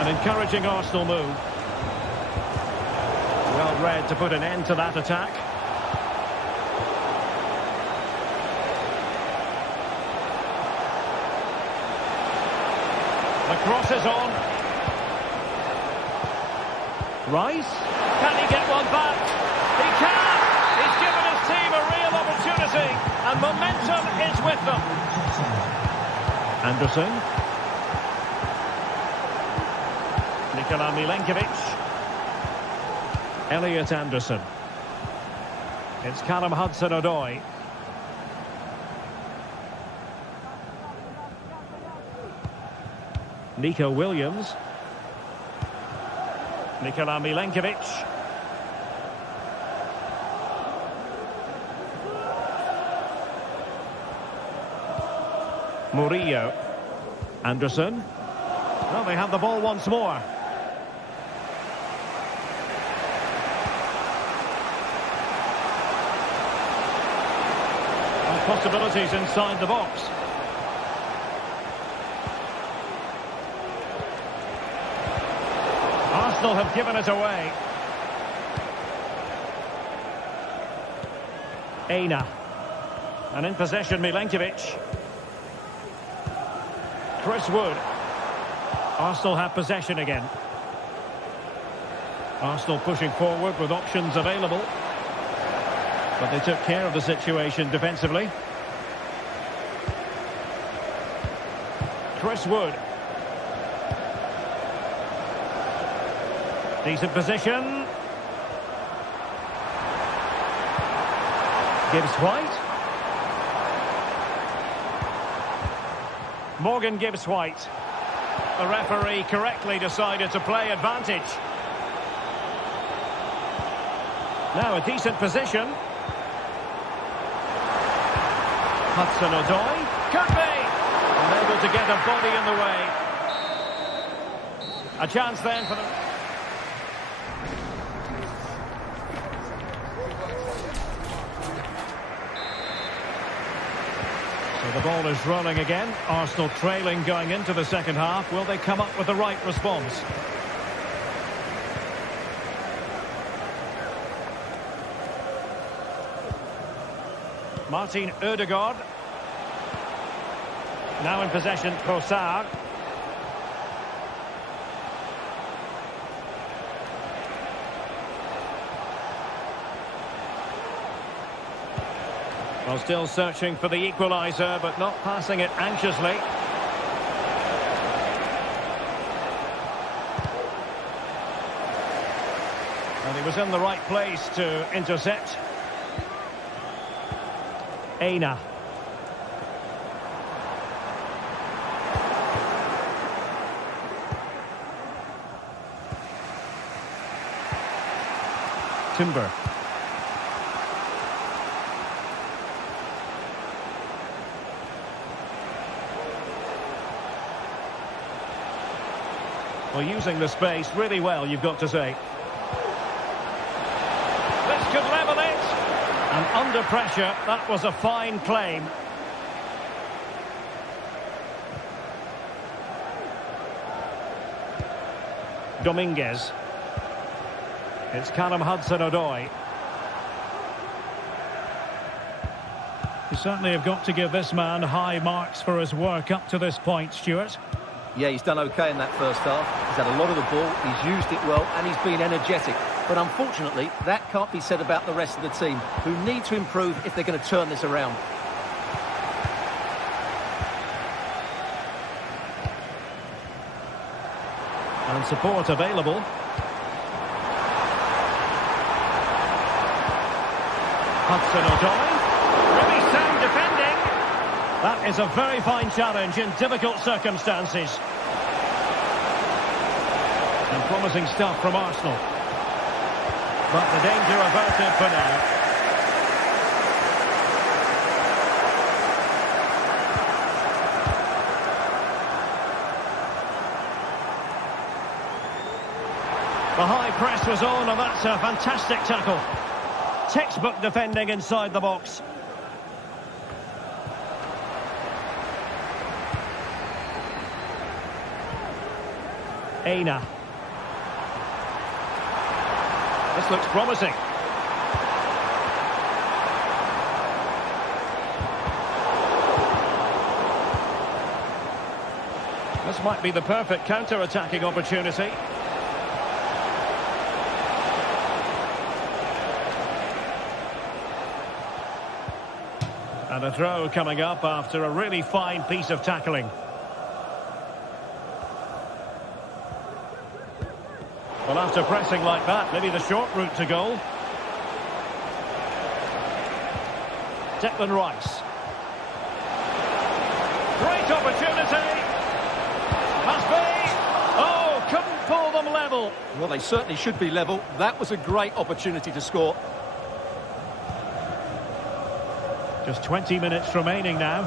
An encouraging Arsenal move. Well read to put an end to that attack. The cross is on. Rice. Can he get one back? He can! He's given his team a real opportunity, and momentum is with them. Anderson. Nikola Milenkovic. Elliot Anderson. It's Callum Hudson-Odoi. Nico Williams. Nikola Milenkovic. Murillo. Anderson. Well, they have the ball once more. Possibilities inside the box. Arsenal have given it away. Aina. And in possession, Milenkovic. Chris Wood. Arsenal have possession again. Arsenal pushing forward with options available. But they took care of the situation defensively. Chris Wood. Decent position. Gibbs White. Morgan Gibbs White. The referee correctly decided to play advantage. Now a decent position. Hudson-Odoi. Could be! Unable to get a body in the way. A chance then for them. So the ball is rolling again. Arsenal trailing going into the second half. Will they come up with the right response? Martin Ødegaard. Now in possession, Trossard. Well, still searching for the equaliser, but not passing it anxiously. And he was in the right place to intercept. Aina. Timber. Well, using the space really well, you've got to say. This could level it. And under pressure, that was a fine claim. Dominguez. It's Callum Hudson-Odoi. You certainly have got to give this man high marks for his work up to this point, Stuart. Yeah, he's done okay in that first half. He's had a lot of the ball, he's used it well, and he's been energetic. But unfortunately, that can't be said about the rest of the team, who need to improve if they're going to turn this around. And support available. Hudson-Odoi. Really sound defending. That is a very fine challenge in difficult circumstances. And promising stuff from Arsenal. But the danger averted for now. The high press was on, and that's a fantastic tackle. Textbook defending inside the box. Aina. This looks promising. This might be the perfect counter-attacking opportunity. And a throw coming up after a really fine piece of tackling. Well, after pressing like that, maybe the short route to goal. Declan Rice. Great opportunity. Must be. level. Well, they certainly should be level. That was a great opportunity to score. Just 20 minutes remaining now.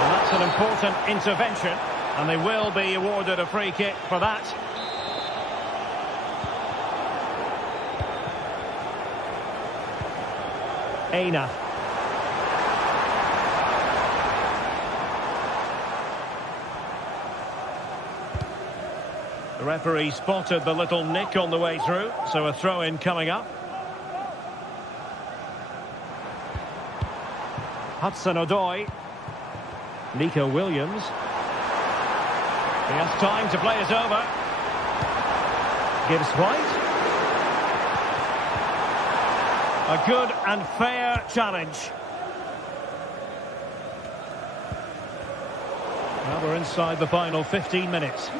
And that's an important intervention. And they will be awarded a free kick for that. Aina. The referee spotted the little nick on the way through, so a throw-in coming up. Hudson-Odoi. Nico Williams. He has time to play it over. Gibbs White. A good and fair challenge. Now we're inside the final 15 minutes.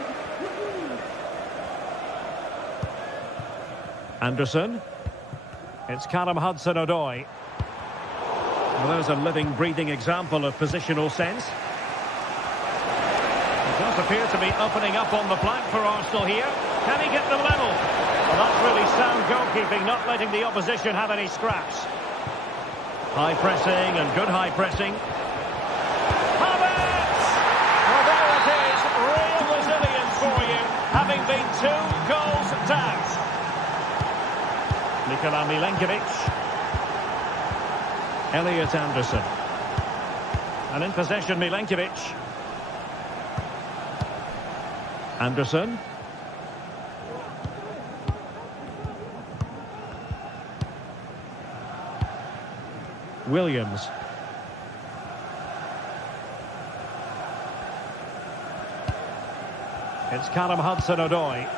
Anderson. It's Callum Hudson-Odoi. Well, there's a living, breathing example of positional sense. It does appear to be opening up on the flank for Arsenal here. Can he get them level? Well, that's really sound goalkeeping, not letting the opposition have any scraps. High pressing and good high pressing. Havertz! Well, there it is. Real resilience for you, having been 2 goals down. Nikola Milenkovic. Elliot Anderson. And in possession, Milenkovic. Anderson. Williams. It's Callum Hudson-Odoi.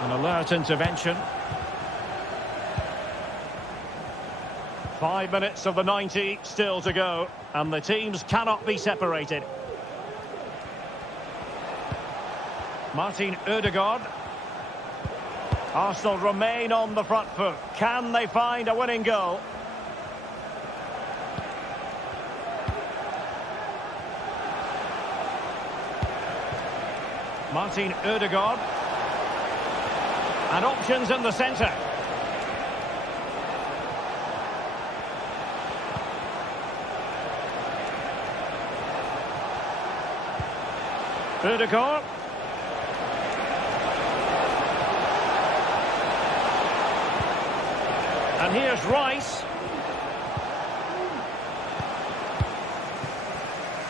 An alert intervention. 5 minutes of the 90 still to go, and the teams cannot be separated. Martin Ødegaard. Arsenal remain on the front foot. Can they find a winning goal? Martin Ødegaard. And options in the centre. Ødegaard. And here's Rice.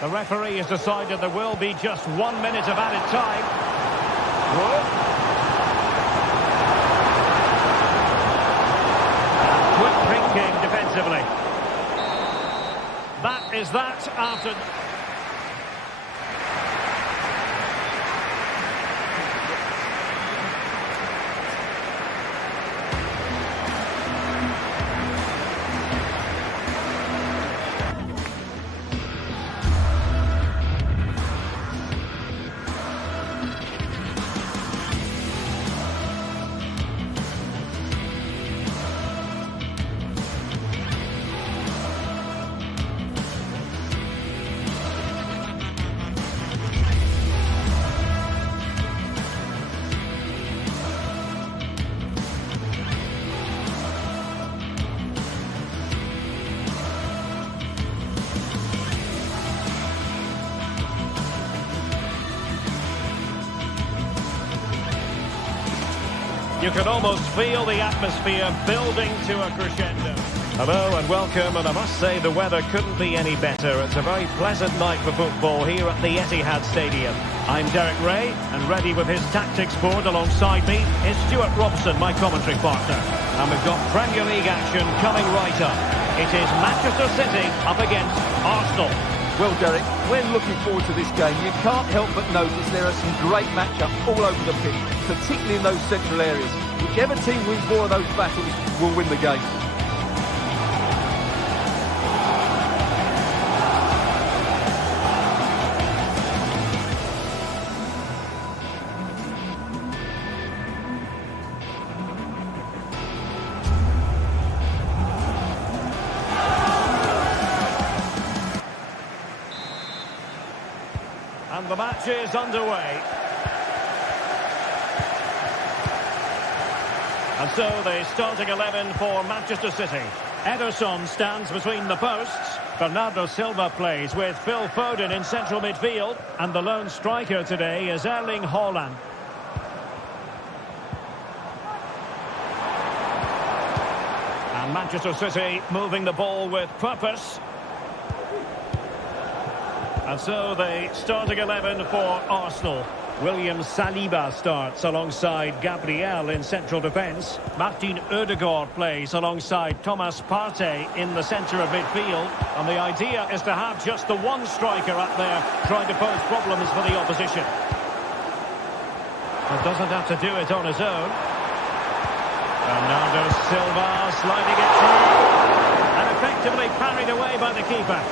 The referee has decided there will be just 1 minute of added time. Whoa. Quick thinking defensively. That is that after... You can almost feel the atmosphere building to a crescendo. Hello and welcome, and I must say the weather couldn't be any better. It's a very pleasant night for football here at the Etihad Stadium. I'm Derek Ray, and ready with his tactics board alongside me is Stuart Robson, my commentary partner. And we've got Premier League action coming right up. It is Manchester City up against Arsenal. Well, Derek, when looking forward to this game, you can't help but notice there are some great matchups all over the pitch, particularly in those central areas. Whichever team wins more of those battles will win the game. And the match is underway. And so the starting 11 for Manchester City. Ederson stands between the posts. Bernardo Silva plays with Phil Foden in central midfield. And the lone striker today is Erling Haaland. And Manchester City moving the ball with purpose. And so the starting 11 for Arsenal. William Saliba starts alongside Gabriel in central defence. Martin Ødegaard plays alongside Thomas Partey in the centre of midfield. And the idea is to have just the one striker up there trying to pose problems for the opposition. But doesn't have to do it on his own. Bernardo Silva sliding it through. And effectively parried away by the keeper.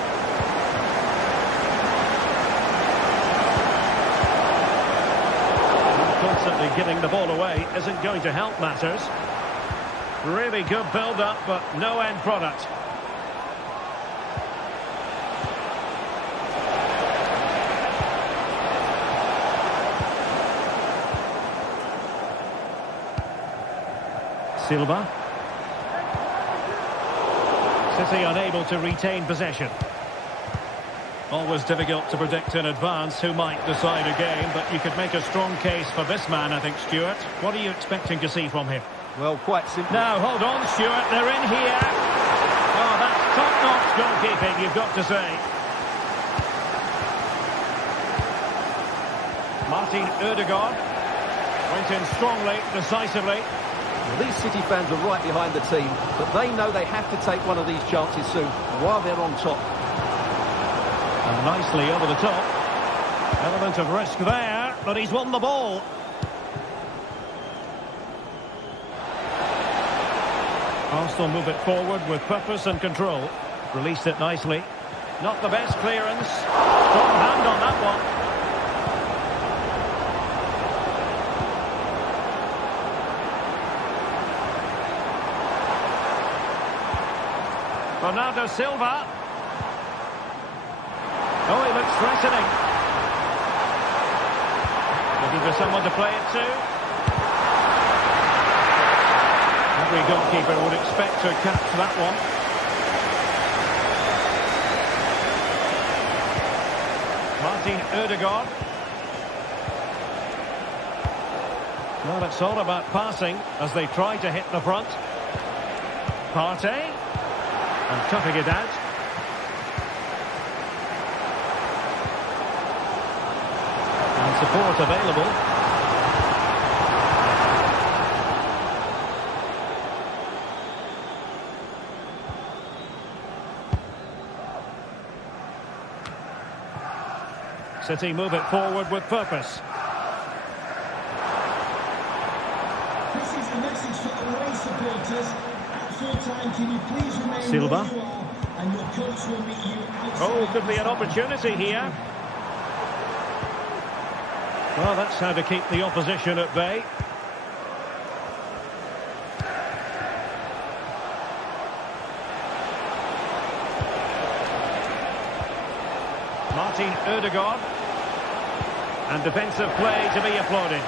Constantly giving the ball away isn't going to help matters. Really good build-up, but no end product. Silva. City unable to retain possession. Always difficult to predict in advance who might decide a game, but you could make a strong case for this man, I think, Stuart. What are you expecting to see from him? Well, quite simply. Now, hold on, Stuart. They're in here. Oh, that's top-notch goalkeeping, you've got to say. Martin Ødegaard went in strongly, decisively. Well, these City fans are right behind the team, but they know they have to take one of these chances soon while they're on top. And nicely over the top. Element of risk there, but he's won the ball. Arsenal move it forward with purpose and control. Released it nicely. Not the best clearance. Strong hand on that one. Bernardo Silva. Oh, he looks threatening. Looking for someone to play it to. Every goalkeeper would expect to catch that one. Martin Ødegaard. Well, it's all about passing as they try to hit the front. Partey. And cutting it out. And support available. City move it forward with purpose. This is the message for away supporters. At full time, can you please remain Silva. where you are, and your coach will meet you outside. Oh, could be an opportunity here. Well, that's how to keep the opposition at bay. Martin Ødegaard. And defensive play to be applauded.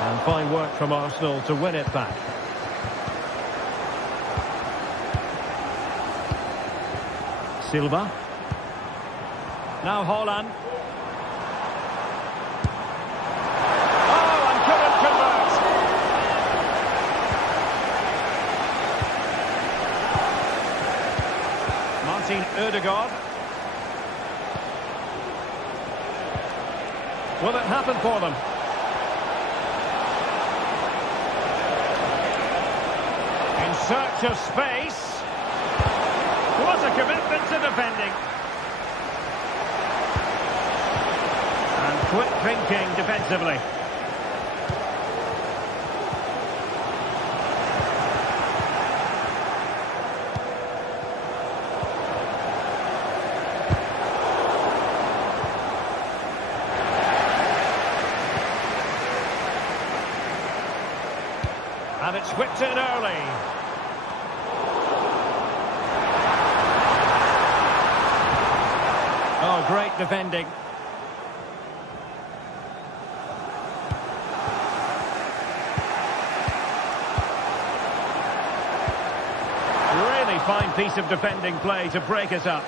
And fine work from Arsenal to win it back. Silva. Now Haaland. Oh, and couldn't convert. Martin Ødegaard. Will it happen for them? In search of space. What a commitment to defending. And quick thinking defensively. And it's whipped in early. Oh, great defending. Really fine piece of defending play to break it up.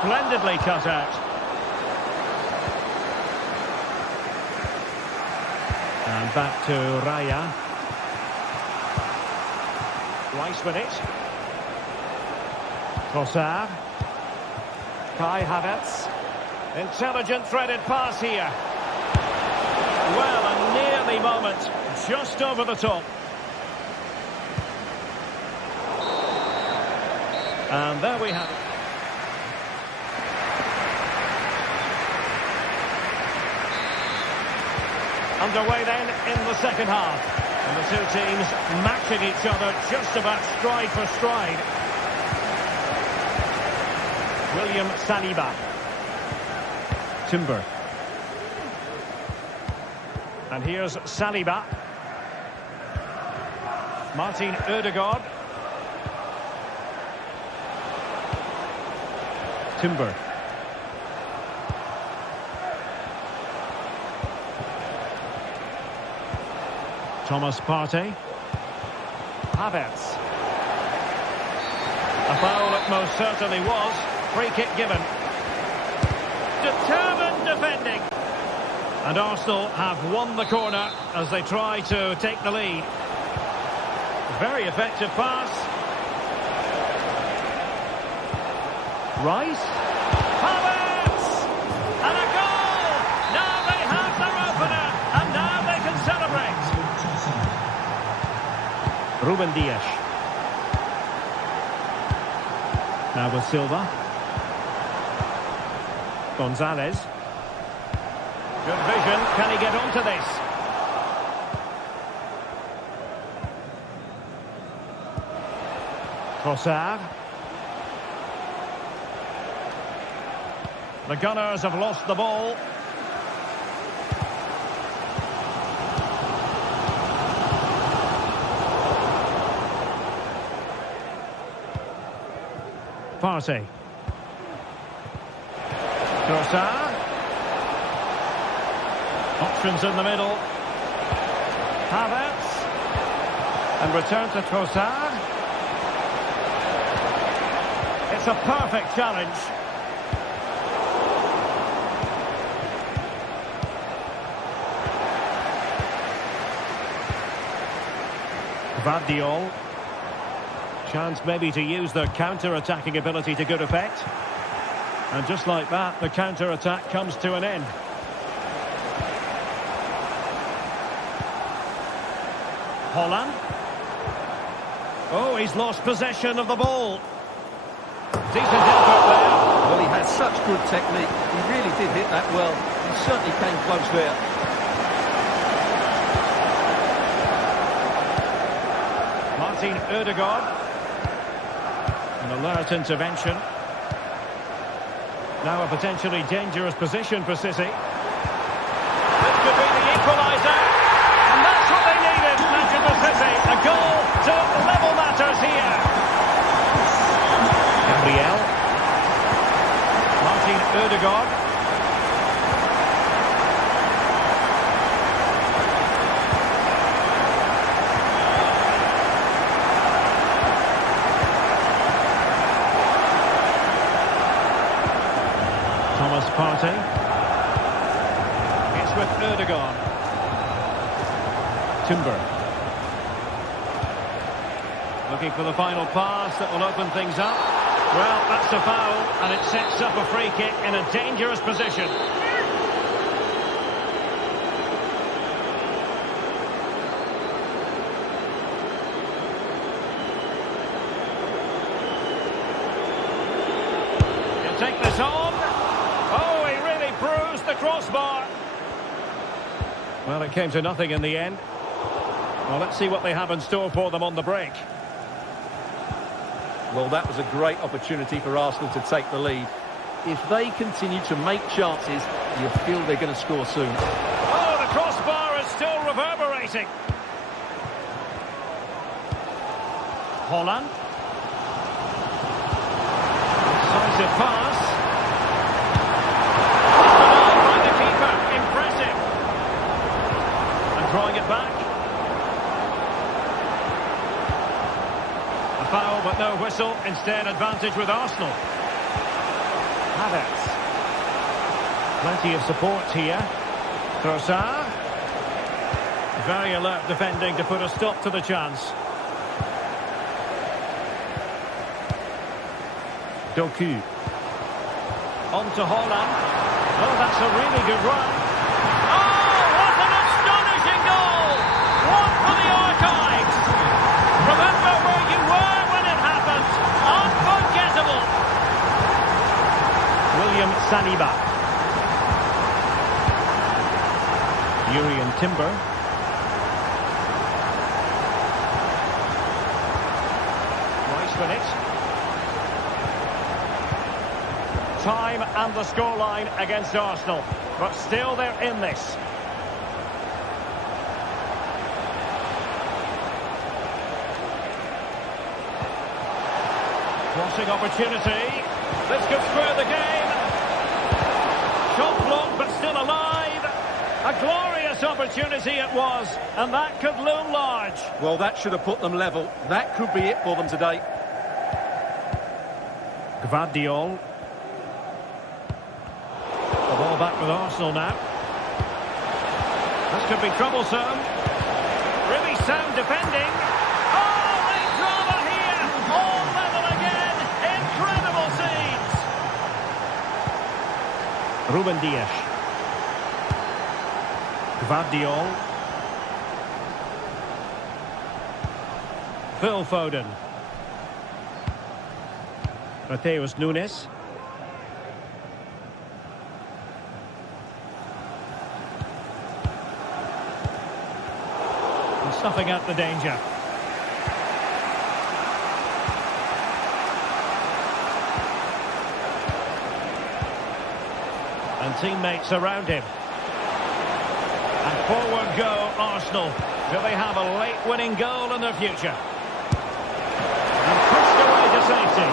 Splendidly cut out. And back to Raya. Rice with it. Trossard. Kai Havertz. Intelligent threaded pass here. Well, a nearly moment. Just over the top. And there we have it. Underway then in the second half. And the two teams matching each other just about stride for stride. William Saliba. Timber. And here's Saliba. Martin Ødegaard. Timber. Thomas Partey. Havertz. A foul it most certainly was. Free kick given. Determined defending. And Arsenal have won the corner as they try to take the lead. Very effective pass. Rice. Havertz! And a goal! Now they have their opener. And now they can celebrate. Ruben Dias. Now with Silva. Gonzalez. Good vision. Can he get onto this? Trossard. The Gunners have lost the ball. Partey. Trossard. Options in the middle. Havertz. And return to Trossard. It's a perfect challenge. Vardiol. Chance maybe to use their counter-attacking ability to good effect. And just like that, the counter-attack comes to an end. Holland. Oh, he's lost possession of the ball. Decent effort there. Well, he had such good technique. He really did hit that well. He certainly came close there. Martin Ødegaard. An alert intervention. Now a potentially dangerous position for City. This could be the equaliser. And that's what they needed, Manchester City. A goal to level matters here. Gabriel. Martin Ødegaard. Thomas Partey. It's with Ødegaard. Timber. Looking for the final pass that will open things up. Well, that's a foul, and it sets up a free kick in a dangerous position. He'll take this on. Oh, he really bruised the crossbar. Well, it came to nothing in the end. Well, let's see what they have in store for them on the break. Well, that was a great opportunity for Arsenal to take the lead. If they continue to make chances, you feel they're going to score soon. Oh, the crossbar is still reverberating. Holland. Decisive pass. Denied by the keeper. Impressive. And drawing it back. A foul, but no whistle. Instead, advantage with Arsenal. Havertz. Plenty of support here. Trossard. Very alert defending to put a stop to the chance. Doku. On to Holland. Oh, that's a really good run. Oh, what an astonishing goal! One for the archives. Remember where you were when it happened. Unforgettable. William Saliba. Urian Timber. Rice with it. Time and the scoreline against Arsenal, but still they're in this. Crossing opportunity. This could spur the game. Shot blocked, but still alive. A glorious opportunity it was, and that could loom large. Well, that should have put them level. That could be it for them today. Gvardiol. The ball back with Arsenal now. This could be troublesome. Really sound defending. Oh, great drama here. All level again. Incredible scenes. Ruben Dias. Gvardiol. Phil Foden. Mateus Nunes. And snuffing out the danger. And teammates around him. And forward go Arsenal. Do they have a late winning goal in their future? And pushed away to safety.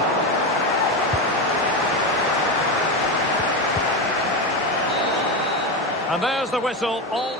And there's the whistle. All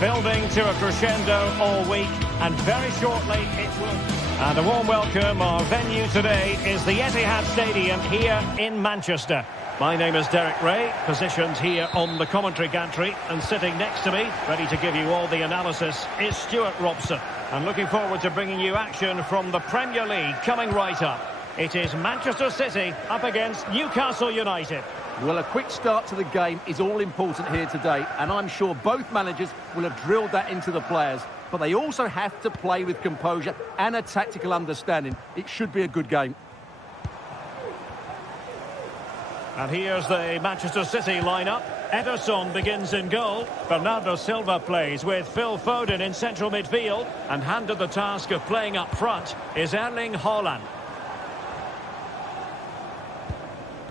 building to a crescendo all week, and very shortly it will. And a warm welcome. Our venue today is the Etihad Stadium here in Manchester. My name is Derek Ray, positioned here on the commentary gantry, and sitting next to me, ready to give you all the analysis, is Stuart Robson. I'm looking forward to bringing you action from the Premier League coming right up. It is Manchester City up against Newcastle United. Well, a quick start to the game is all important here today, and I'm sure both managers will have drilled that into the players. But they also have to play with composure and a tactical understanding. It should be a good game. And here's the Manchester City lineup. Ederson begins in goal. Bernardo Silva plays with Phil Foden in central midfield. And handed the task of playing up front is Erling Haaland.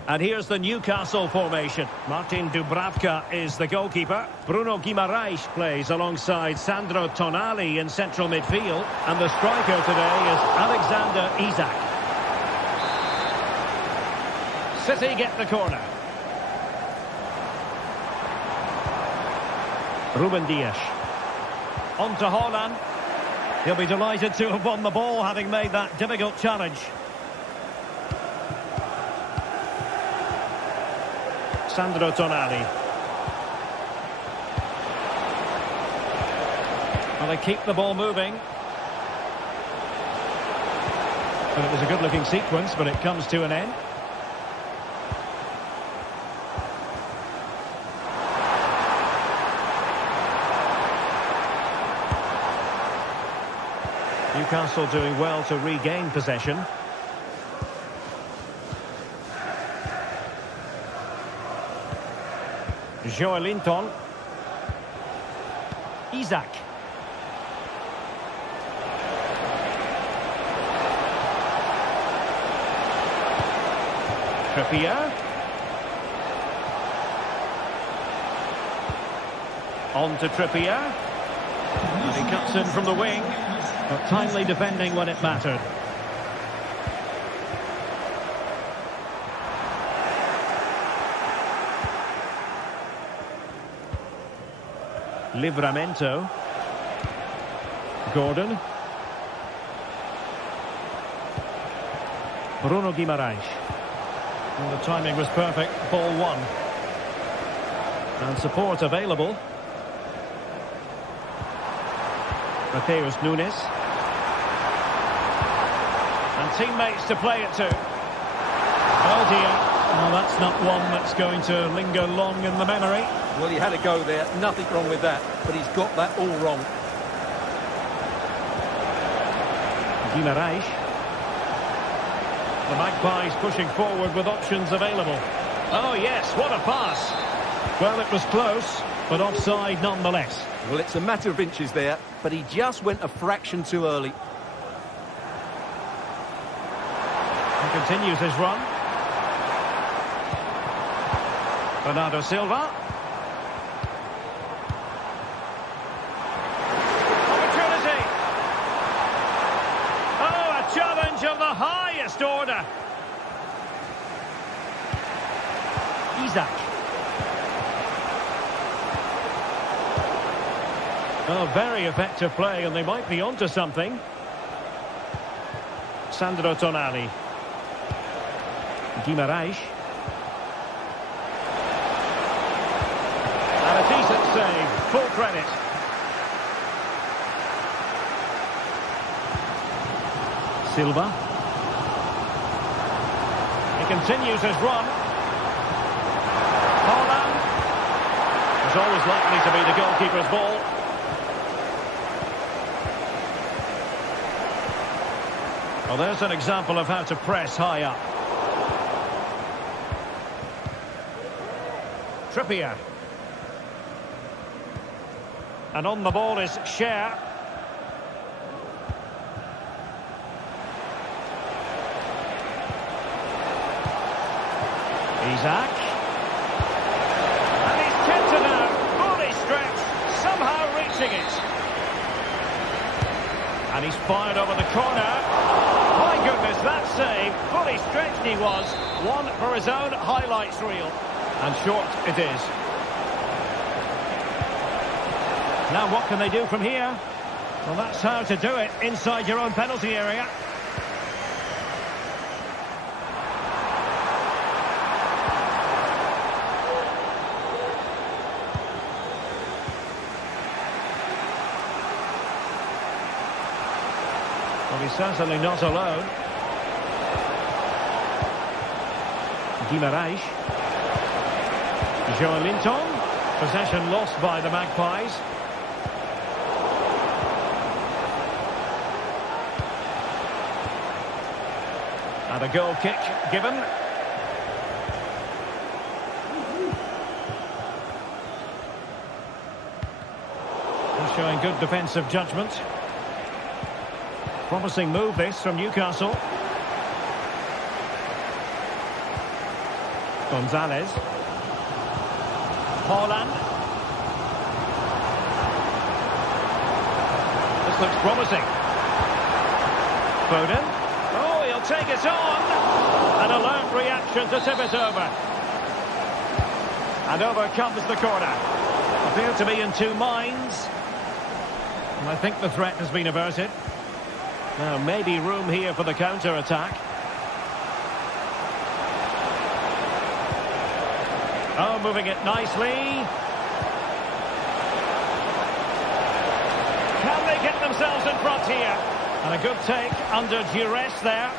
And here's the Newcastle formation. Martin Dubravka is the goalkeeper. Bruno Guimaraes plays alongside Sandro Tonali in central midfield. And the striker today is Alexander Isak. City get the corner. Ruben Dias. On to Haaland. He'll be delighted to have won the ball, having made that difficult challenge. Sandro Tonali. Well, they keep the ball moving. But it was a good-looking sequence, but it comes to an end. Newcastle doing well to regain possession. Joelinton. Isak. Trippier. On to Trippier. And he cuts in from the wing, but timely defending when it mattered. Livramento. Gordon. Bruno Guimaraes. Well, the timing was perfect. Ball one. And support available. Mateus Nunes. And teammates to play it to. Oh dear. Well, that's not one that's going to linger long in the memory. Well, he had a go there. Nothing wrong with that. But he's got that all wrong. Guimaraes. The Magpies pushing forward with options available. Oh, yes, what a pass. Well, it was close, but offside nonetheless. Well, it's a matter of inches there, but he just went a fraction too early. He continues his run. Bernardo Silva. Opportunity. Oh, a challenge of the highest order. Isak. Oh, very effective play, and they might be onto something. Sandro Tonali. Guimaraes. And a decent save, full credit. Silva. He continues his run. Haaland. It's always likely to be the goalkeeper's ball. Well, there's an example of how to press high up. Trippier. And on the ball is Cher. Isak. And he's tipped it out. Fully stretched. Somehow reaching it. And he's fired over the corner. My goodness, that save. Fully stretched he was. One for his own highlights reel. And short it is. Now what can they do from here? Well, that's how to do it inside your own penalty area. Well, he's certainly not alone. Guimaraes. Joelinton. Possession lost by the Magpies. And a goal kick given. He's showing good defensive judgment. Promising move this from Newcastle. Gonzalez. Haaland. This looks promising. Foden. Oh, he'll take it on. An alert reaction to tip it over. And over comes the corner. Appear to be in two minds. And I think the threat has been averted. Now, maybe room here for the counter-attack. Oh, moving it nicely. Can they get themselves in front here? And a good take under duress there.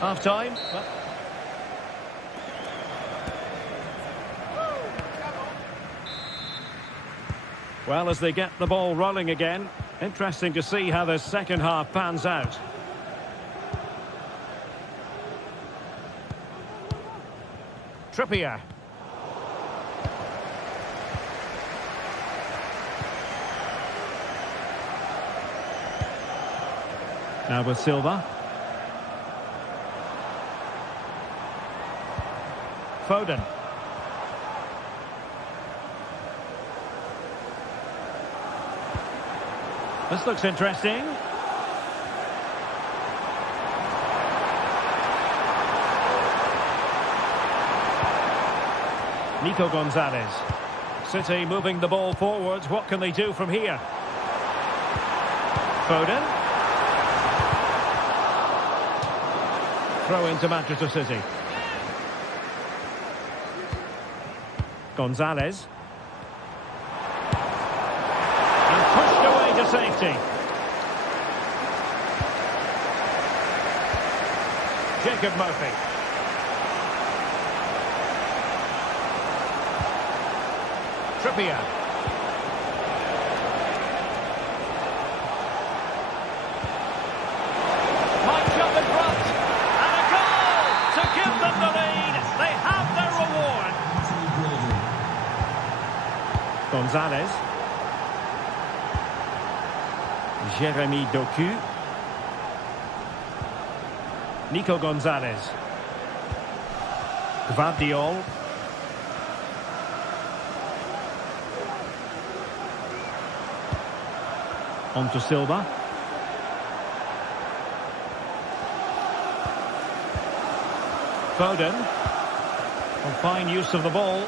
Half-time. Well, as they get the ball rolling again, interesting to see how the second half pans out. Trippier. Now with Silva. Foden. This looks interesting. Nico Gonzalez. City moving the ball forwards. What can they do from here? Foden. Throw into Manchester City. Gonzalez. And pushed away to safety. Jacob Murphy. Trippier. Might jump in front. And a goal to give them the lead. They have their reward. Gonzalez. Jeremy Doku. Nico Gonzalez. Gvardiol. On to Silva. Foden. And fine use of the ball.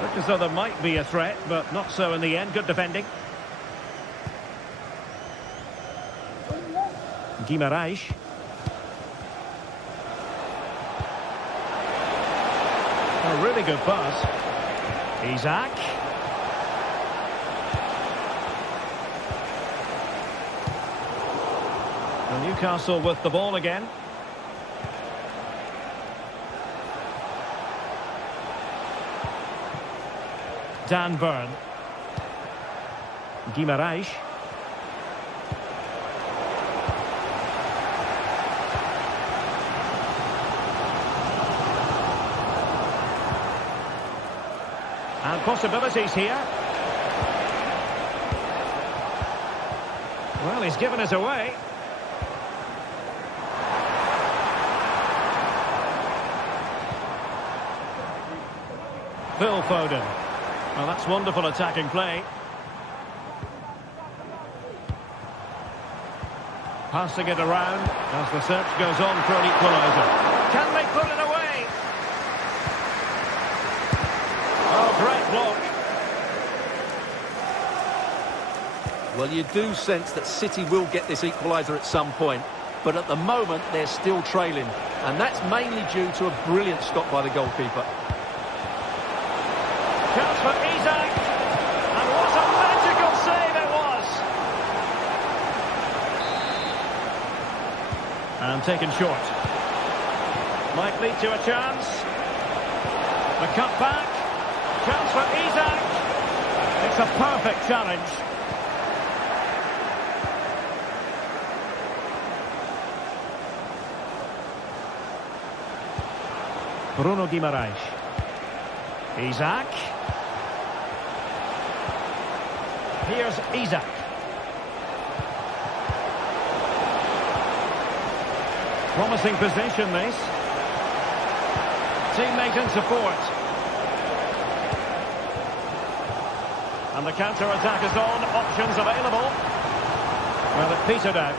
Look as though there might be a threat, but not so in the end. Good defending. Guimaraes. A really good pass. Isaac. And Newcastle with the ball again. Dan Burn. Guimaraes. And possibilities here. Well, he's given us away. Phil Foden. Well, that's wonderful attacking play. Passing it around as the search goes on for an equaliser. Can they put it away? Oh, great block. Well, you do sense that City will get this equaliser at some point, but at the moment they're still trailing, and that's mainly due to a brilliant stop by the goalkeeper. Chance for Isak. And what a magical save it was. And taken short. Might lead to a chance. The cut back. Chance for Isak. It's a perfect challenge. Bruno Guimaraes. Isak. Here's Isak. Promising position, this. Teammate and support. And the counter-attack is on. Options available. Well, it petered out.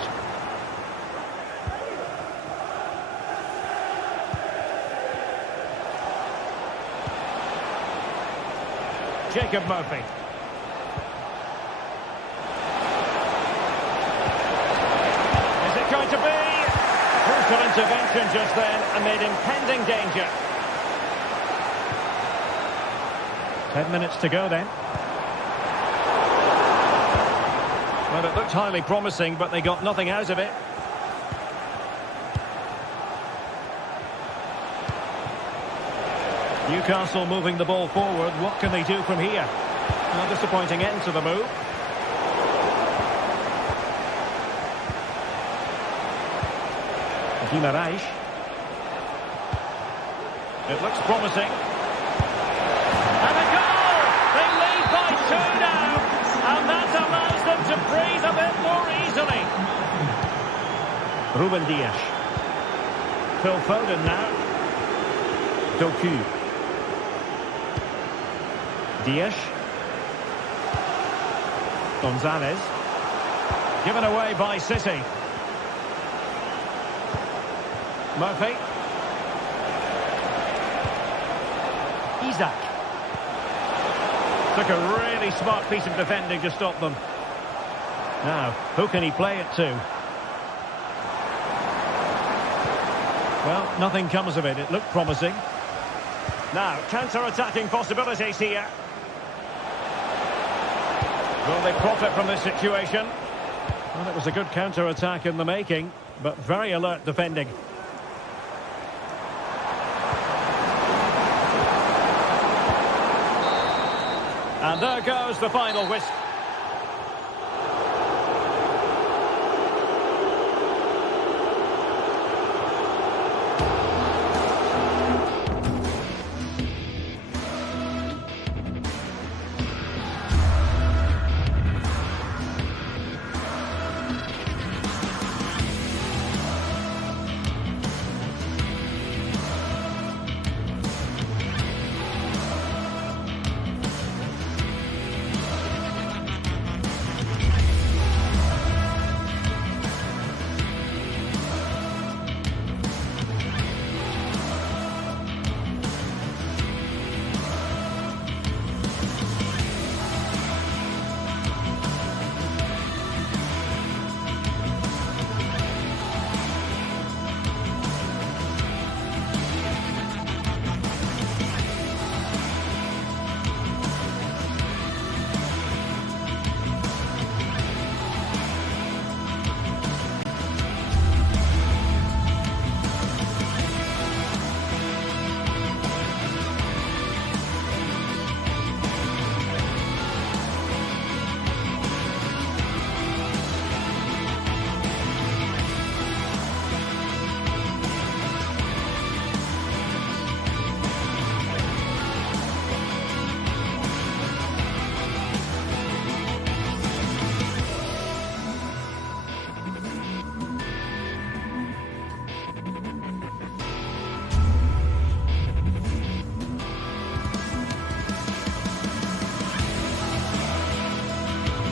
Jacob Murphy. Is it going to be? Crucial intervention just then amid impending danger. 10 minutes to go then. Well, it looked highly promising, but they got nothing out of it. Newcastle moving the ball forward. What can they do from here? A disappointing end to the move. Guimaraes. It looks promising. And a goal! They lead by 2 now. And that allows them to breathe a bit more easily. Ruben Dias. Phil Foden now. Doku. Dias. Gonzalez. Given away by City. Murphy. Isak. Took a really smart piece of defending to stop them. Now, who can he play it to? Well, nothing comes of it. It looked promising. Now, counter-attacking possibilities here. Will they profit from this situation? Well, it was a good counter-attack in the making, but very alert defending. And there goes the final whistle.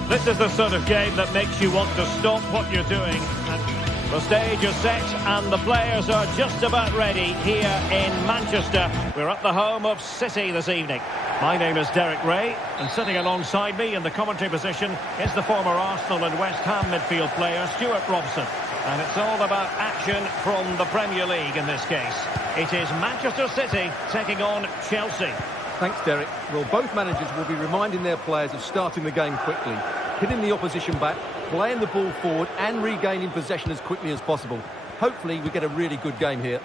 This is the sort of game that makes you want to stop what you're doing. And the stage is set and the players are just about ready here in Manchester. We're at the home of City this evening. My name is Derek Ray, and sitting alongside me in the commentary position is the former Arsenal and West Ham midfield player Stuart Robson. And it's all about action from the Premier League in this case. It is Manchester City taking on Chelsea. Thanks, Derek. Well, both managers will be reminding their players of starting the game quickly, hitting the opposition back, playing the ball forward and regaining possession as quickly as possible. Hopefully we get a really good game here.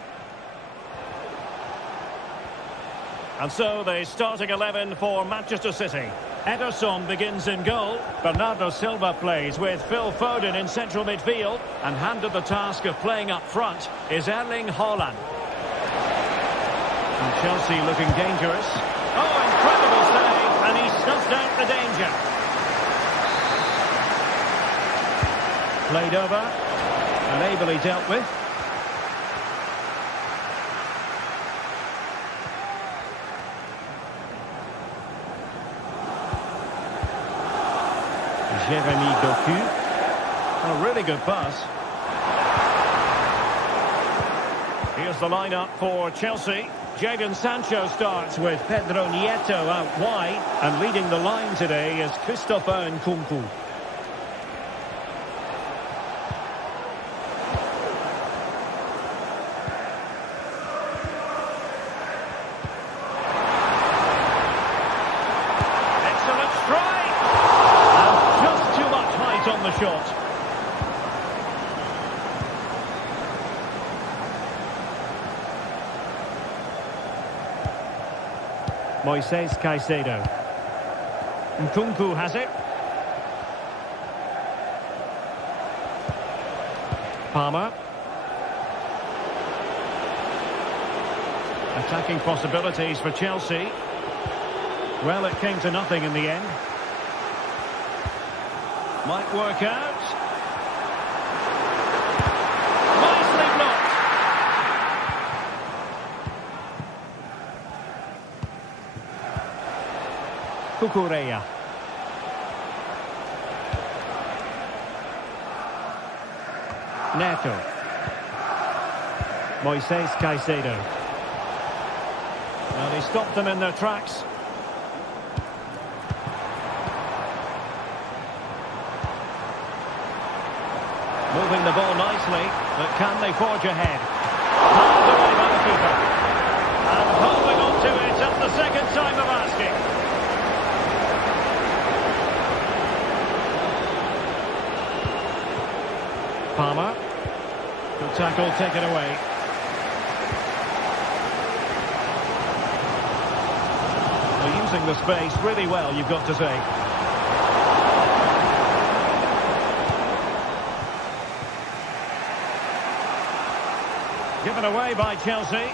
And so the starting 11 for Manchester City. Ederson begins in goal. Bernardo Silva plays with Phil Foden in central midfield. And handed the task of playing up front is Erling Haaland. And Chelsea looking dangerous. Oh, incredible save, and he snuffed out the danger. Played over, and ably dealt with. Jeremy Doku. A really good pass. Here's the lineup for Chelsea. Jadon Sancho starts with Pedro Nieto out wide. And leading the line today is Christopher Nkunku. Excellent strike! And just too much height on the shot. Moises Caicedo. Nkunku has it. Palmer. Attacking possibilities for Chelsea. Well, it came to nothing in the end. Might work out. Nicely blocked. Cucurella. Neto. Moises Caicedo. Well, he stopped them in their tracks. Moving the ball nicely, but can they forge ahead? Pulled away by the keeper. And holding on to it at the second time of asking. Palmer. Good tackle taken away. Well, using the space really well, you've got to say. Given away by Chelsea.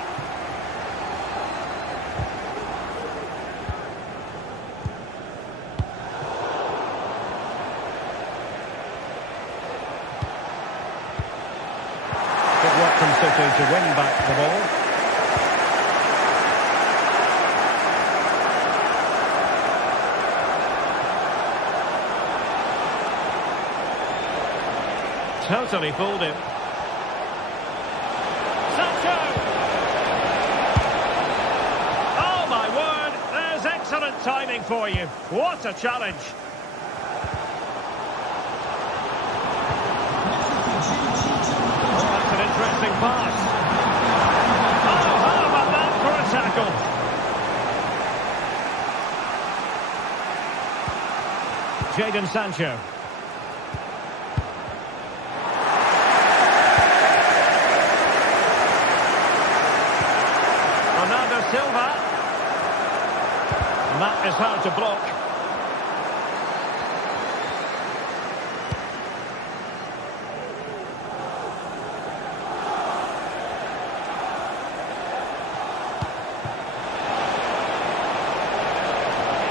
From City to win back the ball. Totally fooled him. Sancho! Oh my word, there's excellent timing for you. What a challenge. Interesting pass. Oh, how about that for a tackle? Jadon Sancho. Bernardo Silva. And that is hard to block.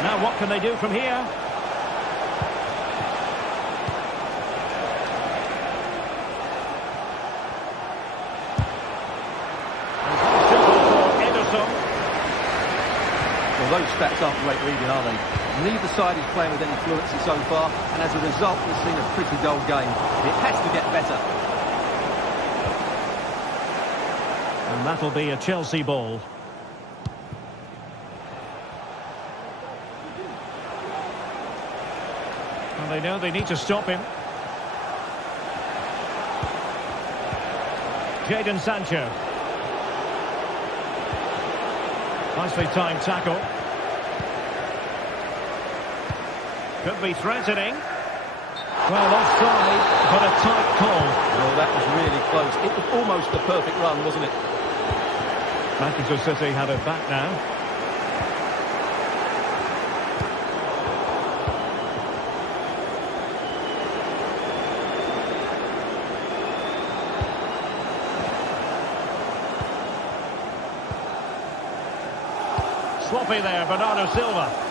Now what can they do from here? Well, those stats aren't great reading, are they? Neither side is playing with any fluency so far, and as a result, we've seen a pretty dull game. It has to get better. And that'll be a Chelsea ball. And they know they need to stop him. Jadon Sancho. Nicely timed tackle. Could be threatening. Well, offside, but a tight call. Well, that was really close. It was almost the perfect run, wasn't it? Manchester City have it back now. Sloppy there, Bernardo Silva.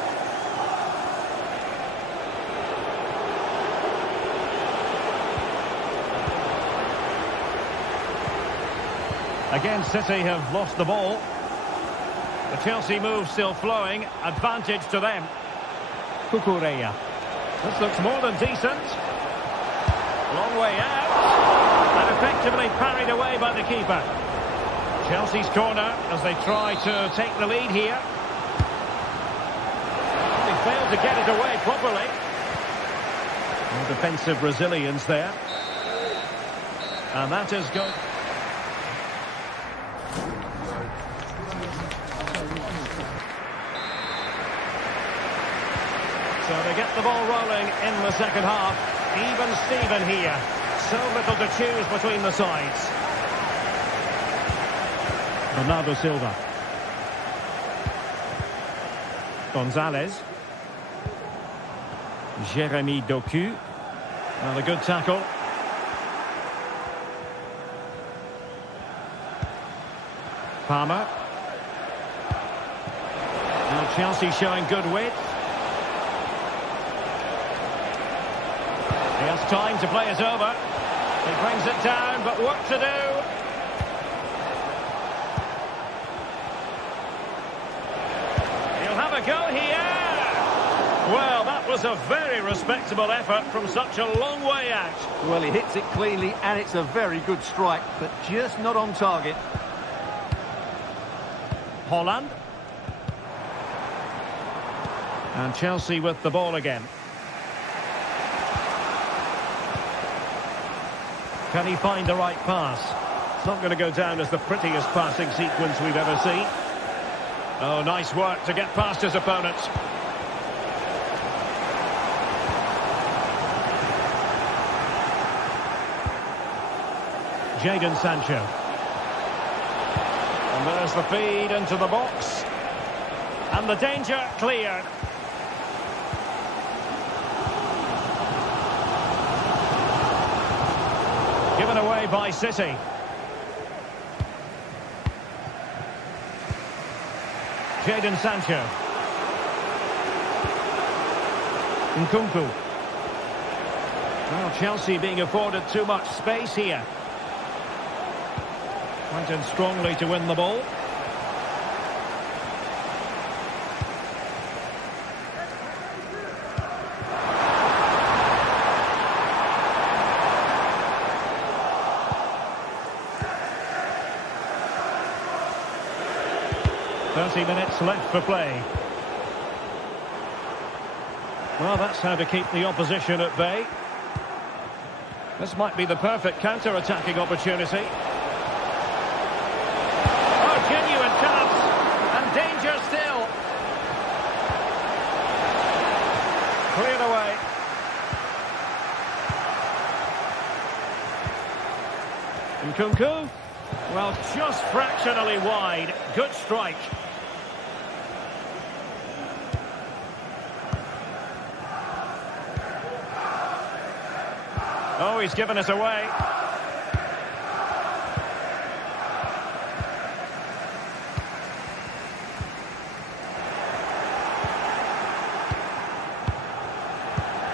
Again, City have lost the ball. The Chelsea move still flowing. Advantage to them. Cucurella. This looks more than decent. Long way out. And effectively parried away by the keeper. Chelsea's corner as they try to take the lead here. They failed to get it away properly. No defensive resilience there. And that is good. So they get the ball rolling in the second half. Even Steven here. So little to choose between the sides. Bernardo Silva. Gonzalez. Jeremy Doku. Well, a good tackle. Palmer. Now Chelsea showing good width. He has time to play it over. He brings it down, but work to do. He'll have a go here. Well, that was a very respectable effort from such a long way out. Well, he hits it cleanly, and it's a very good strike, but just not on target. Holland. And Chelsea with the ball again. Can he find the right pass? It's not going to go down as the prettiest passing sequence we've ever seen. Oh, nice work to get past his opponents. Jadon Sancho. And there's the feed into the box. And the danger cleared. Given away by City. Jadon Sancho. Nkunku. Well, Chelsea being afforded too much space here. Went in strongly to win the ball. Minutes left for play. Well, that's how to keep the opposition at bay. This might be the perfect counter-attacking opportunity. Oh, genuine chance. And danger still. Cleared away. Nkunku. Well, just fractionally wide. Good strike. Oh, he's given us away.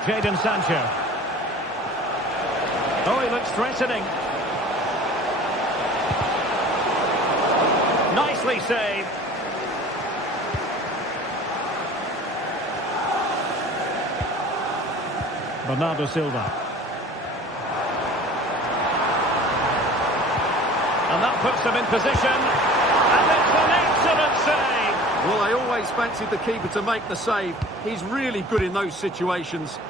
Jadon Sancho. Oh, he looks threatening. Nicely saved. Bernardo Silva. And that puts them in position. And it's an excellent save. Well, I always fancied the keeper to make the save. He's really good in those situations.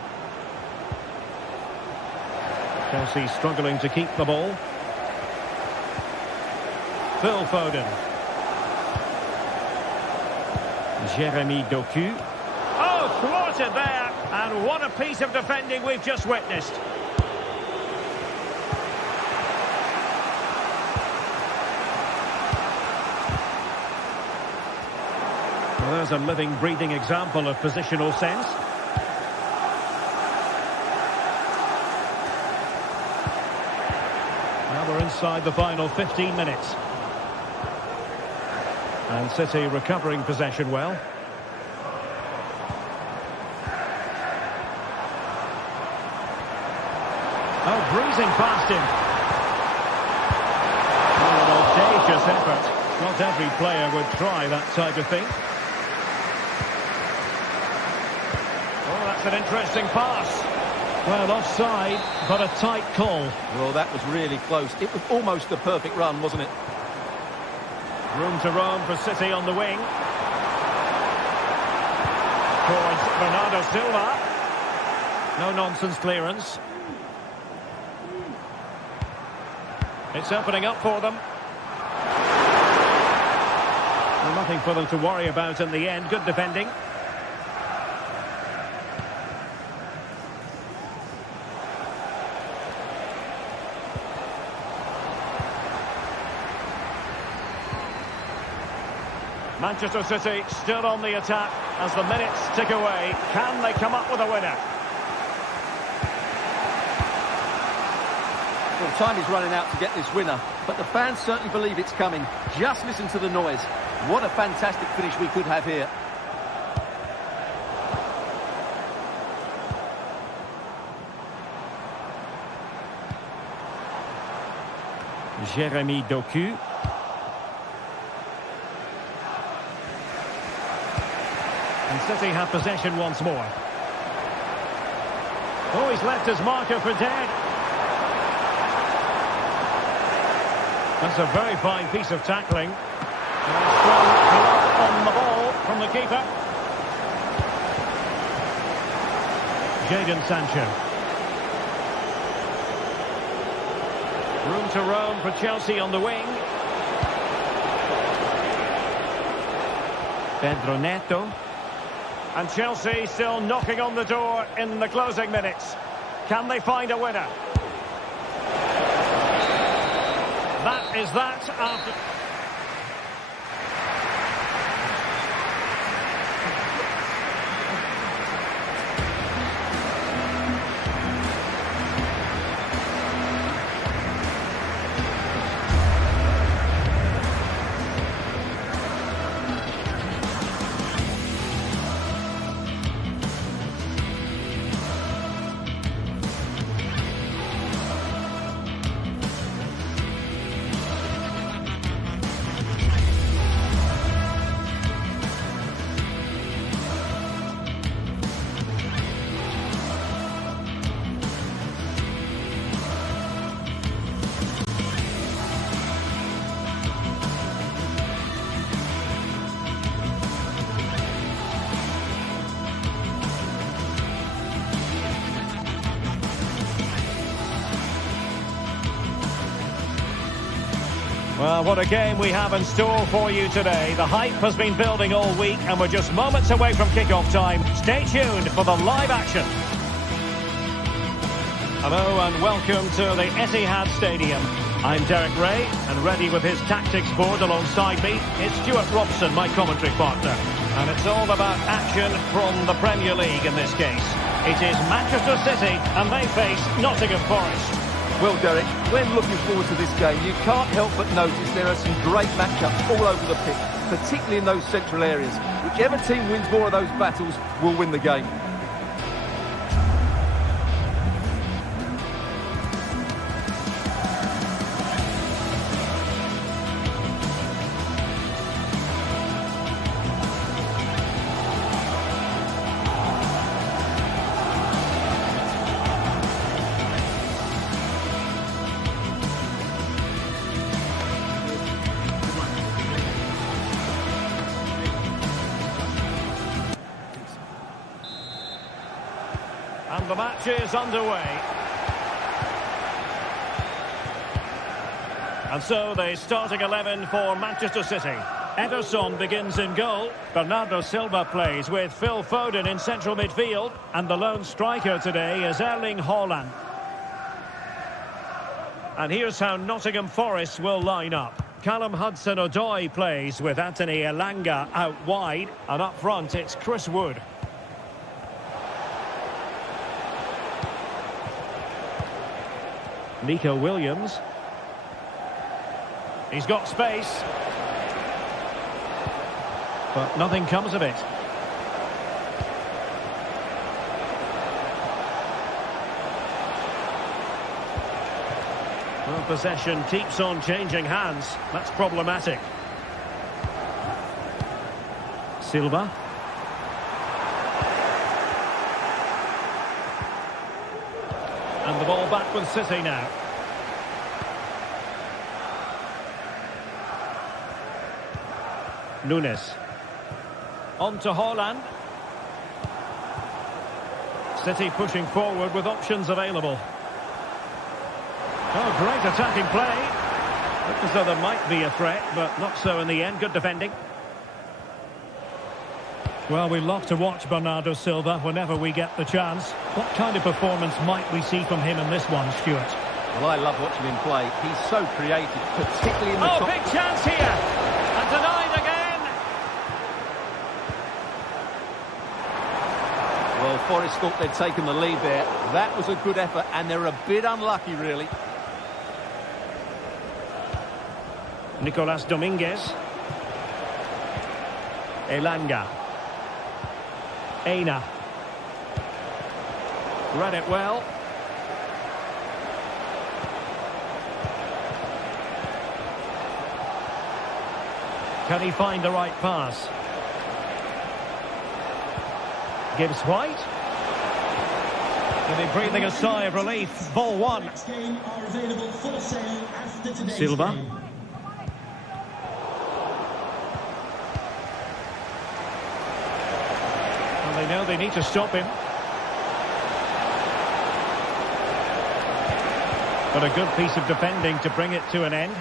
Chelsea struggling to keep the ball. Phil Foden. Jeremy Doku. Oh, thwarted there. And what a piece of defending we've just witnessed. Well, there's a living, breathing example of positional sense. Now we're inside the final 15 minutes. And City recovering possession well. Oh, breezing past him. Oh, an audacious effort. Not every player would try that type of thing. Oh, that's an interesting pass. Well, offside, but a tight call. Well, that was really close. It was almost the perfect run, wasn't it? Room to roam for City on the wing. Towards Bernardo Silva. No-nonsense clearance. It's opening up for them. Well, nothing for them to worry about in the end. Good defending. Manchester City still on the attack as the minutes tick away. Can they come up with a winner? Well, time is running out to get this winner, but the fans certainly believe it's coming. Just listen to the noise. What a fantastic finish we could have here. Jérémy Doku. And City have possession once more. Oh, he's left his marker for dead. That's a very fine piece of tackling. And a strong glove on the ball from the keeper. Jadon Sancho. Room to roam for Chelsea on the wing. Pedro Neto. And Chelsea still knocking on the door in the closing minutes. Can they find a winner? That is that after... Well, what a game we have in store for you today. The hype has been building all week and we're just moments away from kick-off time. Stay tuned for the live action. Hello and welcome to the Etihad Stadium. I'm Derek Ray and ready with his tactics board alongside me. It's Stuart Robson, my commentary partner. And it's all about action from the Premier League in this case. It is Manchester City and they face Nottingham Forest. Well, Derek, when looking forward to this game, you can't help but notice there are some great matchups all over the pitch, particularly in those central areas. Whichever team wins more of those battles will win the game. And the match is underway. And so the starting 11 for Manchester City. Ederson begins in goal. Bernardo Silva plays with Phil Foden in central midfield. And the lone striker today is Erling Haaland. And here's how Nottingham Forest will line up. Callum Hudson-Odoi plays with Anthony Elanga out wide. And up front, it's Chris Wood. Nico Williams. He's got space. But nothing comes of it. Well, possession keeps on changing hands. That's problematic. Silva. And the ball back with City now. Nunes. On to Haaland. City pushing forward with options available. Oh, great attacking play. Looked as though there might be a threat, but not so in the end. Good defending. Well, we love to watch Bernardo Silva whenever we get the chance. What kind of performance might we see from him in this one, Stuart? Well, I love watching him play. He's so creative, particularly in the top... Oh, big chance here! And denied again! Well, Forest thought they'd taken the lead there. That was a good effort, and they're a bit unlucky, really. Nicolas Dominguez. Elanga. Aina. Read it well. Can he find the right pass? Gibbs White. He'll be breathing a sigh of relief. Ball one. Next game are available for sale after today's Silva. game. Well, they know they need to stop him. But a good piece of defending to bring it to an end.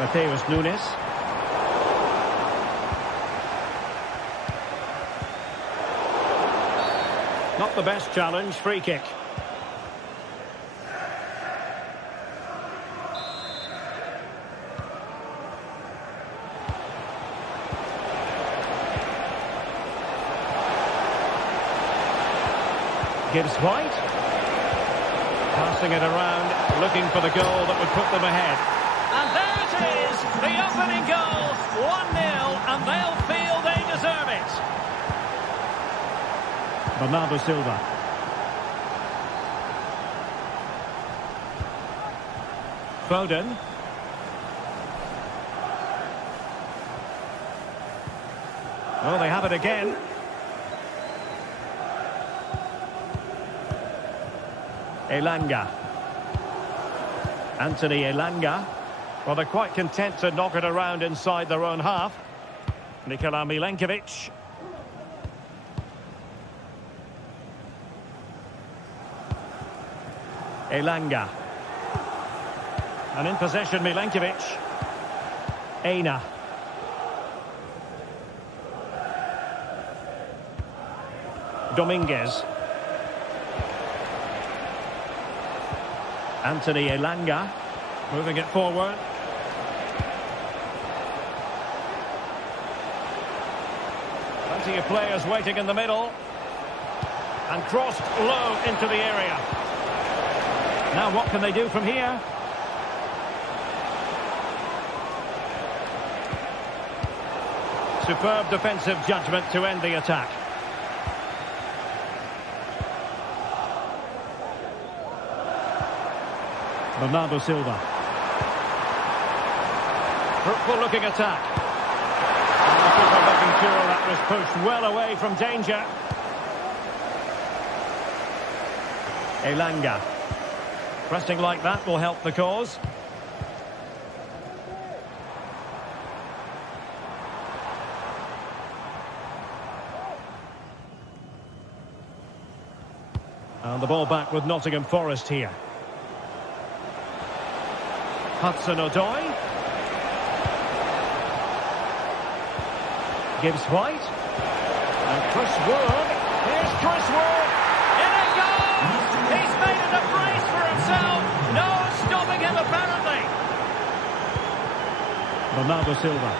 Mateus Nunes. Not the best challenge, free kick. Gibbs White. Passing it around, looking for the goal that would put them ahead. And there it is, the opening goal, 1-0, and they'll feel they deserve it. Bernardo Silva. Foden. Well, they have it again. Elanga. Anthony Elanga. Well, they're quite content to knock it around inside their own half. Nikola Milenkovic. Elanga. And in possession, Milenkovic. Aina. Dominguez. Anthony Elanga. Moving it forward. Plenty of players waiting in the middle. And crossed low into the area. Now what can they do from here? Superb defensive judgment to end the attack. Bernardo Silva. Fruitful looking attack. And the keeper making sure that was pushed well away from danger. Elanga. Pressing like that will help the cause. And the ball back with Nottingham Forest here. Hudson-Odoi. Gibbs White. And Chris Wood. Here's Chris Wood. In it goes! He's made it a brace for himself. No stopping him, apparently. Bernardo Silva.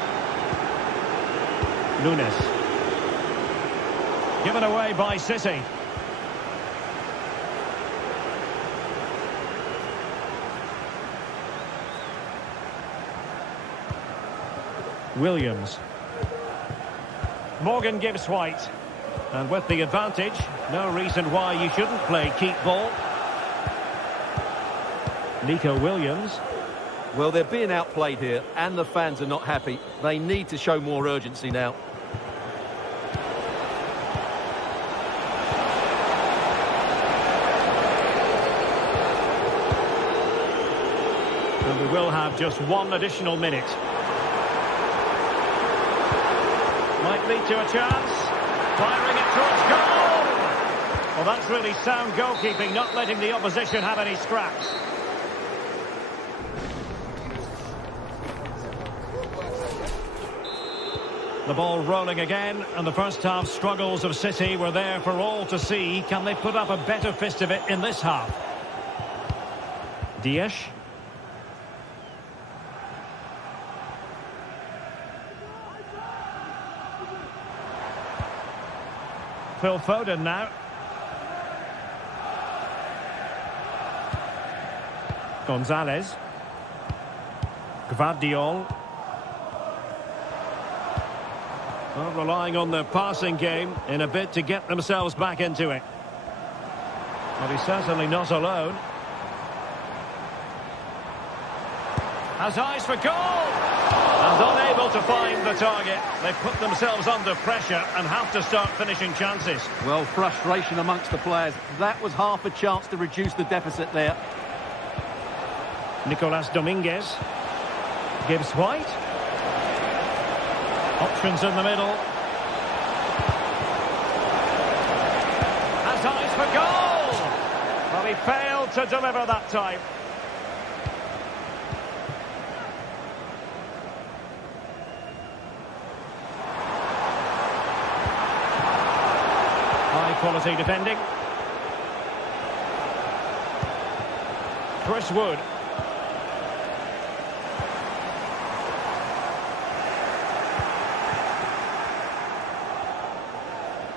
Nunes. Given away by City. Williams. Morgan Gibbs White. And with the advantage, no reason why you shouldn't play keep ball. Nico Williams. Well, they're being outplayed here, and the fans are not happy. They need to show more urgency now. And we will have just one additional minute. Might lead to a chance. Firing it towards goal! Well, that's really sound goalkeeping, not letting the opposition have any scraps. The ball rolling again, and the first half struggles of City were there for all to see. Can they put up a better fist of it in this half? Dias. Phil Foden now. Gonzalez. Gvardiol. Well, relying on their passing game in a bid to get themselves back into it. Well, he's certainly not alone. Has eyes for goal! And unable to find the target. They've put themselves under pressure and have to start finishing chances. Well, frustration amongst the players. That was half a chance to reduce the deficit there. Nicolas Dominguez. Gibbs White. Options in the middle. Has eyes for goal! Well, he failed to deliver that time. High-quality defending. Chris Wood.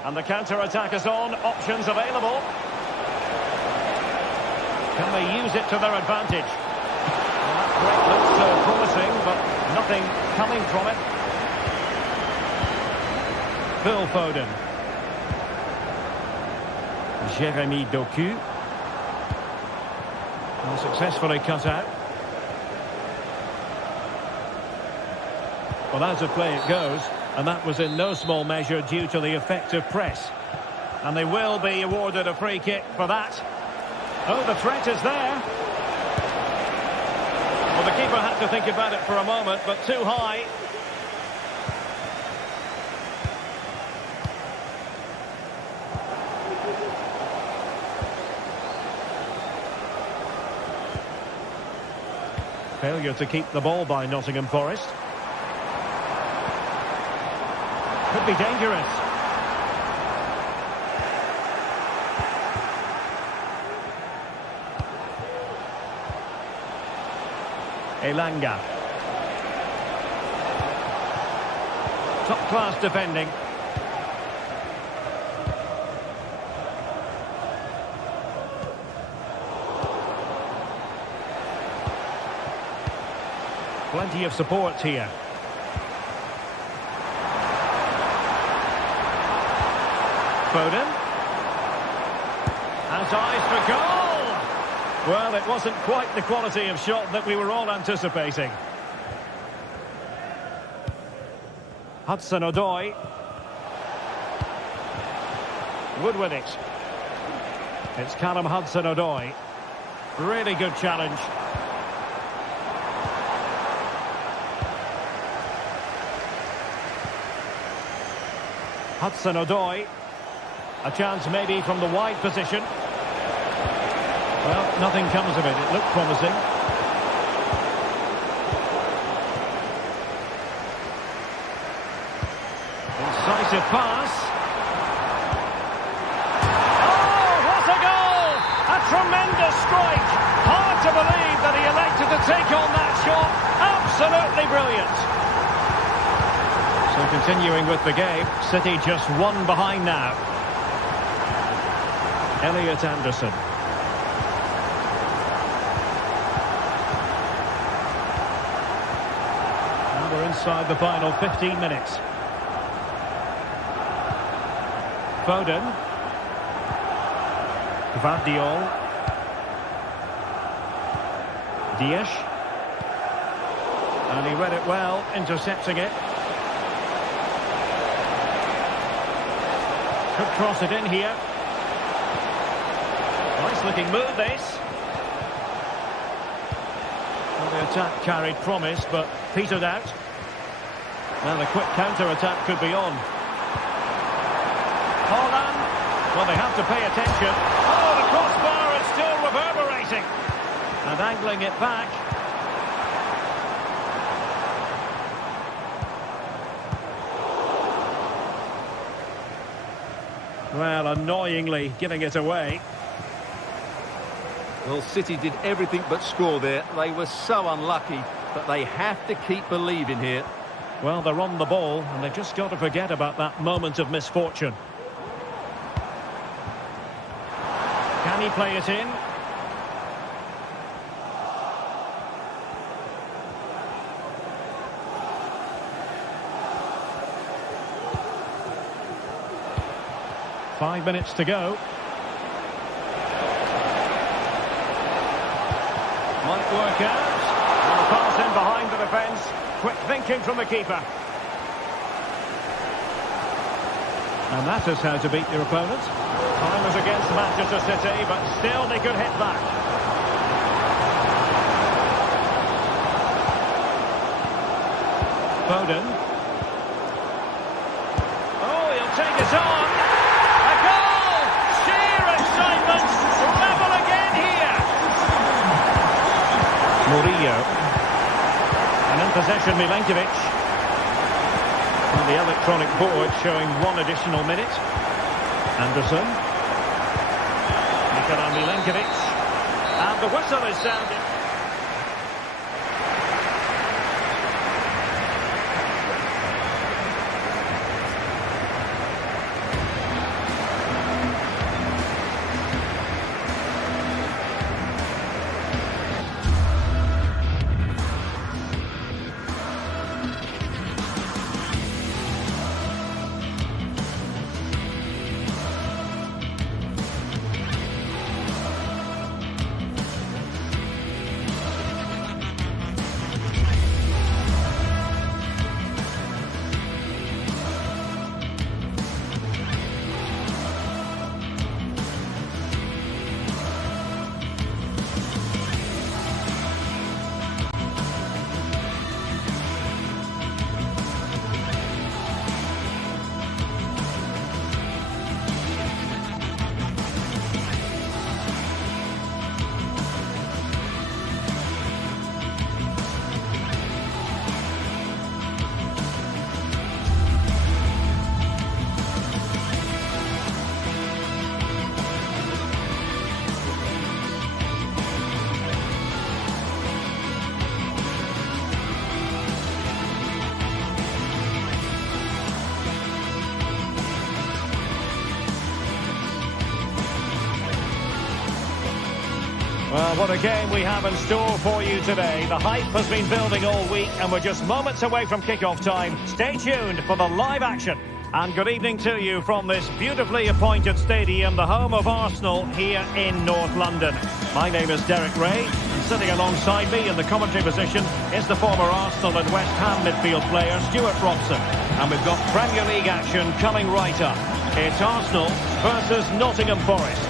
And the counter-attack is on. Options available. Can they use it to their advantage? Well, that break looks promising, but nothing coming from it. Phil Foden. Jeremy Doku. And successfully cut out. Well, out of play it goes. And that was in no small measure due to the effective press. And they will be awarded a free kick for that. Oh, the threat is there. Well, the keeper had to think about it for a moment, but too high. Failure to keep the ball by Nottingham Forest. Could be dangerous. Elanga. Top-class defending. Plenty of support here. Foden. Has eyes for goal! Well, it wasn't quite the quality of shot that we were all anticipating. Hudson-Odoi. Wood with it. It's Callum Hudson-Odoi. Really good challenge. Hudson-Odoi. A chance maybe from the wide position. Well, nothing comes of it. It looked promising. Decisive pass. Oh, what a goal! A tremendous strike. Hard to believe that he elected to take on that shot. Absolutely brilliant. So continuing with the game, City just one behind now. Elliot Anderson. And we're inside the final 15 minutes. Foden. Gvardiol. Dias. And he read it well, intercepting it. Could cross it in here. Nice looking move this. Well, the attack carried promise but petered out. And a quick counter-attack could be on. Holland. Well, they have to pay attention. Oh, the crossbar is still reverberating. And angling it back. Well, annoyingly giving it away. Well, City did everything but score there. They were so unlucky, but they have to keep believing here. Well, they're on the ball, and they've just got to forget about that moment of misfortune. Can he play it in? Five minutes to go. Might work out. And the pass in behind the defence. Quick thinking from the keeper. And that is how to beat your opponent. Time was against Manchester City, but still they could hit back. Foden. Oh, he'll take it on. A goal! Sheer excitement. Level again here. Murillo. And in possession, Milenkovic. On the electronic board showing one additional minute. Anderson. Nikola Milenkovic. And the whistle is sounded. Well, what a game we have in store for you today. The hype has been building all week and we're just moments away from kick-off time. Stay tuned for the live action. And good evening to you from this beautifully appointed stadium, the home of Arsenal here in North London. My name is Derek Ray, and sitting alongside me in the commentary position is the former Arsenal and West Ham midfield player, Stuart Robson. And we've got Premier League action coming right up. It's Arsenal versus Nottingham Forest.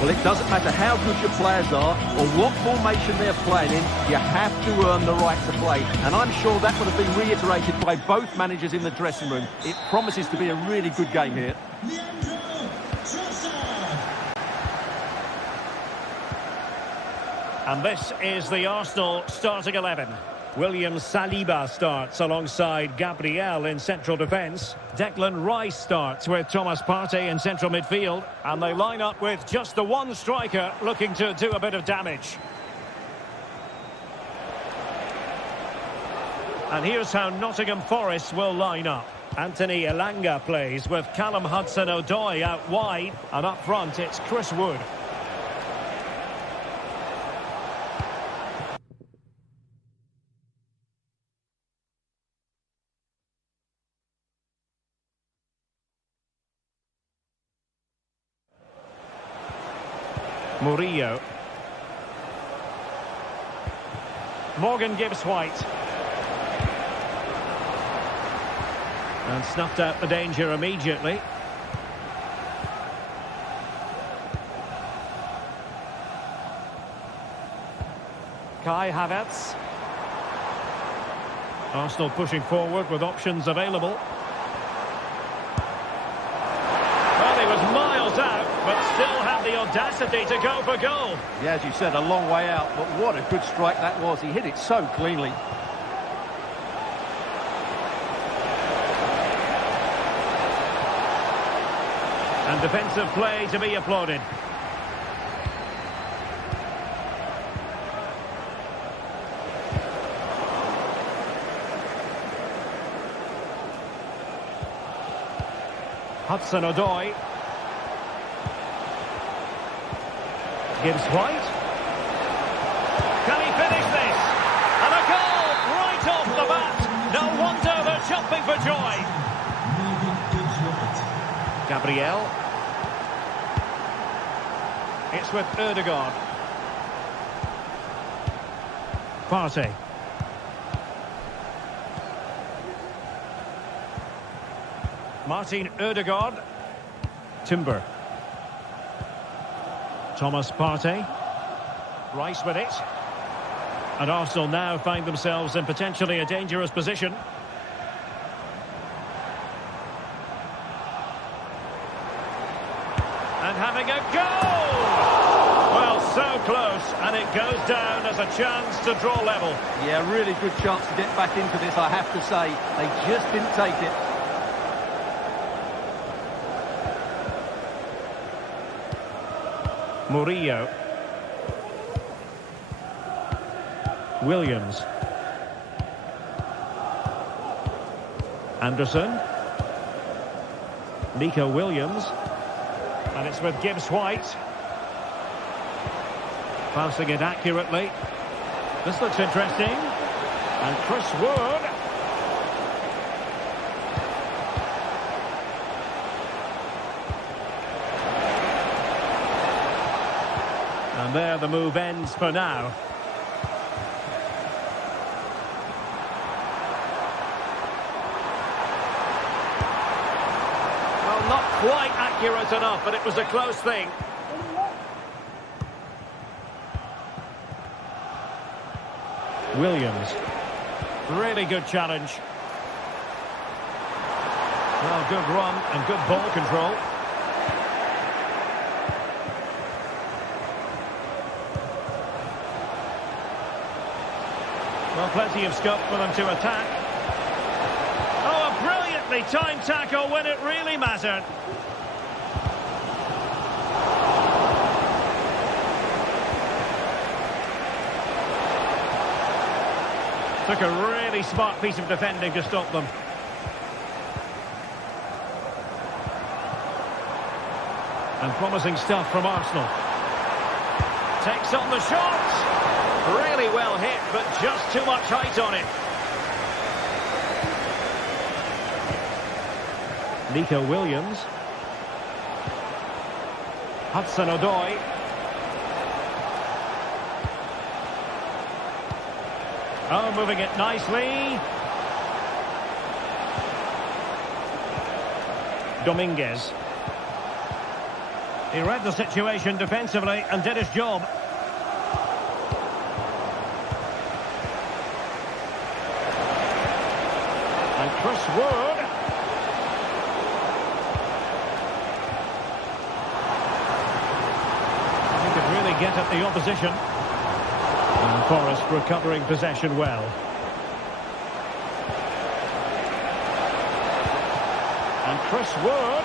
Well, it doesn't matter how good your players are or what formation they're playing in, you have to earn the right to play. And I'm sure that would have been reiterated by both managers in the dressing room. It promises to be a really good game here. And this is the Arsenal starting 11. William Saliba starts alongside Gabriel in central defence. Declan Rice starts with Thomas Partey in central midfield. And they line up with just the one striker looking to do a bit of damage. And here's how Nottingham Forest will line up. Anthony Elanga plays with Callum Hudson-Odoi out wide. And up front, it's Chris Wood. Murillo. Morgan Gibbs-White. And snuffed out the danger immediately. Kai Havertz. Arsenal pushing forward with options available. Well, he was miles out, but still had the audacity to go for goal. Yeah, as you said, a long way out, but what a good strike that was. He hit it so cleanly. And defensive play to be applauded. Hudson-Odoi. Gibbs-White. Can he finish this? And a goal right off the bat. No wonder they're jumping for joy. Gabriel. It's with Ødegaard. Partey. Martin Ødegaard. Timber. Thomas Partey. Rice with it. And Arsenal now find themselves in potentially a dangerous position. And having a goal! Well, so close, and it goes down as a chance to draw level. Yeah, really good chance to get back into this, I have to say. They just didn't take it. Murillo. Williams. Anderson. Nico Williams. And it's with Gibbs-White. Passing it accurately. This looks interesting. And Chris Wood. And there the move ends for now. Well, not quite accurate enough, but it was a close thing. Williams. Really good challenge. Well, good run and good ball control. Well, plenty of scope for them to attack. Oh, a brilliantly timed tackle when it really mattered. Took a really smart piece of defending to stop them. And promising stuff from Arsenal. Takes on the shot. Really well hit, but just too much height on it. Nico Williams. Hudson-Odoi. Oh, moving it nicely. Dominguez. He read the situation defensively and did his job. And Chris Wood. He could really get at the opposition. And Forest recovering possession well. Chris Wood.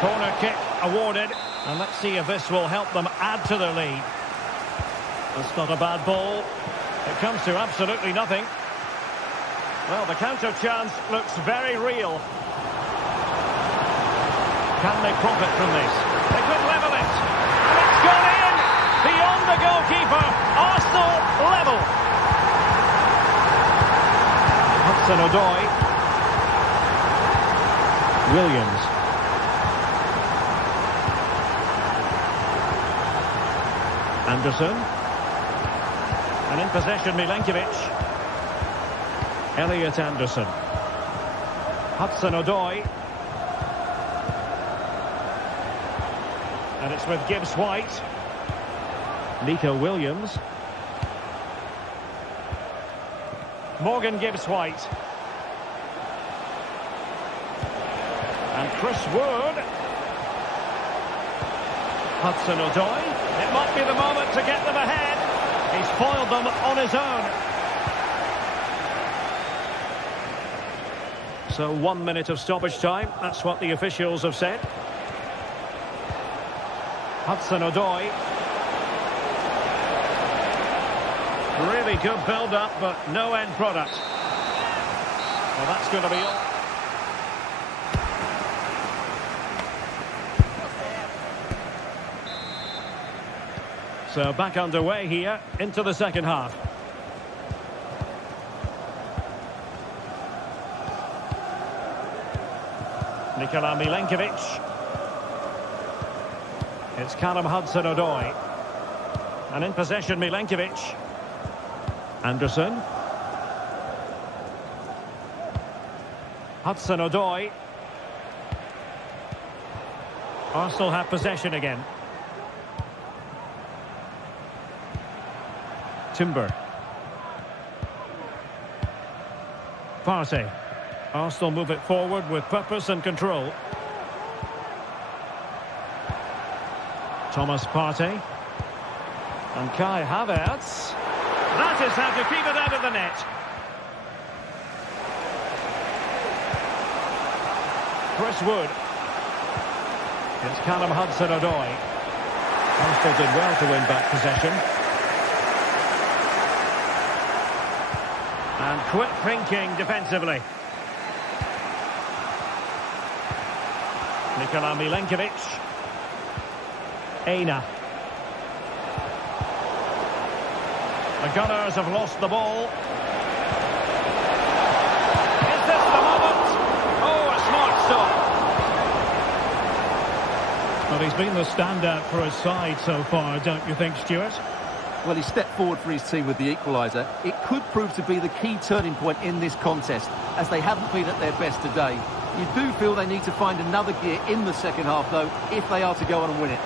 Corner kick awarded. And let's see if this will help them add to their lead. That's not a bad ball. It comes to absolutely nothing. Well, the counter chance looks very real. Can they profit from this? They could level it. And it's gone in! Beyond the goalkeeper. Arsenal level. Hudson-Odoi. Williams. Anderson. And in possession, Milenkovic. Elliot Anderson. Hudson-Odoi. And it's with Gibbs-White. Nico Williams. Morgan Gibbs-White. And Chris Wood. Hudson-Odoi. It might be the moment to get them ahead. He's foiled them on his own. So 1 minute of stoppage time. That's what the officials have said. Hudson-Odoi. Really good build-up, but no end product. Well, that's going to be all. So back underway here into the second half. Nikola Milenkovic. It's Callum Hudson-Odoi. And in possession, Milenkovic. Anderson. Hudson-Odoi. Arsenal have possession again. Timber. Partey. Arsenal move it forward with purpose and control. Thomas Partey. And Kai Havertz. That is how to keep it out of the net. Chris Wood. It's Callum Hudson-Odoi. Arsenal did well to win back possession. And quick thinking defensively. Nikola Milenkovic. Aina. The Gunners have lost the ball. Is this the moment? Oh, a smart stop. Well, he's been the standout for his side so far, don't you think, Stuart? Well, he stepped forward for his team with the equaliser. It could prove to be the key turning point in this contest, as they haven't been at their best today. You do feel they need to find another gear in the second half, though, if they are to go on and win it.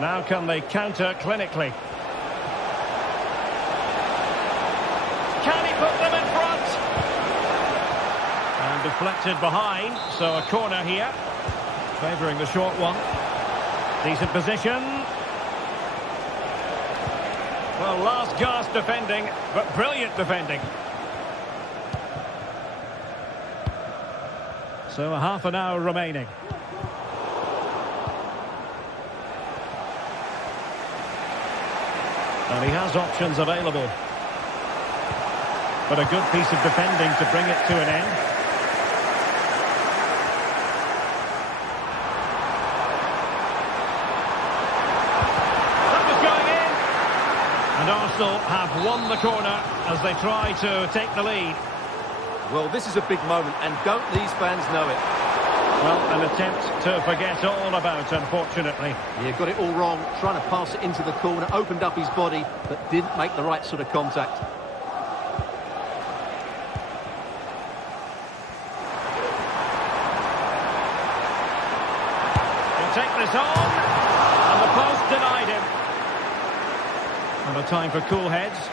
Now can they counter clinically? Can he put them in front? And deflected behind, so a corner here. Favouring the short one. Decent position. Well, last gasp defending, but brilliant defending. So a half an hour remaining. And he has options available. But a good piece of defending to bring it to an end. That was going in. And Arsenal have won the corner as they try to take the lead. Well, this is a big moment, and don't these fans know it? Well, an attempt to forget all about, unfortunately. Yeah, got it all wrong, trying to pass it into the corner, opened up his body, but didn't make the right sort of contact. He'll take this on, and the post denied him. And a time for cool heads.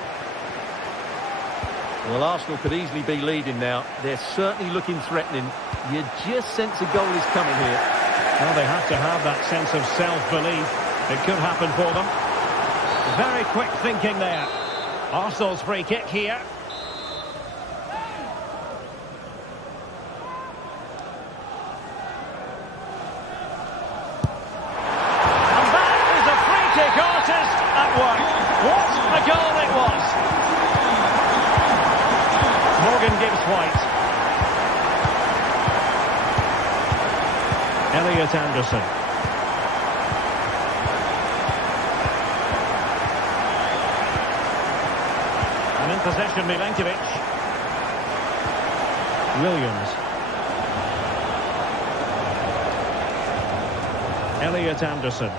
Well, Arsenal could easily be leading now. They're certainly looking threatening. You just sense a goal is coming here. Well, they have to have that sense of self-belief. It could happen for them. Very quick thinking there. Arsenal's free kick here. Elliot Anderson. And in possession, Milenkovic. Williams. Elliot Anderson.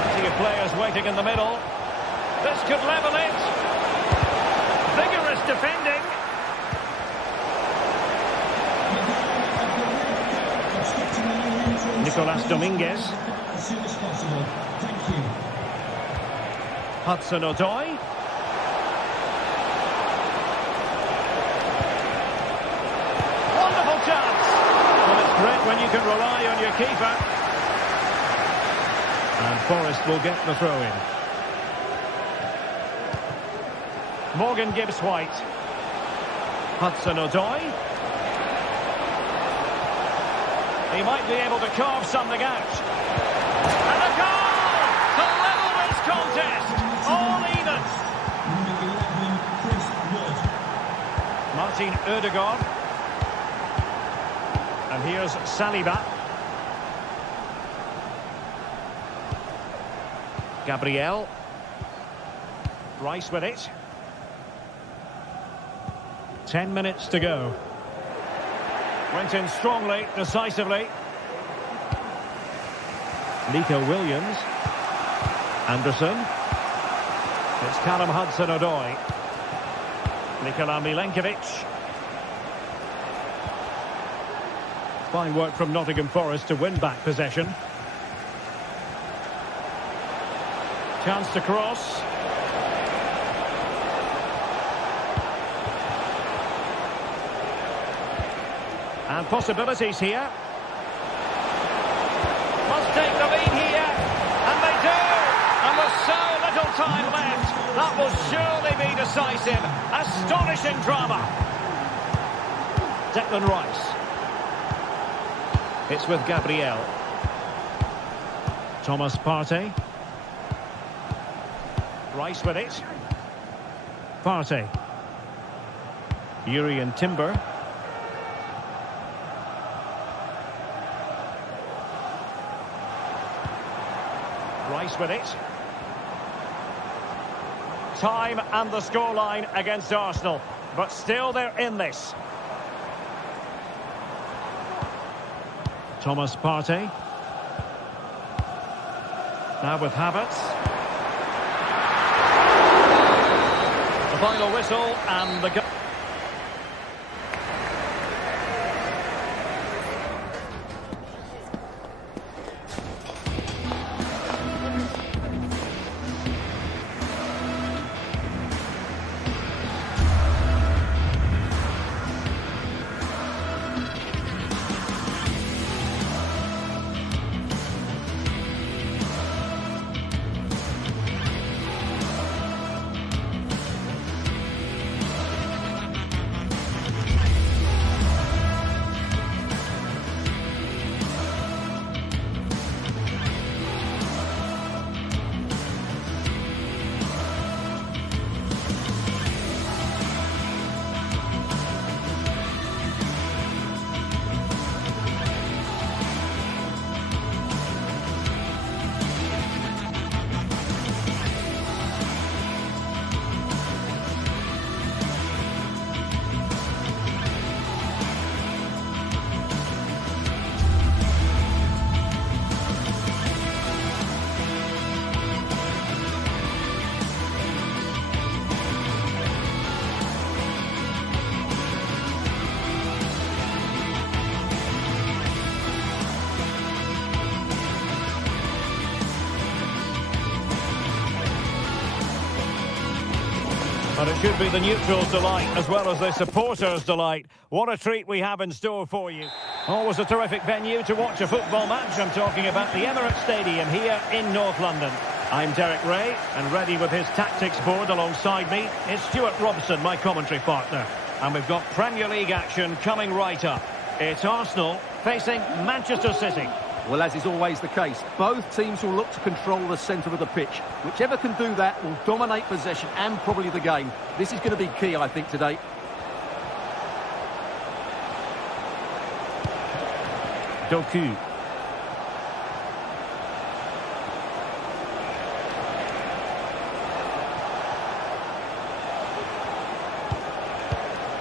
Plenty of players waiting in the middle. This could level it. Vigorous defending. Nicolas Dominguez. As soon as possible. Thank you. Hudson-Odoi. Wonderful chance. Well, it's great when you can rely on your keeper. And Forest will get the throw-in. Morgan Gibbs-White. Hudson-Odoi. He might be able to carve something out. And a goal to level this contest. All even. Number 11, Chris Wood. Martin Ødegaard. And here's Saliba. Gabriel. Rice with it. 10 minutes to go. Went in strongly, decisively. Nico Williams. Anderson. It's Callum Hudson-Odoi. Nikola Milenkovic. Fine work from Nottingham Forest to win back possession. Chance to cross. And possibilities here. Must take the lead here. And they do. And with so little time left, that will surely be decisive. Astonishing drama. Declan Rice. It's with Gabriel. Thomas Partey. Rice with it. Partey. Yuri and Timber. Rice with it. Time and the scoreline against Arsenal, but still they're in this. Thomas Partey. Now with Havertz. The final whistle and the goal. And it should be the neutrals' delight as well as the supporters' delight. What a treat we have in store for you. Always a terrific venue to watch a football match. I'm talking about the Emirates Stadium here in North London. I'm Derek Ray, and ready with his tactics board alongside me is Stuart Robson, my commentary partner. And we've got Premier League action coming right up. It's Arsenal facing Manchester City. Well, as is always the case, both teams will look to control the centre of the pitch. Whichever can do that will dominate possession and probably the game. This is going to be key, I think, today. Doku.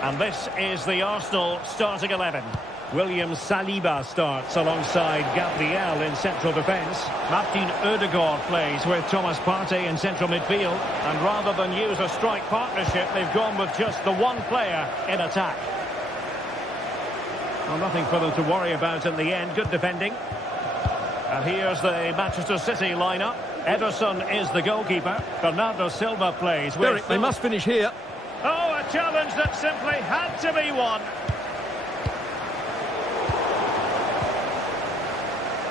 And this is the Arsenal starting 11. William Saliba starts alongside Gabriel in central defence. Martin Odegaard plays with Thomas Partey in central midfield. And rather than use a strike partnership, they've gone with just the one player in attack. Well, nothing for them to worry about in the end. Good defending. And here's the Manchester City lineup. Ederson is the goalkeeper. Bernardo Silva plays with... Derek, they must finish here. Oh, a challenge that simply had to be won.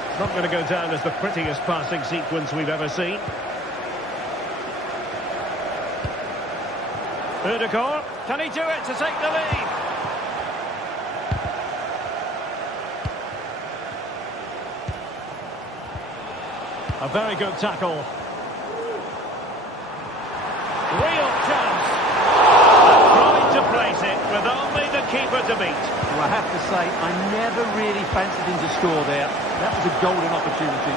It's not going to go down as the prettiest passing sequence we've ever seen. Odegaard, can he do it to take the lead? A very good tackle. Real chance. Tried to place it with only the keeper to beat. Well, I have to say, I never really fancied him to score there. That was a golden opportunity.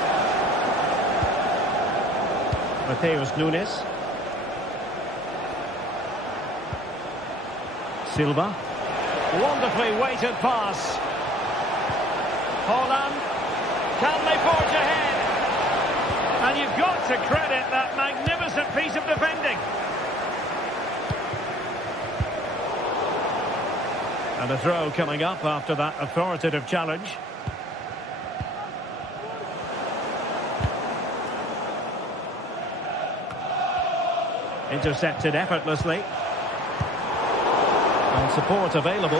Mateus Nunes. Silva. Wonderfully weighted pass. Haaland, can they forge ahead? And you've got to credit that magnificent piece of defending. And a throw coming up after that authoritative challenge. Intercepted effortlessly. And support available.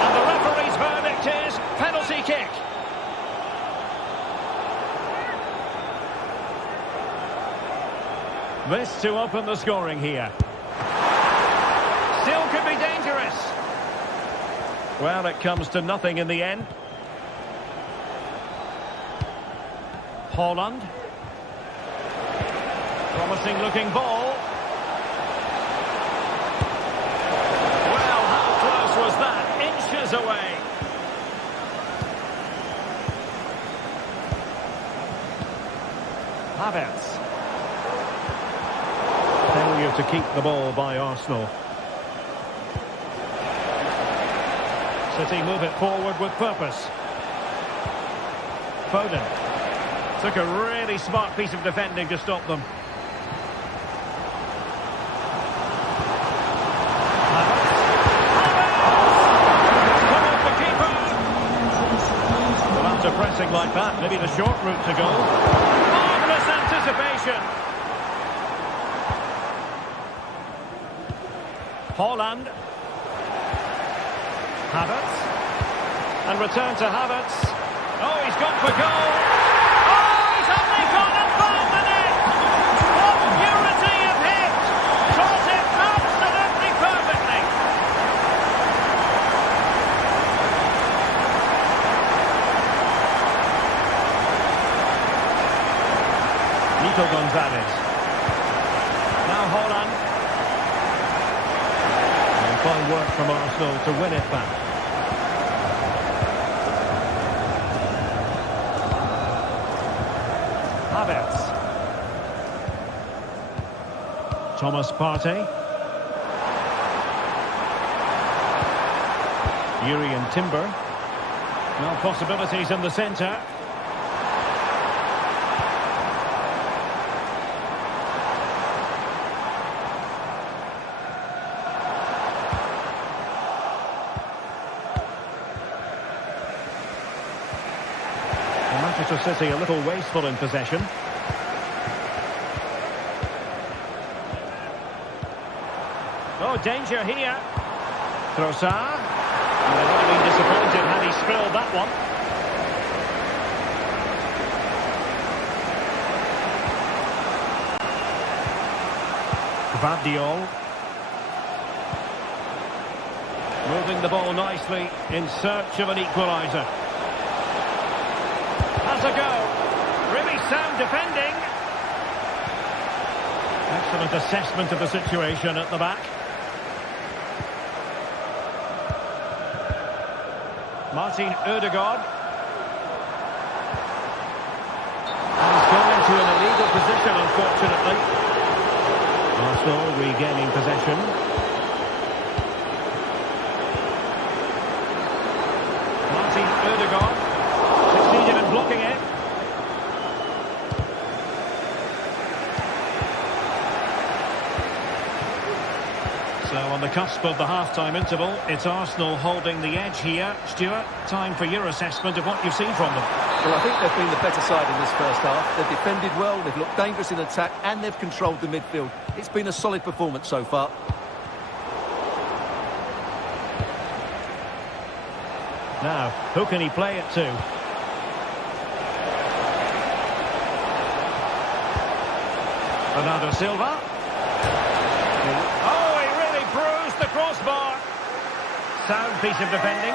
And the referee's verdict is penalty kick. This to open the scoring here. Still could be dangerous. Well, it comes to nothing in the end. Haaland. Promising looking ball. Well, how close was that? Inches away. Havertz. Failure to keep the ball by Arsenal. City move it forward with purpose. Foden. Took a really smart piece of defending to stop them. Well, after pressing like that, maybe the short route to goal. Marvellous anticipation. Haaland. Havertz. And return to Havertz. Oh, he's gone for goal. Oh, he's only gone and found the net. What purity of hit. Caught it absolutely perfectly. Nico Gonzalez. Now Haaland. And fine work from Arsenal to win it back. Havertz. Thomas Partey. Urian Timber. Now possibilities in the centre. Manchester City a little wasteful in possession. Oh, danger here. Trossard. And they would have been disappointed had he spilled that one. Gvardiol. Moving the ball nicely in search of an equaliser. Has a go. Really sound defending. Excellent assessment of the situation at the back. Martin Ødegaard. And he's gone into an illegal position, unfortunately. Arsenal regaining possession. Martin Ødegaard succeeded in blocking it. So on the cusp of the half-time interval, it's Arsenal holding the edge here. Stuart, time for your assessment of what you've seen from them. Well, I think they've been the better side in this first half. They've defended well, they've looked dangerous in attack, and they've controlled the midfield. It's been a solid performance so far. Now, who can he play it to? Bernardo Silva. Oh, he really bruised the crossbar. Sound piece of defending.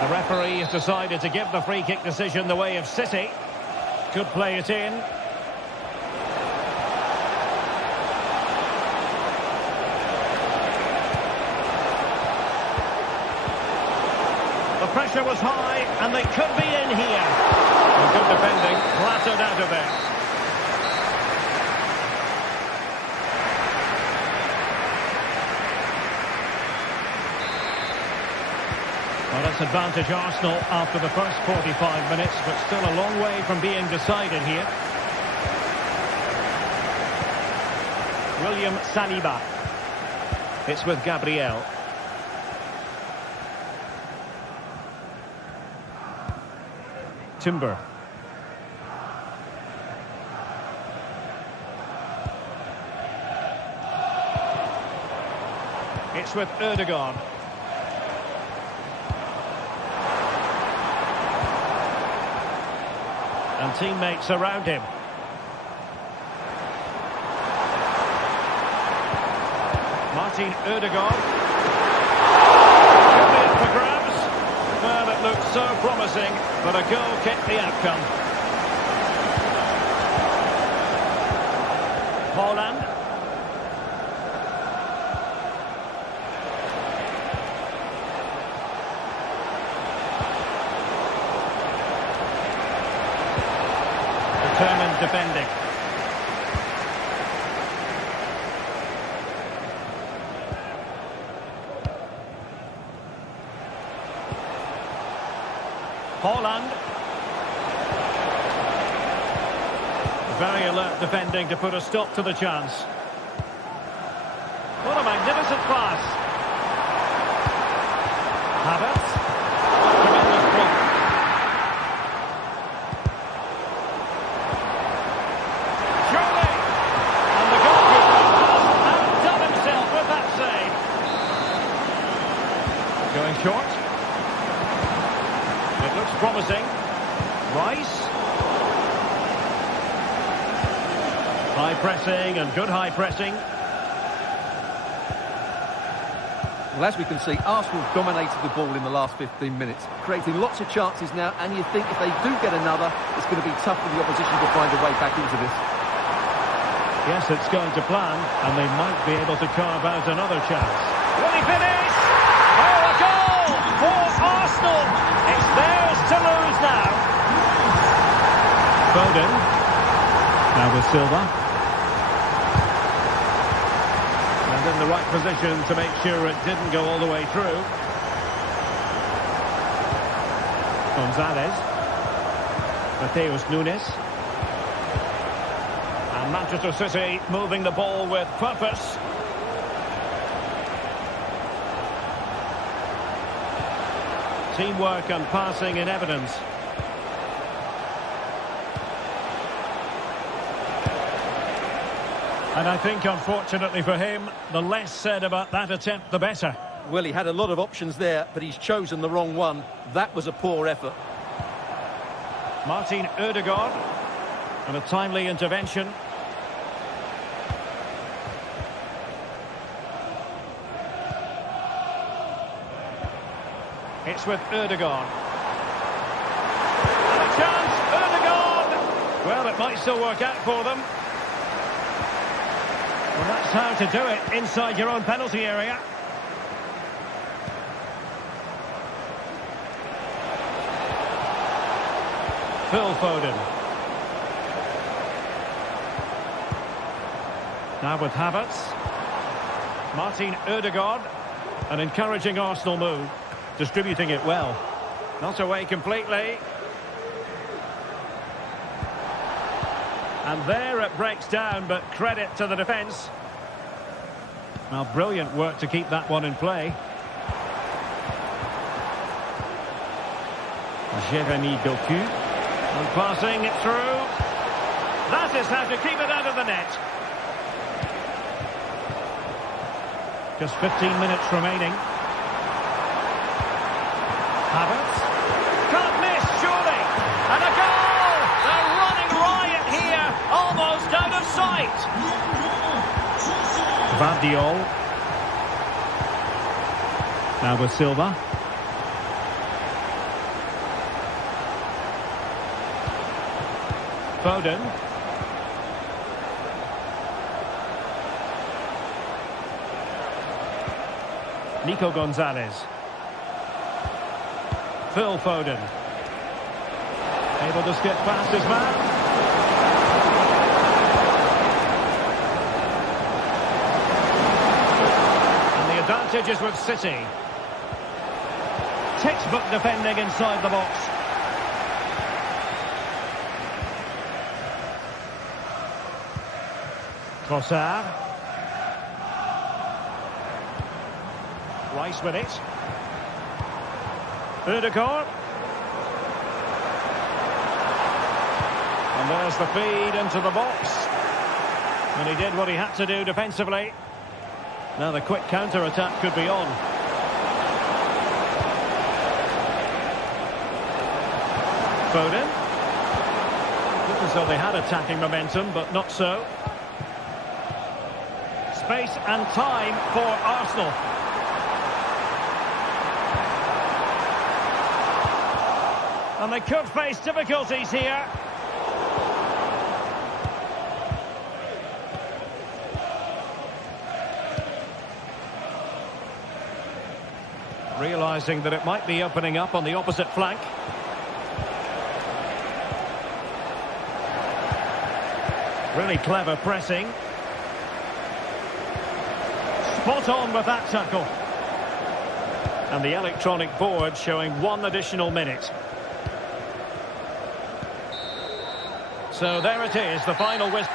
The referee has decided to give the free kick decision the way of City. Could play it in. The pressure was high, and they could be in here. And good defending, clattered out of there. Well, it's advantage Arsenal after the first 45 minutes, but still a long way from being decided here. William Saliba. It's with Gabriel. Timber. It's with Ødegaard. And teammates around him. Martin Ødegaard. Could be up for grabs. Well, it looked so promising, but a goal kept the outcome. Holland. Determined defending. Holland. Very alert defending to put a stop to the chance. What a magnificent pass. Havertz. Tremendous block. Surely. And the goalkeeper has outdone himself with that save. Going short. It looks promising. Rice. High pressing and good high pressing. Well, as we can see, Arsenal dominated the ball in the last 15 minutes, creating lots of chances now, and you think if they do get another, it's going to be tough for the opposition to find a way back into this. Yes, it's going to plan, and they might be able to carve out another chance. Will he finish? Oh, a goal for Arsenal! It's theirs to lose now. Foden. Now with Silva. And in the right position to make sure it didn't go all the way through. Gonzalez. Mateus Nunes. And Manchester City moving the ball with purpose. Teamwork and passing in evidence. And I think, unfortunately for him, the less said about that attempt, the better. Well, he had a lot of options there, but he's chosen the wrong one. That was a poor effort. Martin Ødegaard. And a timely intervention. It's with Ødegaard. And a chance, Ødegaard! Well, it might still work out for them. Well, that's how to do it inside your own penalty area. Phil Foden. Now with Havertz. Martin Odegaard. An encouraging Arsenal move. Distributing it well. Not away completely. And there it breaks down, but credit to the defence. Well, brilliant work to keep that one in play. Jérémy Doku. And passing it through. That is how to keep it out of the net. Just 15 minutes remaining. Havertz. Can't miss, surely. And a goal! They're running riot here. Almost out of sight. Vardiol. Now with Silva. Foden. Nico Gonzalez. Phil Foden. Able to skip past his man. And the advantage is with City. Textbook defending inside the box. Trossard. Rice with it. Odegaard. And there's the feed into the box. And he did what he had to do defensively. Now the quick counter-attack could be on. Foden. Looked as though they had attacking momentum, but not so. Space and time for Arsenal. And they could face difficulties here. Realising that it might be opening up on the opposite flank. Really clever pressing. Spot on with that tackle. And the electronic board showing 1 additional minute. So there it is, the final whistle.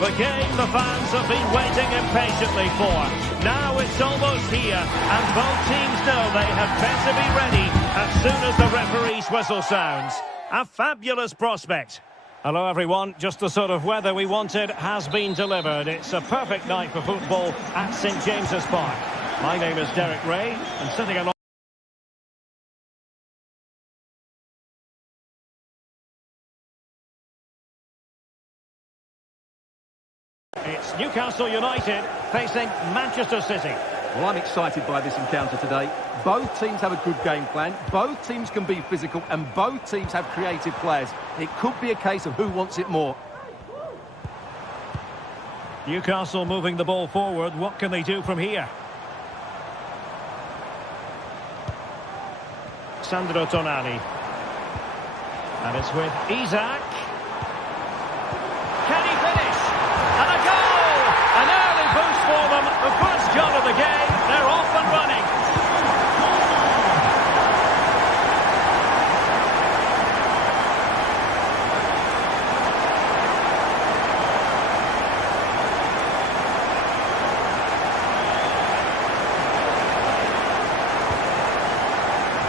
The game the fans have been waiting impatiently for. Now it's almost here, and both teams know they had better be ready as soon as the referee's whistle sounds. A fabulous prospect. Hello everyone, just the sort of weather we wanted has been delivered. It's a perfect night for football at St James's Park. My name is Derek Ray, and sitting along it's Newcastle United facing Manchester City. Well, I'm excited by this encounter today. Both teams have a good game plan, both teams can be physical, and both teams have creative players. It could be a case of who wants it more. Newcastle moving the ball forward. What can they do from here? Sandro Tonali. And it's with Isak. Can he finish? And a goal! An early boost for them. The first goal of the game. They're off and running.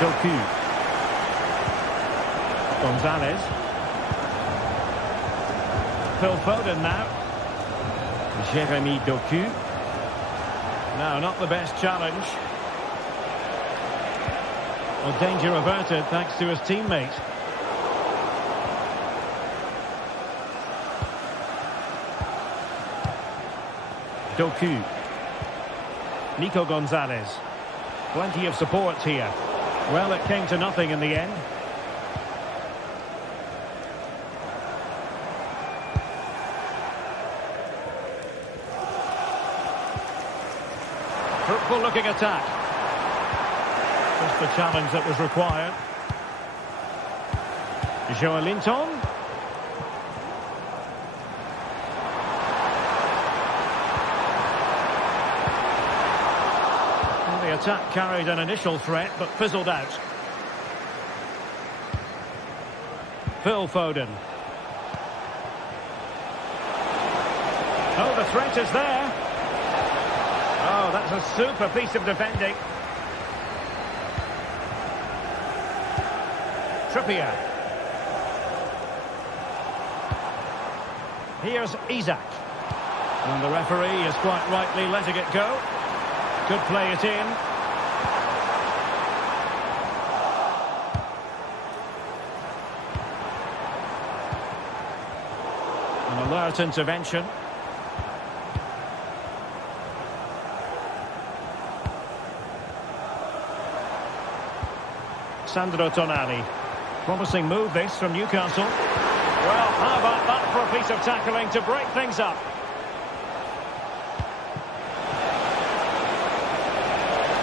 Doku. Gonzalez. Phil Foden now. Jeremy Doku. No, not the best challenge. Well, danger averted thanks to his teammate. Doku. Nico Gonzalez. Plenty of support here. Well, it came to nothing in the end. Fruitful looking attack. Just the challenge that was required. Joelinton. The attack carried an initial threat, but fizzled out. Phil Foden. Oh, the threat is there. Oh, that's a super piece of defending. Trippier. Here's Isak. And the referee is quite rightly letting it go. Could play it in. An alert intervention. Sandro Tonali. Promising move this from Newcastle. Well, how about that for a piece of tackling to break things up?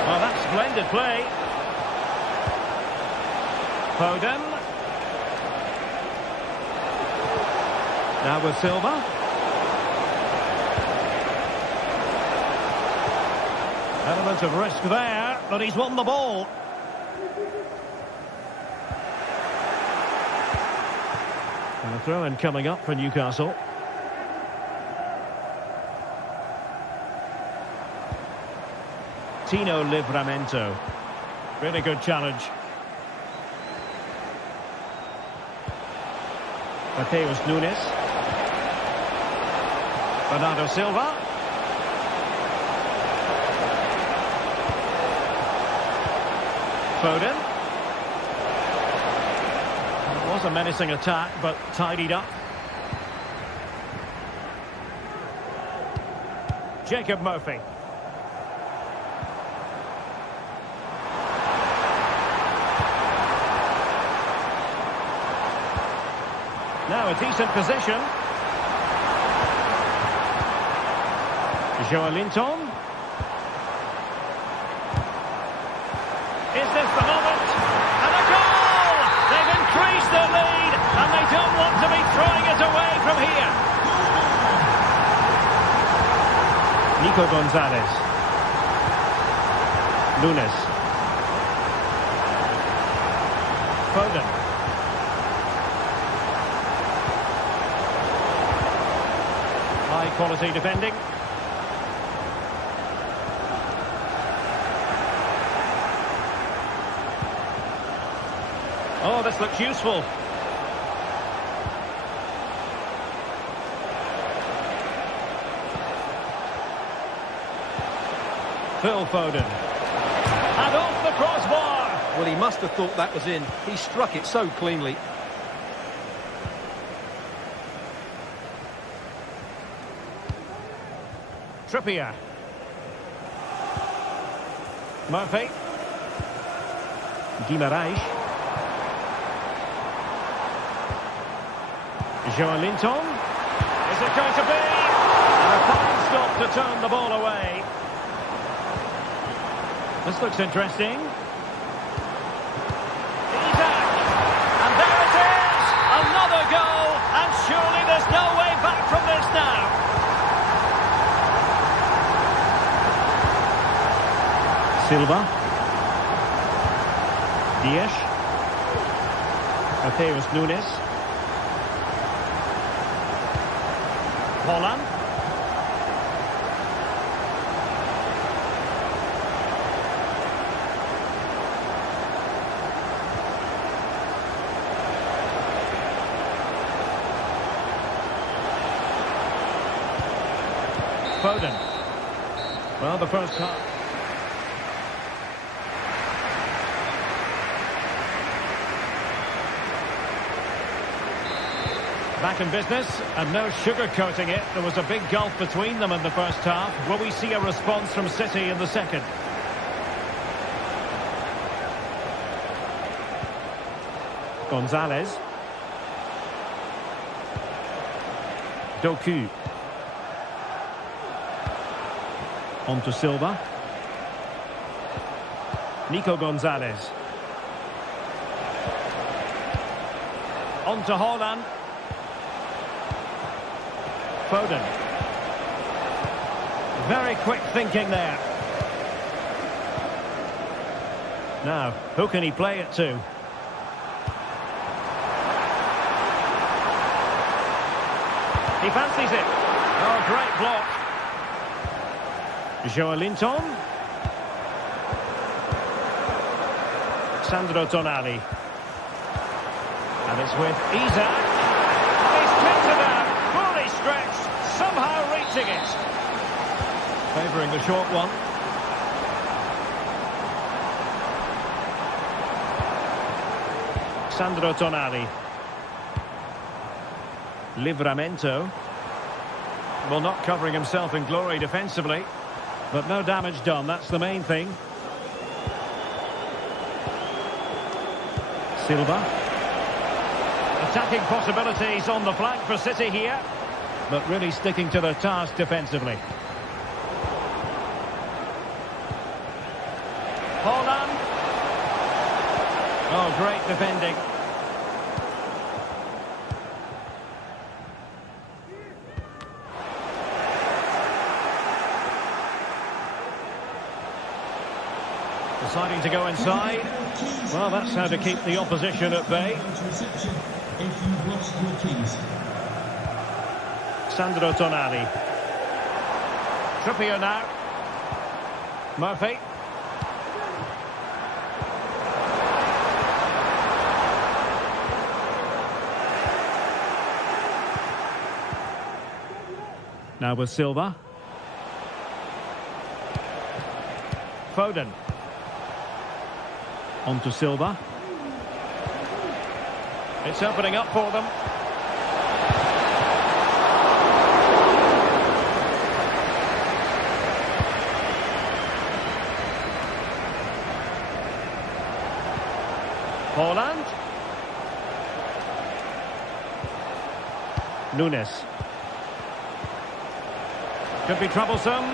Well, that's splendid play. Foden. Now with Silva. Element of risk there, but he's won the ball. And a throw-in coming up for Newcastle. Tino Livramento. Really good challenge. Mateus Nunes. Bernardo Silva. Foden. It was a menacing attack, but tidied up. Jacob Murphy. Now a decent position. Joelinton. Is this the moment? And a goal! They've increased their lead, and they don't want to be throwing it away from here. Nico Gonzalez. Nunes. Foden. High quality defending. Oh, this looks useful. Phil Foden. And off the crossbar. Well, he must have thought that was in. He struck it so cleanly. Trippier. Murphy. Guimaraes. Joelinton. Is Is it going to be? And a fine stop to turn the ball away. This looks interesting. Isaac. And there it is! Another goal! And surely there's no way back from this now. Silva. Dias. Mateus Nunes. Holland. Foden. Well, the first half. Back in business, and no sugarcoating it. There was a big gulf between them in the first half. Will we see a response from City in the second? Gonzalez. Doku. On to Silva. Nico Gonzalez. On to Holland. Foden. Very quick thinking there. Now, who can he play it to? He fancies it. Oh, great block. Joelinton. Sandro Tonali. And it's with Isaac. He's kicked it out. Fully stretched. Somehow reaching it. Favouring the short one. Sandro Tonali. Livramento. Well, not covering himself in glory defensively. But no damage done, that's the main thing. Silva. Attacking possibilities on the flank for City here. But really sticking to their task defensively. Holland. Oh, great defending. Deciding to go inside. Well, that's how to keep the opposition at bay. Sandro Tonali. Trippier now. Murphy. Now with Silva. Foden. On to Silva. It's opening up for them. Holland. Nunes. Could be troublesome.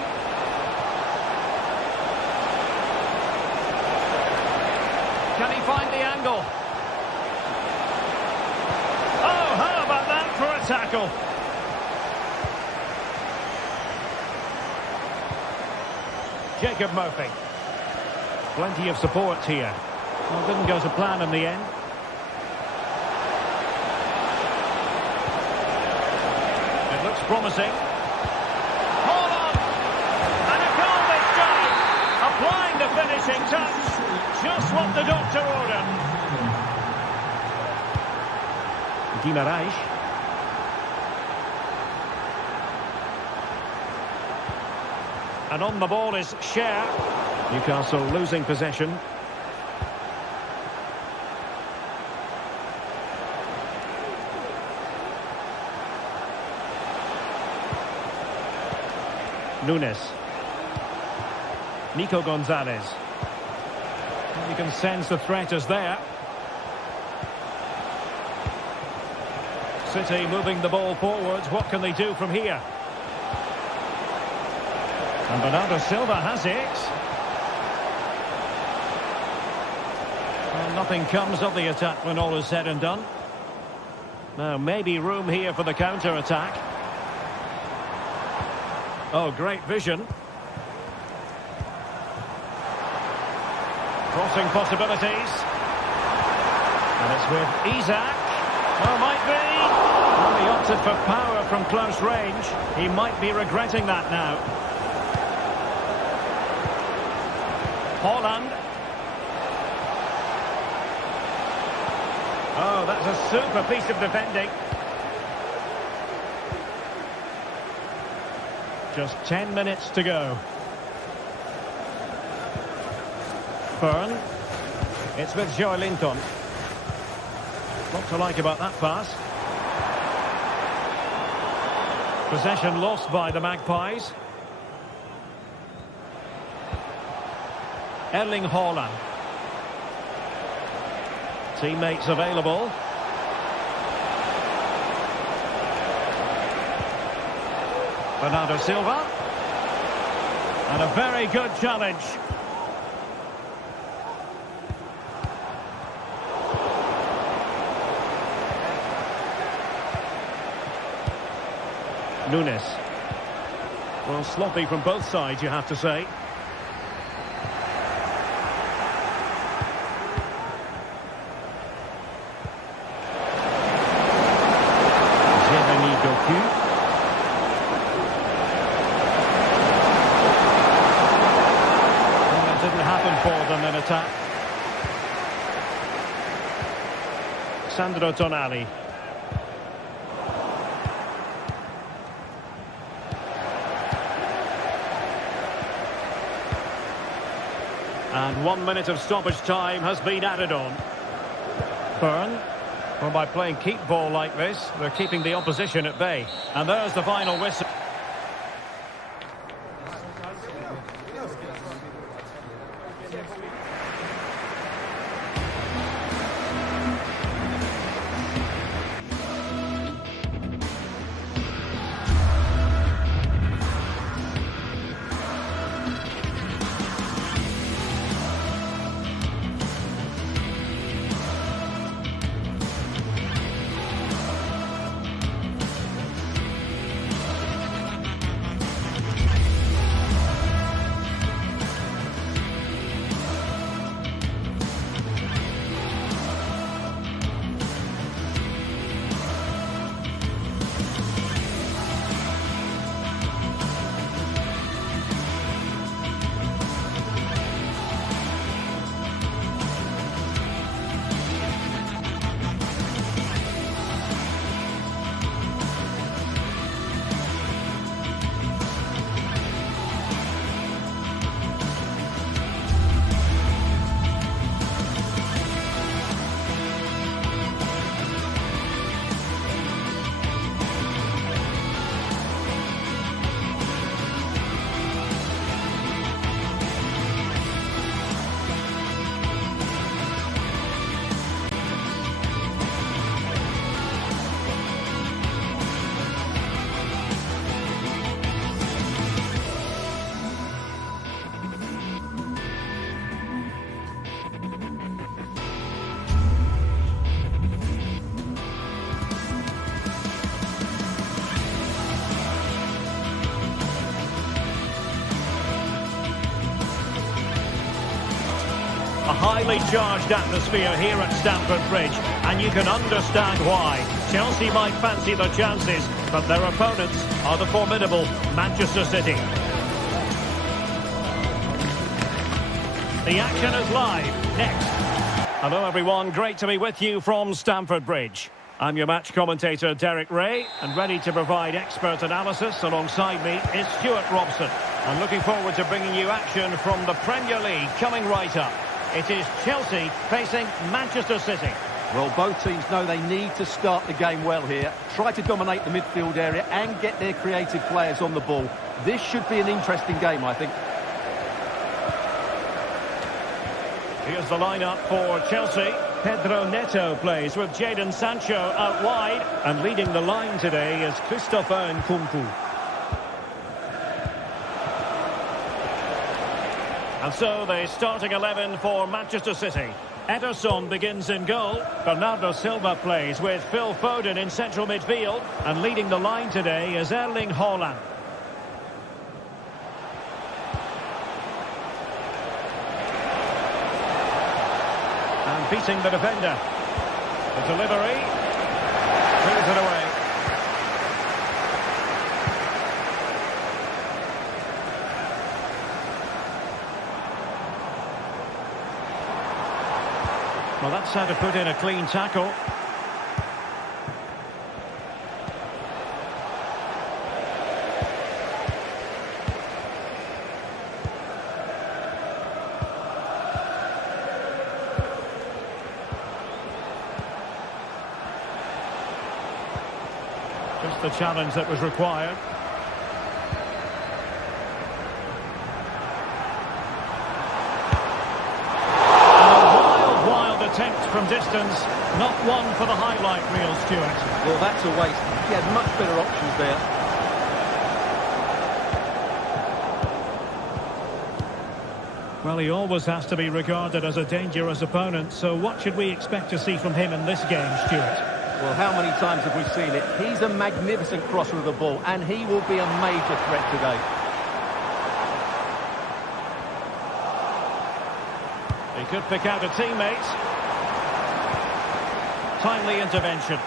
Can he find the angle? Oh, how about that for a tackle? Jacob Murphy. Plenty of support here. Well, didn't go to plan in the end. It looks promising. Hold on! And a goal this time! Applying the finishing touch. Just what the doctor ordered. Guimaraes. And on the ball is Cher. Newcastle losing possession. Nunes. Nico Gonzalez. You can sense the threat is there. City moving the ball forwards. What can they do from here? And Bernardo Silva has it. Well, nothing comes of the attack when all is said and done. Now, maybe room here for the counter-attack. Oh, great vision. Crossing possibilities. And it's with Isak. Oh, might be. Well, he opted for power from close range. He might be regretting that now. Haaland. Oh, that's a super piece of defending. Just 10 minutes to go. Byrne. It's with Joe Linton. What to like about that pass? Possession lost by the Magpies. Erling Haaland. Teammates available. Bernardo Silva. And a very good challenge. Nunes. Well, sloppy from both sides, you have to say. Well, it didn't happen for them in attack. Sandro Tonali. And 1 minute of stoppage time has been added on. Byrne. Well, by playing keep ball like this, they're keeping the opposition at bay. And there's the final whistle. A highly charged atmosphere here at Stamford Bridge, and you can understand why. Chelsea might fancy their chances, but their opponents are the formidable Manchester City. The action is live. Next. Hello everyone, great to be with you from Stamford Bridge. I'm your match commentator Derek Ray, and ready to provide expert analysis alongside me is Stuart Robson. I'm looking forward to bringing you action from the Premier League coming right up. It is Chelsea facing Manchester City. Well, both teams know they need to start the game well here. Try to dominate the midfield area and get their creative players on the ball. This should be an interesting game, I think. Here's the lineup for Chelsea. Pedro Neto plays with Jadon Sancho out wide. And leading the line today is Christopher Nkunku. And so the starting 11 for Manchester City. Ederson begins in goal. Bernardo Silva plays with Phil Foden in central midfield. And leading the line today is Erling Haaland. And beating the defender. The delivery. Clears it away. Well, that's how to put in a clean tackle. Just the challenge that was required. Attempt from distance, not one for the highlight reel, Stuart. Well, that's a waste. He had much better options there. Well, he always has to be regarded as a dangerous opponent, so what should we expect to see from him in this game, Stuart? Well, how many times have we seen it? He's a magnificent crosser of the ball, and he will be a major threat today. He could pick out a teammate. Timely intervention.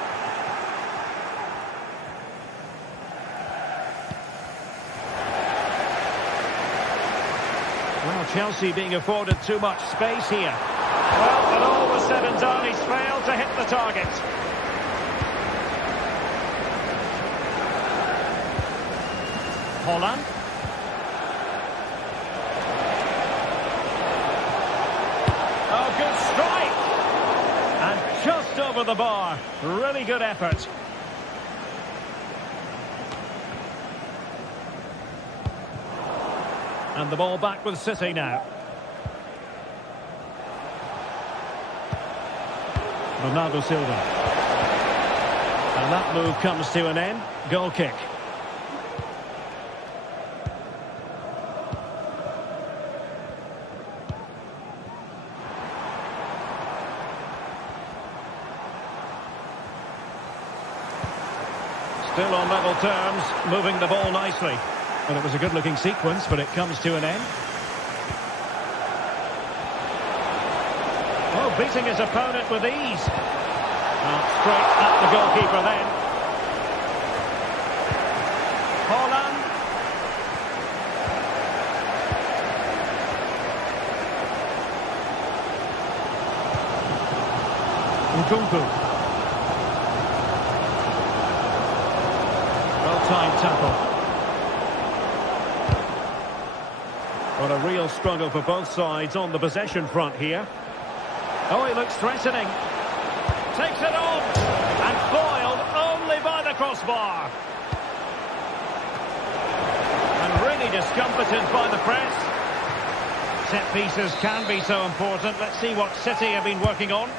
Well, Chelsea being afforded too much space here. Well, when all was said and done, he's failed to hit the target. Haaland. Oh, good strike! And just over the bar. Really good effort. And the ball back with City now. Bernardo Silva. And that move comes to an end. Goal kick. Still on level terms, moving the ball nicely. Well, it was a good-looking sequence, but it comes to an end. Oh, beating his opponent with ease. Straight at the goalkeeper then. Haaland. Nkunku. Well-timed tackle. What a real struggle for both sides on the possession front here. Oh, he looks threatening. Takes it on. And foiled only by the crossbar. And really discomfited by the press. Set pieces can be so important. Let's see what City have been working on.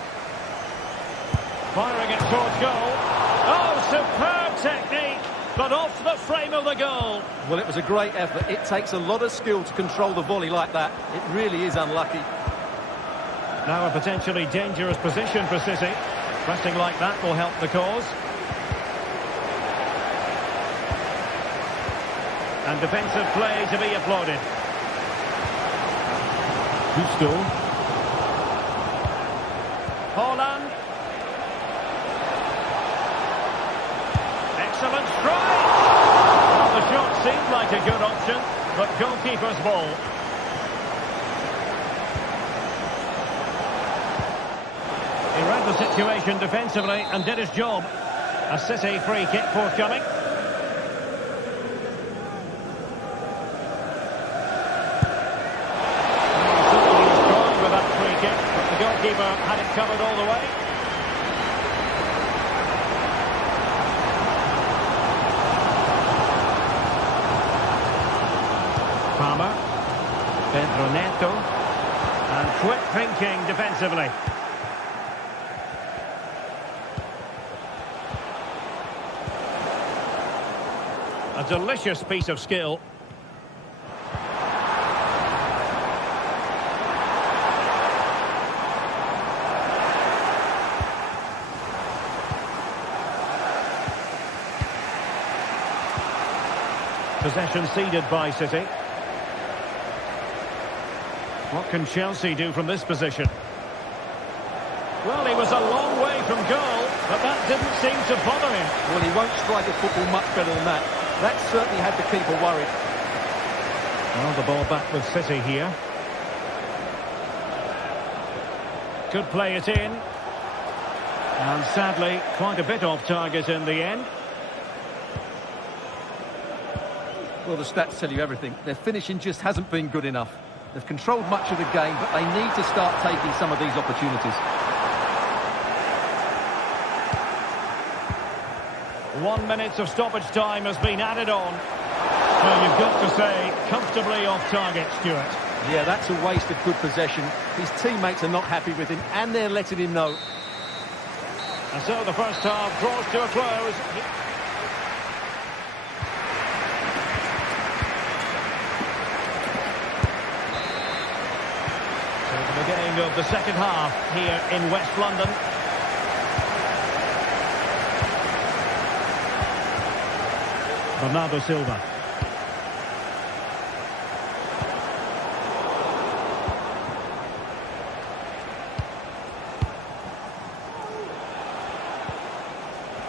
Firing it towards goal. Oh, superb technique. But off the frame of the goal. Well, it was a great effort. It takes a lot of skill to control the volley like that. It really is unlucky. Now a potentially dangerous position for City. Pressing like that will help the cause. And defensive play to be applauded. Gusto. Haaland. Excellent strike! Well, the shot seemed like a good option, but goalkeeper's ball. He read the situation defensively and did his job. A City free kick forthcoming. He was strong with that free kick, but the goalkeeper had it covered all the way. Pedro Neto, and quick thinking defensively. delicious piece of skill. Possession ceded by City. What can Chelsea do from this position? Well, he was a long way from goal, but that didn't seem to bother him. Well, he won't strike a football much better than that. That certainly had the keeper worried. Well, the ball back with City here. Could play it in. And sadly, quite a bit off target in the end. Well, the stats tell you everything. Their finishing just hasn't been good enough. They've controlled much of the game, but they need to start taking some of these opportunities. 1 minute of stoppage time has been added on. Well, you've got to say, comfortably off target, Stuart. Yeah, that's a waste of good possession. His teammates are not happy with him, and they're letting him know. And so the first half draws to a close. The beginning of the second half here in West London. Bernardo Silva.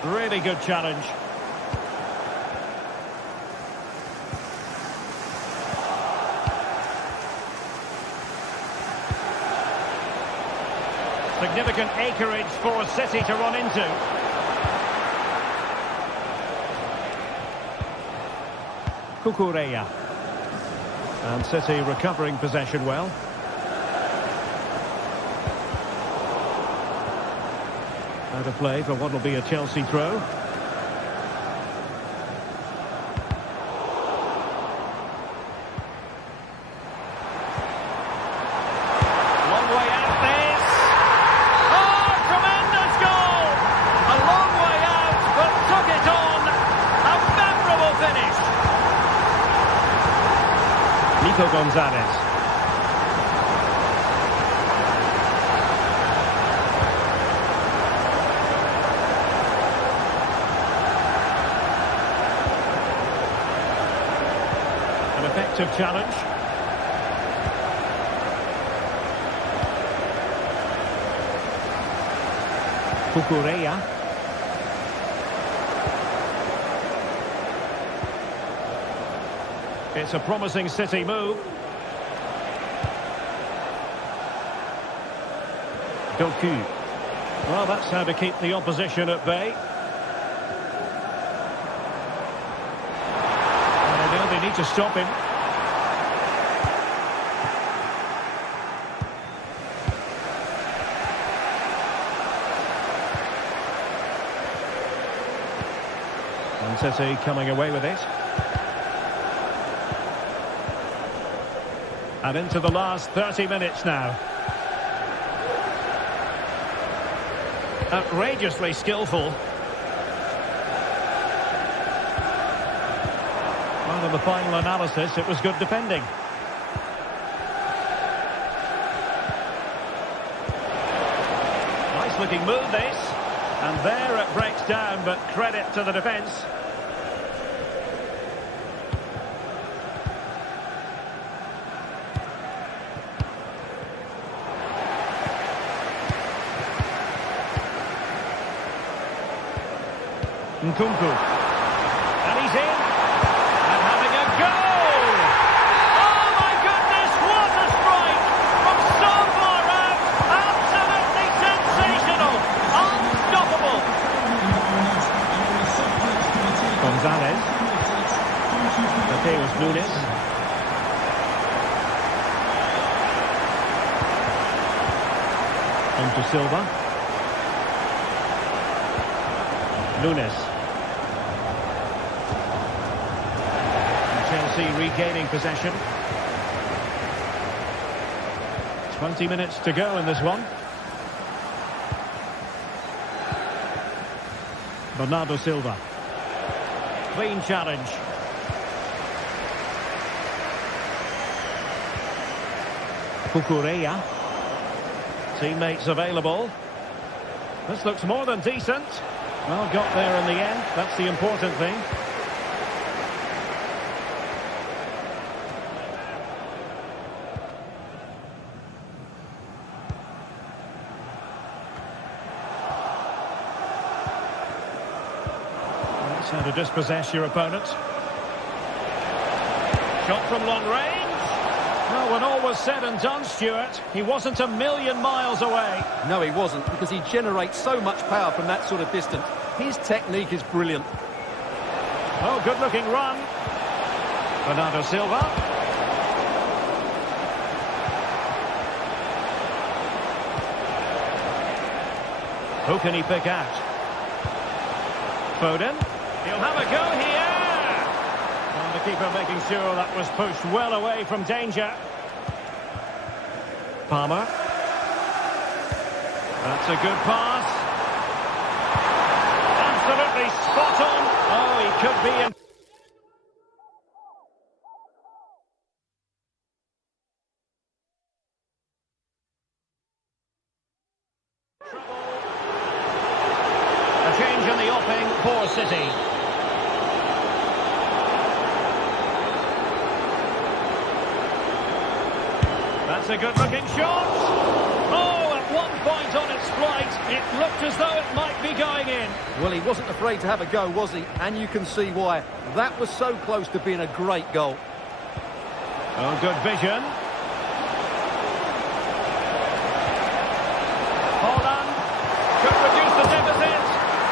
Really good challenge. Significant acreage for City to run into. Cucurella. And City recovering possession well. Out of play for what will be a Chelsea throw. Gonzalez. An effective challenge. Cucurella. It's a promising City move. Doku. Well, that's how to keep the opposition at bay. And I know they need to stop him. And City coming away with it. And into the last 30 minutes now. Outrageously skillful. Well, in the final analysis, it was good defending. Nice looking move, this. And there it breaks down, but credit to the defence. Nkunku. And he's in. And having a go! Oh my goodness, what a strike! From so far out, absolutely sensational! Unstoppable! Gonzalez. Okay, it was Nunes. Into Silva. Nunes. Chelsea regaining possession. 20 minutes to go in this one. Bernardo Silva. Clean challenge. Cucurella. Teammates available. This looks more than decent. Well, got there in the end. That's the important thing. That's how to dispossess your opponent. Shot from long range. Well, when all was said and done, Stuart, he wasn't a million miles away. No, he wasn't, because he generates so much power from that sort of distance. His technique is brilliant. Oh, good-looking run. Bernardo Silva. Who can he pick out? Foden. He'll have a go here. And the keeper making sure that was pushed well away from danger. Palmer. That's a good pass. Absolutely spot on. Oh, he could be in. Trouble. A change in the offing for City. That's a good-looking shot. Oh, at one point on its flight, it looked as though it might be going in. Well, he wasn't afraid to have a go, was he? And you can see why. That was so close to being a great goal. Oh, good vision. Holland could reduce the deficit.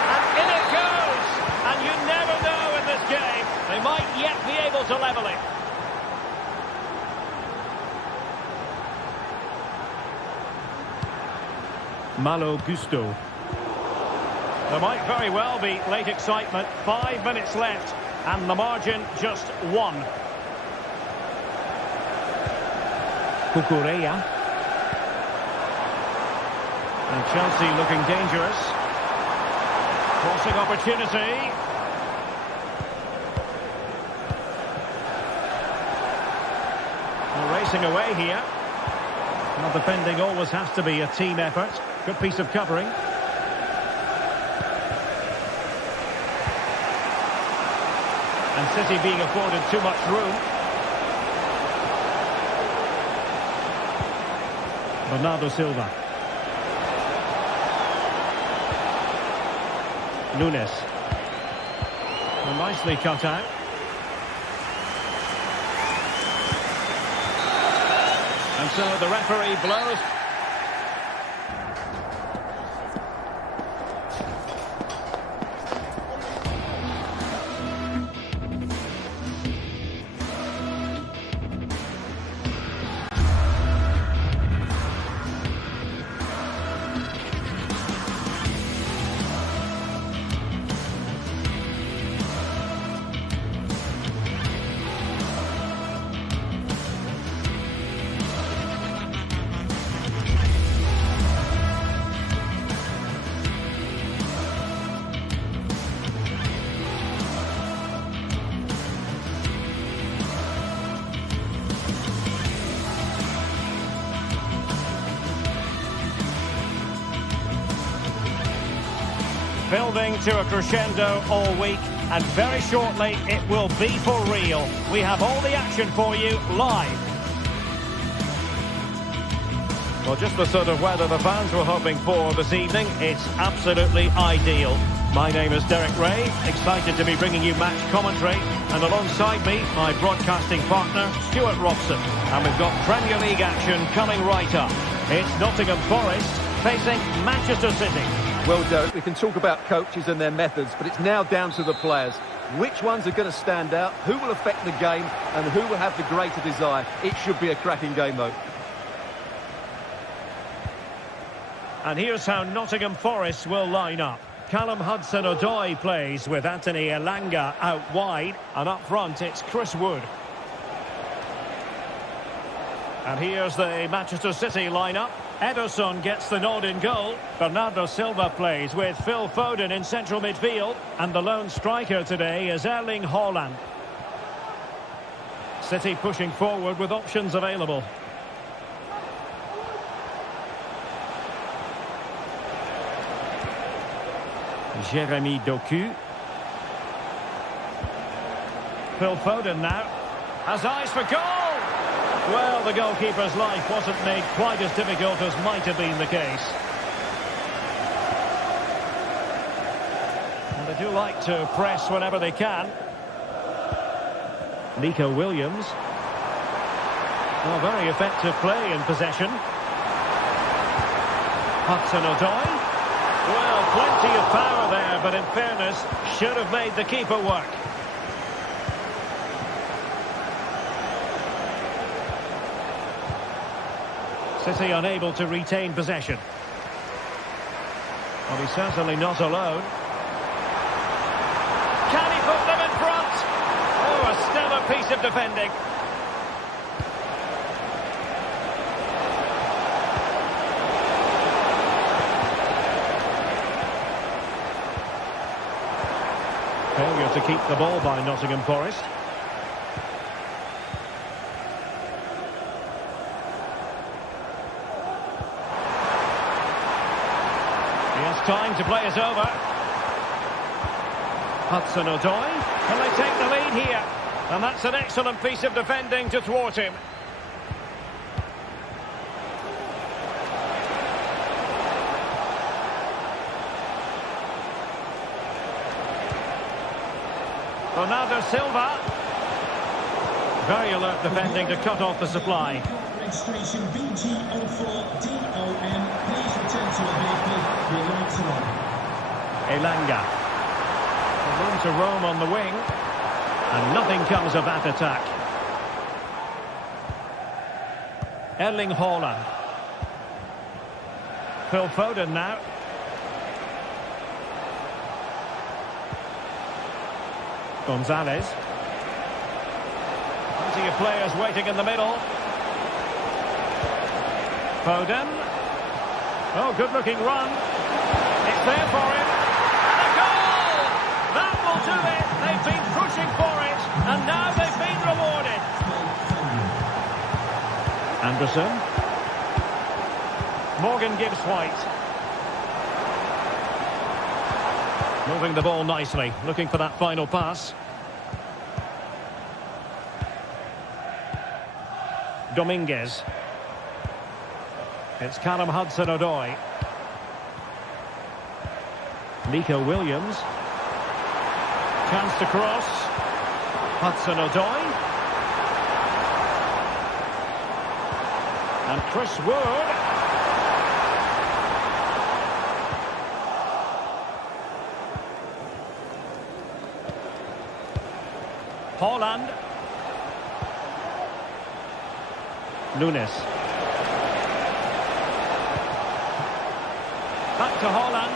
And in it goes. And you never know in this game. They might yet be able to level it. Malo Gusto. There might very well be late excitement. 5 minutes left, and the margin just 1. Cucurella. And Chelsea looking dangerous. Crossing opportunity. They're racing away here. Well, defending always has to be a team effort. Good piece of covering. And City being afforded too much room. Bernardo Silva. Nunes. Well, nicely cut out. And so the referee blows. Building to a crescendo all week, and very shortly it will be for real. We have all the action for you live. Well, just the sort of weather the fans were hoping for this evening. It's absolutely ideal. My name is Derek Ray, excited to be bringing you match commentary, and alongside me, my broadcasting partner, Stuart Robson. And we've got Premier League action coming right up. It's Nottingham Forest facing Manchester City. Well, Derek, we can talk about coaches and their methods, but it's now down to the players. Which ones are going to stand out, who will affect the game, and who will have the greater desire? It should be a cracking game, though. And here's how Nottingham Forest will line up. Callum Hudson-Odoi plays with Anthony Elanga out wide, and up front it's Chris Wood. And here's the Manchester City lineup. Ederson gets the nod in goal. Bernardo Silva plays with Phil Foden in central midfield. And the lone striker today is Erling Haaland. City pushing forward with options available. Jeremy Doku. Phil Foden now. Has eyes for goal! Well, the goalkeeper's life wasn't made quite as difficult as might have been the case. And they do like to press whenever they can. Nico Williams. Well, very effective play in possession. Hudson-Odoi. Well, plenty of power there, but in fairness, should have made the keeper work. City unable to retain possession. Well, he's certainly not alone. Can he put them in front? Oh, a stellar piece of defending. Failure to keep the ball by Nottingham Forest. He has time to play it over. Hudson-Odoi. Can they take the lead here? And that's an excellent piece of defending to thwart him. Bernardo Silva. Very alert defending to cut off the supply. Registration BG04DOM. Please return to your vehicle. Your lights are on. Elanga. Room to roam on the wing. And nothing comes of that attack. Erling Haaland. Phil Foden now. Gonzalez. Plenty of players waiting in the middle. Foden. Oh, good-looking run. It's there for him. And a goal! That will do it. They've been pushing for it, and now they've been rewarded. Anderson. Morgan Gibbs White. Moving the ball nicely, looking for that final pass. Dominguez. It's Callum Hudson-Odoi. Nico Williams. Chance to cross. Hudson-Odoi. And Chris Wood. Haaland. Nunes. Back to Haaland.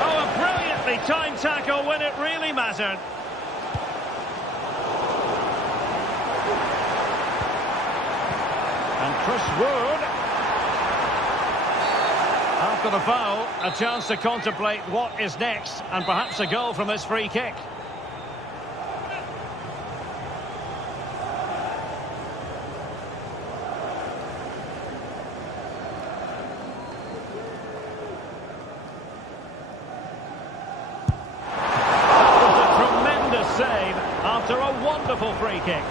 Oh, a brilliantly timed tackle when it really mattered. And Chris Wood. After the foul, a chance to contemplate what is next, and perhaps a goal from this free kick. Save after a wonderful free kick.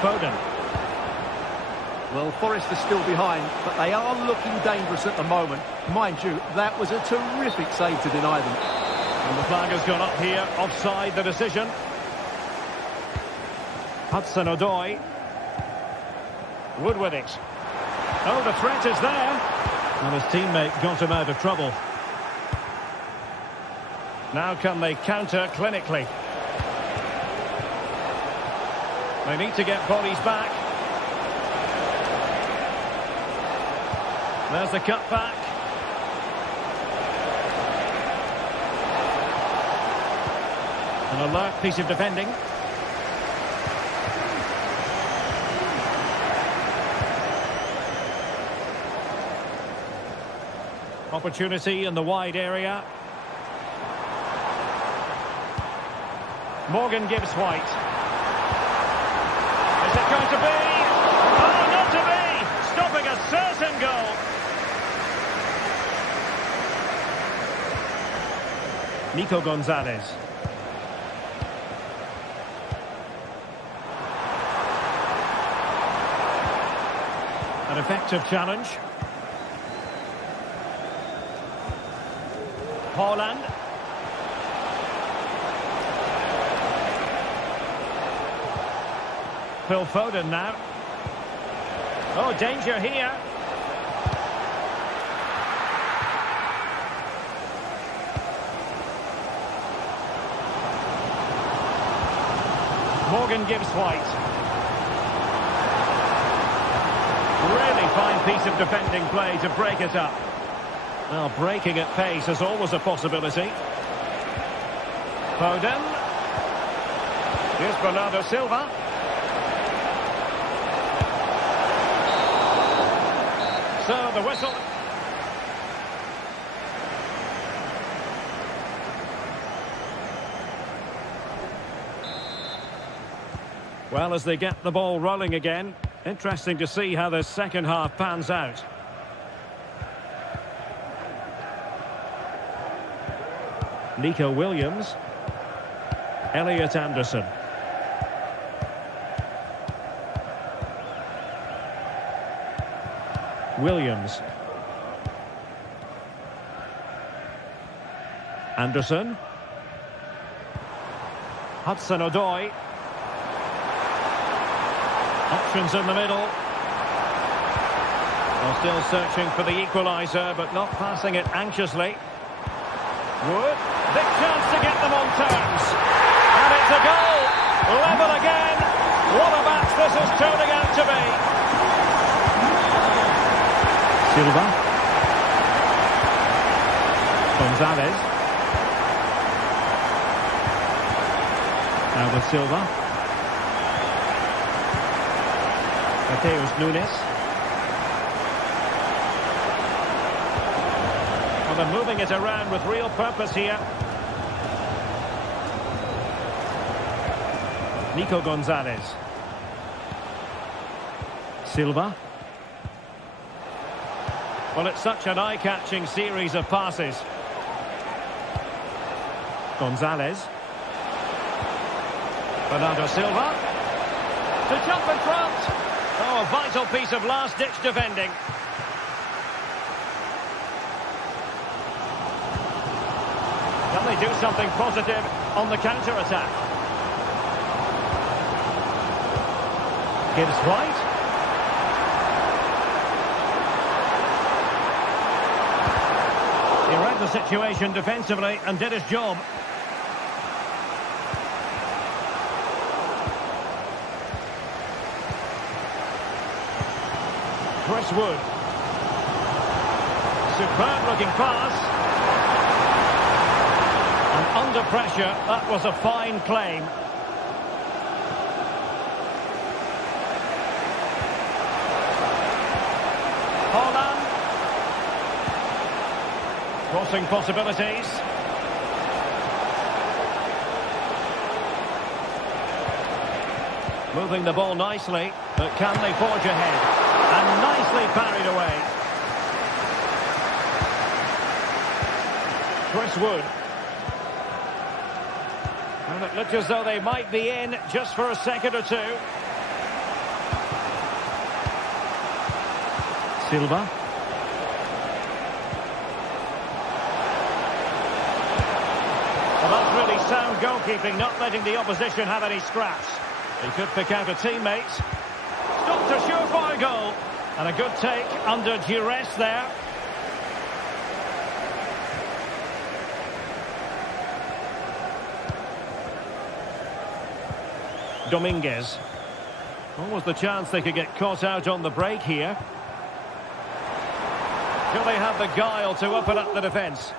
Foden. Well, Forest are still behind, but they are looking dangerous at the moment. Mind you, that was a terrific save to deny them. And the flag has gone up here, offside the decision. Hudson-Odoi. Wood with it. Oh, the threat is there. And his teammate got him out of trouble. Now can they counter clinically? They need to get bodies back. There's the cut back. An alert piece of defending. Opportunity in the wide area. Morgan Gibbs White. Is it going to be? Oh, not to be! Stopping a certain goal. Nico Gonzalez. An effective challenge. Haaland. Phil Foden now. Oh, danger here. Morgan gives White. Really fine piece of defending play to break it up. Well, breaking at pace is always a possibility. Foden. Here's Bernardo Silva. So the whistle. Well, as they get the ball rolling again, interesting to see how the second half pans out. Nico Williams. Elliot Anderson. Williams. Anderson. Hudson-Odoi. Options in the middle. Well, still searching for the equaliser, but not passing it anxiously. Wood. Big chance to get them on terms. And it's a goal. Level again. What a match this is turning out to be. Silva. Gonzalez. Now with Silva. Mateus Nunes. Well, they're moving it around with real purpose here. Nico Gonzalez. Silva. Well, it's such an eye-catching series of passes. Gonzalez. Bernardo Silva. To jump in front. Oh, a vital piece of last-ditch defending. Can they do something positive on the counter-attack? Gives White. He read the situation defensively and did his job. Chris Wood. Superb looking pass. And under pressure, that was a fine claim. Haaland. Crossing possibilities. Moving the ball nicely, but can they forge ahead? And nicely parried away. Chris Wood. And it looked as though they might be in just for a second or two. Silva. Well, that's really sound goalkeeping, not letting the opposition have any scraps. He could pick out a teammate. Stopped a surefire goal. And a good take under duress there. Dominguez. What was the chance they could get caught out on the break here? Do they have the guile to open up the defence?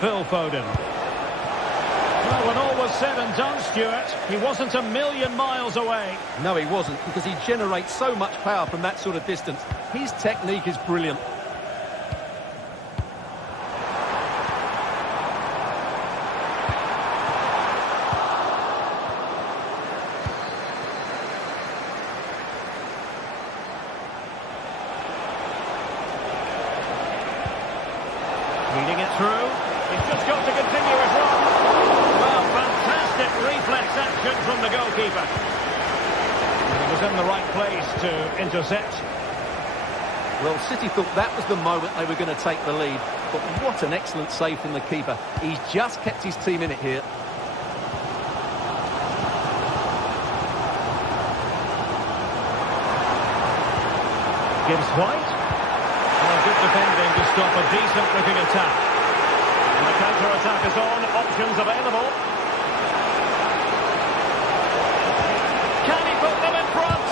Phil Foden. Well, when all was said and done, Stuart, he wasn't a million miles away. No, he wasn't, because he generates so much power from that sort of distance. His technique is brilliant. Reading it through. He's just got to continue his run. Well, fantastic reflex action from the goalkeeper. He was in the right place to intercept. Well, City thought that was the moment they were going to take the lead. But what an excellent save from the keeper. He's just kept his team in it here. Gives White. And good defending to stop a decent-looking attack. And the counter-attack is on. Options available. Can he put them in front?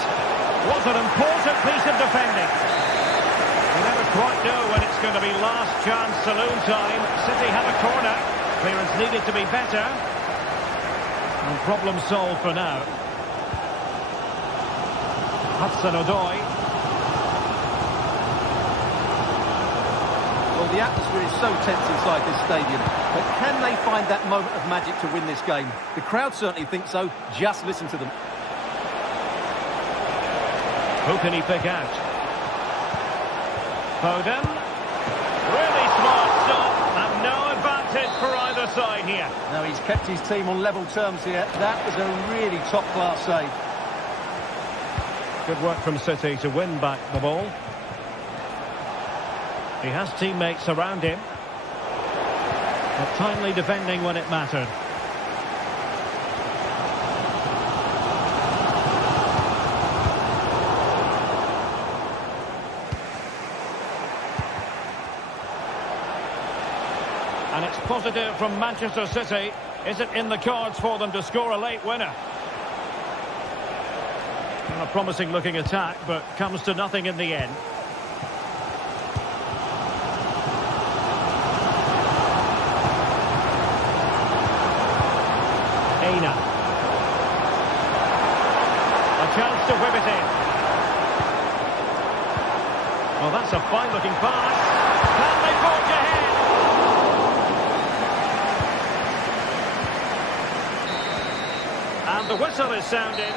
What an important piece of defending. You never quite know when it's going to be last chance saloon time. City have a corner. Clearance needed to be better. And problem solved for now. Hudson-Odoi. Well, the atmosphere is so tense inside this stadium. But can they find that moment of magic to win this game? The crowd certainly think so. Just listen to them. Who can he pick out? Foden. Really smart stop. And no advantage for either side here. Now, he's kept his team on level terms here. That was a really top-class save. Good work from City to win back the ball. He has teammates around him. But timely defending when it mattered. And it's positive from Manchester City. Is it in the cards for them to score a late winner? A promising looking attack, but comes to nothing in the end. Aina. A chance to whip it in. Well, that's a fine looking pass. Can they forge ahead? And the whistle is sounded.